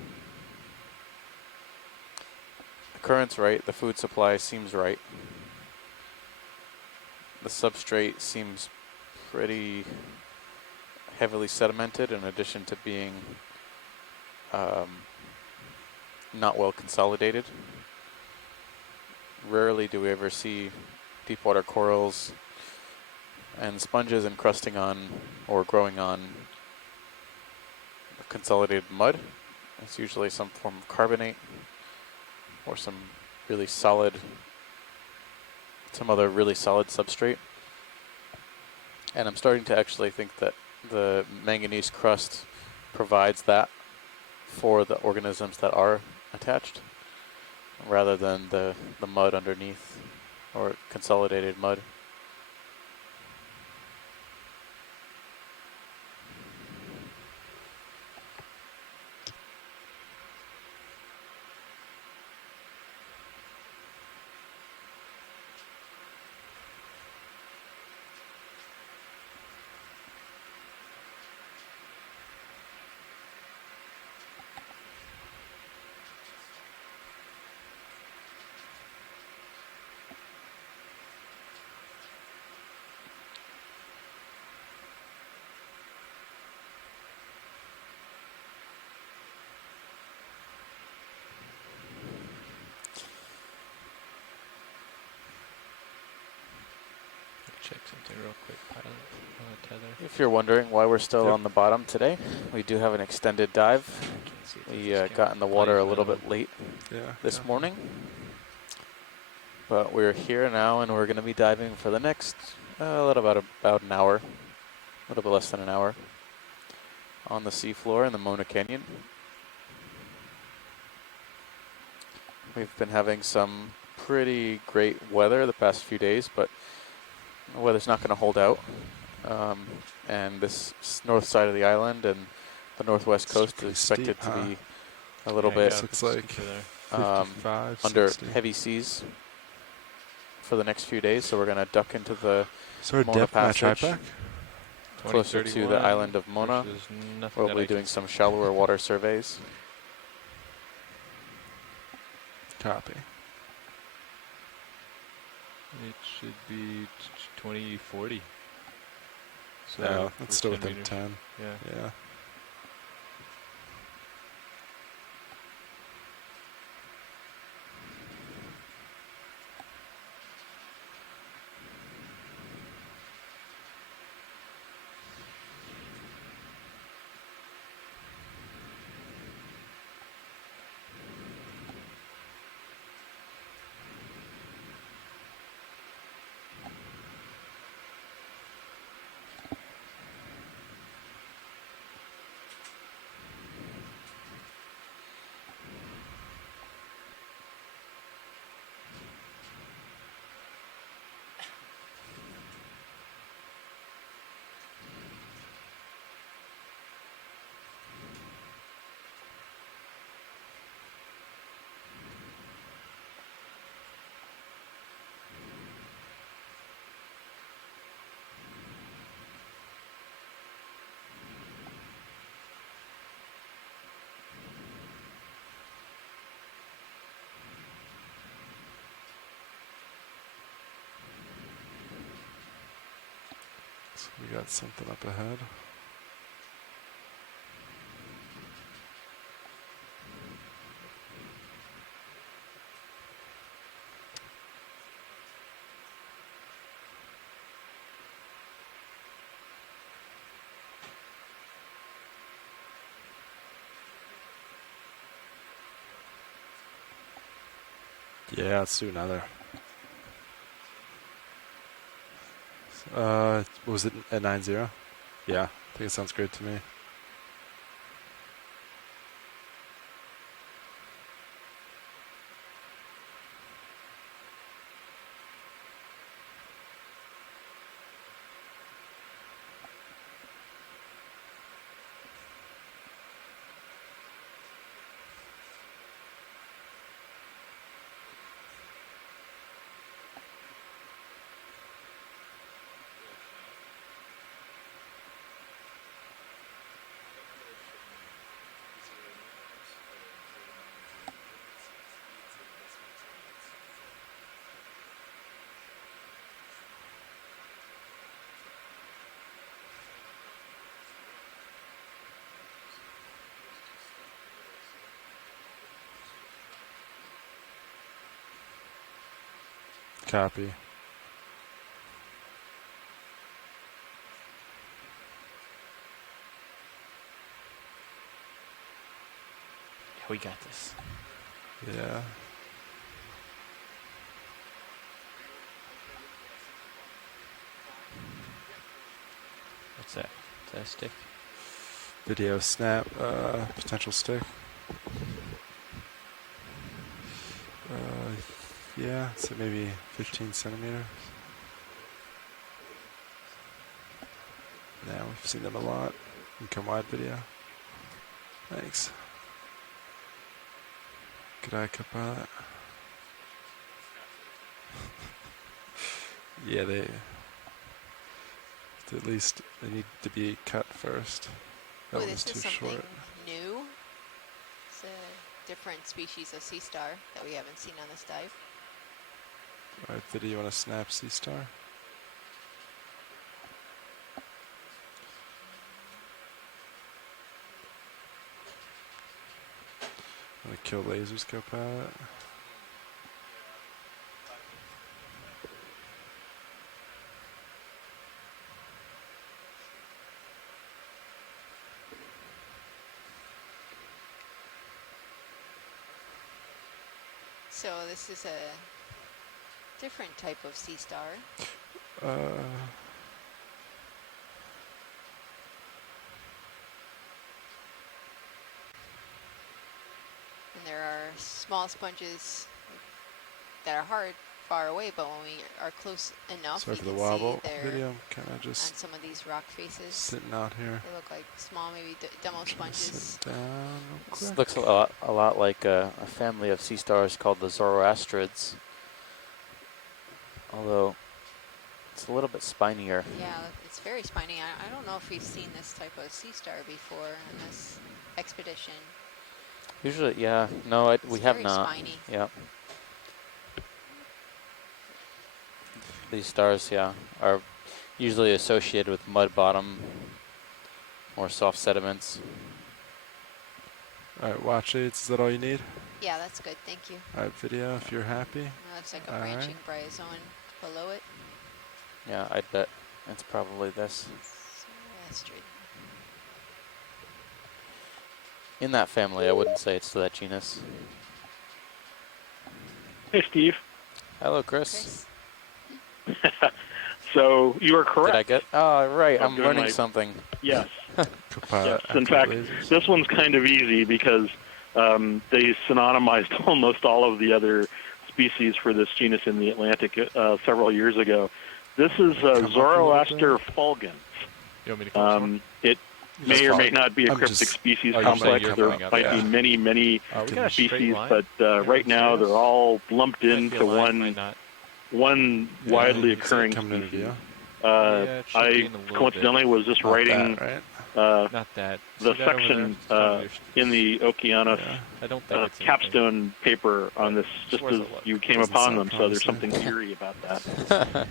The current's right. The food supply seems right. The substrate seems pretty heavily sedimented in addition to being not well consolidated. Rarely do we ever see deep water corals and sponges encrusting on or growing on consolidated mud. It's usually some form of carbonate or some really solid, some other really solid substrate. And I'm starting to actually think that the manganese crust provides that for the organisms that are attached, rather than the mud underneath, or consolidated mud. Check something real quick, pilot. Tether. If you're wondering why we're still Yep. on the bottom today, we do have an extended dive. Can't see if We this got in the water a plays little minimum. bit late Yeah. this yeah. morning, but we're here now, and we're going to be diving for the next about an hour, a little bit less than an hour, on the seafloor in the Mona Canyon. We've been having some pretty great weather the past few days, but the weather's not going to hold out. And this north side of the island and the northwest It's coast is pretty expected steep, to huh? be a little Yeah, bit yeah, Looks it's like steeper there. 55, under 60. heavy seas for the next few days. So we're going to duck into the Sort of Mona depth match Passage, back. closer to the island of Mona, versus nothing where that we'll I be doing can some see. shallower water surveys. Copy. It should be 2040. So Yeah, for that's still 10 within meters. 10. Yeah. Yeah. So we got something up ahead. Yeah, let's do another. What was it at 9-0? Yeah, I think it sounds great to me. Copy. Yeah, we got this. Yeah. What's that? Is that a stick? Video snap, potential stick. Yeah, so maybe 15 centimeters. Yeah, we've seen them a lot in come wide video. Thanks. Good eye cut pilot. Yeah, at least they need to be cut first. That Oh, one this was is too something short. new. It's a different species of sea star that we haven't seen on this dive. Alright, video, you want to snap sea star? I'm gonna kill laser scope pilot. So this is a different type of sea star. And there are small sponges that are hard far away, but when we are close enough, Sorry we for the can wobble see they're video. I'm kind of on just some of these rock faces. sitting out here. They look like small, maybe demo sponges. Sit down real This quick. looks a lot like a family of sea stars called the Zoroastrids. Although it's a little bit spinier. Yeah, it's very spiny. I don't know if we've seen this type of sea star before in this expedition. Usually, yeah, no, we have very not. spiny. Yeah. These stars, yeah, are usually associated with mud bottom or soft sediments. Alright, watch aids. Is that all you need? Yeah, that's good. Thank you. Alright, video, if you're happy. It looks like a All branching right. bryozoan below it. Yeah, I bet it's probably this. Zoroastrid. In that family, I wouldn't say it's to that genus. Hey, Steve. Hello, Chris. Chris. So you are correct. Did I get? Oh, right. I'm I'm doing learning my- something. Yes. Copilot Yes. In fact, lasers. this one's kind of easy because they synonymized almost all of the other species for this genus in the Atlantic several years ago. This is Come up a little Zoroaster bit. fulgens. You want me to come some more? It may or may not be a I'm cryptic just- species Oh, you're saying complex. you're There coming up, might be yeah. many We got a straight species, line. but Yeah, right now serious? they're all lumped Might be into a line, might not. one Yeah, widely you can see it occurring coming into species. view. Yeah, it should be I in a little coincidentally was just Not writing that, right? Not that. the See that over section there? It's probably in the Okeanos Yeah. I don't think it's anything. capstone paper on this, Just just worth as a look. you came Doesn't upon sound them. So there's promising. something eerie about that.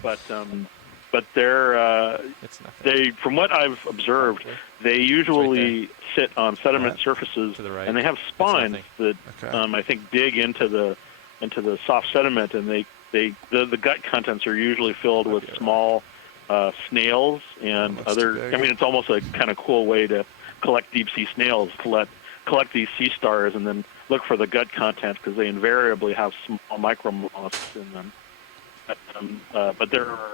But they're It's nothing. they, from what I've observed, Probably. they usually sit on sediment Right. surfaces, To the right. and they have It's spines nothing. that Okay. I think dig into the soft sediment, and the gut contents are usually filled with Okay. small snails and Looks too other. big. I mean, it's almost a kind of cool way to collect deep sea snails, collect these sea stars, and then look for the gut content because they invariably have small micromollusks in them. But there are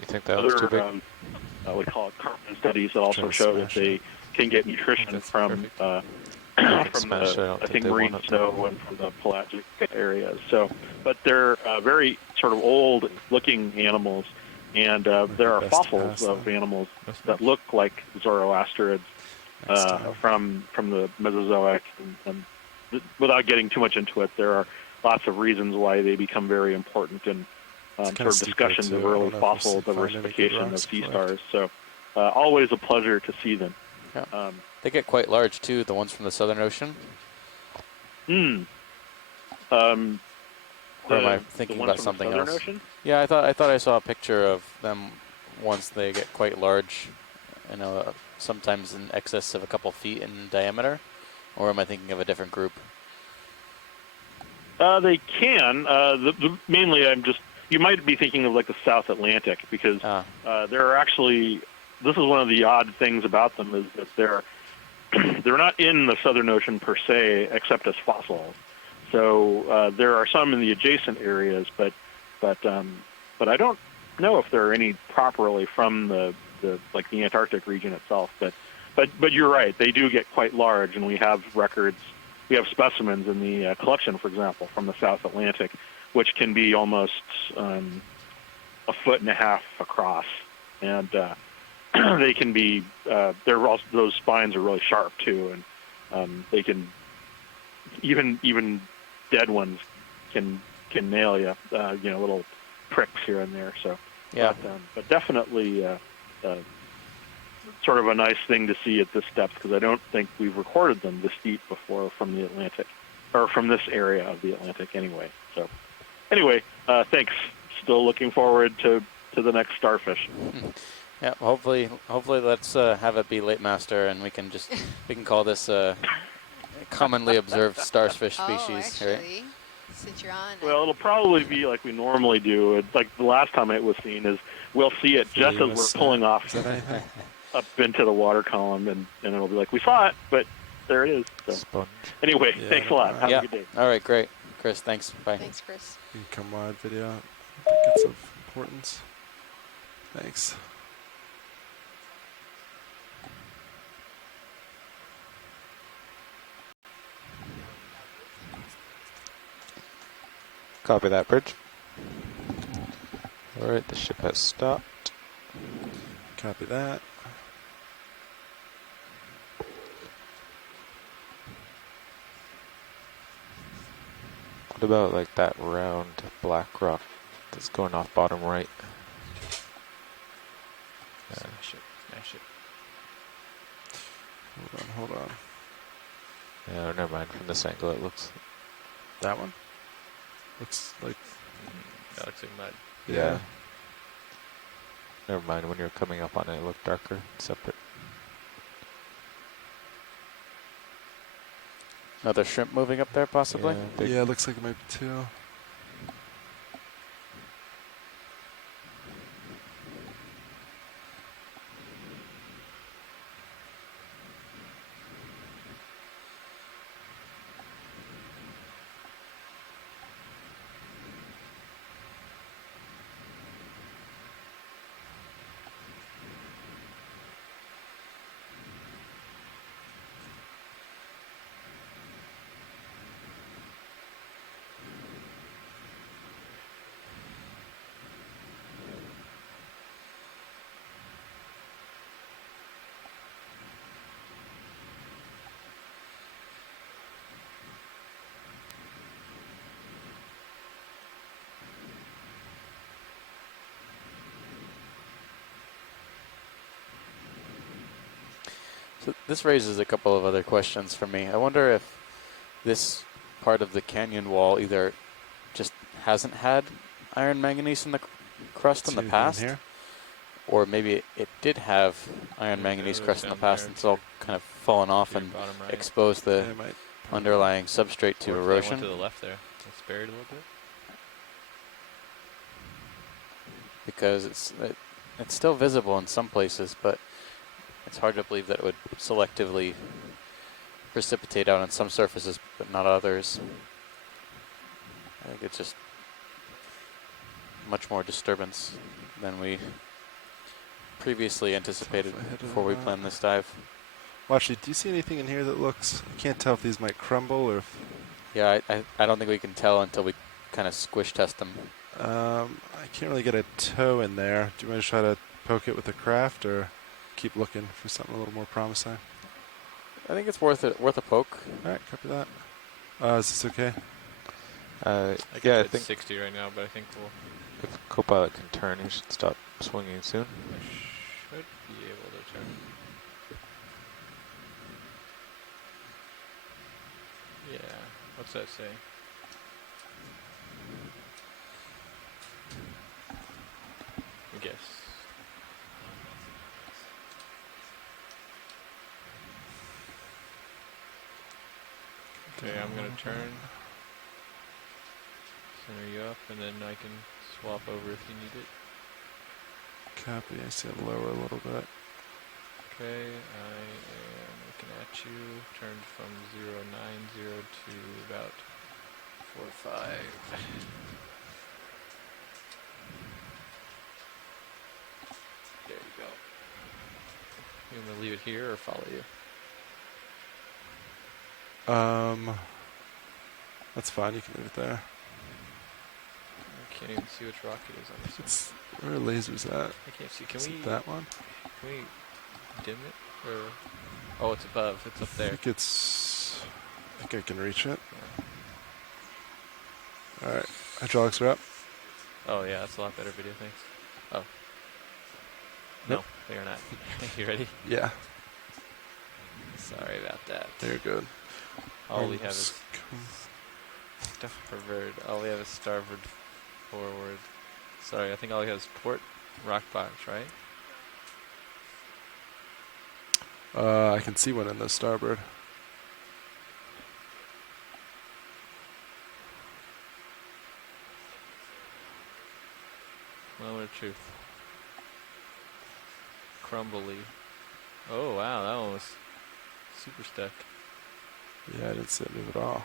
You think that was too big? other we call it carbon studies that also Try to show that smash they it. can get nutrition That's from perfect. from Smash it. I the don't I think think they marine want it. snow and from the pelagic areas. So, but they're very sort of old-looking animals, and there are best to fossils pass of them. animals No smash. that look like Zoroastrids Next time. from the Mesozoic. And without getting too much into it, there are lots of reasons why they become very important in It's sort kinda of steep discussions there, of too. I early don't know if we'll fossil find any good diversification of rocks sea to stars. So, always a pleasure to see them. Yeah. They get quite large too. The ones from the Southern Ocean. Hmm. Or am I The thinking ones about from something the Southern else? Ocean? Yeah, I thought I saw a picture of them once they get quite large. You know, sometimes in excess of a couple feet in diameter. Or am I thinking of a different group? They can. Mainly, you might be thinking of like the South Atlantic because there are actually. This is one of the odd things about them is that they're not in the Southern Ocean per se, except as fossils. So there are some in the adjacent areas, but I don't know if there are any properly from the the Antarctic region itself. But you're right, they do get quite large, and we have records. We have specimens in the collection, for example, from the South Atlantic, which can be almost a foot and a half across, and they can be. They're also, those spines are really sharp too, and they can even dead ones can nail you. Little pricks here and there. So Yeah. but definitely sort of a nice thing to see at this depth, because I don't think we've recorded them this deep before from the Atlantic, or from this area of the Atlantic anyway. So anyway, thanks. Still looking forward to the next starfish. Yeah, hopefully let's have it be late master, and we can call this a commonly observed starfish species. Actually, right? since you're on. Well, it'll probably be like we normally do. It's like the last time it was seen is we'll see it just as we're pulling off up into the water column, and it'll be like, we saw it, but there it is. So. Sponge. Anyway, thanks a lot. Have a good day. All right, great. Chris, thanks. Bye. Thanks, Chris. Income wide video. I think it's of importance. Thanks. Copy that, Bridge. Alright, the ship has stopped. Copy that. What about like that round black rock that's going off bottom right? Smash it. Hold on. Yeah, never mind. From this angle, it looks. That one? Looks like. That looks like mud. Yeah. Never mind. When you're coming up on it, it looked darker, separate. Another shrimp moving up there, possibly? Yeah, it looks like it might be two. So this raises a couple of other questions for me. I wonder if this part of the canyon wall either just hasn't had iron manganese in the crust in the past, here? or maybe it did have iron manganese crust in the past and it's all kind of fallen off and exposed the underlying substrate to erosion. To the left there, it's buried a little bit. Because it's still visible in some places, but it's hard to believe that it would selectively precipitate out on some surfaces, but not others. I think it's just much more disturbance than we previously anticipated before we planned this dive. Well, actually, do you see anything in here that looks... I can't tell if these might crumble or if... Yeah, I don't think we can tell until we kind of squish test them. I can't really get a toe in there. Do you want to try to poke it with a craft or keep looking for something a little more promising? I think it's worth a poke. All right, copy that. Is this okay? I think 60 right now, but I think we'll... If Copilot can turn, he should stop swinging soon. I should be able to turn. Yeah, what's that say? I guess. Okay, I'm gonna turn. Center you up, and then I can swap over if you need it. Copy, I see it lower a little bit. Okay, I am looking at you. Turned from 090 to about 45. There you go. leave it here or follow you? That's fine. You can leave it there. I can't even see which rock it is on this one. It's where are lasers at? I can't see. Can Is we it that one? Can we dim it? Or oh, it's above. It's up I there. think I think I can reach it. All right, hydraulics are up. Oh yeah, that's a lot better video. Thanks. Oh. Nope. No, they are not. You ready? Yeah, Sorry about that. they're good. All we have Arms is forward. All we have is starboard, forward. Sorry, I think all we have is port, rock box, right? I can see one in the starboard. Moment of truth. Crumbly. Oh wow, that one was super stuck. Yeah, I didn't see it move at all.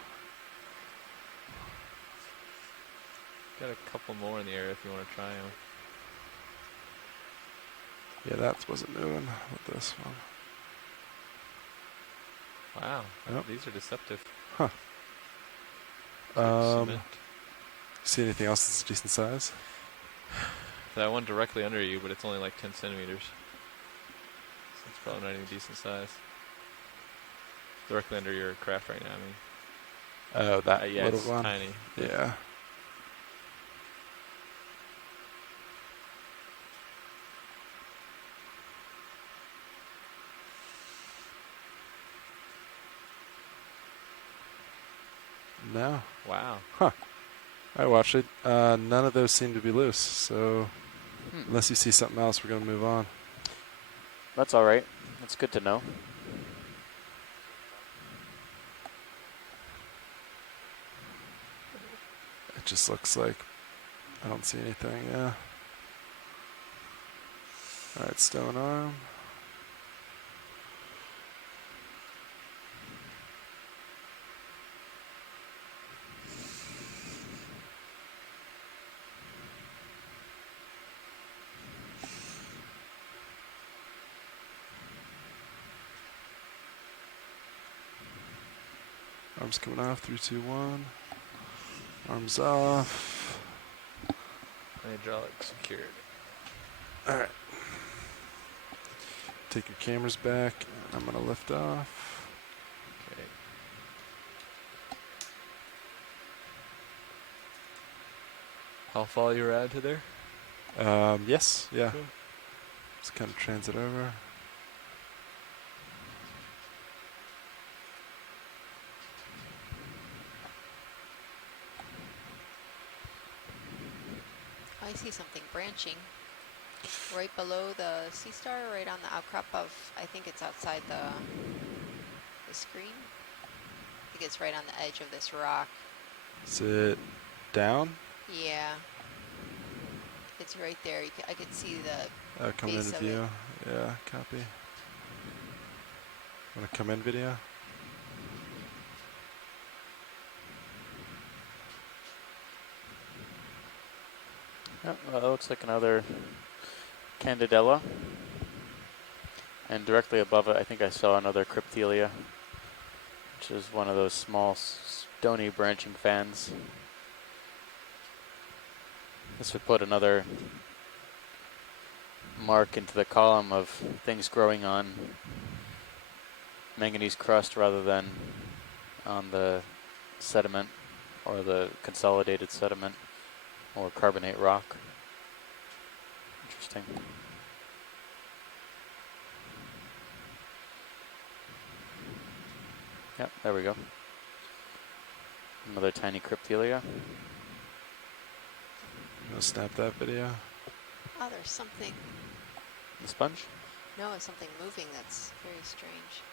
Got a couple more in the air if you want to try them. Yeah, that wasn't moving with this one. Wow, Yep. these are deceptive. Huh. Cement. See anything else that's decent size? That one directly under you, but it's only like 10 centimeters. So it's probably not even decent size. Directly under your craft right now, I mean. Oh, that Yeah, little it's one? tiny. Yeah. No. Wow. Huh. I watched it. None of those seem to be loose. So unless you see something else, we're going to move on. That's all right. That's good to know. It just looks like I don't see anything. Yeah. All right, stone arm. Arms coming off. 3, 2, 1. Arms off. Hydraulic secured. All right. Take your cameras back. I'm going to lift off. Okay. I'll follow you around to there. Yes. Yeah. Cool. Just kind of transit over. I see something branching right below the sea star, right on the outcrop of, I think it's outside the screen. I think it's right on the edge of this rock. Is it down? Yeah. It's right there. I could see the Coming base into of it. view. Yeah, copy. Want to come in video? Yep, that looks like another Candidella. And directly above it, I think I saw another Crypthelia, which is one of those small stony branching fans. This would put another mark into the column of things growing on manganese crust rather than on the sediment or the consolidated sediment or carbonate rock. Interesting. Yep, there we go. Another tiny Crypthelia. I'm going to snap that video. Oh, there's something. The sponge? No, it's something moving that's very strange.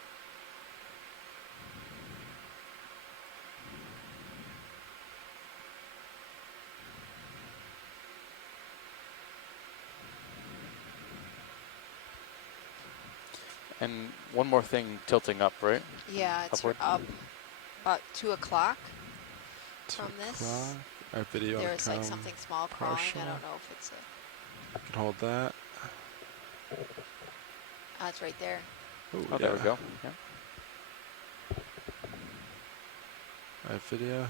And one more thing tilting up, right? Yeah, it's Upward? up about 2 o'clock from this. Our video will There's like come something small crawling. partial. I don't know if it's a... I can hold that. Oh, it's right there. Ooh, Oh, there we go. Yeah. All right, video.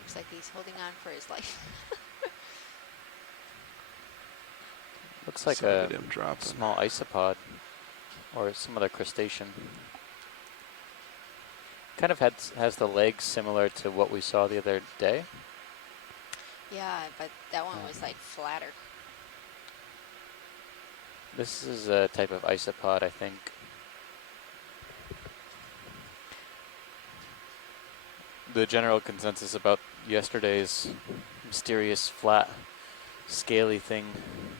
Looks like he's holding on for his life. Looks like Sorry, a video, I'm dropping. small isopod or some other crustacean. Kind of has the legs similar to what we saw the other day. Yeah, but that one was like flatter. This is a type of isopod, I think. The general consensus about yesterday's mysterious flat scaly thing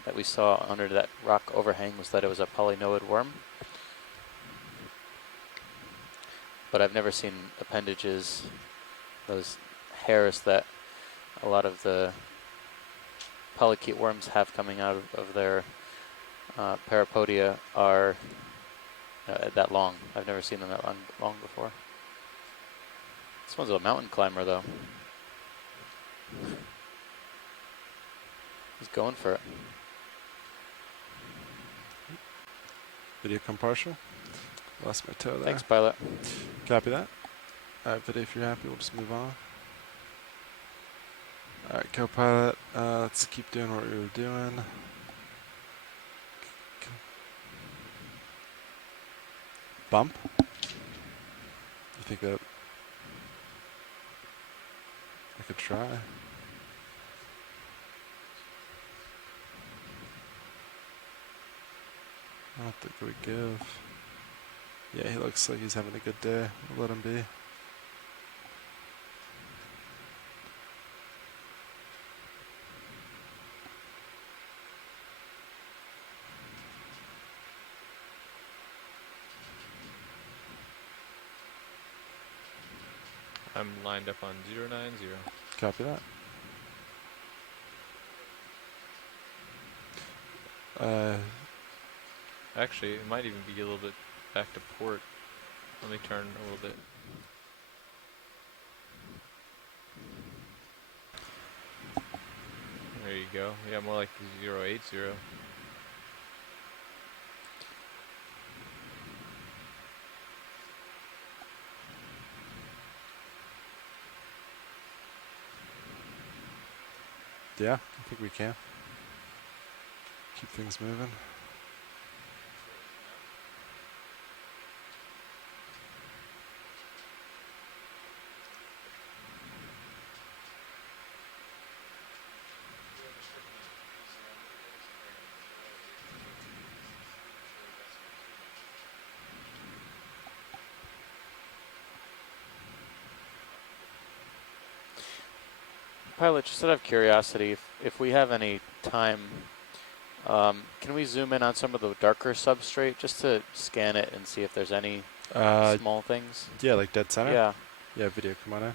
that we saw under that rock overhang was that it was a polynoid worm. But I've never seen appendages, those hairs that a lot of the polychaete worms have coming out of their parapodia are that long. I've never seen them that long before. This one's a mountain climber, though. He's going for it. Video come partial. Lost my toe there. Thanks, pilot. Copy that. All right, video, if you're happy, we'll just move on. All right, co-pilot, let's keep doing what we were doing. Bump? You think that I could try? I don't think we give. Yeah, he looks like he's having a good day. We'll let him be. I'm lined up on 090. Copy that. Actually, it might even be a little bit back to port. Let me turn a little bit. There you go. Yeah, more like 080. Yeah, I think we can. Keep things moving. Pilot, just out of curiosity, if we have any time, can we zoom in on some of the darker substrate just to scan it and see if there's any small things? Yeah, like dead center? Yeah. Yeah, video, come on in.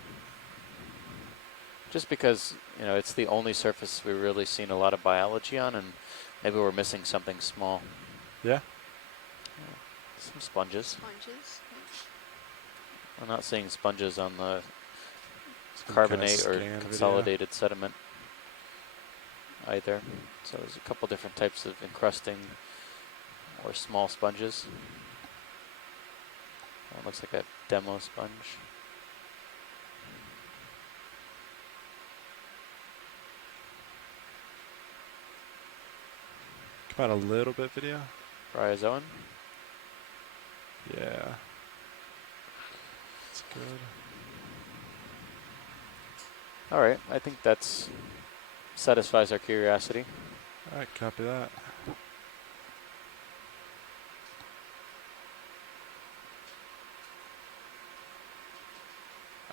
Just because, you know, it's the only surface we've really seen a lot of biology on, and maybe we're missing something small. Yeah? Some sponges. Sponges. I'm not seeing sponges on the Some carbonate kinda or scan consolidated sediment either. So there's a couple different types of encrusting or small sponges. One looks like a demo sponge. Come out a little bit, video. Bryozoan. Yeah. That's good. All right, I think that's satisfies our curiosity. All right, copy that.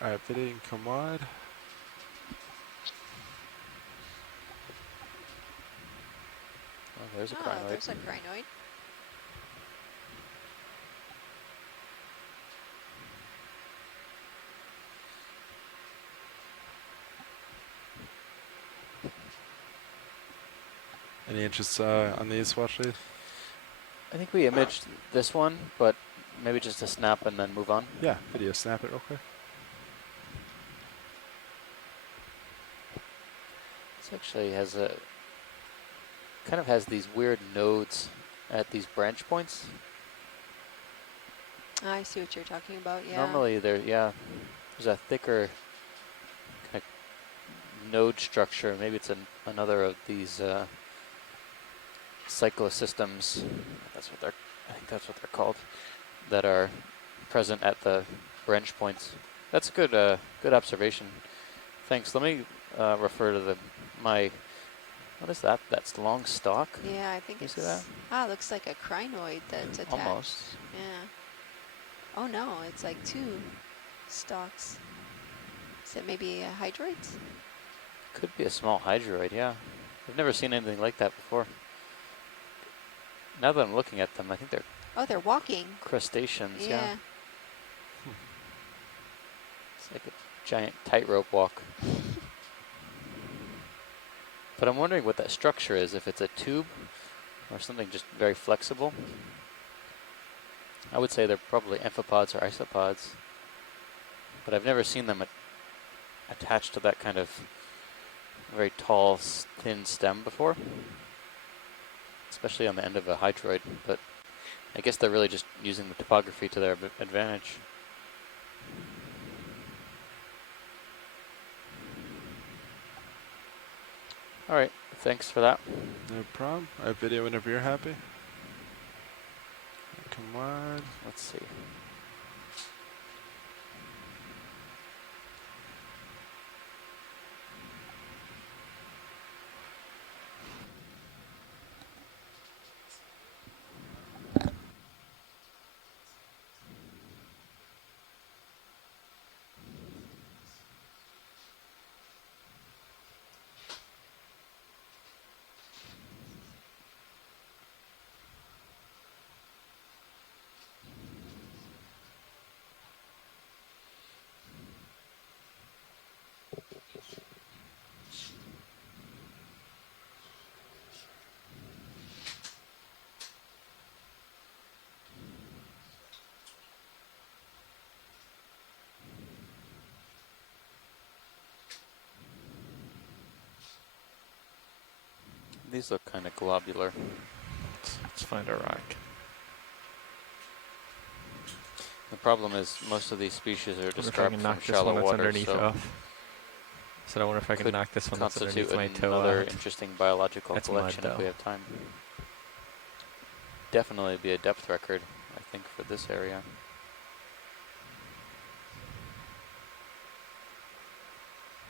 All right, video, you can come wide. Oh, there's a Oh, crinoid. there's a crinoid. Any interest on these, watch these? I think we imaged this one, but maybe just a snap and then move on. Yeah, video, snap it real quick. This actually has a kind of has these weird nodes at these branch points. I see what you're talking about. Yeah. Normally there's a thicker kind of node structure. Maybe it's another of these cyclosystems. I think that's what they're called. That are present at the branch points. That's a good observation. Thanks. Let me refer to my. What is that? That's long stalk. Yeah, I think You it's. see that? Ah, it looks like a crinoid that's attached. Almost. Yeah. Oh no, it's like 2 stalks. Is it maybe a hydroid? Could be a small hydroid. Yeah, I've never seen anything like that before. Now that I'm looking at them, I think they're. Oh, they're walking. Crustaceans. Yeah. Yeah. It's like a giant tightrope walk. But I'm wondering what that structure is, if it's a tube or something just very flexible. I would say they're probably amphipods or isopods, but I've never seen them attached to that kind of very tall, thin stem before, especially on the end of a hydroid, but I guess they're really just using the topography to their advantage. All right, thanks for that. No problem. I have video whenever you're happy. Come on. Let's see. These look kind of globular. Let's find a rock. The problem is most of these species are I wonder if I described can from knock this shallow one that's water, underneath so off. So I wonder if I can could knock this one that's constitute underneath my toe another out. interesting biological That's mud, collection if we though. have time. Definitely be a depth record, I think, for this area.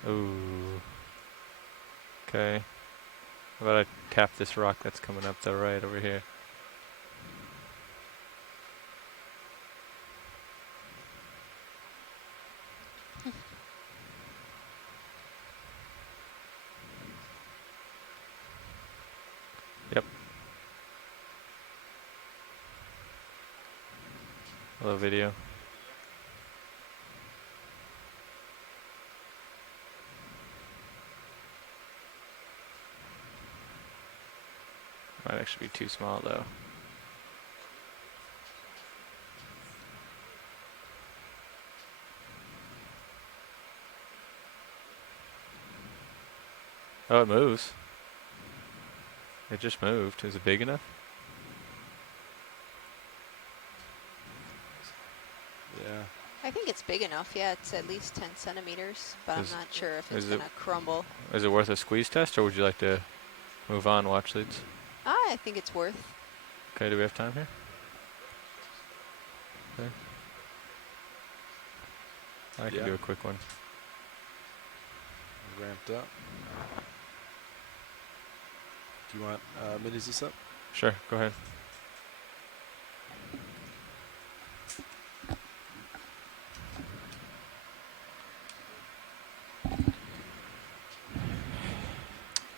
Ooh. Okay. How about I tap this rock that's coming up the right over here? Yep. Hello, video. Might actually be too small though. Oh, it moves. It just moved. Is it big enough? Yeah. I think it's big enough. Yeah, it's at least 10 centimeters, but I'm not sure if it's is going to crumble. Is it worth a squeeze test, or would you like to move on, watch leads? I think it's worth. Okay, do we have time here? Okay. I can Yeah. do a quick one. Ramped up. Do you want minis this up? Sure, go ahead.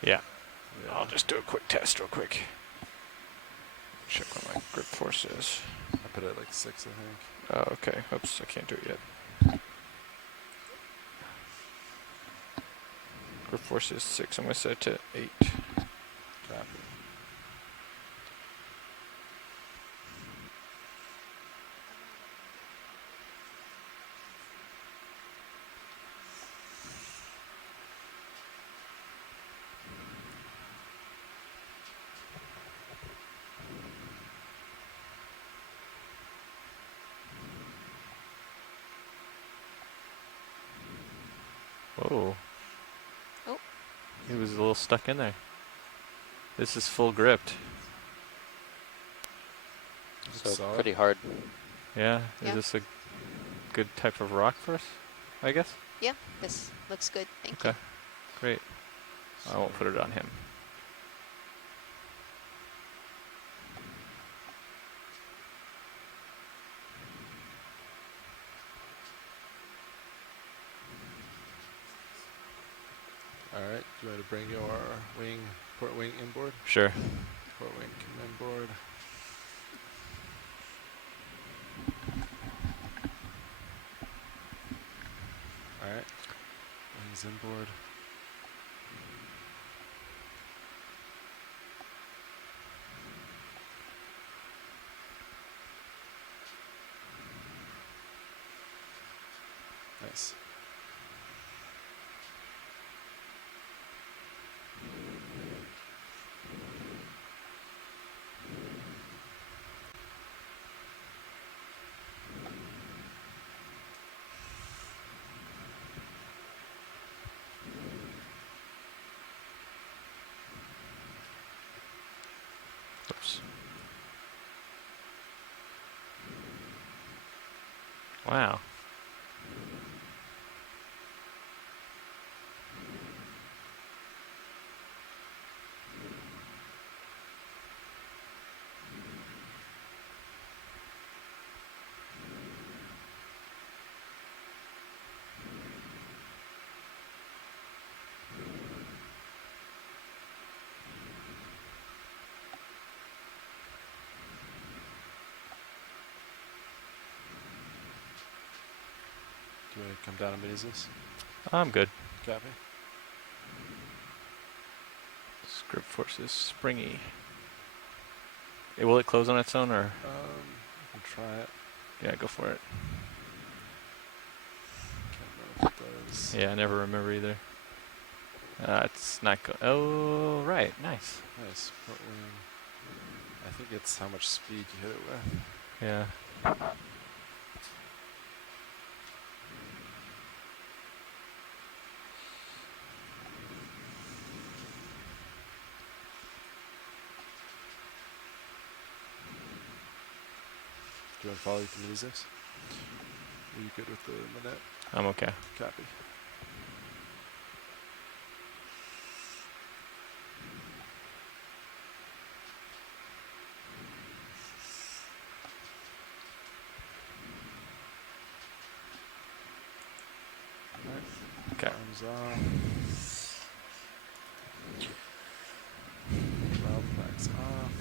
Yeah. I'll just do a quick test real quick. Check what my grip force is. I put it at like 6, I think. Oh, okay. Oops, I can't do it yet. Grip force is 6. I'm going to set it to 8. Copy. Oh. Oh. He was a little stuck in there. This is full gripped. So solid. pretty hard. Yeah. Yeah. Is this a good type of rock for us, I guess? Yeah, this looks good. Thank Okay. Great. I won't put it on him. All right. Do you want to bring your port wing inboard? Sure. Port wing come inboard. All right. Wings inboard. Nice. Oops. Wow. Do you want to come down and maneuver this? I'm good. Copy. Grip force is springy. Will it close on its own, or? I can try it. Yeah, go for it. Can't remember if it does. Yeah, I never remember either. It's not go. Oh, right. Nice. Nice. Port wing. I think it's how much speed you hit it with. Yeah. Do you want to follow the music? Are you good with the minute? I'm okay. Copy. Okay. Arms off. Valve packs off.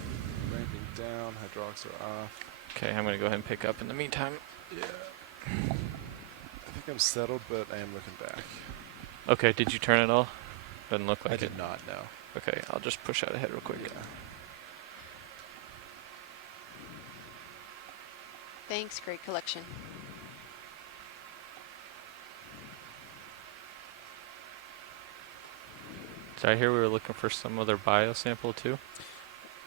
Ramping down. Hydraulics are off. Okay, I'm gonna go ahead and pick up in the meantime. Yeah. I think I'm settled, but I am looking back. Okay, did you turn it all? Doesn't look like I it. did not, no. Okay, I'll just push out ahead real quick. Yeah. Thanks, great collection. Did I hear we were looking for some other bio sample too?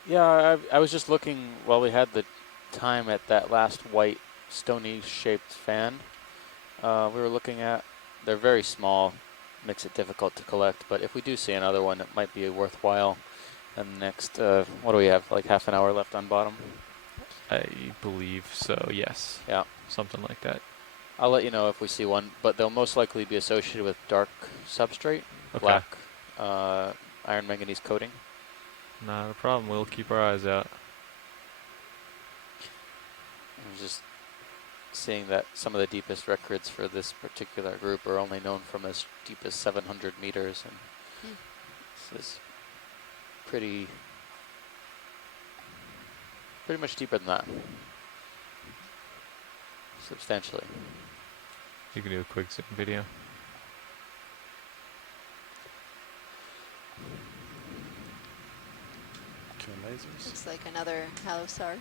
Yeah, I was just looking while we had the time at that last white stony shaped fan. We were looking at, they're very small, makes it difficult to collect, but if we do see another one, it might be worthwhile. And next, what do we have, like half an hour left on bottom? I believe so, yes. Yeah. Something like that. I'll let you know if we see one, but they'll most likely be associated with dark substrate, Okay. black iron manganese coating. Not a problem. We'll keep our eyes out. I'm just seeing that some of the deepest records for this particular group are only known from as deep as 700 meters, and this is pretty much deeper than that. Substantially. You can do a quick zoom video. Kill lasers. Looks like another halosar.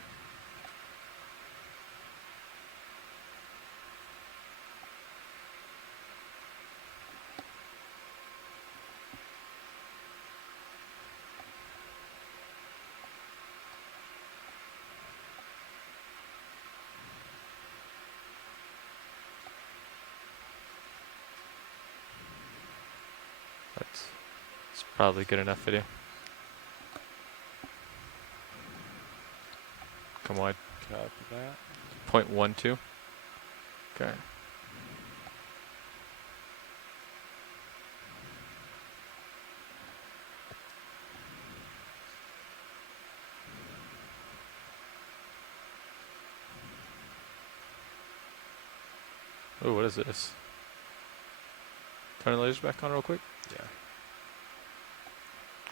It's probably good enough video. Come wide. Copy that. 0.12. Okay. Oh, what is this? Turn the lasers back on real quick. Yeah.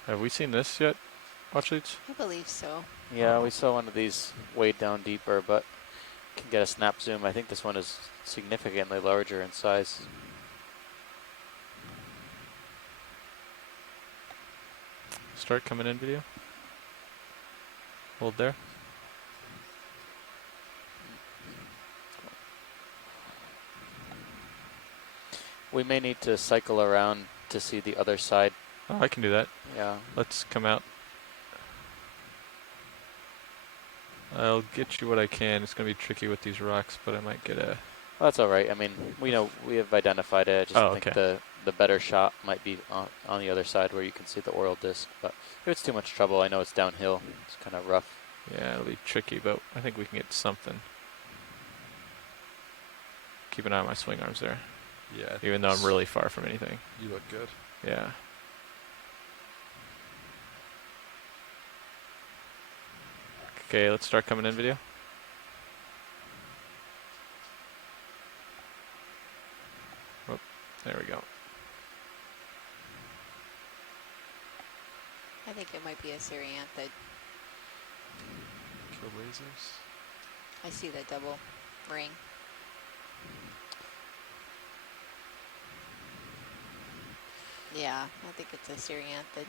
Have we seen this yet? Watch leads? I believe so. Yeah, we saw one of these way down deeper, but can get a snap zoom. I think this one is significantly larger in size. Start coming in video. Hold there. We may need to cycle around to see the other side. Oh, I can do that. Yeah. Let's come out. I'll get you what I can. It's going to be tricky with these rocks, but I might get a... Well, that's all right. I mean, we know we have identified it. I just think the better shot might be on the other side where you can see the oil disc. But if it's too much trouble, I know it's downhill. It's kind of rough. Yeah, it'll be tricky, but I think we can get something. Keep an eye on my swing arms there. Yeah. Even though I'm really far from anything. You look good. Yeah. Okay, let's start coming in video. Oh, there we go. I think it might be a Syrianthid. Kill lasers. I see the double ring. Yeah, I think it's a Syrianthid.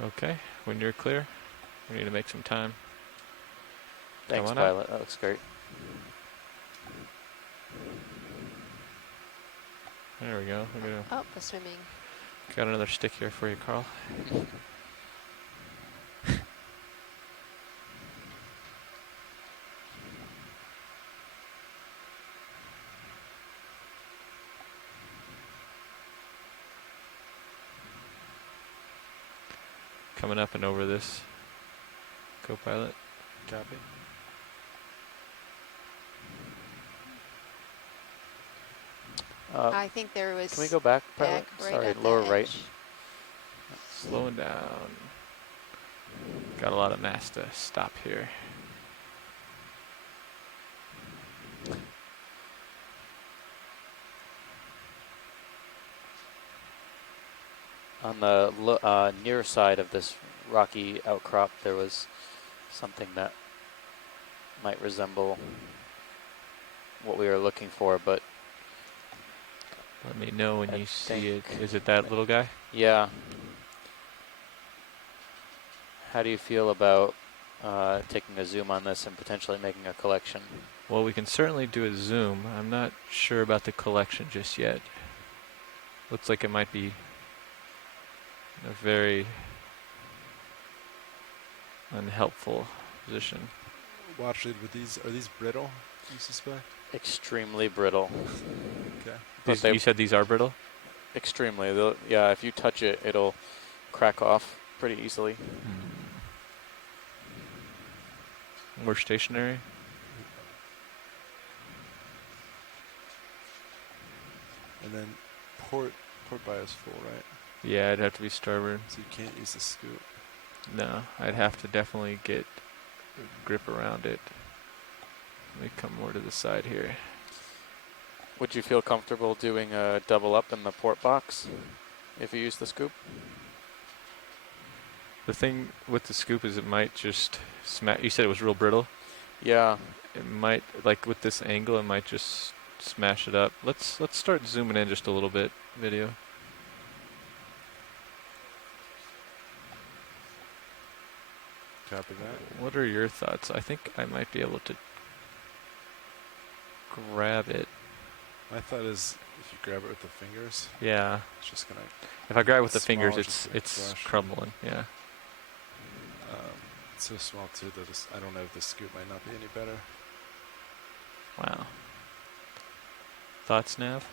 Okay, when you're clear, we need to make some time. Thanks, pilot. That looks great. There we go. Oh, the swimming. Got another stick here for you, Carl. Coming up and over this. Co-pilot. Copy. I think there was... Can we go back, pilot? Right Sorry, at the lower edge. right. Slowing down. Got a lot of mass to stop here. On the near side of this rocky outcrop, there was something that might resemble what we were looking for, but let me know when I you see it. think- Is it that little guy? yeah. How do you feel about taking a zoom on this and potentially making a collection? Well, we can certainly do a zoom. I'm not sure about the collection just yet. Looks like it might be in a very unhelpful position. Watch lead with these. Are these brittle, you suspect? Extremely brittle. Okay. But You said these are brittle? Extremely. Yeah, if you touch it, it'll crack off pretty easily. We're stationary. And then port bias full, right? Yeah, I'd have to be starboard. So you can't use the scoop. No, I'd have to definitely get a grip around it. Let me come more to the side here. Would you feel comfortable doing a double up in the port box if you use the scoop? The thing with the scoop is it might just smash. You said it was real brittle? Yeah. It might, like with this angle, it might just smash it up. Let's start zooming in just a little bit, video. Copy that. What are your thoughts? I think I might be able to grab it. My thought is if you grab it with the fingers, Yeah. it's just gonna. If I grab it with the It's fingers, small, just gonna it's crush. crumbling. Yeah. It's so small too that I don't know if the scoop might not be any better. Wow. Thoughts, Nav?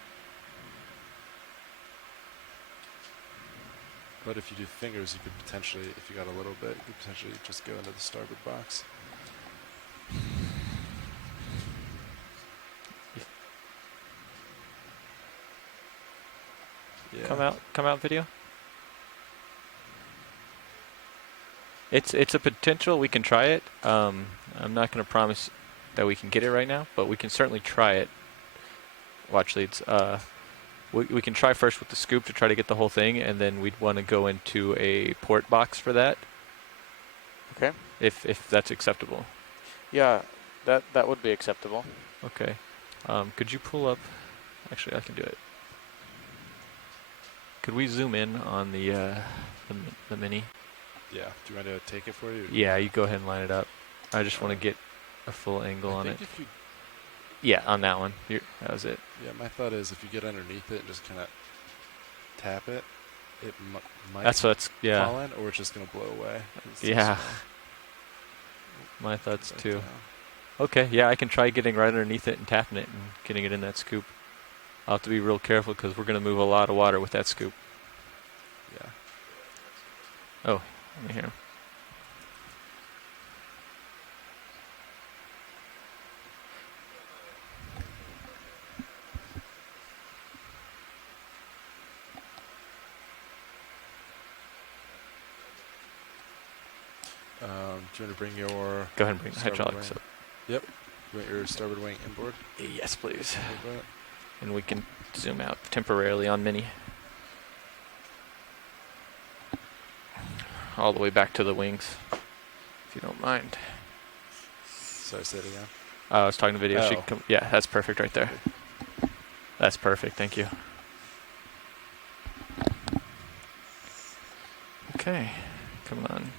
But if you do fingers, you could potentially, if you got a little bit, you could potentially just go into the starboard box. Yeah. Come out video. It's a potential. We can try it. I'm not going to promise that we can get it right now, but we can certainly try it. Watch leads. We can try first with the scoop to try to get the whole thing, and then we'd want to go into a port box for that. Okay. If that's acceptable. Yeah, that would be acceptable. Okay. Could you pull up? Actually, I can do it. Could we zoom in on the mini? Yeah. Do you want to take it for you? Yeah, you go ahead and line it up. I just want to get a full angle on it. If you, yeah, on that one. That was it. yeah, my thought is if you get underneath it and just kind of tap it, it might yeah. fall in, or it's just going to blow away. Yeah. My thoughts too. Okay, yeah, I can try getting right underneath it and tapping it and getting it in that scoop. I'll have to be real careful because we're going to move a lot of water with that scoop. Yeah. Oh, let me hear. Do you want to bring your... Go ahead and bring the hydraulics up. Yep. You want your starboard wing inboard? Yes, please. And we can zoom out temporarily on mini. All the way back to the wings, if you don't mind. Sorry, say it again. I was talking to video. Oh. Yeah, that's perfect right there. That's perfect. Thank you. Okay, come on.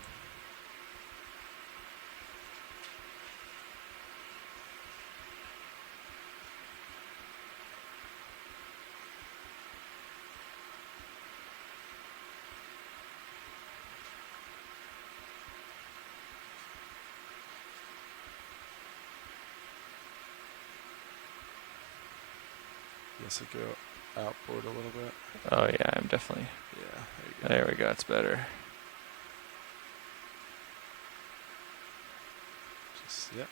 Yes, it go outboard a little bit. Oh yeah, I'm definitely. Yeah, there we go. It's better. Just, yep.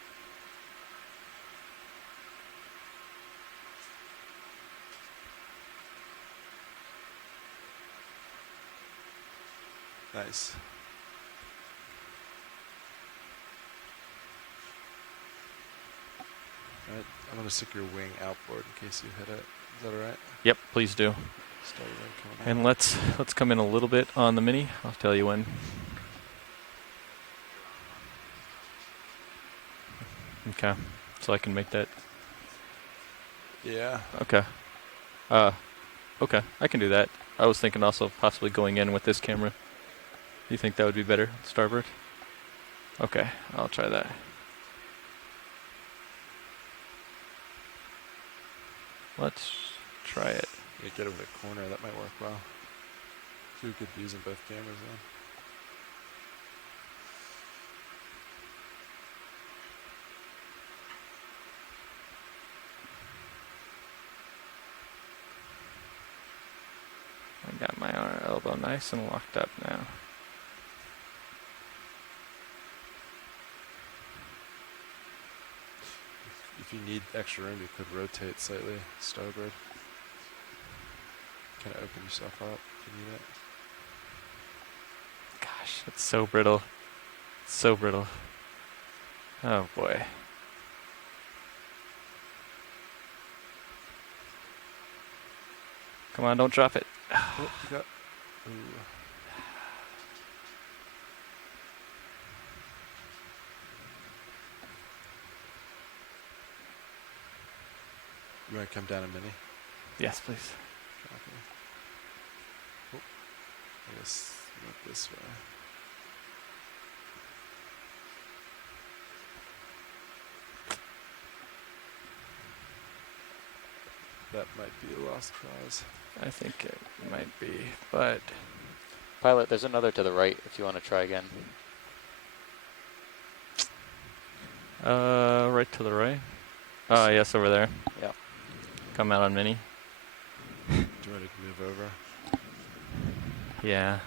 Nice. Alright, I'm going to stick your wing outboard in case you hit it. Is that alright? Yep, please do. And let's come in a little bit on the mini. I'll tell you when. Okay, so I can make that. Yeah. Okay. Okay, I can do that. I was thinking also possibly going in with this camera. Do you think that would be better, starboard? Okay, I'll try that. Let's try it. Yeah, get over the corner. That might work well. Two good views in both cameras then. I got my elbow nice and locked up now. If you need extra room, you could rotate slightly starboard. Kind of open yourself up if you need it. Gosh, it's so brittle. So brittle. Oh boy. Come on, don't drop it. Oh, you got... Ooh. You want to come down a mini? Yes, please. Oh, I guess not this way. that might be a lost cause. I think it might be, but Pilot, there's another to the right if you want to try again. right to the right. Yes, over there. Yeah. Come out on mini. Do you want to move over? Yeah.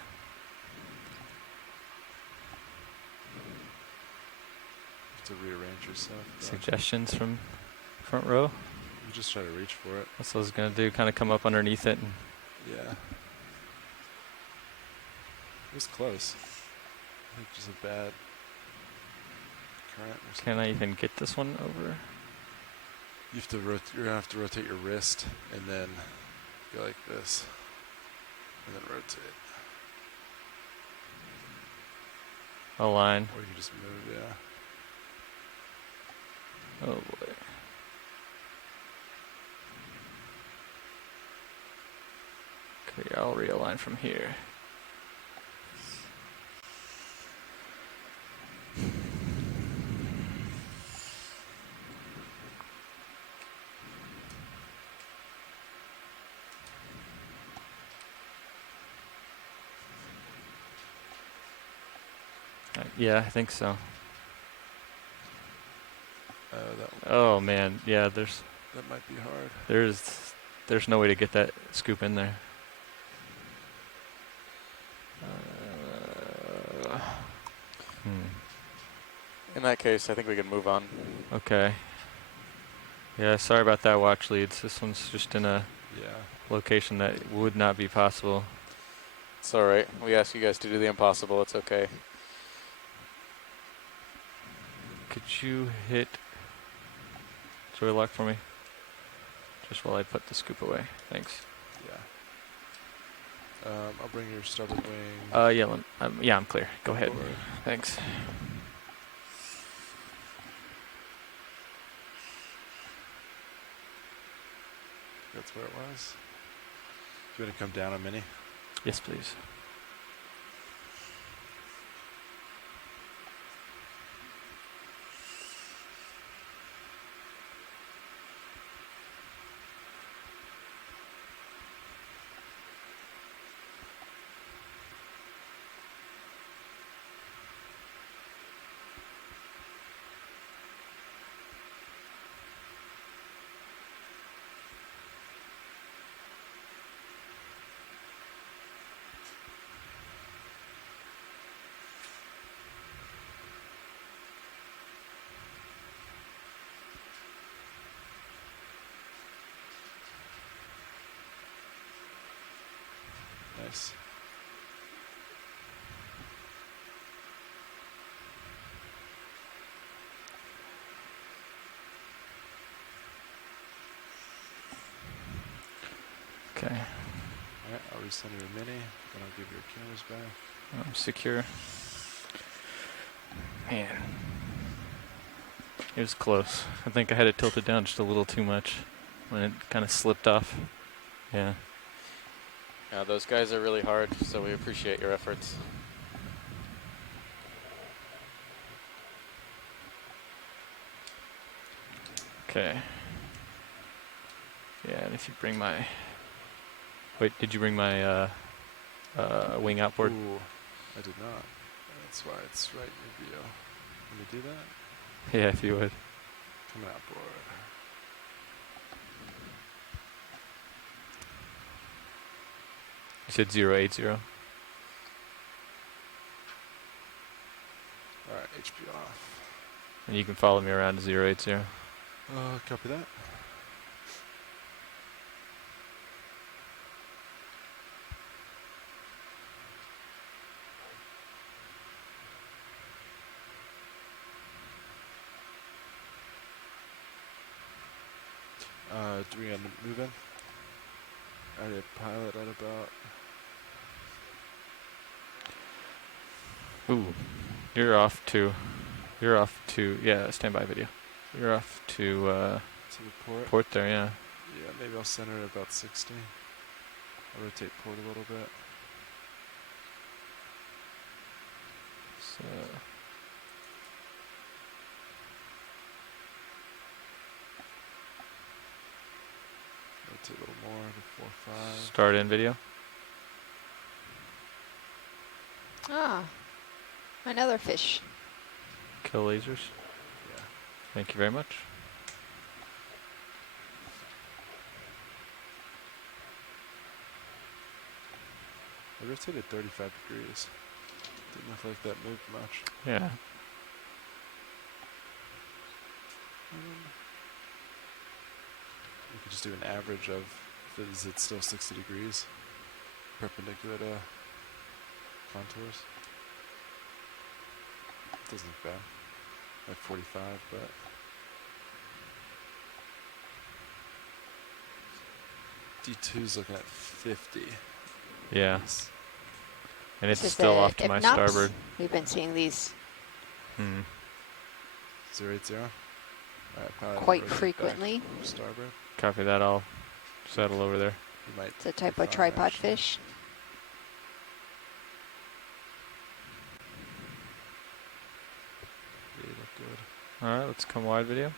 To rearrange yourself. Suggestions from front row? You just try to reach for it. That's what I was going to do, kind of come up underneath it. And Yeah. It was close. I think just a bad current or something. can I even get this one over? You have to you're going to have to rotate your wrist and then go like this. And then rotate. Align. Or you just move, yeah. Oh boy. Okay, I'll realign from here. Yeah, I think so. Oh man, yeah. That might be hard. There's no way to get that scoop in there. In that case, I think we can move on. Okay. Yeah, sorry about that, watch leads. This one's just in a location that would not be possible. It's all right. We asked you guys to do the impossible. It's okay. Could you hit joy lock for me? Just while I put the scoop away. Thanks. Yeah. I'll bring your starboard wing. Yeah, I'm clear. Go ahead. Forward. Thanks. That's where it was. Do you want to come down a mini? Yes, please. Nice. Okay. Alright, I'll recenter your mini, then I'll give your cameras back. I'm secure. Man. It was close. I think I had it tilted down just a little too much when it kind of slipped off. Yeah. Yeah, those guys are really hard, so we appreciate your efforts. Okay. Yeah, and if you bring my... Wait, did you bring my wing outboard? Ooh, I did not. That's why it's right in your view. Let me do that? Yeah, if you would. Come outboard. You said 080. Alright, HP off. And you can follow me around to 080. Copy that. Do we end up moving? I already have pilot at about... Ooh, you're off to, yeah, standby video. You're off to the port? port there, yeah. Yeah, maybe I'll center it about 60. I'll rotate port a little bit. So, to 4.5. Start in video. Ah, another fish. Kill lasers. Yeah. Thank you very much. I rotated 35 degrees. Didn't look like that moved much. Yeah. We could just do an average of, is it still 60 degrees perpendicular to contours? Doesn't look bad. Like 45, but D2's looking at 50. Yeah. Nice. And it's This is still the off to my Ipnops. starboard. We've been seeing these 080. Alright, pilot, quite rotate back frequently. Starboard. Copy that. I'll settle over there. You might It's a type be of fine, tripod actually. fish. Yeah, you look good. All right, let's come wide video.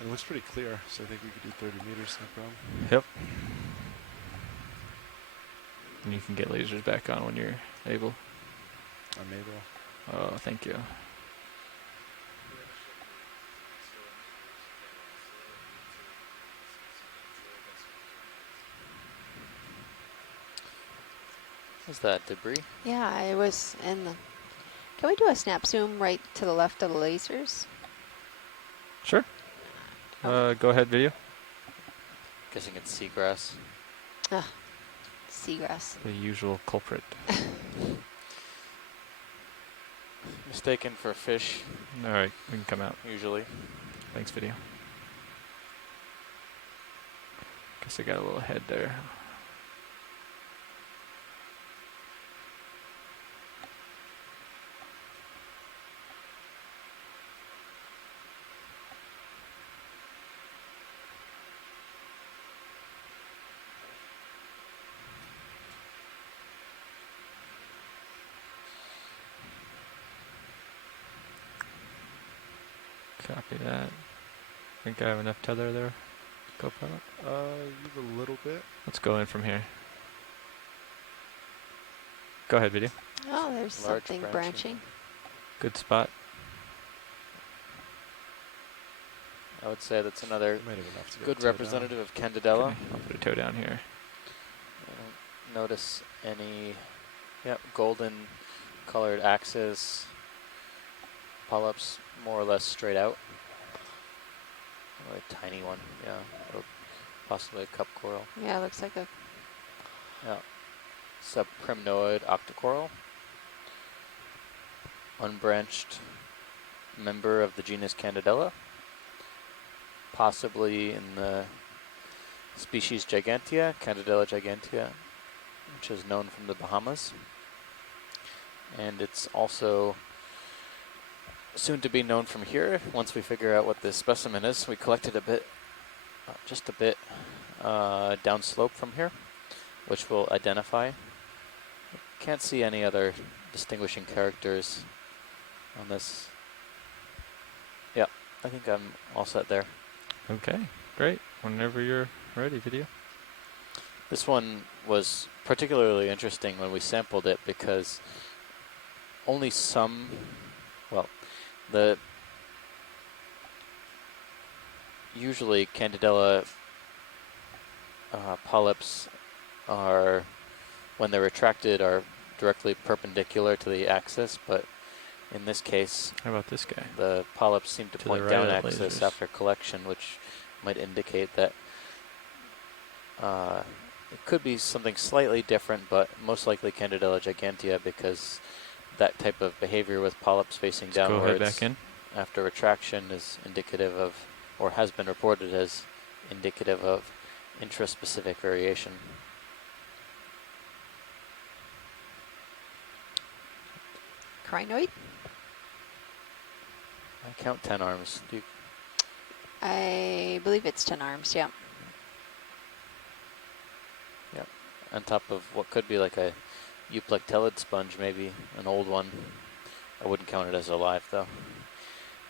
It looks pretty clear, so I think we could do 30 meters, no problem. Yep. And you can get lasers back on when you're able. I'm able. Oh, thank you. Is that debris? Yeah, it was in the. Can we do a snap zoom right to the left of the lasers? Sure. Go ahead, video. Guessing it's seagrass. Ah, seagrass. The usual culprit. Mistaken for fish, All right, we can come out. usually. Thanks, video. Guess I got a little head there. Copy that. Think I have enough tether there, co-pilot? You have a little bit. Let's go in from here. Go ahead, video. Oh, there's Large something branching. branching. Good spot. I would say that's another You might have enough to get good a toe down. representative of Candidella. Okay, I'll put a toe down here. I don't notice any golden colored axis. Polyps more or less straight out. A tiny one, yeah. Or possibly a cup coral. Yeah, it looks like a. Yeah. Subprimnoid octocoral. Unbranched member of the genus Candidella. Possibly in the species Gigantea, Candidella gigantea, which is known from the Bahamas. And it's also soon to be known from here once we figure out what this specimen is. We collected a bit, just a bit downslope from here, which we'll identify. Can't see any other distinguishing characters on this. Yeah, I think I'm all set there. Okay, great. Whenever you're ready, video. This one was particularly interesting when we sampled it because only some, usually Candidella polyps are, when they're retracted, are directly perpendicular to the axis, but in this case, How about this guy? the polyps seem to To the point right down of the axis lasers. after collection, which might indicate that it could be something slightly different, but most likely Candidella gigantea, because that type of behavior with polyps facing Let's go ahead downwards back in. after retraction is indicative of, or has been reported as indicative of, intraspecific variation. Crinoid? I count 10 arms. Do you, I believe it's 10 arms, yeah. on top of what could be like a euplectellid sponge, maybe an old one. I wouldn't count it as alive though.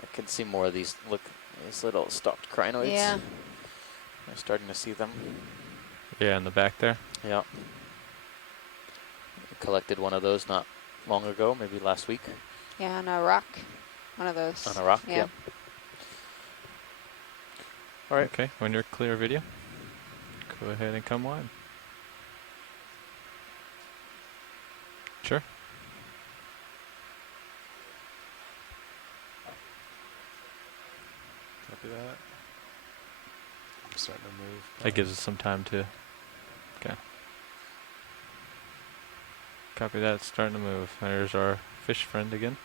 I can see more of these, look, these little stalked crinoids. Yeah. I'm starting to see them. Yeah, in the back there. Yeah. Collected one of those not long ago, maybe last week. Yeah, on a rock. One of those. On a rock, Yeah. yep. All right. Okay, when you're clear video, go ahead and come wide. Sure. Copy that. I'm starting to move. That gives us some time to. Okay. Copy that. It's starting to move. There's our fish friend again.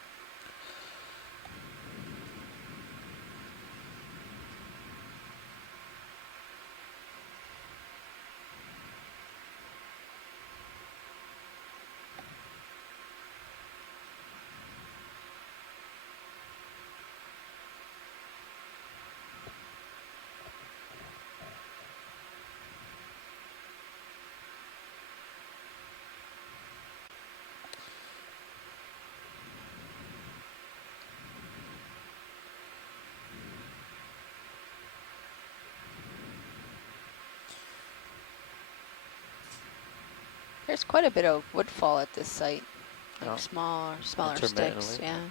There's quite a bit of woodfall at this site. Like Oh. smaller sticks. Intermittently. Yeah.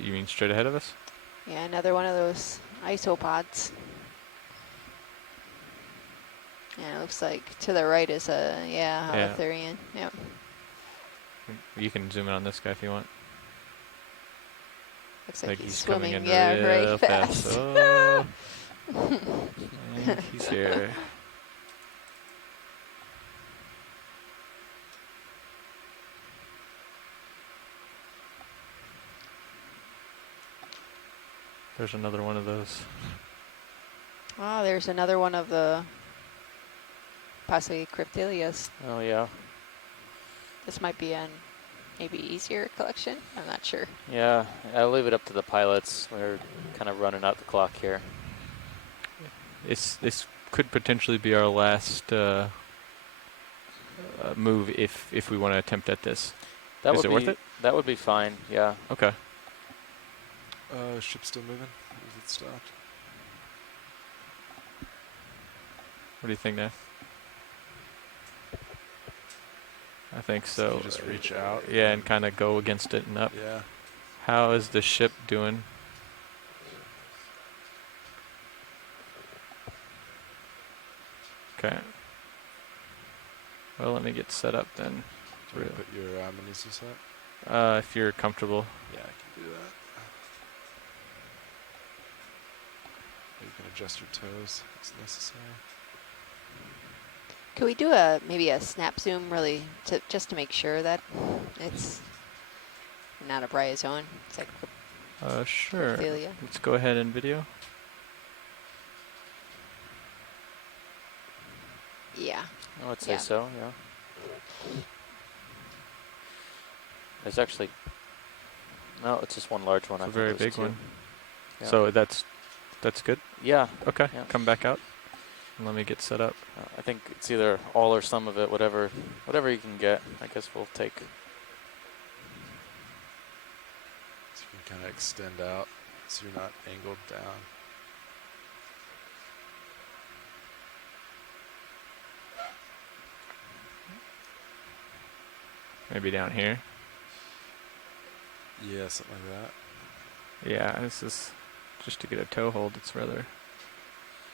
You mean straight ahead of us? Yeah, another one of those isopods. Yeah, it looks like to the right is a, Yeah. holothurian. Yep. You can zoom in on this guy if you want. Looks like he's coming swimming, in yeah, real right fast. Oh, and he's here. There's another one of those. Oh, there's another one of the possibly cryptilias. Oh, yeah. This might be an maybe easier collection. I'm not sure. Yeah, I'll leave it up to the pilots. We're kind of running out the clock here. This could potentially be our last move if we want to attempt at this. Is it worth it? That would be fine, yeah. Okay. Ship still moving? Or is it stopped? What do you think, Nat? I think So so. you just reach out? Yeah, and kind of go against it and up. Yeah. How is the ship doing? Okay. Well, let me get set up then. Do you put your Manisi up? If you're comfortable. Yeah, I can do that. You can adjust your toes as necessary. Could we do maybe a snap zoom really just to make sure that it's not a bryozoan? It's like Sure. crypthalia. Let's go ahead and video. Yeah. I would say so, yeah. There's actually... No, it's just one large one. It's I a very thought there big was two. one. Yeah. So that's good? Yeah. Okay, Yeah. come back out. And let me get set up. I think it's either all or some of it, whatever you can get. I guess we'll take. So you can kind of extend out so you're not angled down. Maybe down here. Yeah, something like that. Yeah, this is just to get a toe hold. It's rather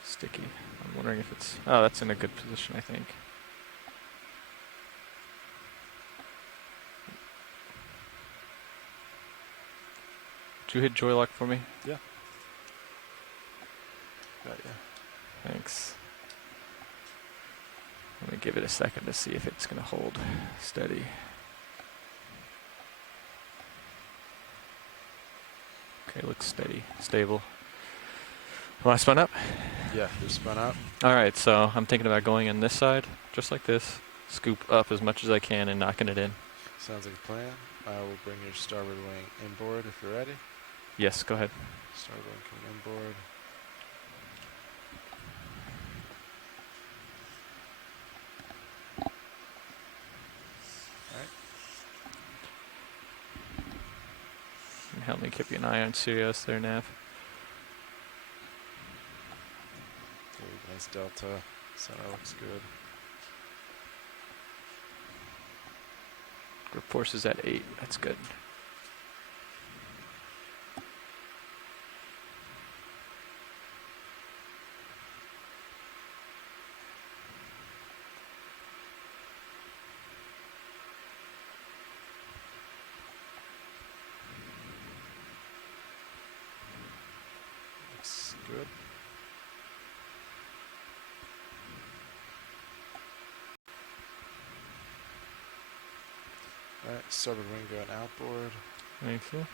sticky. I'm wondering if it's... Oh, that's in a good position, I think. Did you hit joy lock for me? Yeah. Got ya. Thanks. Let me give it a second to see if it's going to hold steady. Okay, looks steady, stable. Well, I spun up. Yeah, you're spun up. All right, so I'm thinking about going in this side, just like this. Scoop up as much as I can and knocking it in. Sounds like a plan. We'll bring your starboard wing inboard if you're ready. Yes, go ahead. Starboard wing coming inboard. Alright. Help me keep an eye on Sirius there, Nav. Very nice delta. Center looks good. Grip force is at 8. That's good. Looks good. Alright, starboard wing going outboard. Thank you.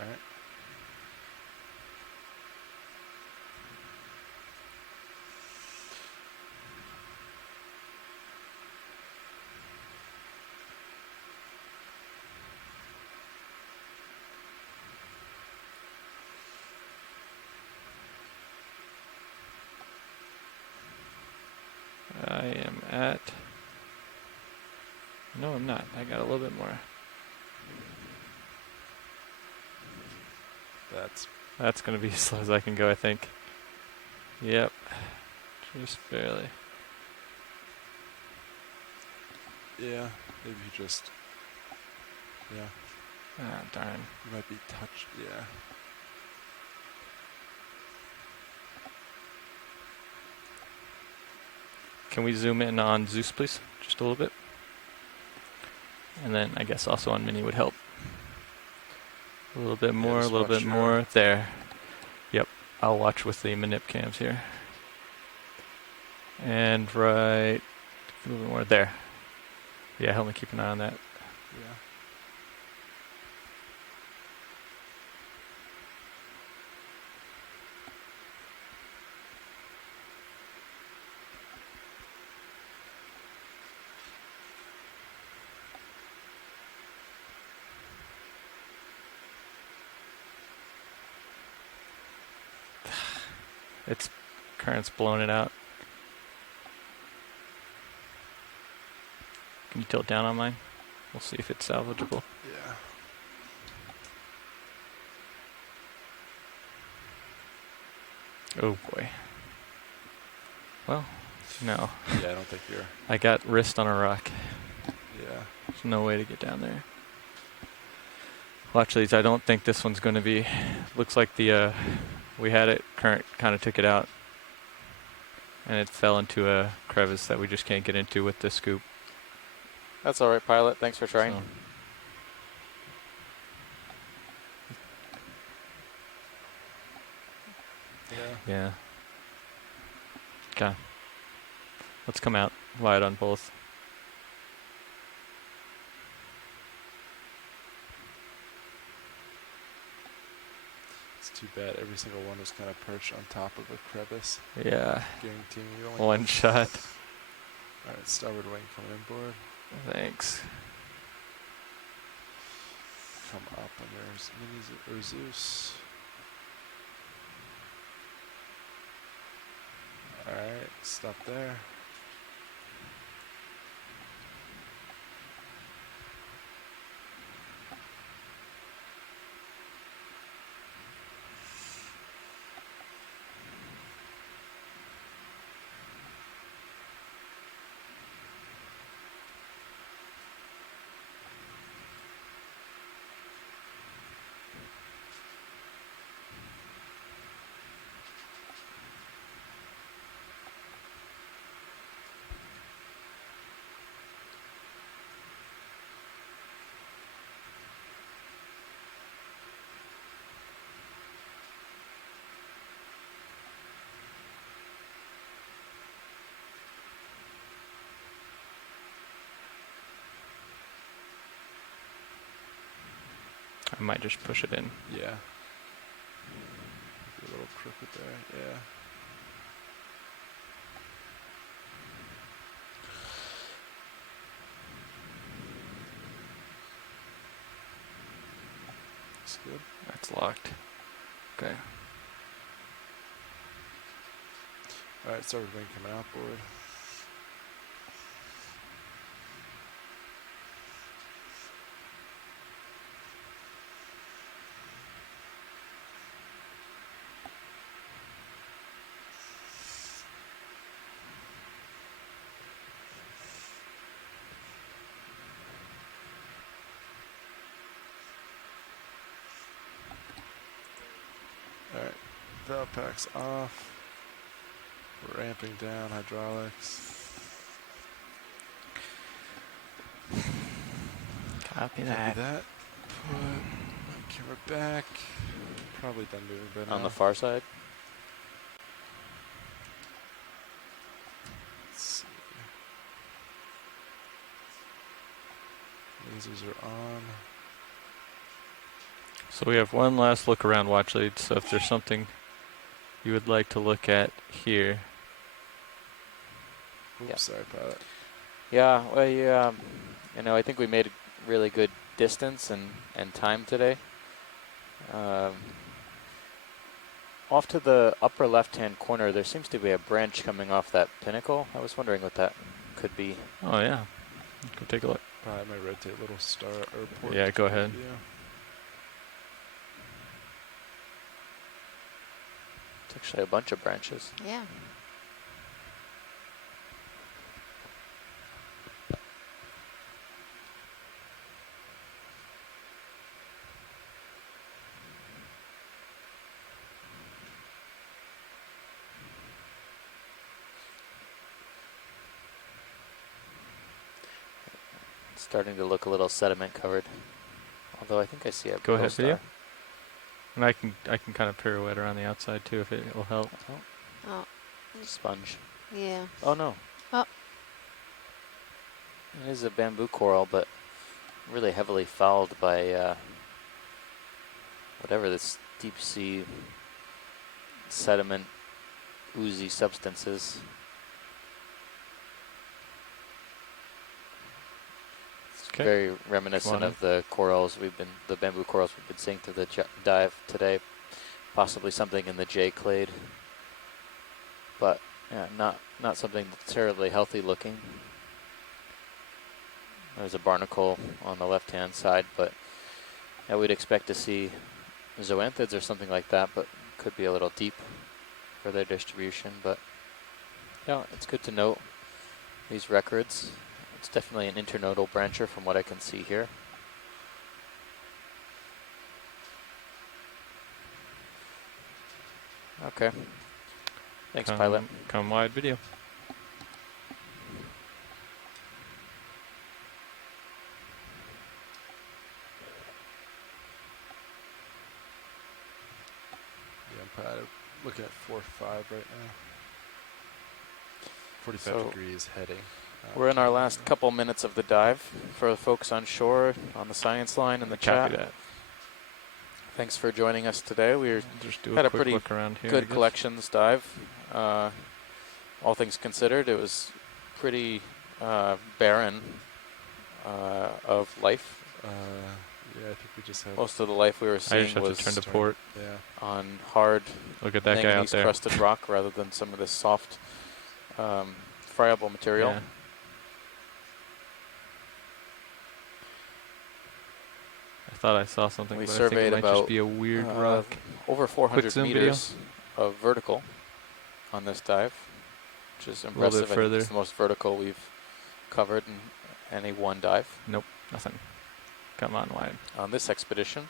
Alright. I am at... No, I'm not. I got a little bit more. That's going to be as slow as I can go, I think. Yep. Just barely. Yeah, maybe you just... Yeah, Ah, darn. you might be touched. Yeah. Can we zoom in on Zeus, please? Just a little bit. And then I guess also on Mini would help. A little bit more, a just little watch bit your- more. There. Yep. I'll watch with the manip cams here. And right. A little bit more. There. Yeah, help me keep an eye on that. Yeah. It's current's blowing it out. Can you tilt down on mine? We'll see if it's salvageable. Yeah. Oh boy. Well, no. Yeah, I don't think you're... I got wrist on a rock. Yeah. There's no way to get down there. Watch these. I don't think this one's going to be... Looks like the... we had it, current kind of took it out. And it fell into a crevice that we just can't get into with the scoop. That's all right, pilot. Thanks for trying. So. Yeah. Yeah. Okay. Let's come out wide on both. It's too bad every single one was kind of perched on top of a crevice. Yeah. Guaranteeing you only... One shot. Alright, starboard wing coming inboard. Thanks. Come up on yours. Minis or Zeus. Alright, stop there. I might just push it in. Yeah. A little crooked there. Yeah. That's good. That's locked. Okay. All right, starboard wing coming outboard. All right, valve packs off. We're ramping down hydraulics. Copy Copy that. Put my camera back. Probably done moving by now. On the far side. Let's see. Lasers are on. So we have one last look around watch lead. So if there's something you would like to look at here. Oops, Yeah. sorry, pilot. Yeah, well, you know, I think we made a really good distance and time today. Off to the upper left-hand corner, there seems to be a branch coming off that pinnacle. I was wondering what that could be. Oh yeah, go take a look. Probably might rotate a little star or port. Yeah, go ahead. Yeah. It's actually a bunch of branches. Yeah. It's starting to look a little sediment covered. Although I think I see a Go ahead, pole star. video. And I can kind of pirouette around the outside too if it will help. Oh. Sponge. Yeah. Oh no. Oh. It is a bamboo coral, but really heavily fouled by whatever this deep sea sediment oozy substance is. It's Okay. very reminiscent of the corals the bamboo corals we've been seeing through the dive today. Possibly something in the J clade, but yeah, not something that's terribly healthy looking. There's a barnacle on the left-hand side, but yeah, we'd expect to see zoanthids or something like that, but could be a little deep for their distribution. But yeah, it's good to note these records. It's definitely an internodal brancher from what I can see here. Okay. Thanks, pilot. Come wide video. Yeah, I'm probably looking at 4-5 right now. 45 So degrees heading. We're in our last couple minutes of the dive. For the folks on shore, on the science line, in the Copy chat. that. Thanks for joining us today. We Just do had a quick pretty look around here. I good guess. collections dive. All things considered, it was pretty barren of life. Yeah, I think we just have. Most of the life we were I seeing just have was to turn to port. Yeah. on hard Look at that guy out manganese there. crusted rock rather than some of this soft friable material. Yeah. I thought I saw something, We but I think surveyed it might just about be a weird rock. over 400 zoom meters of vertical on this dive, which is little bit impressive. I think further. it's the most vertical we've covered in any one dive Nope, nothing. Come on, wide. on this expedition.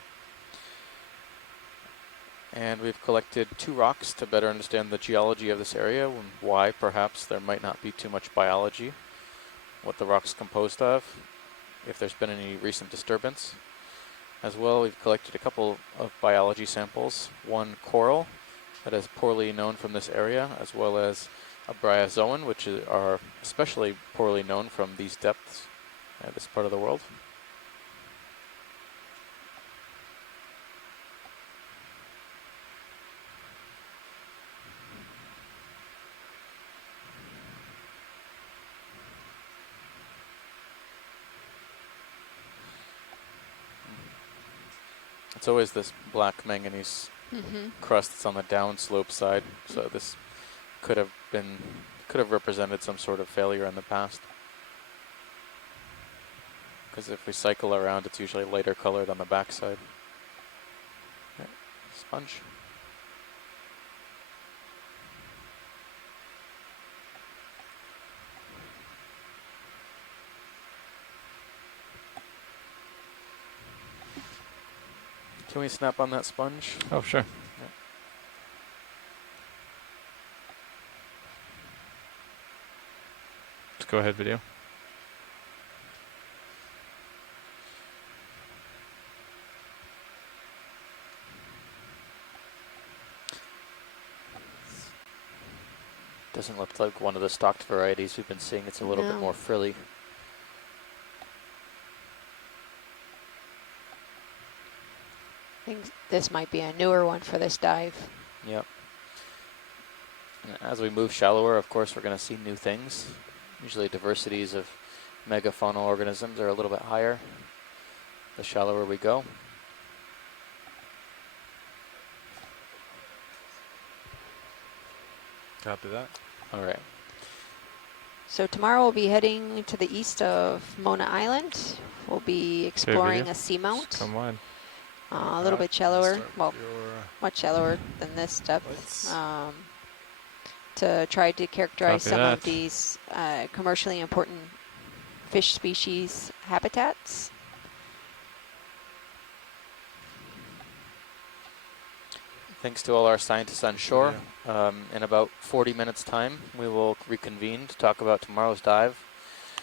And we've collected 2 rocks to better understand the geology of this area and why perhaps there might not be too much biology, what the rock's composed of, if there's been any recent disturbance. As well, we've collected a couple of biology samples, one coral that is poorly known from this area, as well as a bryozoan, which are especially poorly known from these depths at this part of the world. It's always this black manganese crust that's on the downslope side. So this could have represented some sort of failure in the past. Because if we cycle around, it's usually lighter colored on the backside. Okay. Sponge. Can we snap on that sponge? Oh, sure. Yeah. Let's go ahead, video. Doesn't look like one of the stocked varieties we've been seeing. It's a little bit more frilly. I think this might be a newer one for this dive. Yep. And as we move shallower, of course, we're going to see new things. Usually diversities of megafaunal organisms are a little bit higher the shallower we go. Copy that. All right. So tomorrow we'll be heading to the east of Mona Island. We'll be exploring a seamount. Come on. A little bit shallower, well, much shallower than this depth, to try to characterize some of these commercially important fish species habitats. Thanks to all our scientists on shore. In about 40 minutes time, we will reconvene to talk about tomorrow's dive.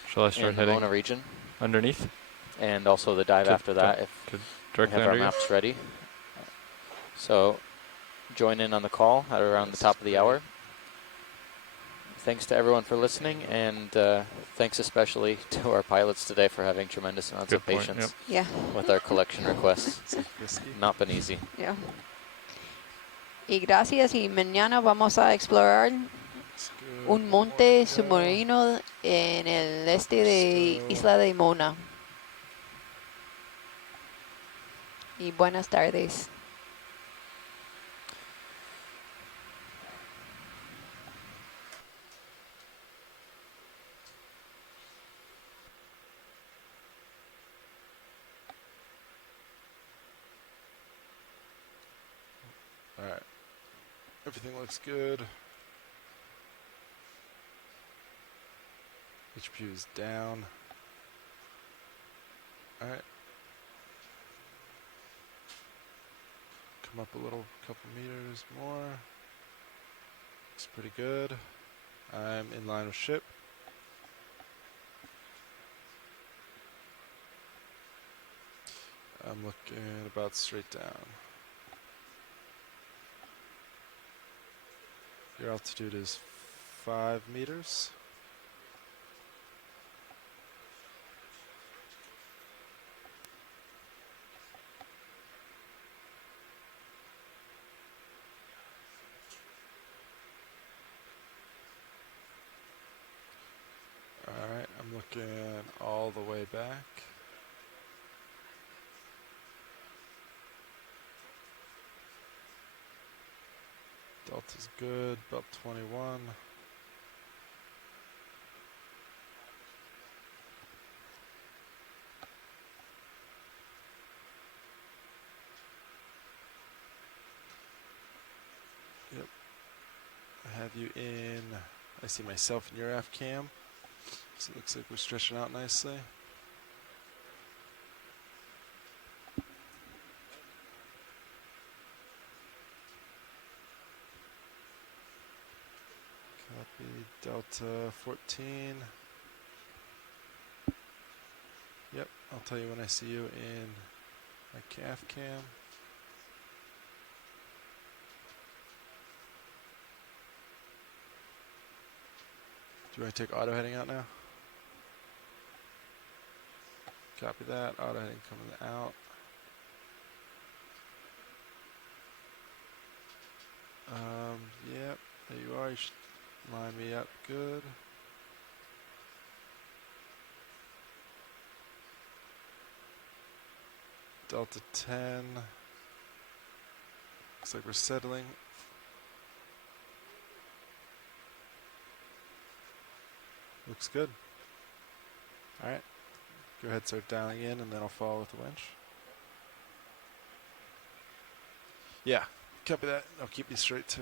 Shall I start in the heading Mona region? Underneath? And also the dive after that if we have our maps ready. So join in on the call at around the top of the hour. Thanks to everyone for listening, and thanks especially to our pilots today for having tremendous amounts of patience with our collection requests. Not been easy. Yeah. Y gracias, y mañana vamos a explorar un monte submarino en el este de Isla de Mona. Y buenas tardes. All right. Everything looks good. HP is down. All right. Come up a little, couple meters more. Looks pretty good. I'm in line with ship. I'm looking about straight down. Your altitude is 5 meters. Alright, I'm looking all the way back. Delta's good, belt 21. Yep. I have you in, I see myself in your F cam. So it looks like we're stretching out nicely. Copy Delta 14. Yep, I'll tell you when I see you in my calf cam. Do I take auto heading out now? Copy that, auto heading coming out. Yep, there you are. You should line me up good. Delta 10. Looks like we're settling. Looks good. All right. Go ahead, start dialing in, and then I'll follow with the winch. Yeah, copy that. I'll keep you straight too.